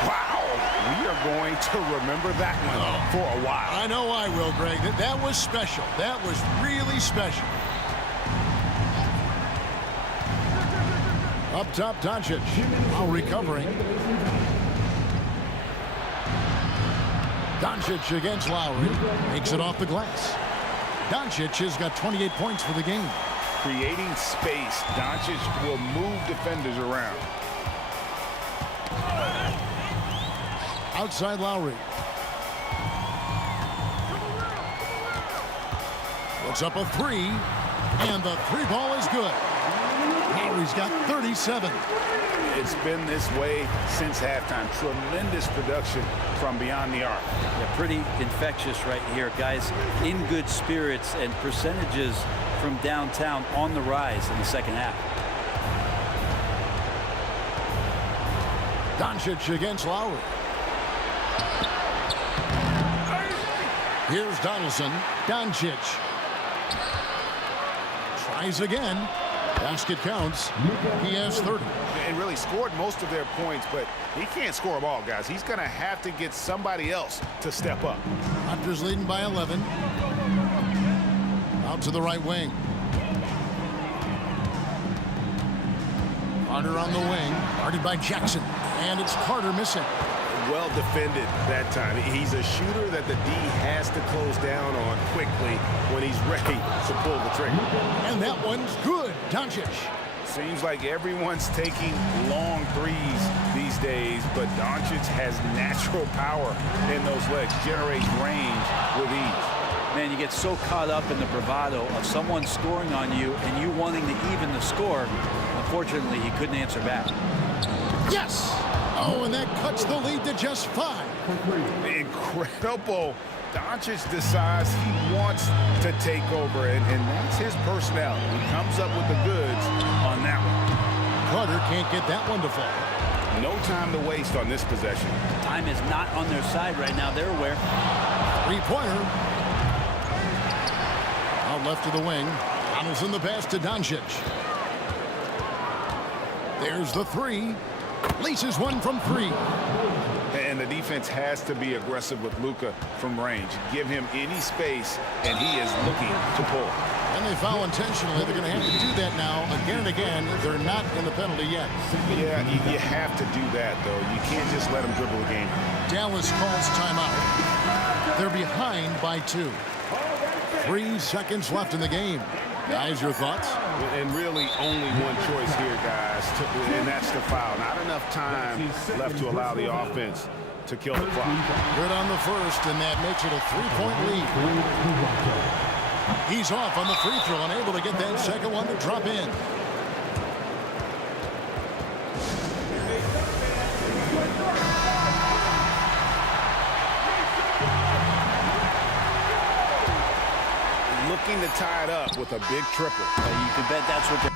Wow. We are going to remember that one for a while. I know I will, Greg. That was special. That was really special. Up top, Doncic. While recovering. Doncic against Lowry. Makes it off the glass. Doncic has got 28 points for the game. Creating space. Doncic will move defenders around. Outside Lowry. Puts up a 3. And the 3 ball is good. Lowry's got 37. It's been this way since halftime. Tremendous production from beyond the arc. Yeah, pretty infectious right here. Guys in good spirits and percentages from downtown on the rise in the second half. Doncic against Lowry. Here's Donaldson. Doncic. Tries again. Basket counts. He has 30. And really scored most of their points, but he can't score them all, guys. He's going to have to get somebody else to step up. Raptors leading by 11. Out to the right wing. Carter on the wing. Guarded by Jackson. And it's Carter missing. Well defended that time. He's a shooter that the D has to close down on quickly when he's ready to pull the trigger. And that one's good. Doncic. Seems like everyone's taking long threes these days, but Doncic has natural power in those legs, generates range with ease. Man, you get so caught up in the bravado of someone scoring on you and you wanting to even the score. Unfortunately, he couldn't answer back. Yes! Oh, and that cuts the lead to just 5. Incredible. Doncic decides he wants to take over, and that's his personality. He comes up with the goods on that one. Carter can't get that one to fall. No time to waste on this possession. Time is not on their side right now. They're aware. 3-pointer. Out left of the wing. Donaldson the pass to Doncic. There's the 3. Laces one from 3. And the defense has to be aggressive with Luka from range. Give him any space, and he is looking to pull. And they foul intentionally. They're going to have to do that now again and again. They're not in the penalty yet. Yeah, you have to do that, though. You can't just let them dribble the game. Dallas calls timeout. They're behind by 2. 3 seconds left in the game. Guys, your thoughts? And really only one choice here, guys, and that's the foul. Not enough time left to allow the offense to kill the clock. Good on the first, and that makes it a 3-point lead. He's off on the free throw, unable to get that second one to drop in. Looking to tie it up with a big triple. You can bet that's what they're...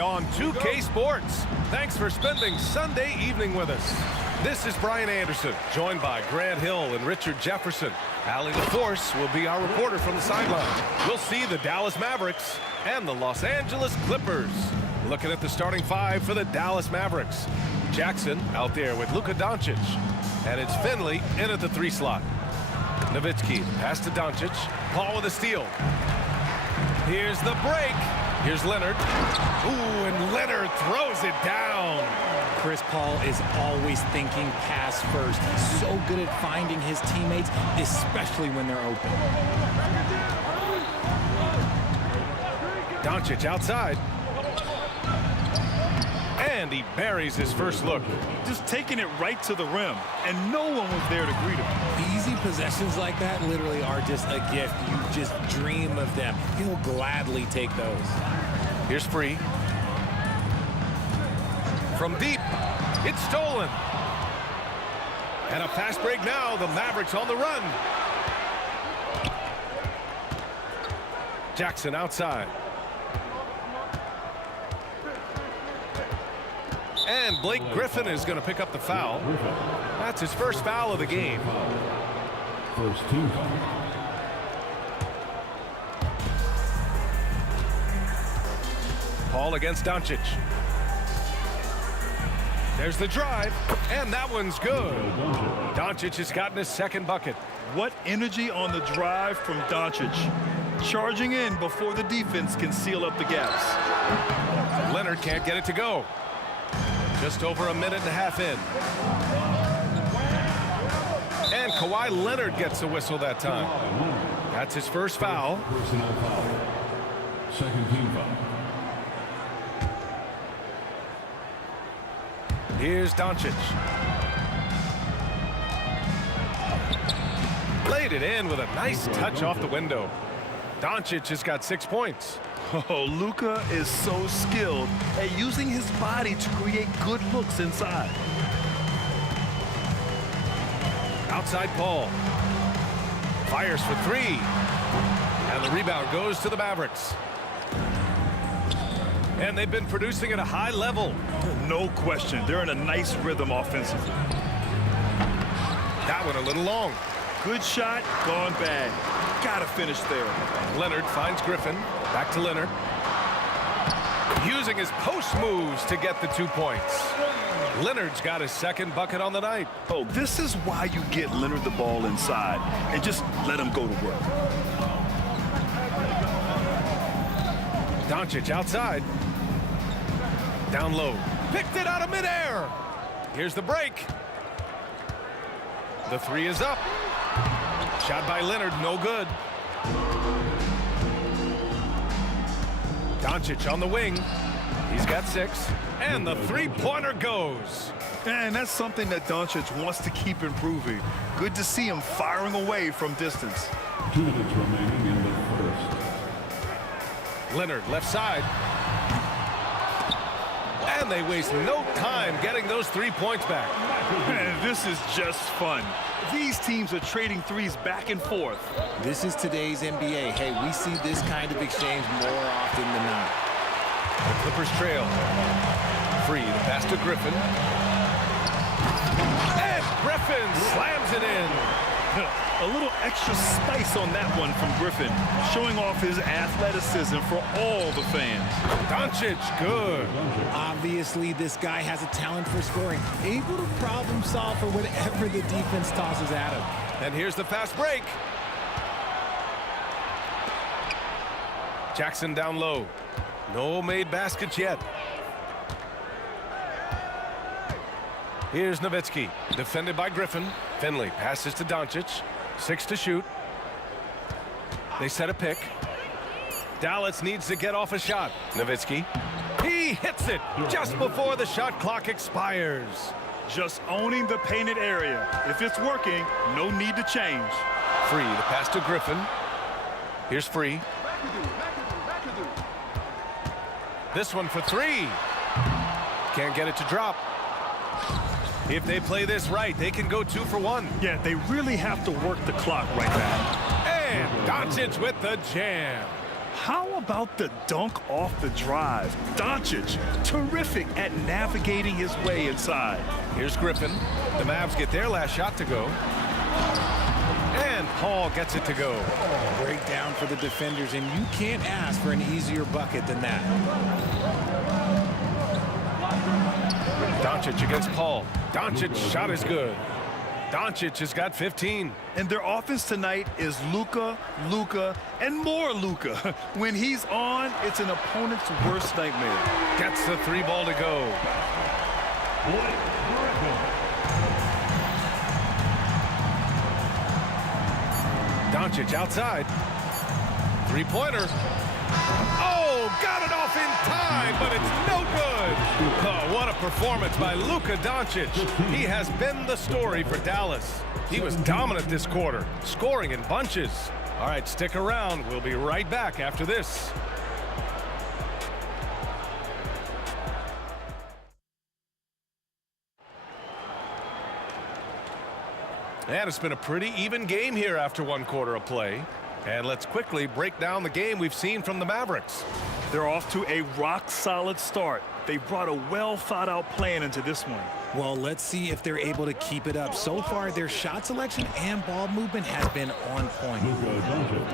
NBA on 2K Sports. Thanks for spending Sunday evening with us. This is Brian Anderson, joined by Grant Hill and Richard Jefferson. Allie LaForce will be our reporter from the sideline. We'll see the Dallas Mavericks and the Los Angeles Clippers. Looking at the starting five for the Dallas Mavericks. Jackson out there with Luka Doncic. And it's Finley in at the 3 slot. Nowitzki pass to Doncic. Paul with a steal. Here's the break. Here's Leonard. Ooh, and Leonard throws it down. Chris Paul is always thinking pass first. He's so good at finding his teammates, especially when they're open. Doncic outside. And he buries his first look. Just taking it right to the rim, and no one was there to greet him. Easy possessions like that literally are just a gift. You just dream of them. He'll gladly take those. Here's Free. From deep, it's stolen. And a fast break now. The Mavericks on the run. Jackson outside. And Blake Griffin is going to pick up the foul. That's his first foul of the game. First team. Paul against Doncic. There's the drive, and that one's good. Doncic has gotten his second bucket. What energy on the drive from Doncic. Charging in before the defense can seal up the gaps. Leonard can't get it to go. Just over a minute and a half in. And Kawhi Leonard gets a whistle that time. That's his first foul. Personal foul. Second team foul. Here's Doncic. Laid it in with a nice touch off the window. Doncic has got 6 points. Oh, Luka is so skilled at using his body to create good looks inside. Outside Paul. Fires for 3. And the rebound goes to the Mavericks. And they've been producing at a high level. No question. They're in a nice rhythm offensively. That one a little long. Good shot, gone bad. Gotta finish there. Leonard finds Griffin. Back to Leonard. Using his post moves to get the 2 points. Leonard's got his second bucket on the night. Oh, this is why you get Leonard the ball inside and just let him go to work. Doncic outside. Down low. Picked it out of midair. Here's the break. The 3 is up. Shot by Leonard, no good. Doncic on the wing. He's got 6. And the 3-pointer goes. And that's something that Doncic wants to keep improving. Good to see him firing away from distance. 2 minutes remaining in the first. Leonard left side. And they waste no time getting those 3 points back. Man, this is just fun. These teams are trading threes back and forth. This is today's NBA. Hey, we see this kind of exchange more often than not. The Clippers trail. Free, the pass to Griffin. And Griffin slams it in. A little extra spice on that one from Griffin, showing off his athleticism for all the fans. Doncic, good. Obviously, this guy has a talent for scoring, able to problem solve for whatever the defense tosses at him. And here's the fast break. Jackson down low. No made baskets yet. Here's Nowitzki, defended by Griffin. Finley passes to Doncic. 6 to shoot. They set a pick. Dallas needs to get off a shot. Nowitzki. He hits it just before the shot clock expires. Just owning the painted area. If it's working, no need to change. Free, the pass to Griffin. Here's Free. This one for 3. Can't get it to drop. If they play this right, they can go 2 for 1. Yeah, they really have to work the clock right now. And Doncic with the jam. How about the dunk off the drive? Doncic, terrific at navigating his way inside. Here's Griffin. The Mavs get their last shot to go. And Paul gets it to go. Breakdown for the defenders, and you can't ask for an easier bucket than that. Doncic against Paul. Doncic shot is good. Doncic has got 15. And their offense tonight is Luka, Luka, and more Luka. When he's on, it's an opponent's worst nightmare. Gets the 3 ball to go. Doncic outside. 3-pointer. Oh, got it off in time, but it's no good. Oh, what a performance by Luka Doncic. He has been the story for Dallas. He was dominant this quarter, scoring in bunches. All right, stick around. We'll be right back after this. And it's been a pretty even game here after 1 quarter of play. And let's quickly break down the game we've seen from the Mavericks. They're off to a rock-solid start. They brought a well-thought-out plan into this one. Well, let's see if they're able to keep it up. So far, their shot selection and ball movement has been on point.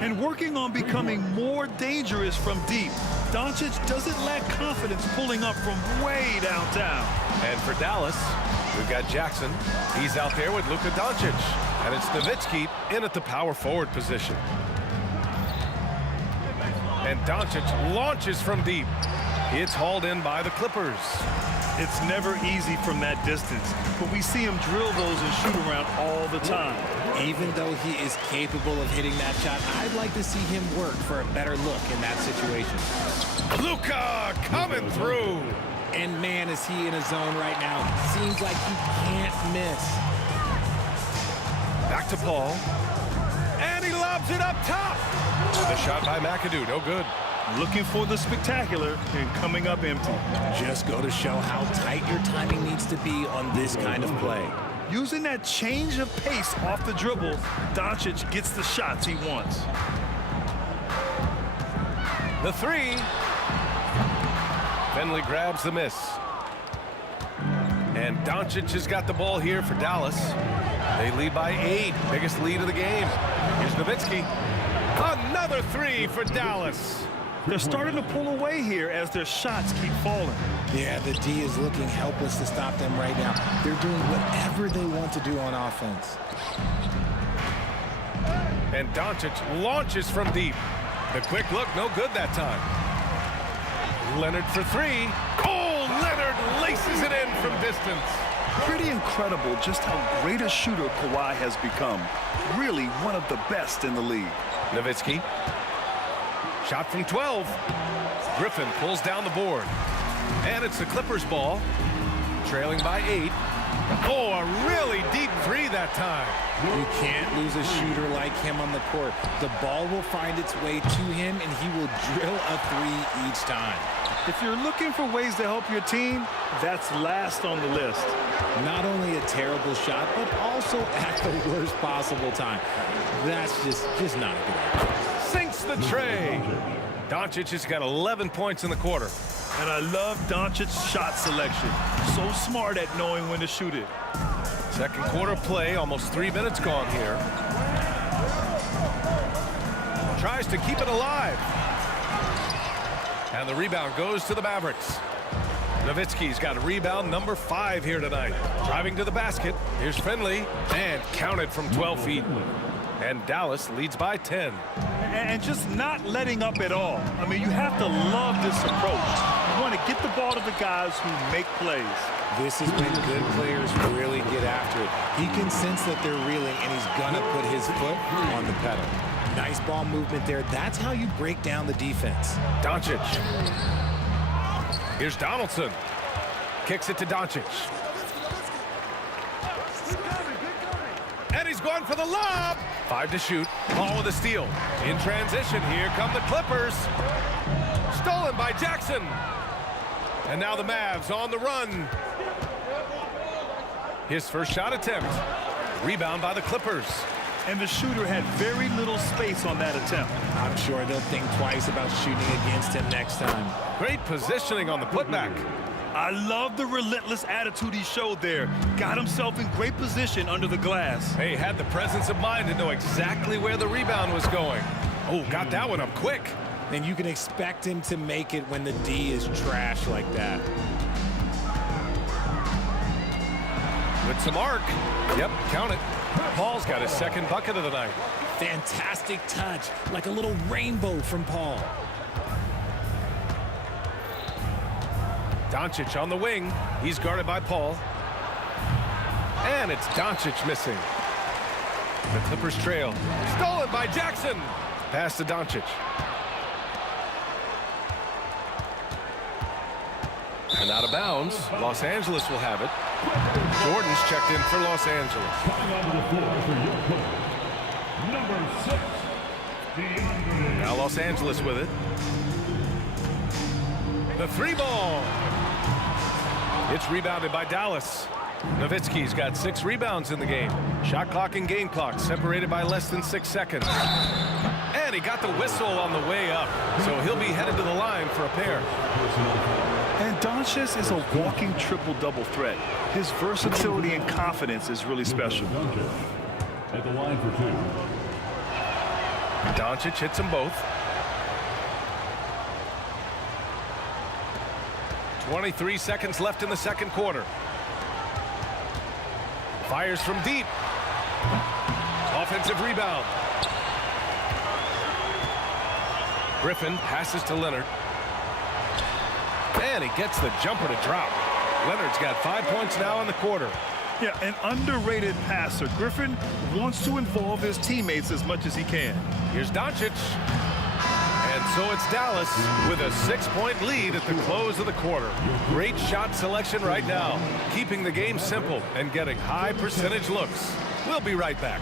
And working on becoming more dangerous from deep. Doncic doesn't lack confidence pulling up from way downtown. And for Dallas, we've got Jackson. He's out there with Luka Doncic. And it's Nowitzki in at the power forward position. And Doncic launches from deep. It's hauled in by the Clippers. It's never easy from that distance, but we see him drill those and shoot around all the time. Even though he is capable of hitting that shot, I'd like to see him work for a better look in that situation. Luka coming through. And man, is he in a zone right now. Seems like he can't miss. Back to Paul. And he lobs it up top. The shot by McAdoo, no good. Looking for the spectacular and coming up empty. Just go to show how tight your timing needs to be on this kind of play. Using that change of pace off the dribble, Doncic gets the shots he wants. The 3. Finley grabs the miss. And Doncic has got the ball here for Dallas. They lead by 8. Biggest lead of the game. Here's Nowitzki. Another 3 for Dallas. They're starting to pull away here as their shots keep falling. Yeah, the D is looking helpless to stop them right now. They're doing whatever they want to do on offense. And Doncic launches from deep. The quick look, no good that time. Leonard for 3. Oh, Leonard laces it in from distance. Pretty incredible just how great a shooter Kawhi has become. Really one of the best in the league. Nowitzki. Shot from 12. Griffin pulls down the board. And it's the Clippers ball. Trailing by 8. Oh, a really deep 3 that time. You can't lose a shooter like him on the court. The ball will find its way to him, and he will drill a 3 each time. If you're looking for ways to help your team, that's last on the list. Not only a terrible shot, but also at the worst possible time. That's just not a good idea. Sinks the tray. Doncic has got 11 points in the quarter. And I love Doncic's shot selection. So smart at knowing when to shoot it. Second quarter play, almost 3 minutes gone here. Tries to keep it alive. And the rebound goes to the Mavericks. Nowitzki's got a rebound number 5 here tonight. Driving to the basket. Here's Finley. And counted from 12 feet. And Dallas leads by 10. And just not letting up at all. I mean, you have to love this approach. You want to get the ball to the guys who make plays. This is when good players really get after it. He can sense that they're reeling, and he's going to put his foot on the pedal. Nice ball movement there. That's how you break down the defense. Doncic. Here's Donaldson. Kicks it to Doncic. And he's going for the lob. 5 to shoot. Paul with a steal. In transition, here come the Clippers. Stolen by Jackson. And now the Mavs on the run. His first shot attempt. Rebound by the Clippers. And the shooter had very little space on that attempt. I'm sure they'll think twice about shooting against him next time. Great positioning on the putback. I love the relentless attitude he showed there. Got himself in great position under the glass. Hey, had the presence of mind to know exactly where the rebound was going. Oh, got that one up quick. And you can expect him to make it when the D is trash like that. With some arc. Yep, count it. Paul's got his second bucket of the night. Fantastic touch, like a little rainbow from Paul. Doncic on the wing. He's guarded by Paul. And it's Doncic missing. The Clippers trail. Stolen by Jackson. Pass to Doncic. And out of bounds. Los Angeles will have it. Jordan's checked in for Los Angeles. Now Los Angeles with it. The three ball. It's rebounded by Dallas. Nowitzki's got 6 rebounds in the game. Shot clock and game clock separated by less than 6 seconds. And he got the whistle on the way up. So he'll be headed to the line for a pair. And Doncic is a walking triple-double threat. His versatility and confidence is really special. At the line for 2. Doncic hits them both. 23 seconds left in the second quarter. Fires from deep. Offensive rebound. Griffin passes to Leonard. And he gets the jumper to drop. Leonard's got 5 points now in the quarter. Yeah, an underrated passer. Griffin wants to involve his teammates as much as he can. Here's Doncic. And so it's Dallas with a 6-point lead at the close of the quarter. Great shot selection right now, keeping the game simple and getting high percentage looks. We'll be right back.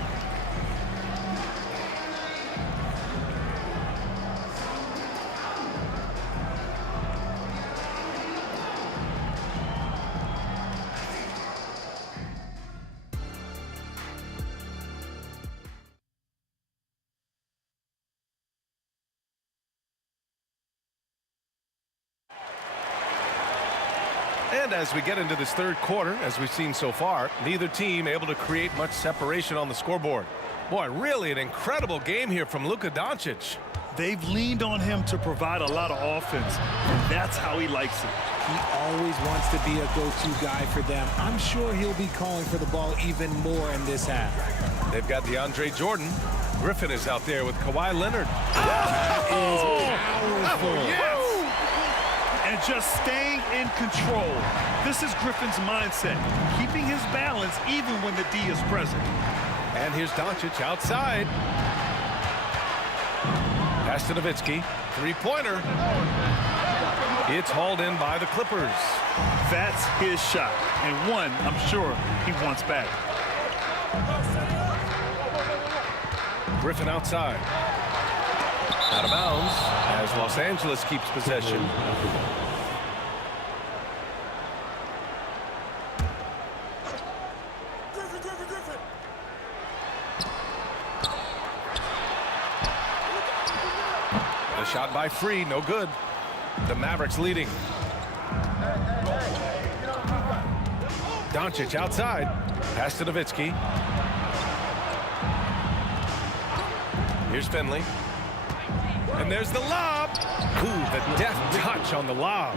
And as we get into this third quarter, as we've seen so far, neither team able to create much separation on the scoreboard. Boy, really an incredible game here from Luka Doncic. They've leaned on him to provide a lot of offense, and that's how he likes it. He always wants to be a go-to guy for them. I'm sure he'll be calling for the ball even more in this half. They've got DeAndre Jordan. Griffin is out there with Kawhi Leonard. That is powerful. Yes! And just staying in control. This is Griffin's mindset, keeping his balance even when the D is present. And here's Doncic outside. Pass to Nowitzki. Three-pointer. It's hauled in by the Clippers. That's his shot, and one I'm sure he wants back. Griffin outside. Out of bounds as Los Angeles keeps possession. The shot by Free, no good. The Mavericks leading. Doncic outside. Pass to Nowitzki. Here's Finley. And there's the lob. Ooh, the deft touch on the lob.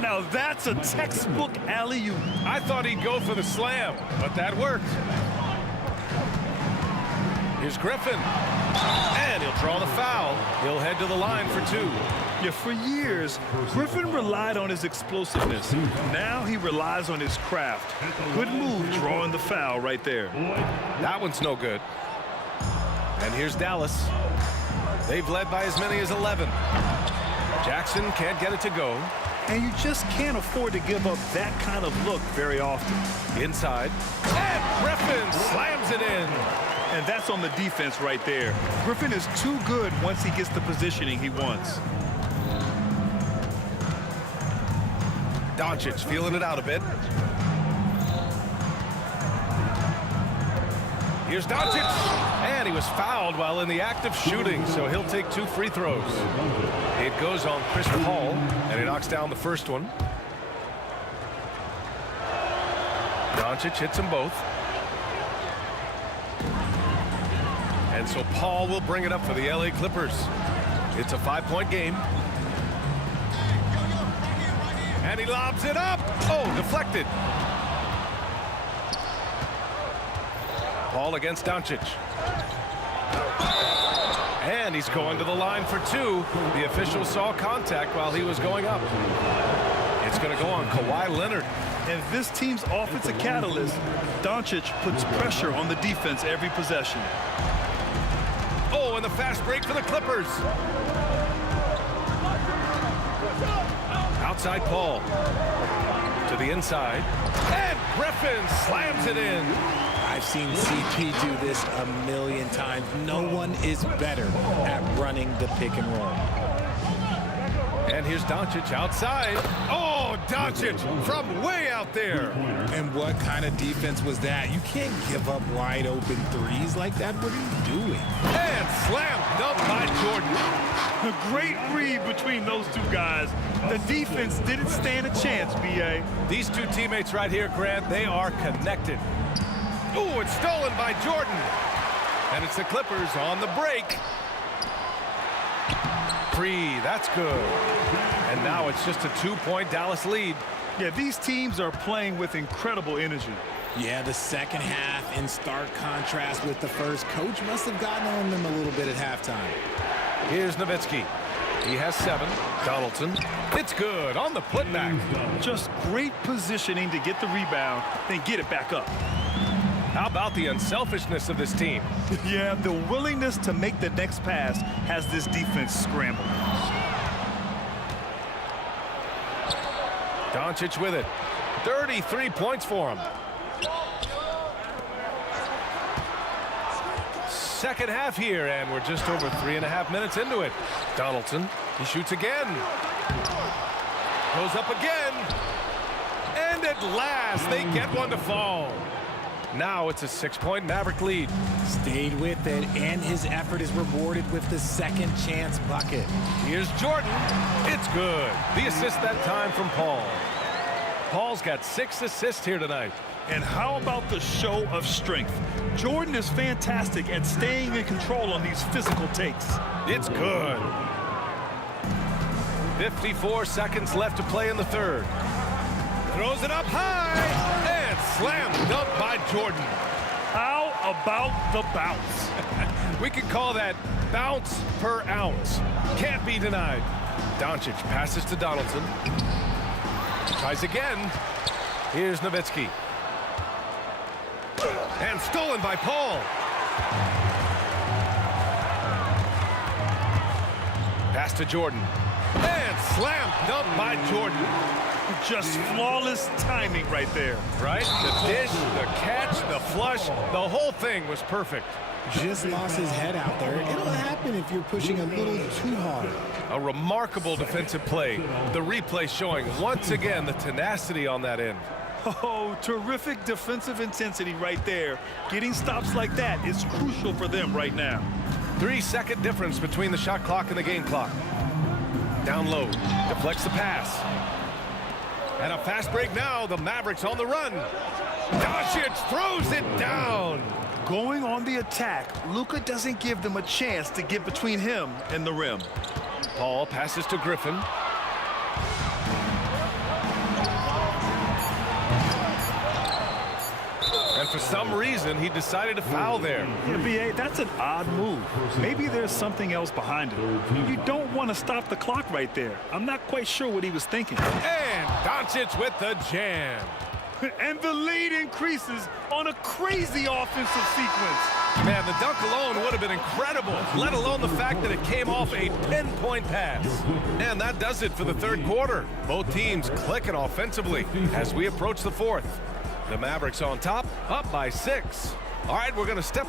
Now that's a textbook alley-oop. I thought he'd go for the slam, but that worked. Here's Griffin. And he'll draw the foul. He'll head to the line for 2. Yeah, for years, Griffin relied on his explosiveness. Now he relies on his craft. Good move drawing the foul right there. That one's no good. And here's Dallas. They've led by as many as 11. Jackson can't get it to go. And you just can't afford to give up that kind of look very often. Inside. And Griffin slams it in. And that's on the defense right there. Griffin is too good once he gets the positioning he wants. Doncic feeling it out a bit. Here's Doncic. And he was fouled while in the act of shooting, so he'll take 2 free throws. It goes on Chris Paul, and he knocks down the first one. Doncic hits them both. And so Paul will bring it up for the LA Clippers. It's a 5-point game. And he lobs it up. Oh, deflected. Paul against Doncic. And he's going to the line for 2. The official saw contact while he was going up. It's going to go on Kawhi Leonard. And this team's offensive catalyst, Doncic puts pressure on the defense every possession. Oh, and the fast break for the Clippers. Outside Paul. To the inside. And Griffin slams it in. I've seen CP do this a million times. No one is better at running the pick and roll. And here's Doncic outside. Oh, Doncic from way out there. And what kind of defense was that? You can't give up wide open threes like that. What are you doing? And slam dunk by Jordan. A great read between those two guys. The defense didn't stand a chance, B.A. These two teammates right here, Grant, they are connected. Ooh, it's stolen by Jordan. And it's the Clippers on the break. Free, that's good. And now it's just a 2-point Dallas lead. Yeah, these teams are playing with incredible energy. Yeah, the second half in stark contrast with the first. Coach must have gotten on them a little bit at halftime. Here's Nowitzki. He has 7. Donaldson. It's good on the putback. Just great positioning to get the rebound, then get it back up. How about the unselfishness of this team? Yeah, the willingness to make the next pass has this defense scrambled. Doncic with it. 33 points for him. Second half here, and we're just over 3.5 minutes into it. Donaldson, he shoots again. Goes up again. And at last, they get one to fall. Now it's a 6-point Maverick lead. Stayed with it, and his effort is rewarded with the second chance bucket. Here's Jordan. It's good. The assist that time from Paul. Paul's got 6 assists here tonight. And how about the show of strength? Jordan is fantastic at staying in control on these physical takes. It's good. 54 seconds left to play in the third. Throws it up high. And slam dunk by Jordan. How about the bounce? We could call that bounce per ounce. Can't be denied. Doncic passes to Donaldson. Tries again. Here's Nowitzki. And stolen by Paul. Pass to Jordan. And slam dunk by Jordan. Just flawless timing right there. Right? The dish, the catch, the flush, the whole thing was perfect. Just lost his head out there. It'll happen if you're pushing a little too hard. A remarkable defensive play. The replay showing once again the tenacity on that end. Oh, terrific defensive intensity right there. Getting stops like that is crucial for them right now. 3-second difference between the shot clock and the game clock. Down low, deflects the pass. And a fast break now, the Mavericks on the run. Doncic throws it down. Going on the attack, Luka doesn't give them a chance to get between him and the rim. Paul passes to Griffin. And for some reason, he decided to foul there. Yeah, B.A., that's an odd move. Maybe there's something else behind it. You don't want to stop the clock right there. I'm not quite sure what he was thinking. And Doncic with the jam. And the lead increases on a crazy offensive sequence. Man, the dunk alone would have been incredible, let alone the fact that it came off a 10-point pass. And that does it for the third quarter. Both teams clicking offensively as we approach the fourth. The Mavericks on top, up by 6. All right, we're going to step.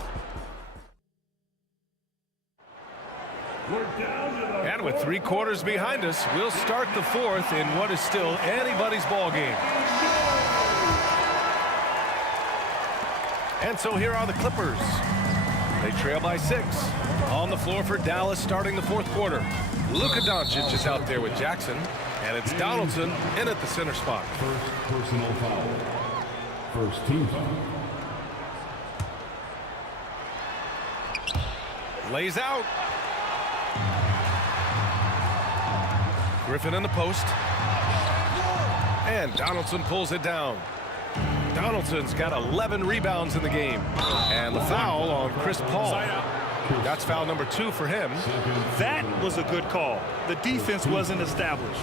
And with 3 quarters behind us, we'll start the fourth in what is still anybody's ball game. And so here are the Clippers. They trail by 6. On the floor for Dallas starting the fourth quarter. Luka Doncic is out there with Jackson. And it's Donaldson in at the center spot. First personal foul. First team foul. Lays out. Griffin in the post. And Donaldson pulls it down. Donaldson's got 11 rebounds in the game. And the foul on Chris Paul. That's foul number 2 for him. That was a good call. The defense wasn't established.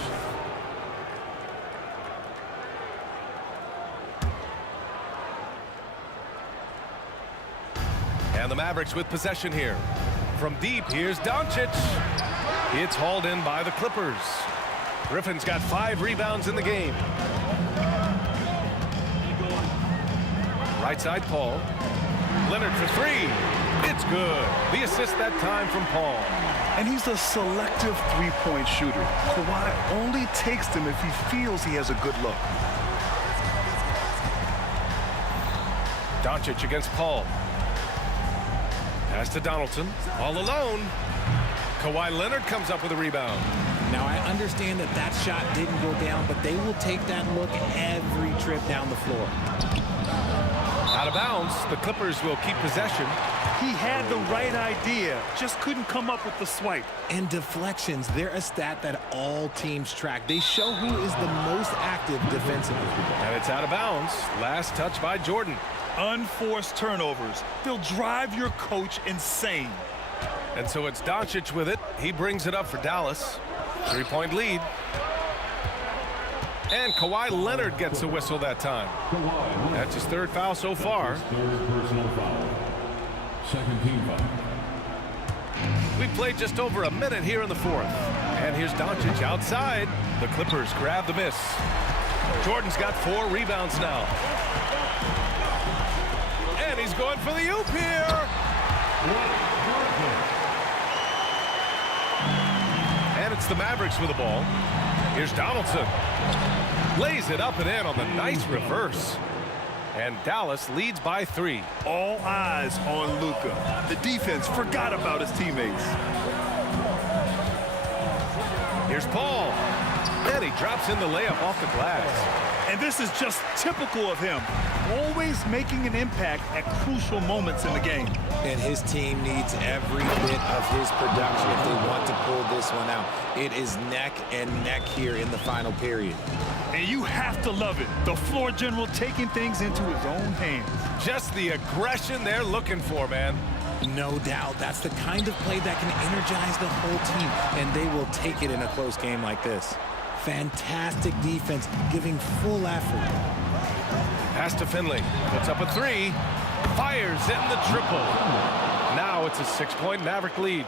And the Mavericks with possession here. From deep, here's Doncic. It's hauled in by the Clippers. Griffin's got 5 rebounds in the game. Right side, Paul. Leonard for 3. It's good. The assist that time from Paul. And he's a selective three-point shooter. Kawhi only takes them if he feels he has a good look. Doncic against Paul. Pass to Donaldson. All alone. Kawhi Leonard comes up with a rebound. Now, I understand that that shot didn't go down, but they will take that look every trip down the floor. Out of bounds, the Clippers will keep possession. He had the right idea, just couldn't come up with the swipe. And deflections, they're a stat that all teams track. They show who is the most active defensively. And it's out of bounds. Last touch by Jordan. Unforced turnovers. They'll drive your coach insane. And so it's Doncic with it. He brings it up for Dallas. 3-point lead. And Kawhi Leonard gets a whistle that time. That's his 3rd foul so far. Third personal foul. Second team foul. We've played just over a minute here in the 4th. And here's Doncic outside. The Clippers grab the miss. Jordan's got 4 rebounds now. And he's going for the oop here. And it's the Mavericks with the ball. Here's Donaldson. Lays it up and in on the nice reverse. And Dallas leads by 3. All eyes on Luka. The defense forgot about his teammates. Here's Paul. And he drops in the layup off the glass. And this is just typical of him. Always making an impact at crucial moments in the game. And his team needs every bit of his production if they want to pull this one out. It is neck and neck here in the final period. And you have to love it. The floor general taking things into his own hands. Just the aggression they're looking for, man. No doubt. That's the kind of play that can energize the whole team, and they will take it in a close game like this. Fantastic defense, giving full effort. Pass to Finley. Puts up a 3. Fires in the triple. Now it's a 6-point Maverick lead.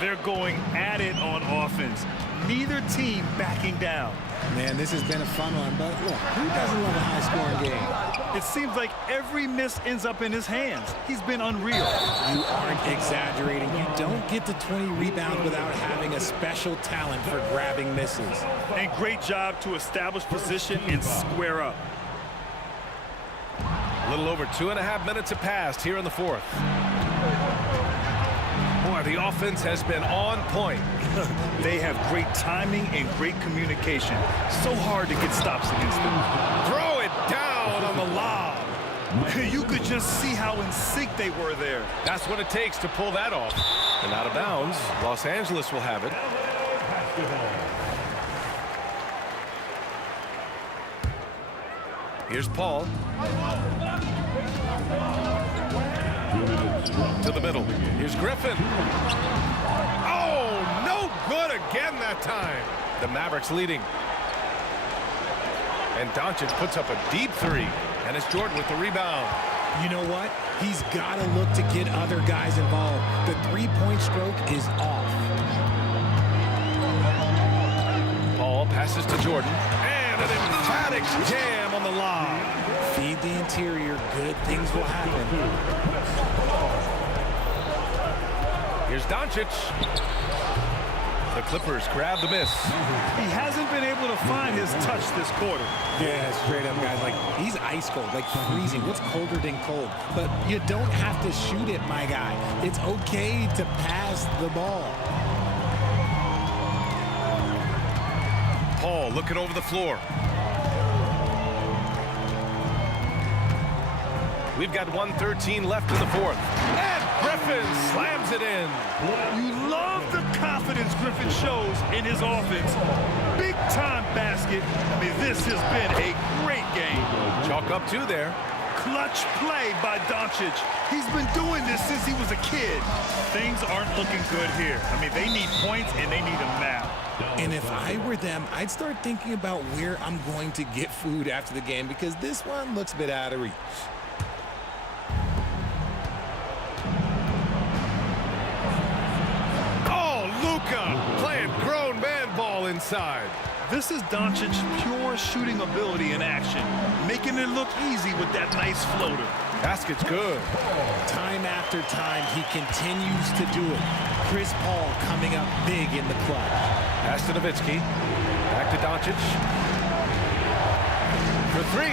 They're going at it on offense. Neither team backing down. Man, this has been a fun one, but look, who doesn't love a high-scoring game? It seems like every miss ends up in his hands. He's been unreal. You aren't exaggerating. You don't get to 20 rebounds without having a special talent for grabbing misses. And great job to establish position and square up. A little over 2.5 minutes have passed here in the 4th. Boy, the offense has been on point. They have great timing and great communication. So hard to get stops against them. Throw it down on the lob. You could just see how in sync they were there. That's what it takes to pull that off. And out of bounds, Los Angeles will have it. Here's Paul. To the middle. Here's Griffin. Oh, no good again that time. The Mavericks leading. And Doncic puts up a deep 3. And it's Jordan with the rebound. You know what? He's got to look to get other guys involved. The 3-point stroke is off. Paul passes to Jordan. And an emphatic jam on the lob. Feed the interior. Good things will happen. Here's Doncic. The Clippers grab the miss. He hasn't been able to find his touch this quarter. Yeah, straight up, guys. Like, he's ice cold, like freezing. What's colder than cold? But you don't have to shoot it, my guy. It's okay to pass the ball. Paul looking over the floor. We've got 1:13 left in the fourth. And Griffin slams it in. You love the confidence Griffin shows in his offense. Big time basket. I mean, this has been a great game. Chalk up 2 there. Clutch play by Doncic. He's been doing this since he was a kid. Things aren't looking good here. I mean, they need points and they need them now. And if I were them, I'd start thinking about where I'm going to get food after the game because this one looks a bit out of reach. Playing grown man ball inside. This is Doncic's pure shooting ability in action, making it look easy with that nice floater. Basket's good. Time after time, he continues to do it. Chris Paul coming up big in the clutch. Pass to Nowitzki. Back to Doncic. For 3.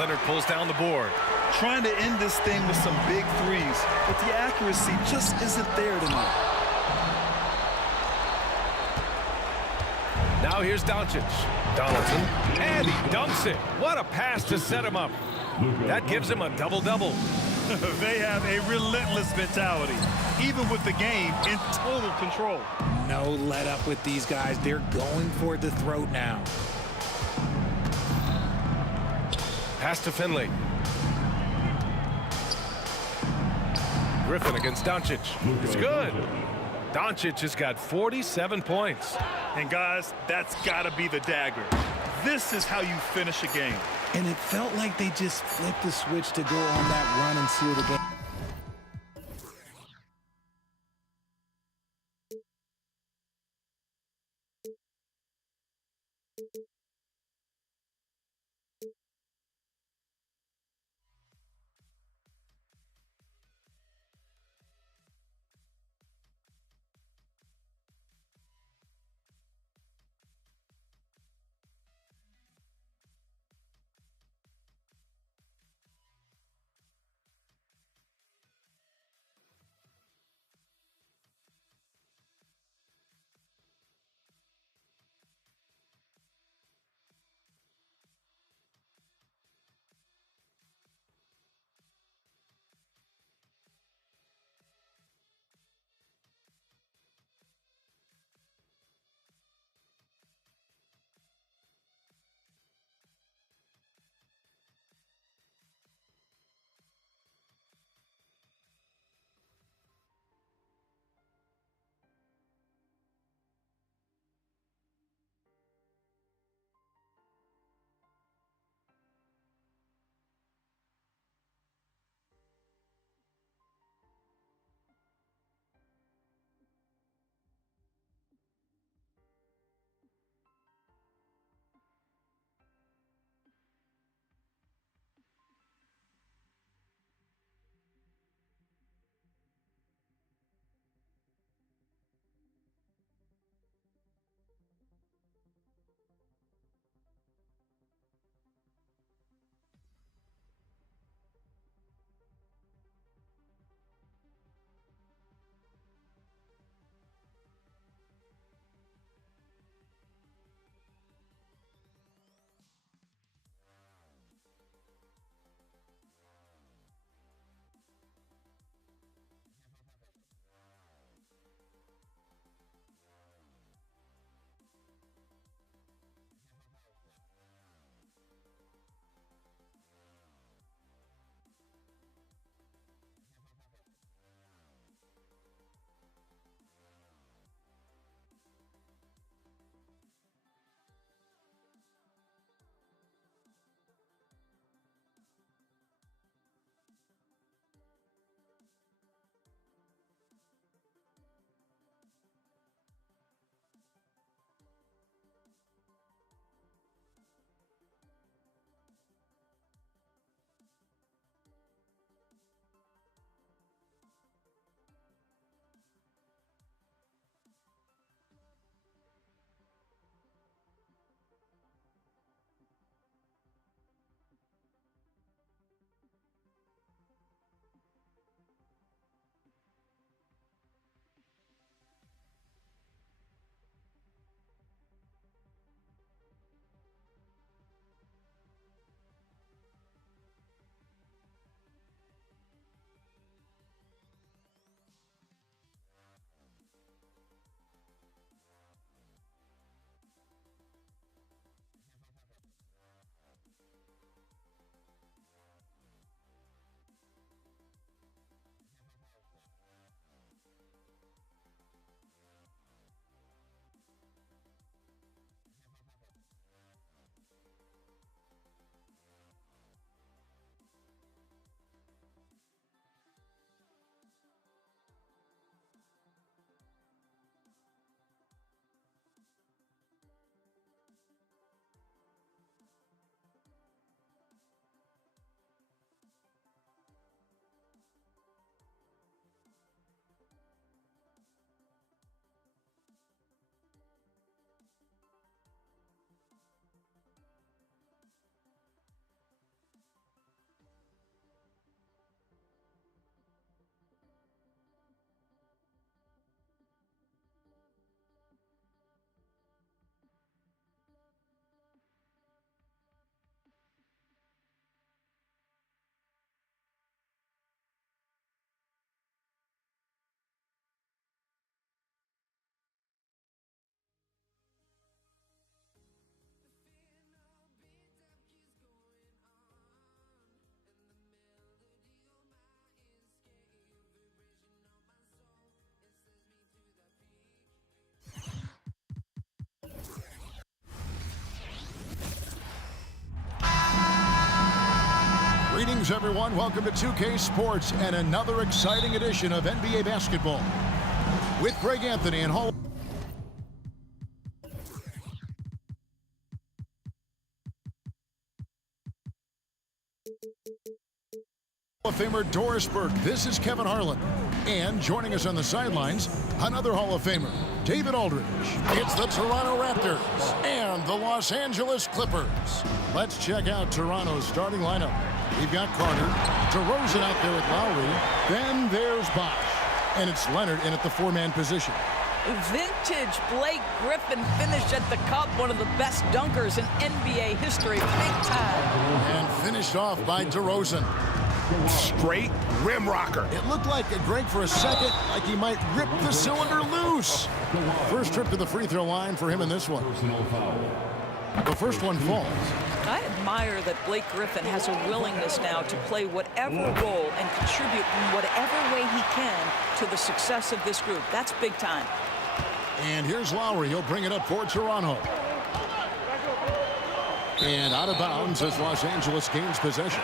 Leonard pulls down the board. Trying to end this thing with some big threes, but the accuracy just isn't there tonight. Now here's Doncic. Donaldson. And he dunks it. What a pass to set him up. That gives him a double-double. They have a relentless mentality, even with the game in total control. No let up with these guys. They're going for the throat now. Pass to Finley. Griffin against Doncic. It's good. Doncic has got 47 points. And guys, that's got to be the dagger. This is how you finish a game. And it felt like they just flipped the switch to go on that run and seal the game. Greetings, everyone. Welcome to 2K Sports and another exciting edition of NBA basketball with Greg Anthony and Hall of Famer Doris Burke. This is Kevin Harlan. And joining us on the sidelines, another Hall of Famer, David Aldridge. It's the Toronto Raptors and the Los Angeles Clippers. Let's check out Toronto's starting lineup. We've got Carter, DeRozan out there with Lowry. Then there's Bosh. And it's Leonard in at the four-man position. Vintage Blake Griffin finished at the cup, one of the best dunkers in NBA history, big time. And finished off by DeRozan. Straight rim rocker. It looked like, Greg, for a second, like he might rip the cylinder loose. First trip to the free throw line for him in this one. The first one falls. I admire that Blake Griffin has a willingness now to play whatever role and contribute in whatever way he can to the success of this group. That's big time. And here's Lowry. He'll bring it up for Toronto. And out of bounds as Los Angeles gains possession.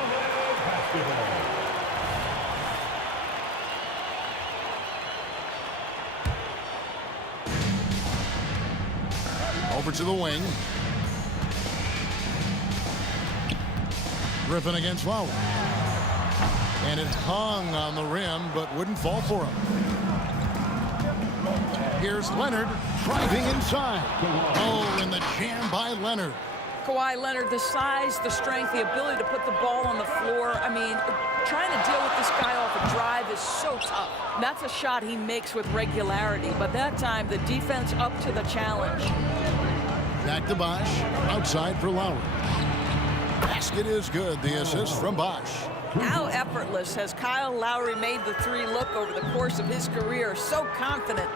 Over to the wing. Griffin against Lowry. And it hung on the rim, but wouldn't fall for him. Here's Leonard driving inside. Oh, and the jam by Leonard. Kawhi Leonard, the size, the strength, the ability to put the ball on the floor. I mean, trying to deal with this guy off a drive is so tough. That's a shot he makes with regularity, but that time the defense up to the challenge. Back to Bosh, outside for Lowry. Basket is good, the assist from Bosh. How effortless has Kyle Lowry made the three look over the course of his career? So confident.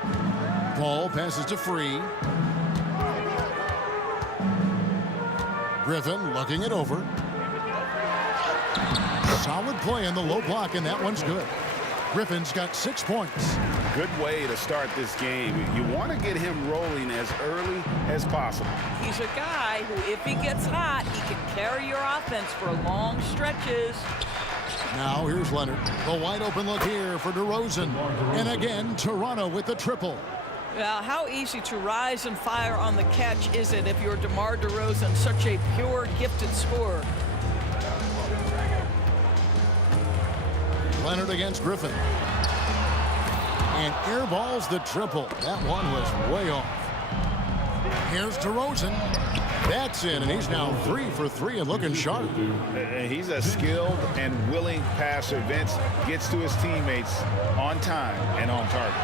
Ball passes to Free. Griffin looking it over. Solid play in the low block, and that one's good. Griffin's got 6 points. Good way to start this game. You want to get him rolling as early as possible. He's a guy who, if he gets hot, he can carry your offense for long stretches. Now here's Leonard. The wide open look here for DeRozan. And again, Toronto with the triple. Well, how easy to rise and fire on the catch is it if you're DeMar DeRozan, such a pure, gifted scorer? Leonard against Griffin. And airballs the triple. That one was way off. Here's DeRozan. That's in, and he's now 3 for 3 and looking sharp. He's a skilled and willing passer. Vince gets to his teammates on time and on target.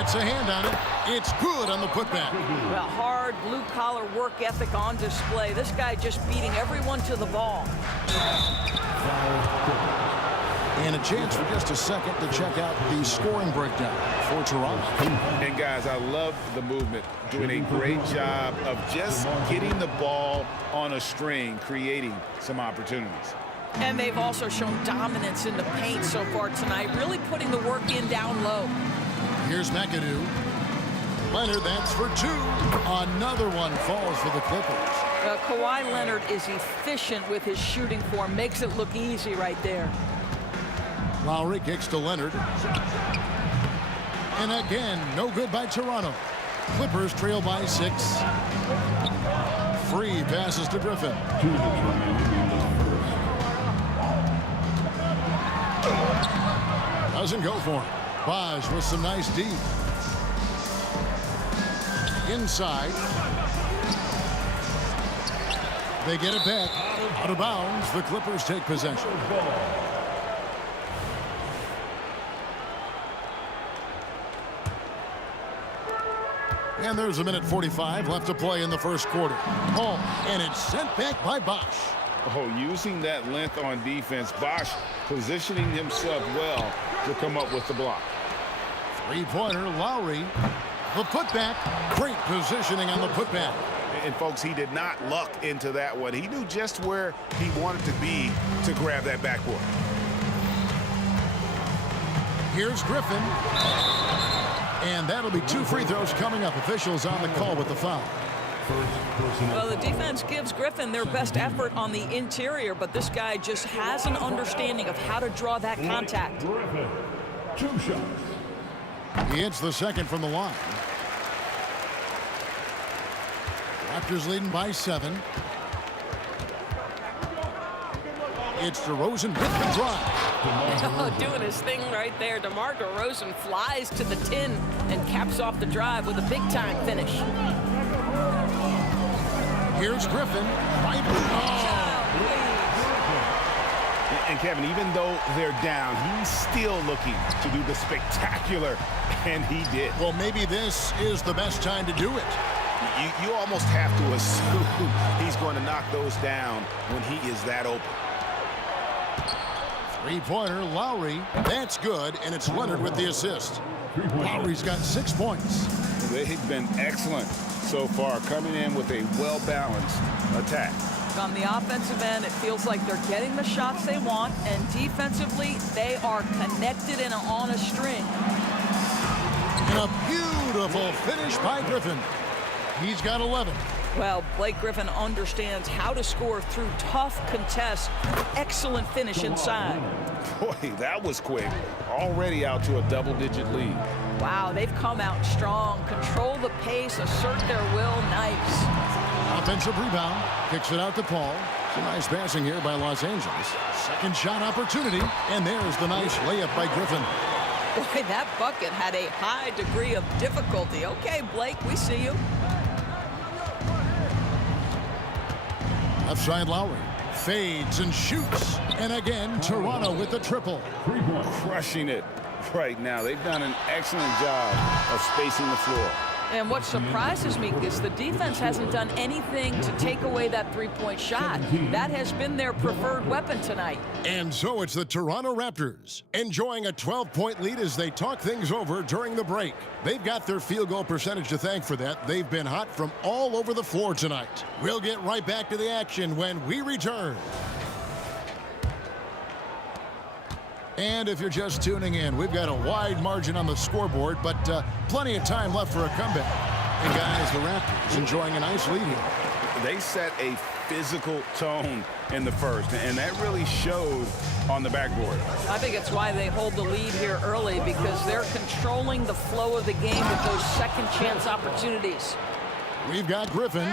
It's a hand on it. It's good on the putback. Well, hard blue-collar work ethic on display. This guy just beating everyone to the ball. And a chance for just a second to check out the scoring breakdown for Toronto. And guys, I love the movement. Doing a great job of just getting the ball on a string, creating some opportunities. And they've also shown dominance in the paint so far tonight, really putting the work in down low. Here's McAdoo. Leonard, that's for 2. Another one falls for the Clippers. Kawhi Leonard is efficient with his shooting form. Makes it look easy right there. Lowry kicks to Leonard. And again, no good by Toronto. Clippers trail by 6. Free passes to Griffin. Doesn't go for him. Bosh with some nice D. Inside. They get it back. Out of bounds. The Clippers take possession. And there's a minute 45 left to play in the first quarter. Oh, and it's sent back by Bosh. Oh, using that length on defense, Bosh positioning himself well to come up with the block. Three-pointer, Lowry. The putback. Great positioning on the putback. And, folks, he did not luck into that one. He knew just where he wanted to be to grab that backboard. Here's Griffin. And that'll be 2 free throws coming up. Officials on the call with the foul. Well, the defense gives Griffin their best effort on the interior, but this guy just has an understanding of how to draw that contact. Griffin, 2 shots. He hits the second from the line. Raptors leading by 7. It's DeRozan with the drive. Oh, doing his thing right there. DeMar DeRozan flies to the tin and caps off the drive with a big-time finish. Here's Griffin. And Kevin, even though they're down, he's still looking to do the spectacular, and he did. Well, maybe this is the best time to do it. You almost have to assume he's going to knock those down when he is that open. Three-pointer, Lowry. That's good, and it's Leonard with the assist. Lowry's got 6 points. They've been excellent so far, coming in with a well-balanced attack. On the offensive end, it feels like they're getting the shots they want, and defensively, they are connected and on a string. And a beautiful finish by Griffin. He's got 11. Well, Blake Griffin understands how to score through tough contests. Excellent finish inside. Boy, that was quick. Already out to a double-digit lead. Wow, they've come out strong. Control the pace, assert their will. Nice. Offensive rebound. Kicks it out to Paul. Some nice passing here by Los Angeles. Second shot opportunity. And there's the nice layup by Griffin. Boy, that bucket had a high degree of difficulty. Okay, Blake, we see you. Left side Lowry. Fades and shoots. And again, Toronto with the triple. Crushing it right now. They've done an excellent job of spacing the floor. And what surprises me is the defense hasn't done anything to take away that three-point shot. That has been their preferred weapon tonight. And so it's the Toronto Raptors enjoying a 12-point lead as they talk things over during the break. They've got their field goal percentage to thank for that. They've been hot from all over the floor tonight. We'll get right back to the action when we return. And if you're just tuning in, we've got a wide margin on the scoreboard, but plenty of time left for a comeback. And guys, the Raptors enjoying a nice lead here. They set a physical tone in the first, and that really showed on the backboard. I think it's why they hold the lead here early, because they're controlling the flow of the game with those second chance opportunities. We've got Griffin.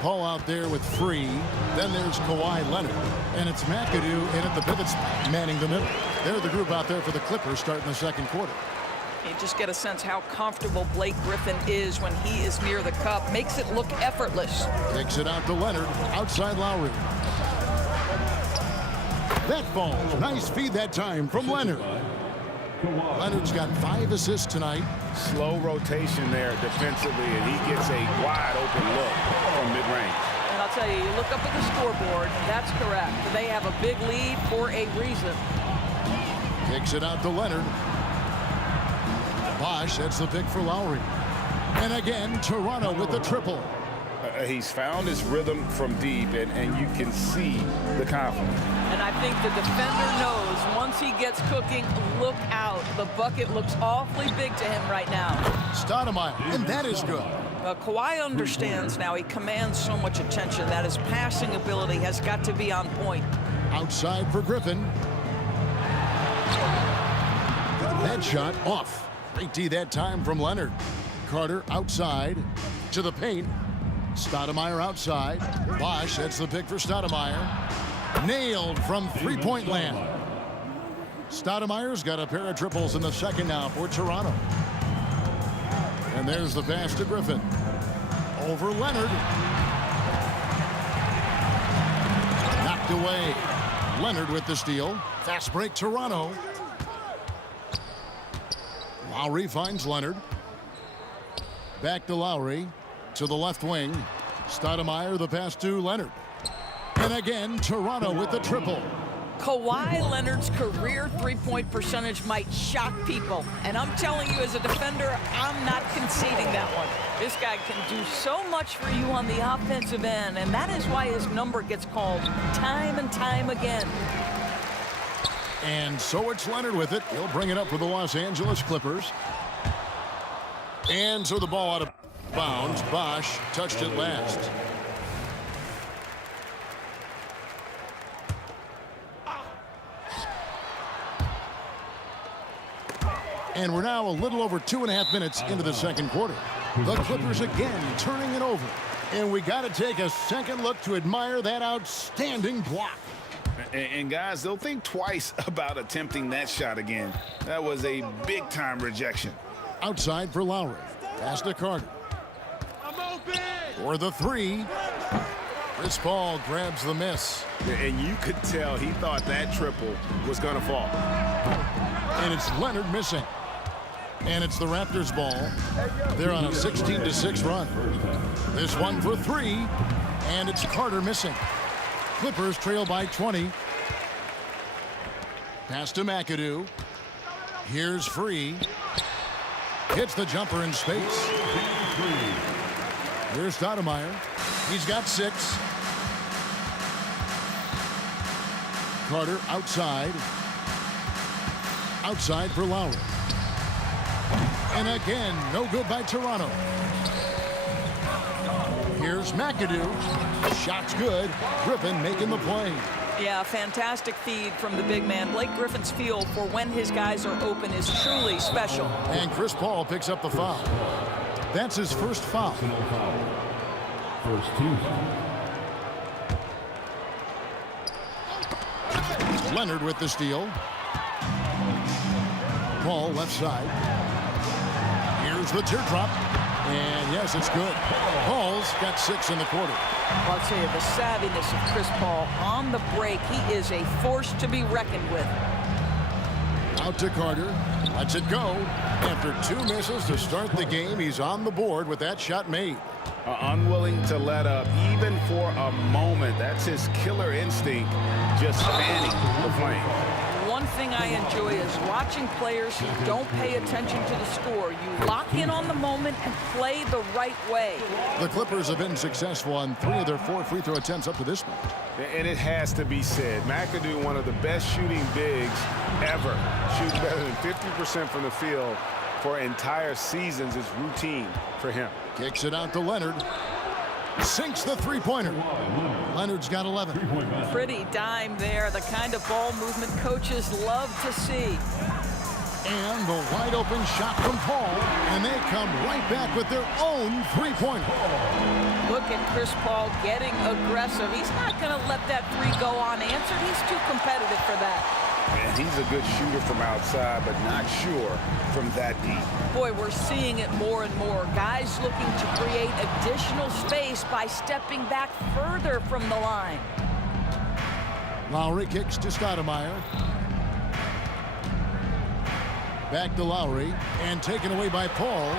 Paul out there with Free. Then there's Kawhi Leonard. And it's McAdoo in at the pivot spot, manning the middle. They're the group out there for the Clippers starting the second quarter. You just get a sense how comfortable Blake Griffin is when he is near the cup. Makes it look effortless. Takes it out to Leonard. Outside Lowry. That falls. Nice feed that time from Leonard. Leonard's got 5 assists tonight. Slow rotation there defensively, and he gets a wide open look from mid-range. And I'll tell you, you look up at the scoreboard, that's correct. They have a big lead for a reason. Takes it out to Leonard. Bosh sets the pick for Lowry. And again, Toronto with the triple. He's found his rhythm from deep, and you can see the confidence. And I think the defender knows once he gets cooking, look out. The bucket looks awfully big to him right now. Stoudemire, and that is good. Kawhi understands now. He commands so much attention that his passing ability has got to be on point. Outside for Griffin. That shot off. Great D that time from Leonard. Carter outside to the paint. Stoudemire outside. Bosh sets the pick for Stoudemire. Nailed from three-point land. Stoudemire's got a pair of triples in the second now for Toronto. And there's the pass to Griffin. Over Leonard. Knocked away. Leonard with the steal. Fast break Toronto. Lowry finds Leonard. Back to Lowry. To the left wing. Stoudemire the pass to Leonard. And again, Toronto with the triple. Kawhi Leonard's career three-point percentage might shock people. And I'm telling you, as a defender, I'm not conceding that one. This guy can do so much for you on the offensive end, and that is why his number gets called time and time again. And so it's Leonard with it. He'll bring it up for the Los Angeles Clippers. And so the ball out of Bounds. Bosch touched it last. And we're now a little over 2.5 minutes into the second quarter. The Clippers again turning it over. And we got to take a second look to admire that outstanding block. And guys, they'll think twice about attempting that shot again. That was a big-time rejection. Outside for Lowry. Pass to Carter. For the three. Chris Paul grabs the miss. And you could tell he thought that triple was going to fall. And it's Leonard missing. And it's the Raptors ball. They're on a 16-6 run. This one for three. And it's Carter missing. Clippers trail by 20. Pass to McAdoo. Here's Free. Hits the jumper in space. Here's Stoudemire. He's got 6. Carter outside. Outside for Lowry. And again, no good by Toronto. Here's McAdoo. Shot's good. Griffin making the play. Yeah, fantastic feed from the big man. Blake Griffin's feel for when his guys are open is truly special. And Chris Paul picks up the foul. That's his first foul. First team. Leonard with the steal. Paul left side. Here's the teardrop. And yes, it's good. Paul's got 6 in the quarter. Well, I'll tell you, the savviness of Chris Paul on the break, he is a force to be reckoned with. Out to Carter. Lets it go. After 2 misses to start the game, he's on the board with that shot made. Unwilling to let up even for a moment. That's his killer instinct, just fanning the flame. One thing I enjoy is watching players who don't pay attention to the score. You lock in on the moment and play the right way. The Clippers have been successful on 3 of their 4 free throw attempts up to this point. And it has to be said, McAdoo, one of the best shooting bigs ever. Shoots better than 50% from the field for entire seasons is routine for him. Kicks it out to Leonard. Sinks the three-pointer. Leonard's got 11. Pretty dime there, the kind of ball movement coaches love to see. And the wide open shot from Paul, and they come right back with their own three-pointer. Look at Chris Paul getting aggressive. He's not going to let that three go unanswered. He's too competitive for that. And he's a good shooter from outside, but not sure from that deep. Boy, we're seeing it more and more. Guys looking to create additional space by stepping back further from the line. Lowry kicks to Stoudemire. Back to Lowry, and taken away by Paul.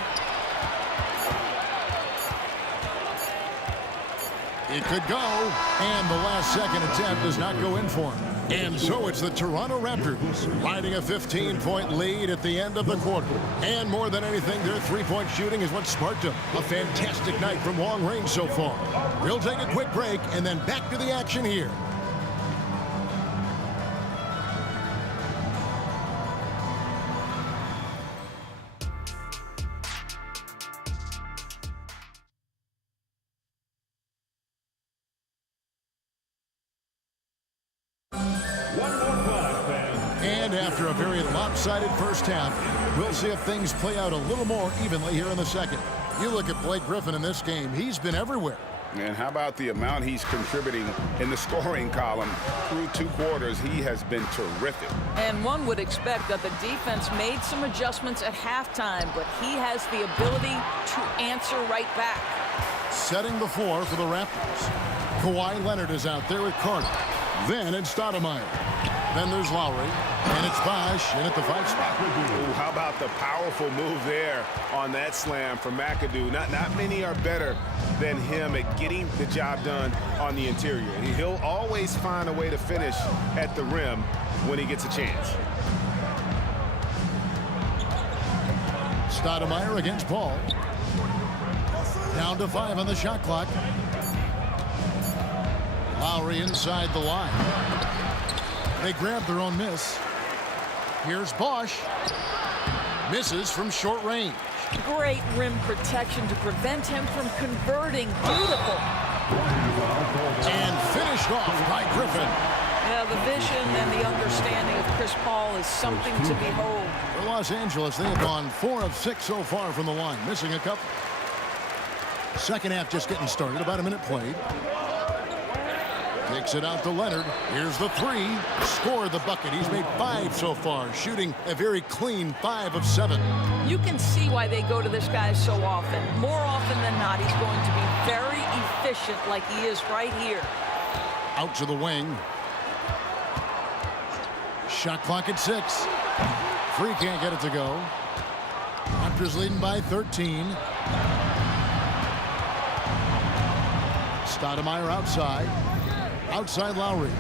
It could go, and the last second attempt does not go in for him. And so it's the Toronto Raptors riding a 15-point lead at the end of the quarter. And more than anything, their three-point shooting is what sparked them. A fantastic night from long range so far. We'll take a quick break and then back to the action here. And after a very lopsided first half, we'll see if things play out a little more evenly here in the second. You look at Blake Griffin in this game, he's been everywhere. And how about the amount he's contributing in the scoring column? Through 2 quarters, he has been terrific. And one would expect that the defense made some adjustments at halftime, but he has the ability to answer right back. Setting the floor for the Raptors. Kawhi Leonard is out there with Carter. Then it's Stoudemire. Then there's Lowry, and it's Bosch in at the 5 spot. Ooh, how about the powerful move there on that slam from McAdoo? Not many are better than him at getting the job done on the interior. He'll always find a way to finish at the rim when he gets a chance. Stoudemire against Paul. Down to 5 on the shot clock. Lowry inside the line. They grab their own miss. Here's Bosch. Misses from short range. Great rim protection to prevent him from converting. Beautiful. And finished off by Griffin. Yeah, the vision and the understanding of Chris Paul is something to behold. For Los Angeles, they have gone 4 of 6 so far from the line, missing a couple. Second half just getting started, about a minute played. Takes it out to Leonard. Here's the 3. Scored the bucket. He's made 5 so far, shooting a very clean 5 of 7. You can see why they go to this guy so often. More often than not, he's going to be very efficient like he is right here. Out to the wing. Shot clock at 6. Free can't get it to go. Raptors leading by 13. Stoudemire outside. Outside Lowry.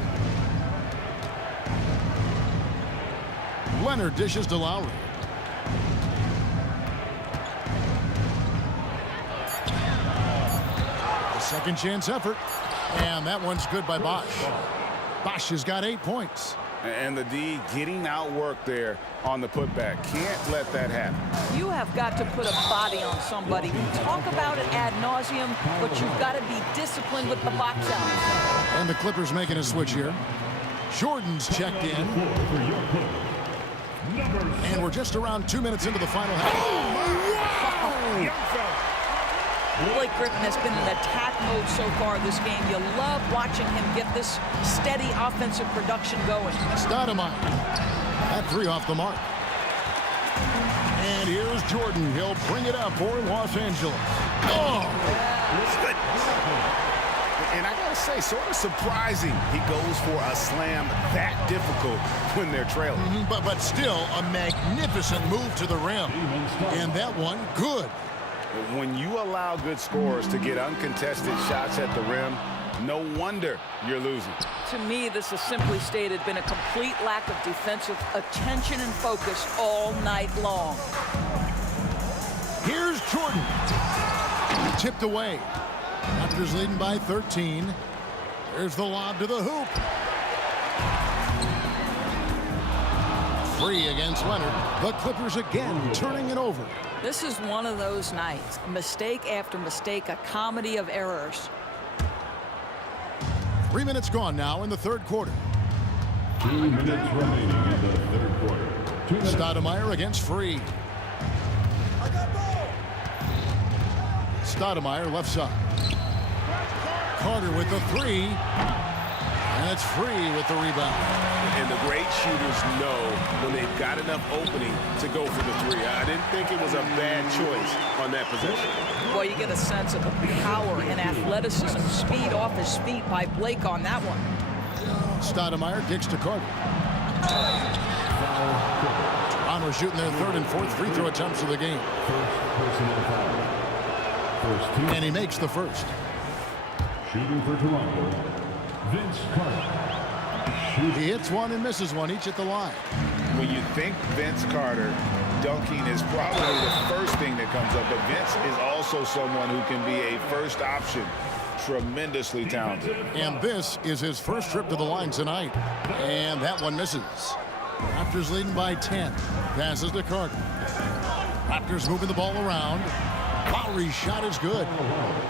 Leonard dishes to Lowry. A second chance effort. And that one's good by Bosh. Bosh has got 8 points. And the D getting outworked there on the putback. Can't let that happen. You have got to put a body on somebody. We talk about it ad nauseum, but you've got to be disciplined with the box out. And the Clippers making a switch here. Jordan's checked in. And we're just around 2 minutes into the final half. Oh, wow. Blake Griffin has been in attack mode so far this game. You love watching him get this steady offensive production going. Stoudemire. That 3 off the mark. And here's Jordan. He'll bring it up for Los Angeles. Oh! And I gotta say, sort of surprising he goes for a slam that difficult when they're trailing. But still a magnificent move to the rim. And that one, good. When you allow good scorers to get uncontested shots at the rim, no wonder you're losing. To me, this has simply stated been a complete lack of defensive attention and focus all night long. Here's Jordan. Tipped away. Raptors leading by 13. There's the lob to the hoop. Free against Leonard. The Clippers again turning it over. This is one of those nights. Mistake after mistake, a comedy of errors. 3 minutes gone now in the third quarter. 2 minutes remaining in the third quarter. Stoudemire against Free. Stoudemire left side. Carter with the 3. And it's Free with the rebound. And the great shooters know when they've got enough opening to go for the 3. I didn't think it was a bad choice on that possession. Well, you get a sense of the power and athleticism, speed off his feet by Blake on that one. Stoudemire kicks to Carter. Toronto shooting their 3rd and 4th free throw attempts of the game. And he makes the first. Shooting for Toronto, Vince Carter. He hits one and misses one, each at the line. When you think Vince Carter, dunking is probably the first thing that comes up, but Vince is also someone who can be a first option. Tremendously talented. And this is his first trip to the line tonight. And that one misses. Raptors leading by 10. Passes to Carter. Raptors moving the ball around. Lowry's shot is good.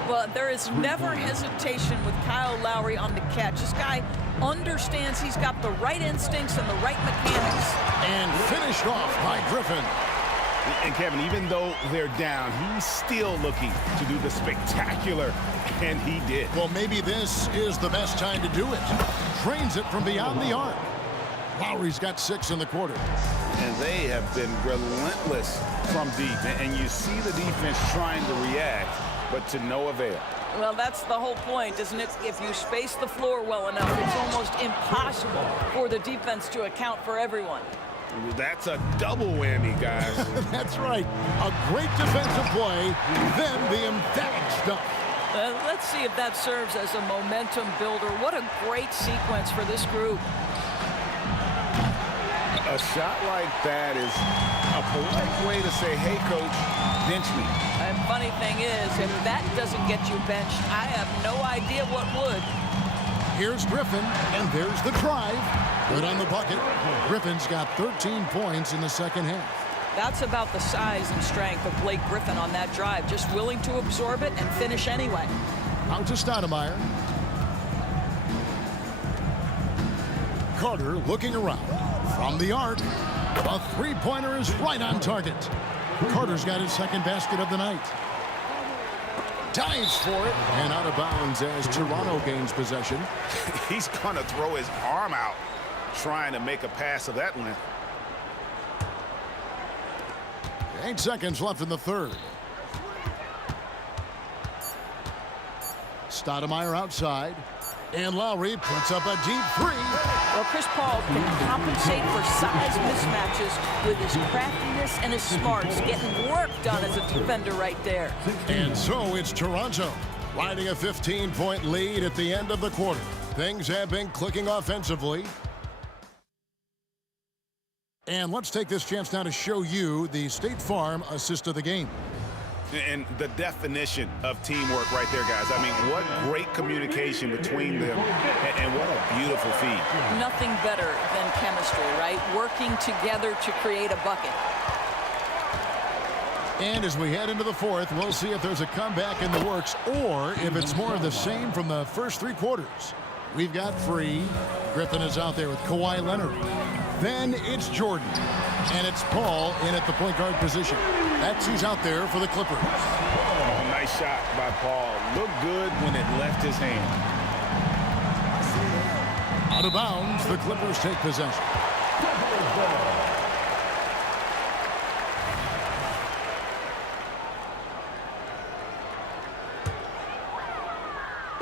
Well, there is never hesitation with Kyle Lowry on the catch. This guy understands he's got the right instincts and the right mechanics. And finished off by Griffin. And Kevin, even though they're down, he's still looking to do the spectacular, and he did. Well, maybe this is the best time to do it. Trains it from beyond the arc. Lowry's got 6 in the quarter. And they have been relentless from deep. And you see the defense trying to react, but to no avail. Well, that's the whole point, isn't it? If you space the floor well enough, it's almost impossible for the defense to account for everyone. That's a double whammy, guys. That's right. A great defensive play, then the emphatic stuff. Let's see if that serves as a momentum builder. What a great sequence for this group. A shot like that is a polite way to say, hey, coach, bench me. And funny thing is, if that doesn't get you benched, I have no idea what would. Here's Griffin, and there's the drive. Good on the bucket. Griffin's got 13 points in the second half. That's about the size and strength of Blake Griffin on that drive. Just willing to absorb it and finish anyway. Out to Stoudemire. Carter looking around. From the arc, a three-pointer is right on target. Carter's got his second basket of the night. Dives for it, and out of bounds as Toronto gains possession. He's going to throw his arm out trying to make a pass of that length. 8 seconds left in the third. Stoudemire outside. And Lowry puts up a deep three. Well, Chris Paul can compensate for size mismatches with his craftiness and his smarts, getting work done as a defender right there. And so it's Toronto riding a 15-point lead at the end of the quarter. Things have been clicking offensively. And let's take this chance now to show you the State Farm assist of the game. And the definition of teamwork right there, guys. I mean, what great communication between them, and what a beautiful feed. Nothing better than chemistry, right? Working together to create a bucket. And as we head into the fourth, we'll see if there's a comeback in the works or if it's more of the same from the first 3 quarters. We've got Free. Griffin is out there with Kawhi Leonard. Then it's Jordan. And it's Paul in at the point guard position. That's who's out there for the Clippers. Oh, nice shot by Paul. Looked good when it left his hand. Out of bounds, the Clippers take possession.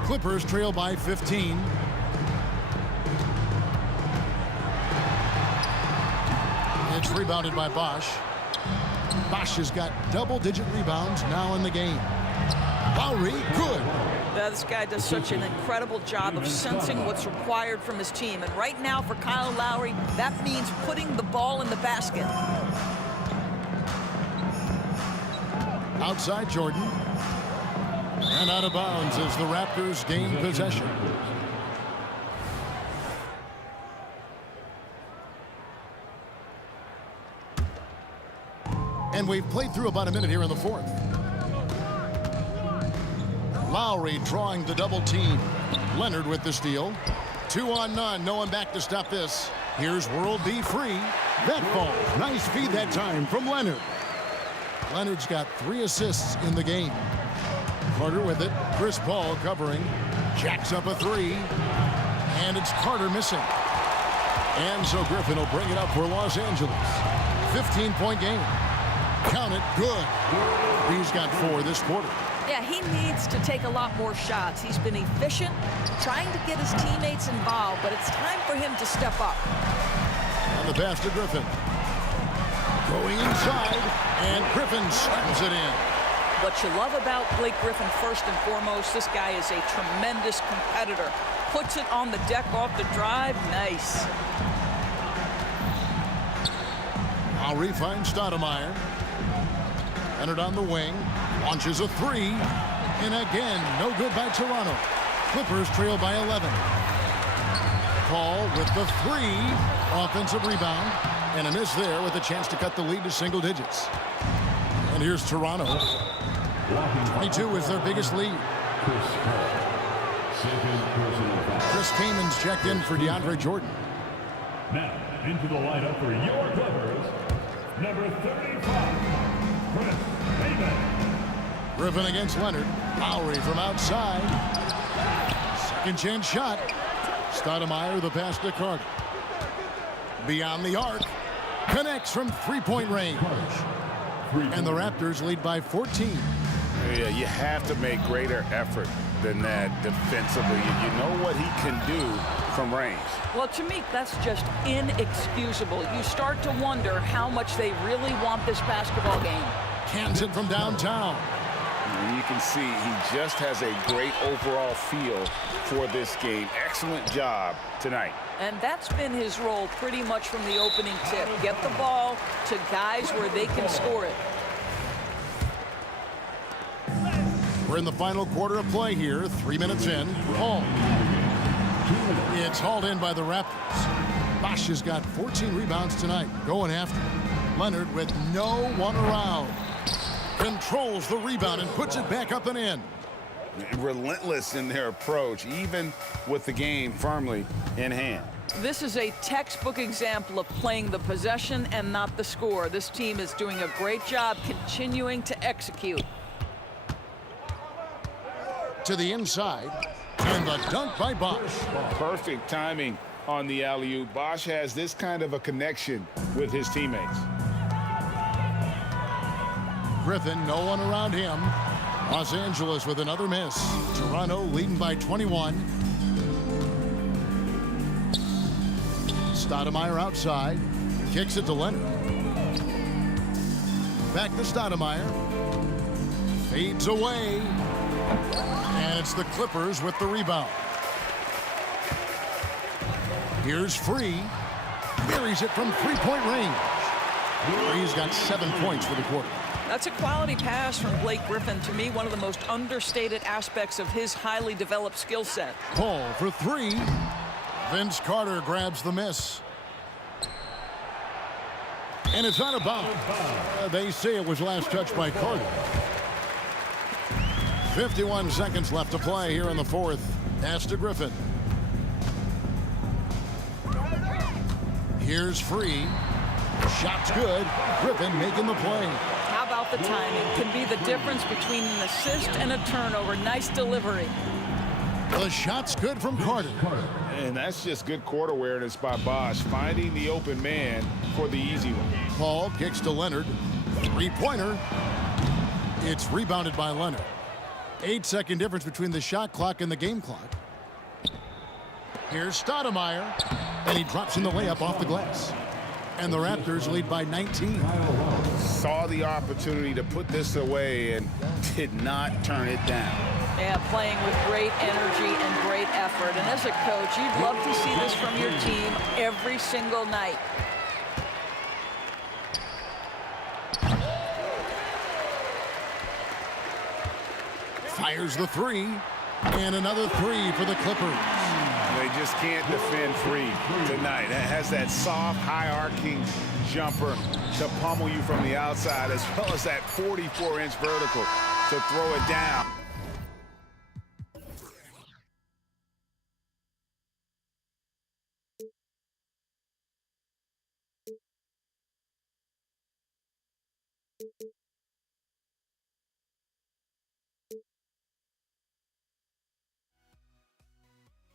Clippers trail by 15. It's rebounded by Bosch. Bosch has got double-digit rebounds now in the game. Lowry, good. This guy does such an incredible job of sensing what's required from his team. And right now for Kyle Lowry, that means putting the ball in the basket. Outside Jordan. And out of bounds as the Raptors gain possession. And we've played through about a minute here in the fourth. Lowry drawing the double team. Leonard with the steal. 2 on none. No one back to stop this. Here's World B Free. That falls. Nice feed that time from Leonard. Leonard's got 3 assists in the game. Carter with it. Chris Paul covering. Jacks up a 3. And it's Carter missing. And so Griffin will bring it up for Los Angeles. 15-point game. Count it, good. He's got 4 this quarter. Yeah, he needs to take a lot more shots. He's been efficient, trying to get his teammates involved, but it's time for him to step up. And the pass to Griffin. Going inside, and Griffin slams it in. What you love about Blake Griffin, first and foremost, this guy is a tremendous competitor. Puts it on the deck off the drive, nice. Lowry finds Stoudemire. Leonard on the wing, launches a 3, and again, no good by Toronto. Clippers trail by 11. Paul with the 3, offensive rebound, and a miss there with a chance to cut the lead to single digits. And here's Toronto. 22 is their biggest lead. Chris Kaman's checked in for DeAndre Jordan. Now, into the lineup for your Clippers, number 35, Chris Kaman. Griffin against Leonard. Lowry from outside. Second chance shot. Stoudemire the pass to Carter. Beyond the arc. Connects from 3-point range. And the Raptors lead by 14. Yeah, you have to make greater effort than that defensively. You know what he can do from range. Well, to me, that's just inexcusable. You start to wonder how much they really want this basketball game. Cans it from downtown. And you can see he just has a great overall feel for this game. Excellent job tonight. And that's been his role pretty much from the opening tip. Get the ball to guys where they can score it. We're in the final quarter of play here. 3 minutes in. Paul. It's hauled in by the Raptors. Bosch has got 14 rebounds tonight. Going after it. Leonard with no one around. Controls the rebound and puts it back up and in. Relentless in their approach, even with the game firmly in hand. This is a textbook example of playing the possession and not the score. This team is doing a great job continuing to execute. To the inside, and the dunk by Bosch. Perfect timing on the alley-oop. Bosch has this kind of a connection with his teammates. Griffin, no one around him. Los Angeles with another miss. Toronto leading by 21. Stoudemire outside. Kicks it to Leonard. Back to Stoudemire. Fades away. And it's the Clippers with the rebound. Here's Free. Buries it from three-point range. Free's got 7 points for the quarter. That's a quality pass from Blake Griffin. To me, one of the most understated aspects of his highly developed skill set. Paul for three. Vince Carter grabs the miss. And it's out of bounds. They say it was last touched by Carter. 51 seconds left to play here in the fourth. Pass to Griffin. Here's Free. Shot's good. Griffin making the play. How about the timing? Can be the difference between an assist and a turnover. Nice delivery. The shot's good from Carter. And that's just good court awareness by Bosch, finding the open man for the easy one. Paul kicks to Leonard. Three-pointer. It's rebounded by Leonard. 8-second difference between the shot clock and the game clock. Here's Stoudemire. And he drops in the layup off the glass. And the Raptors lead by 19. Saw the opportunity to put this away and did not turn it down. Yeah, playing with great energy and great effort. And as a coach, you'd love to see this from your team every single night. Fires the three. And another three for the Clippers. They just can't defend Free tonight. It has that soft, high-arcing jumper to pummel you from the outside, as well as that 44-inch vertical to throw it down.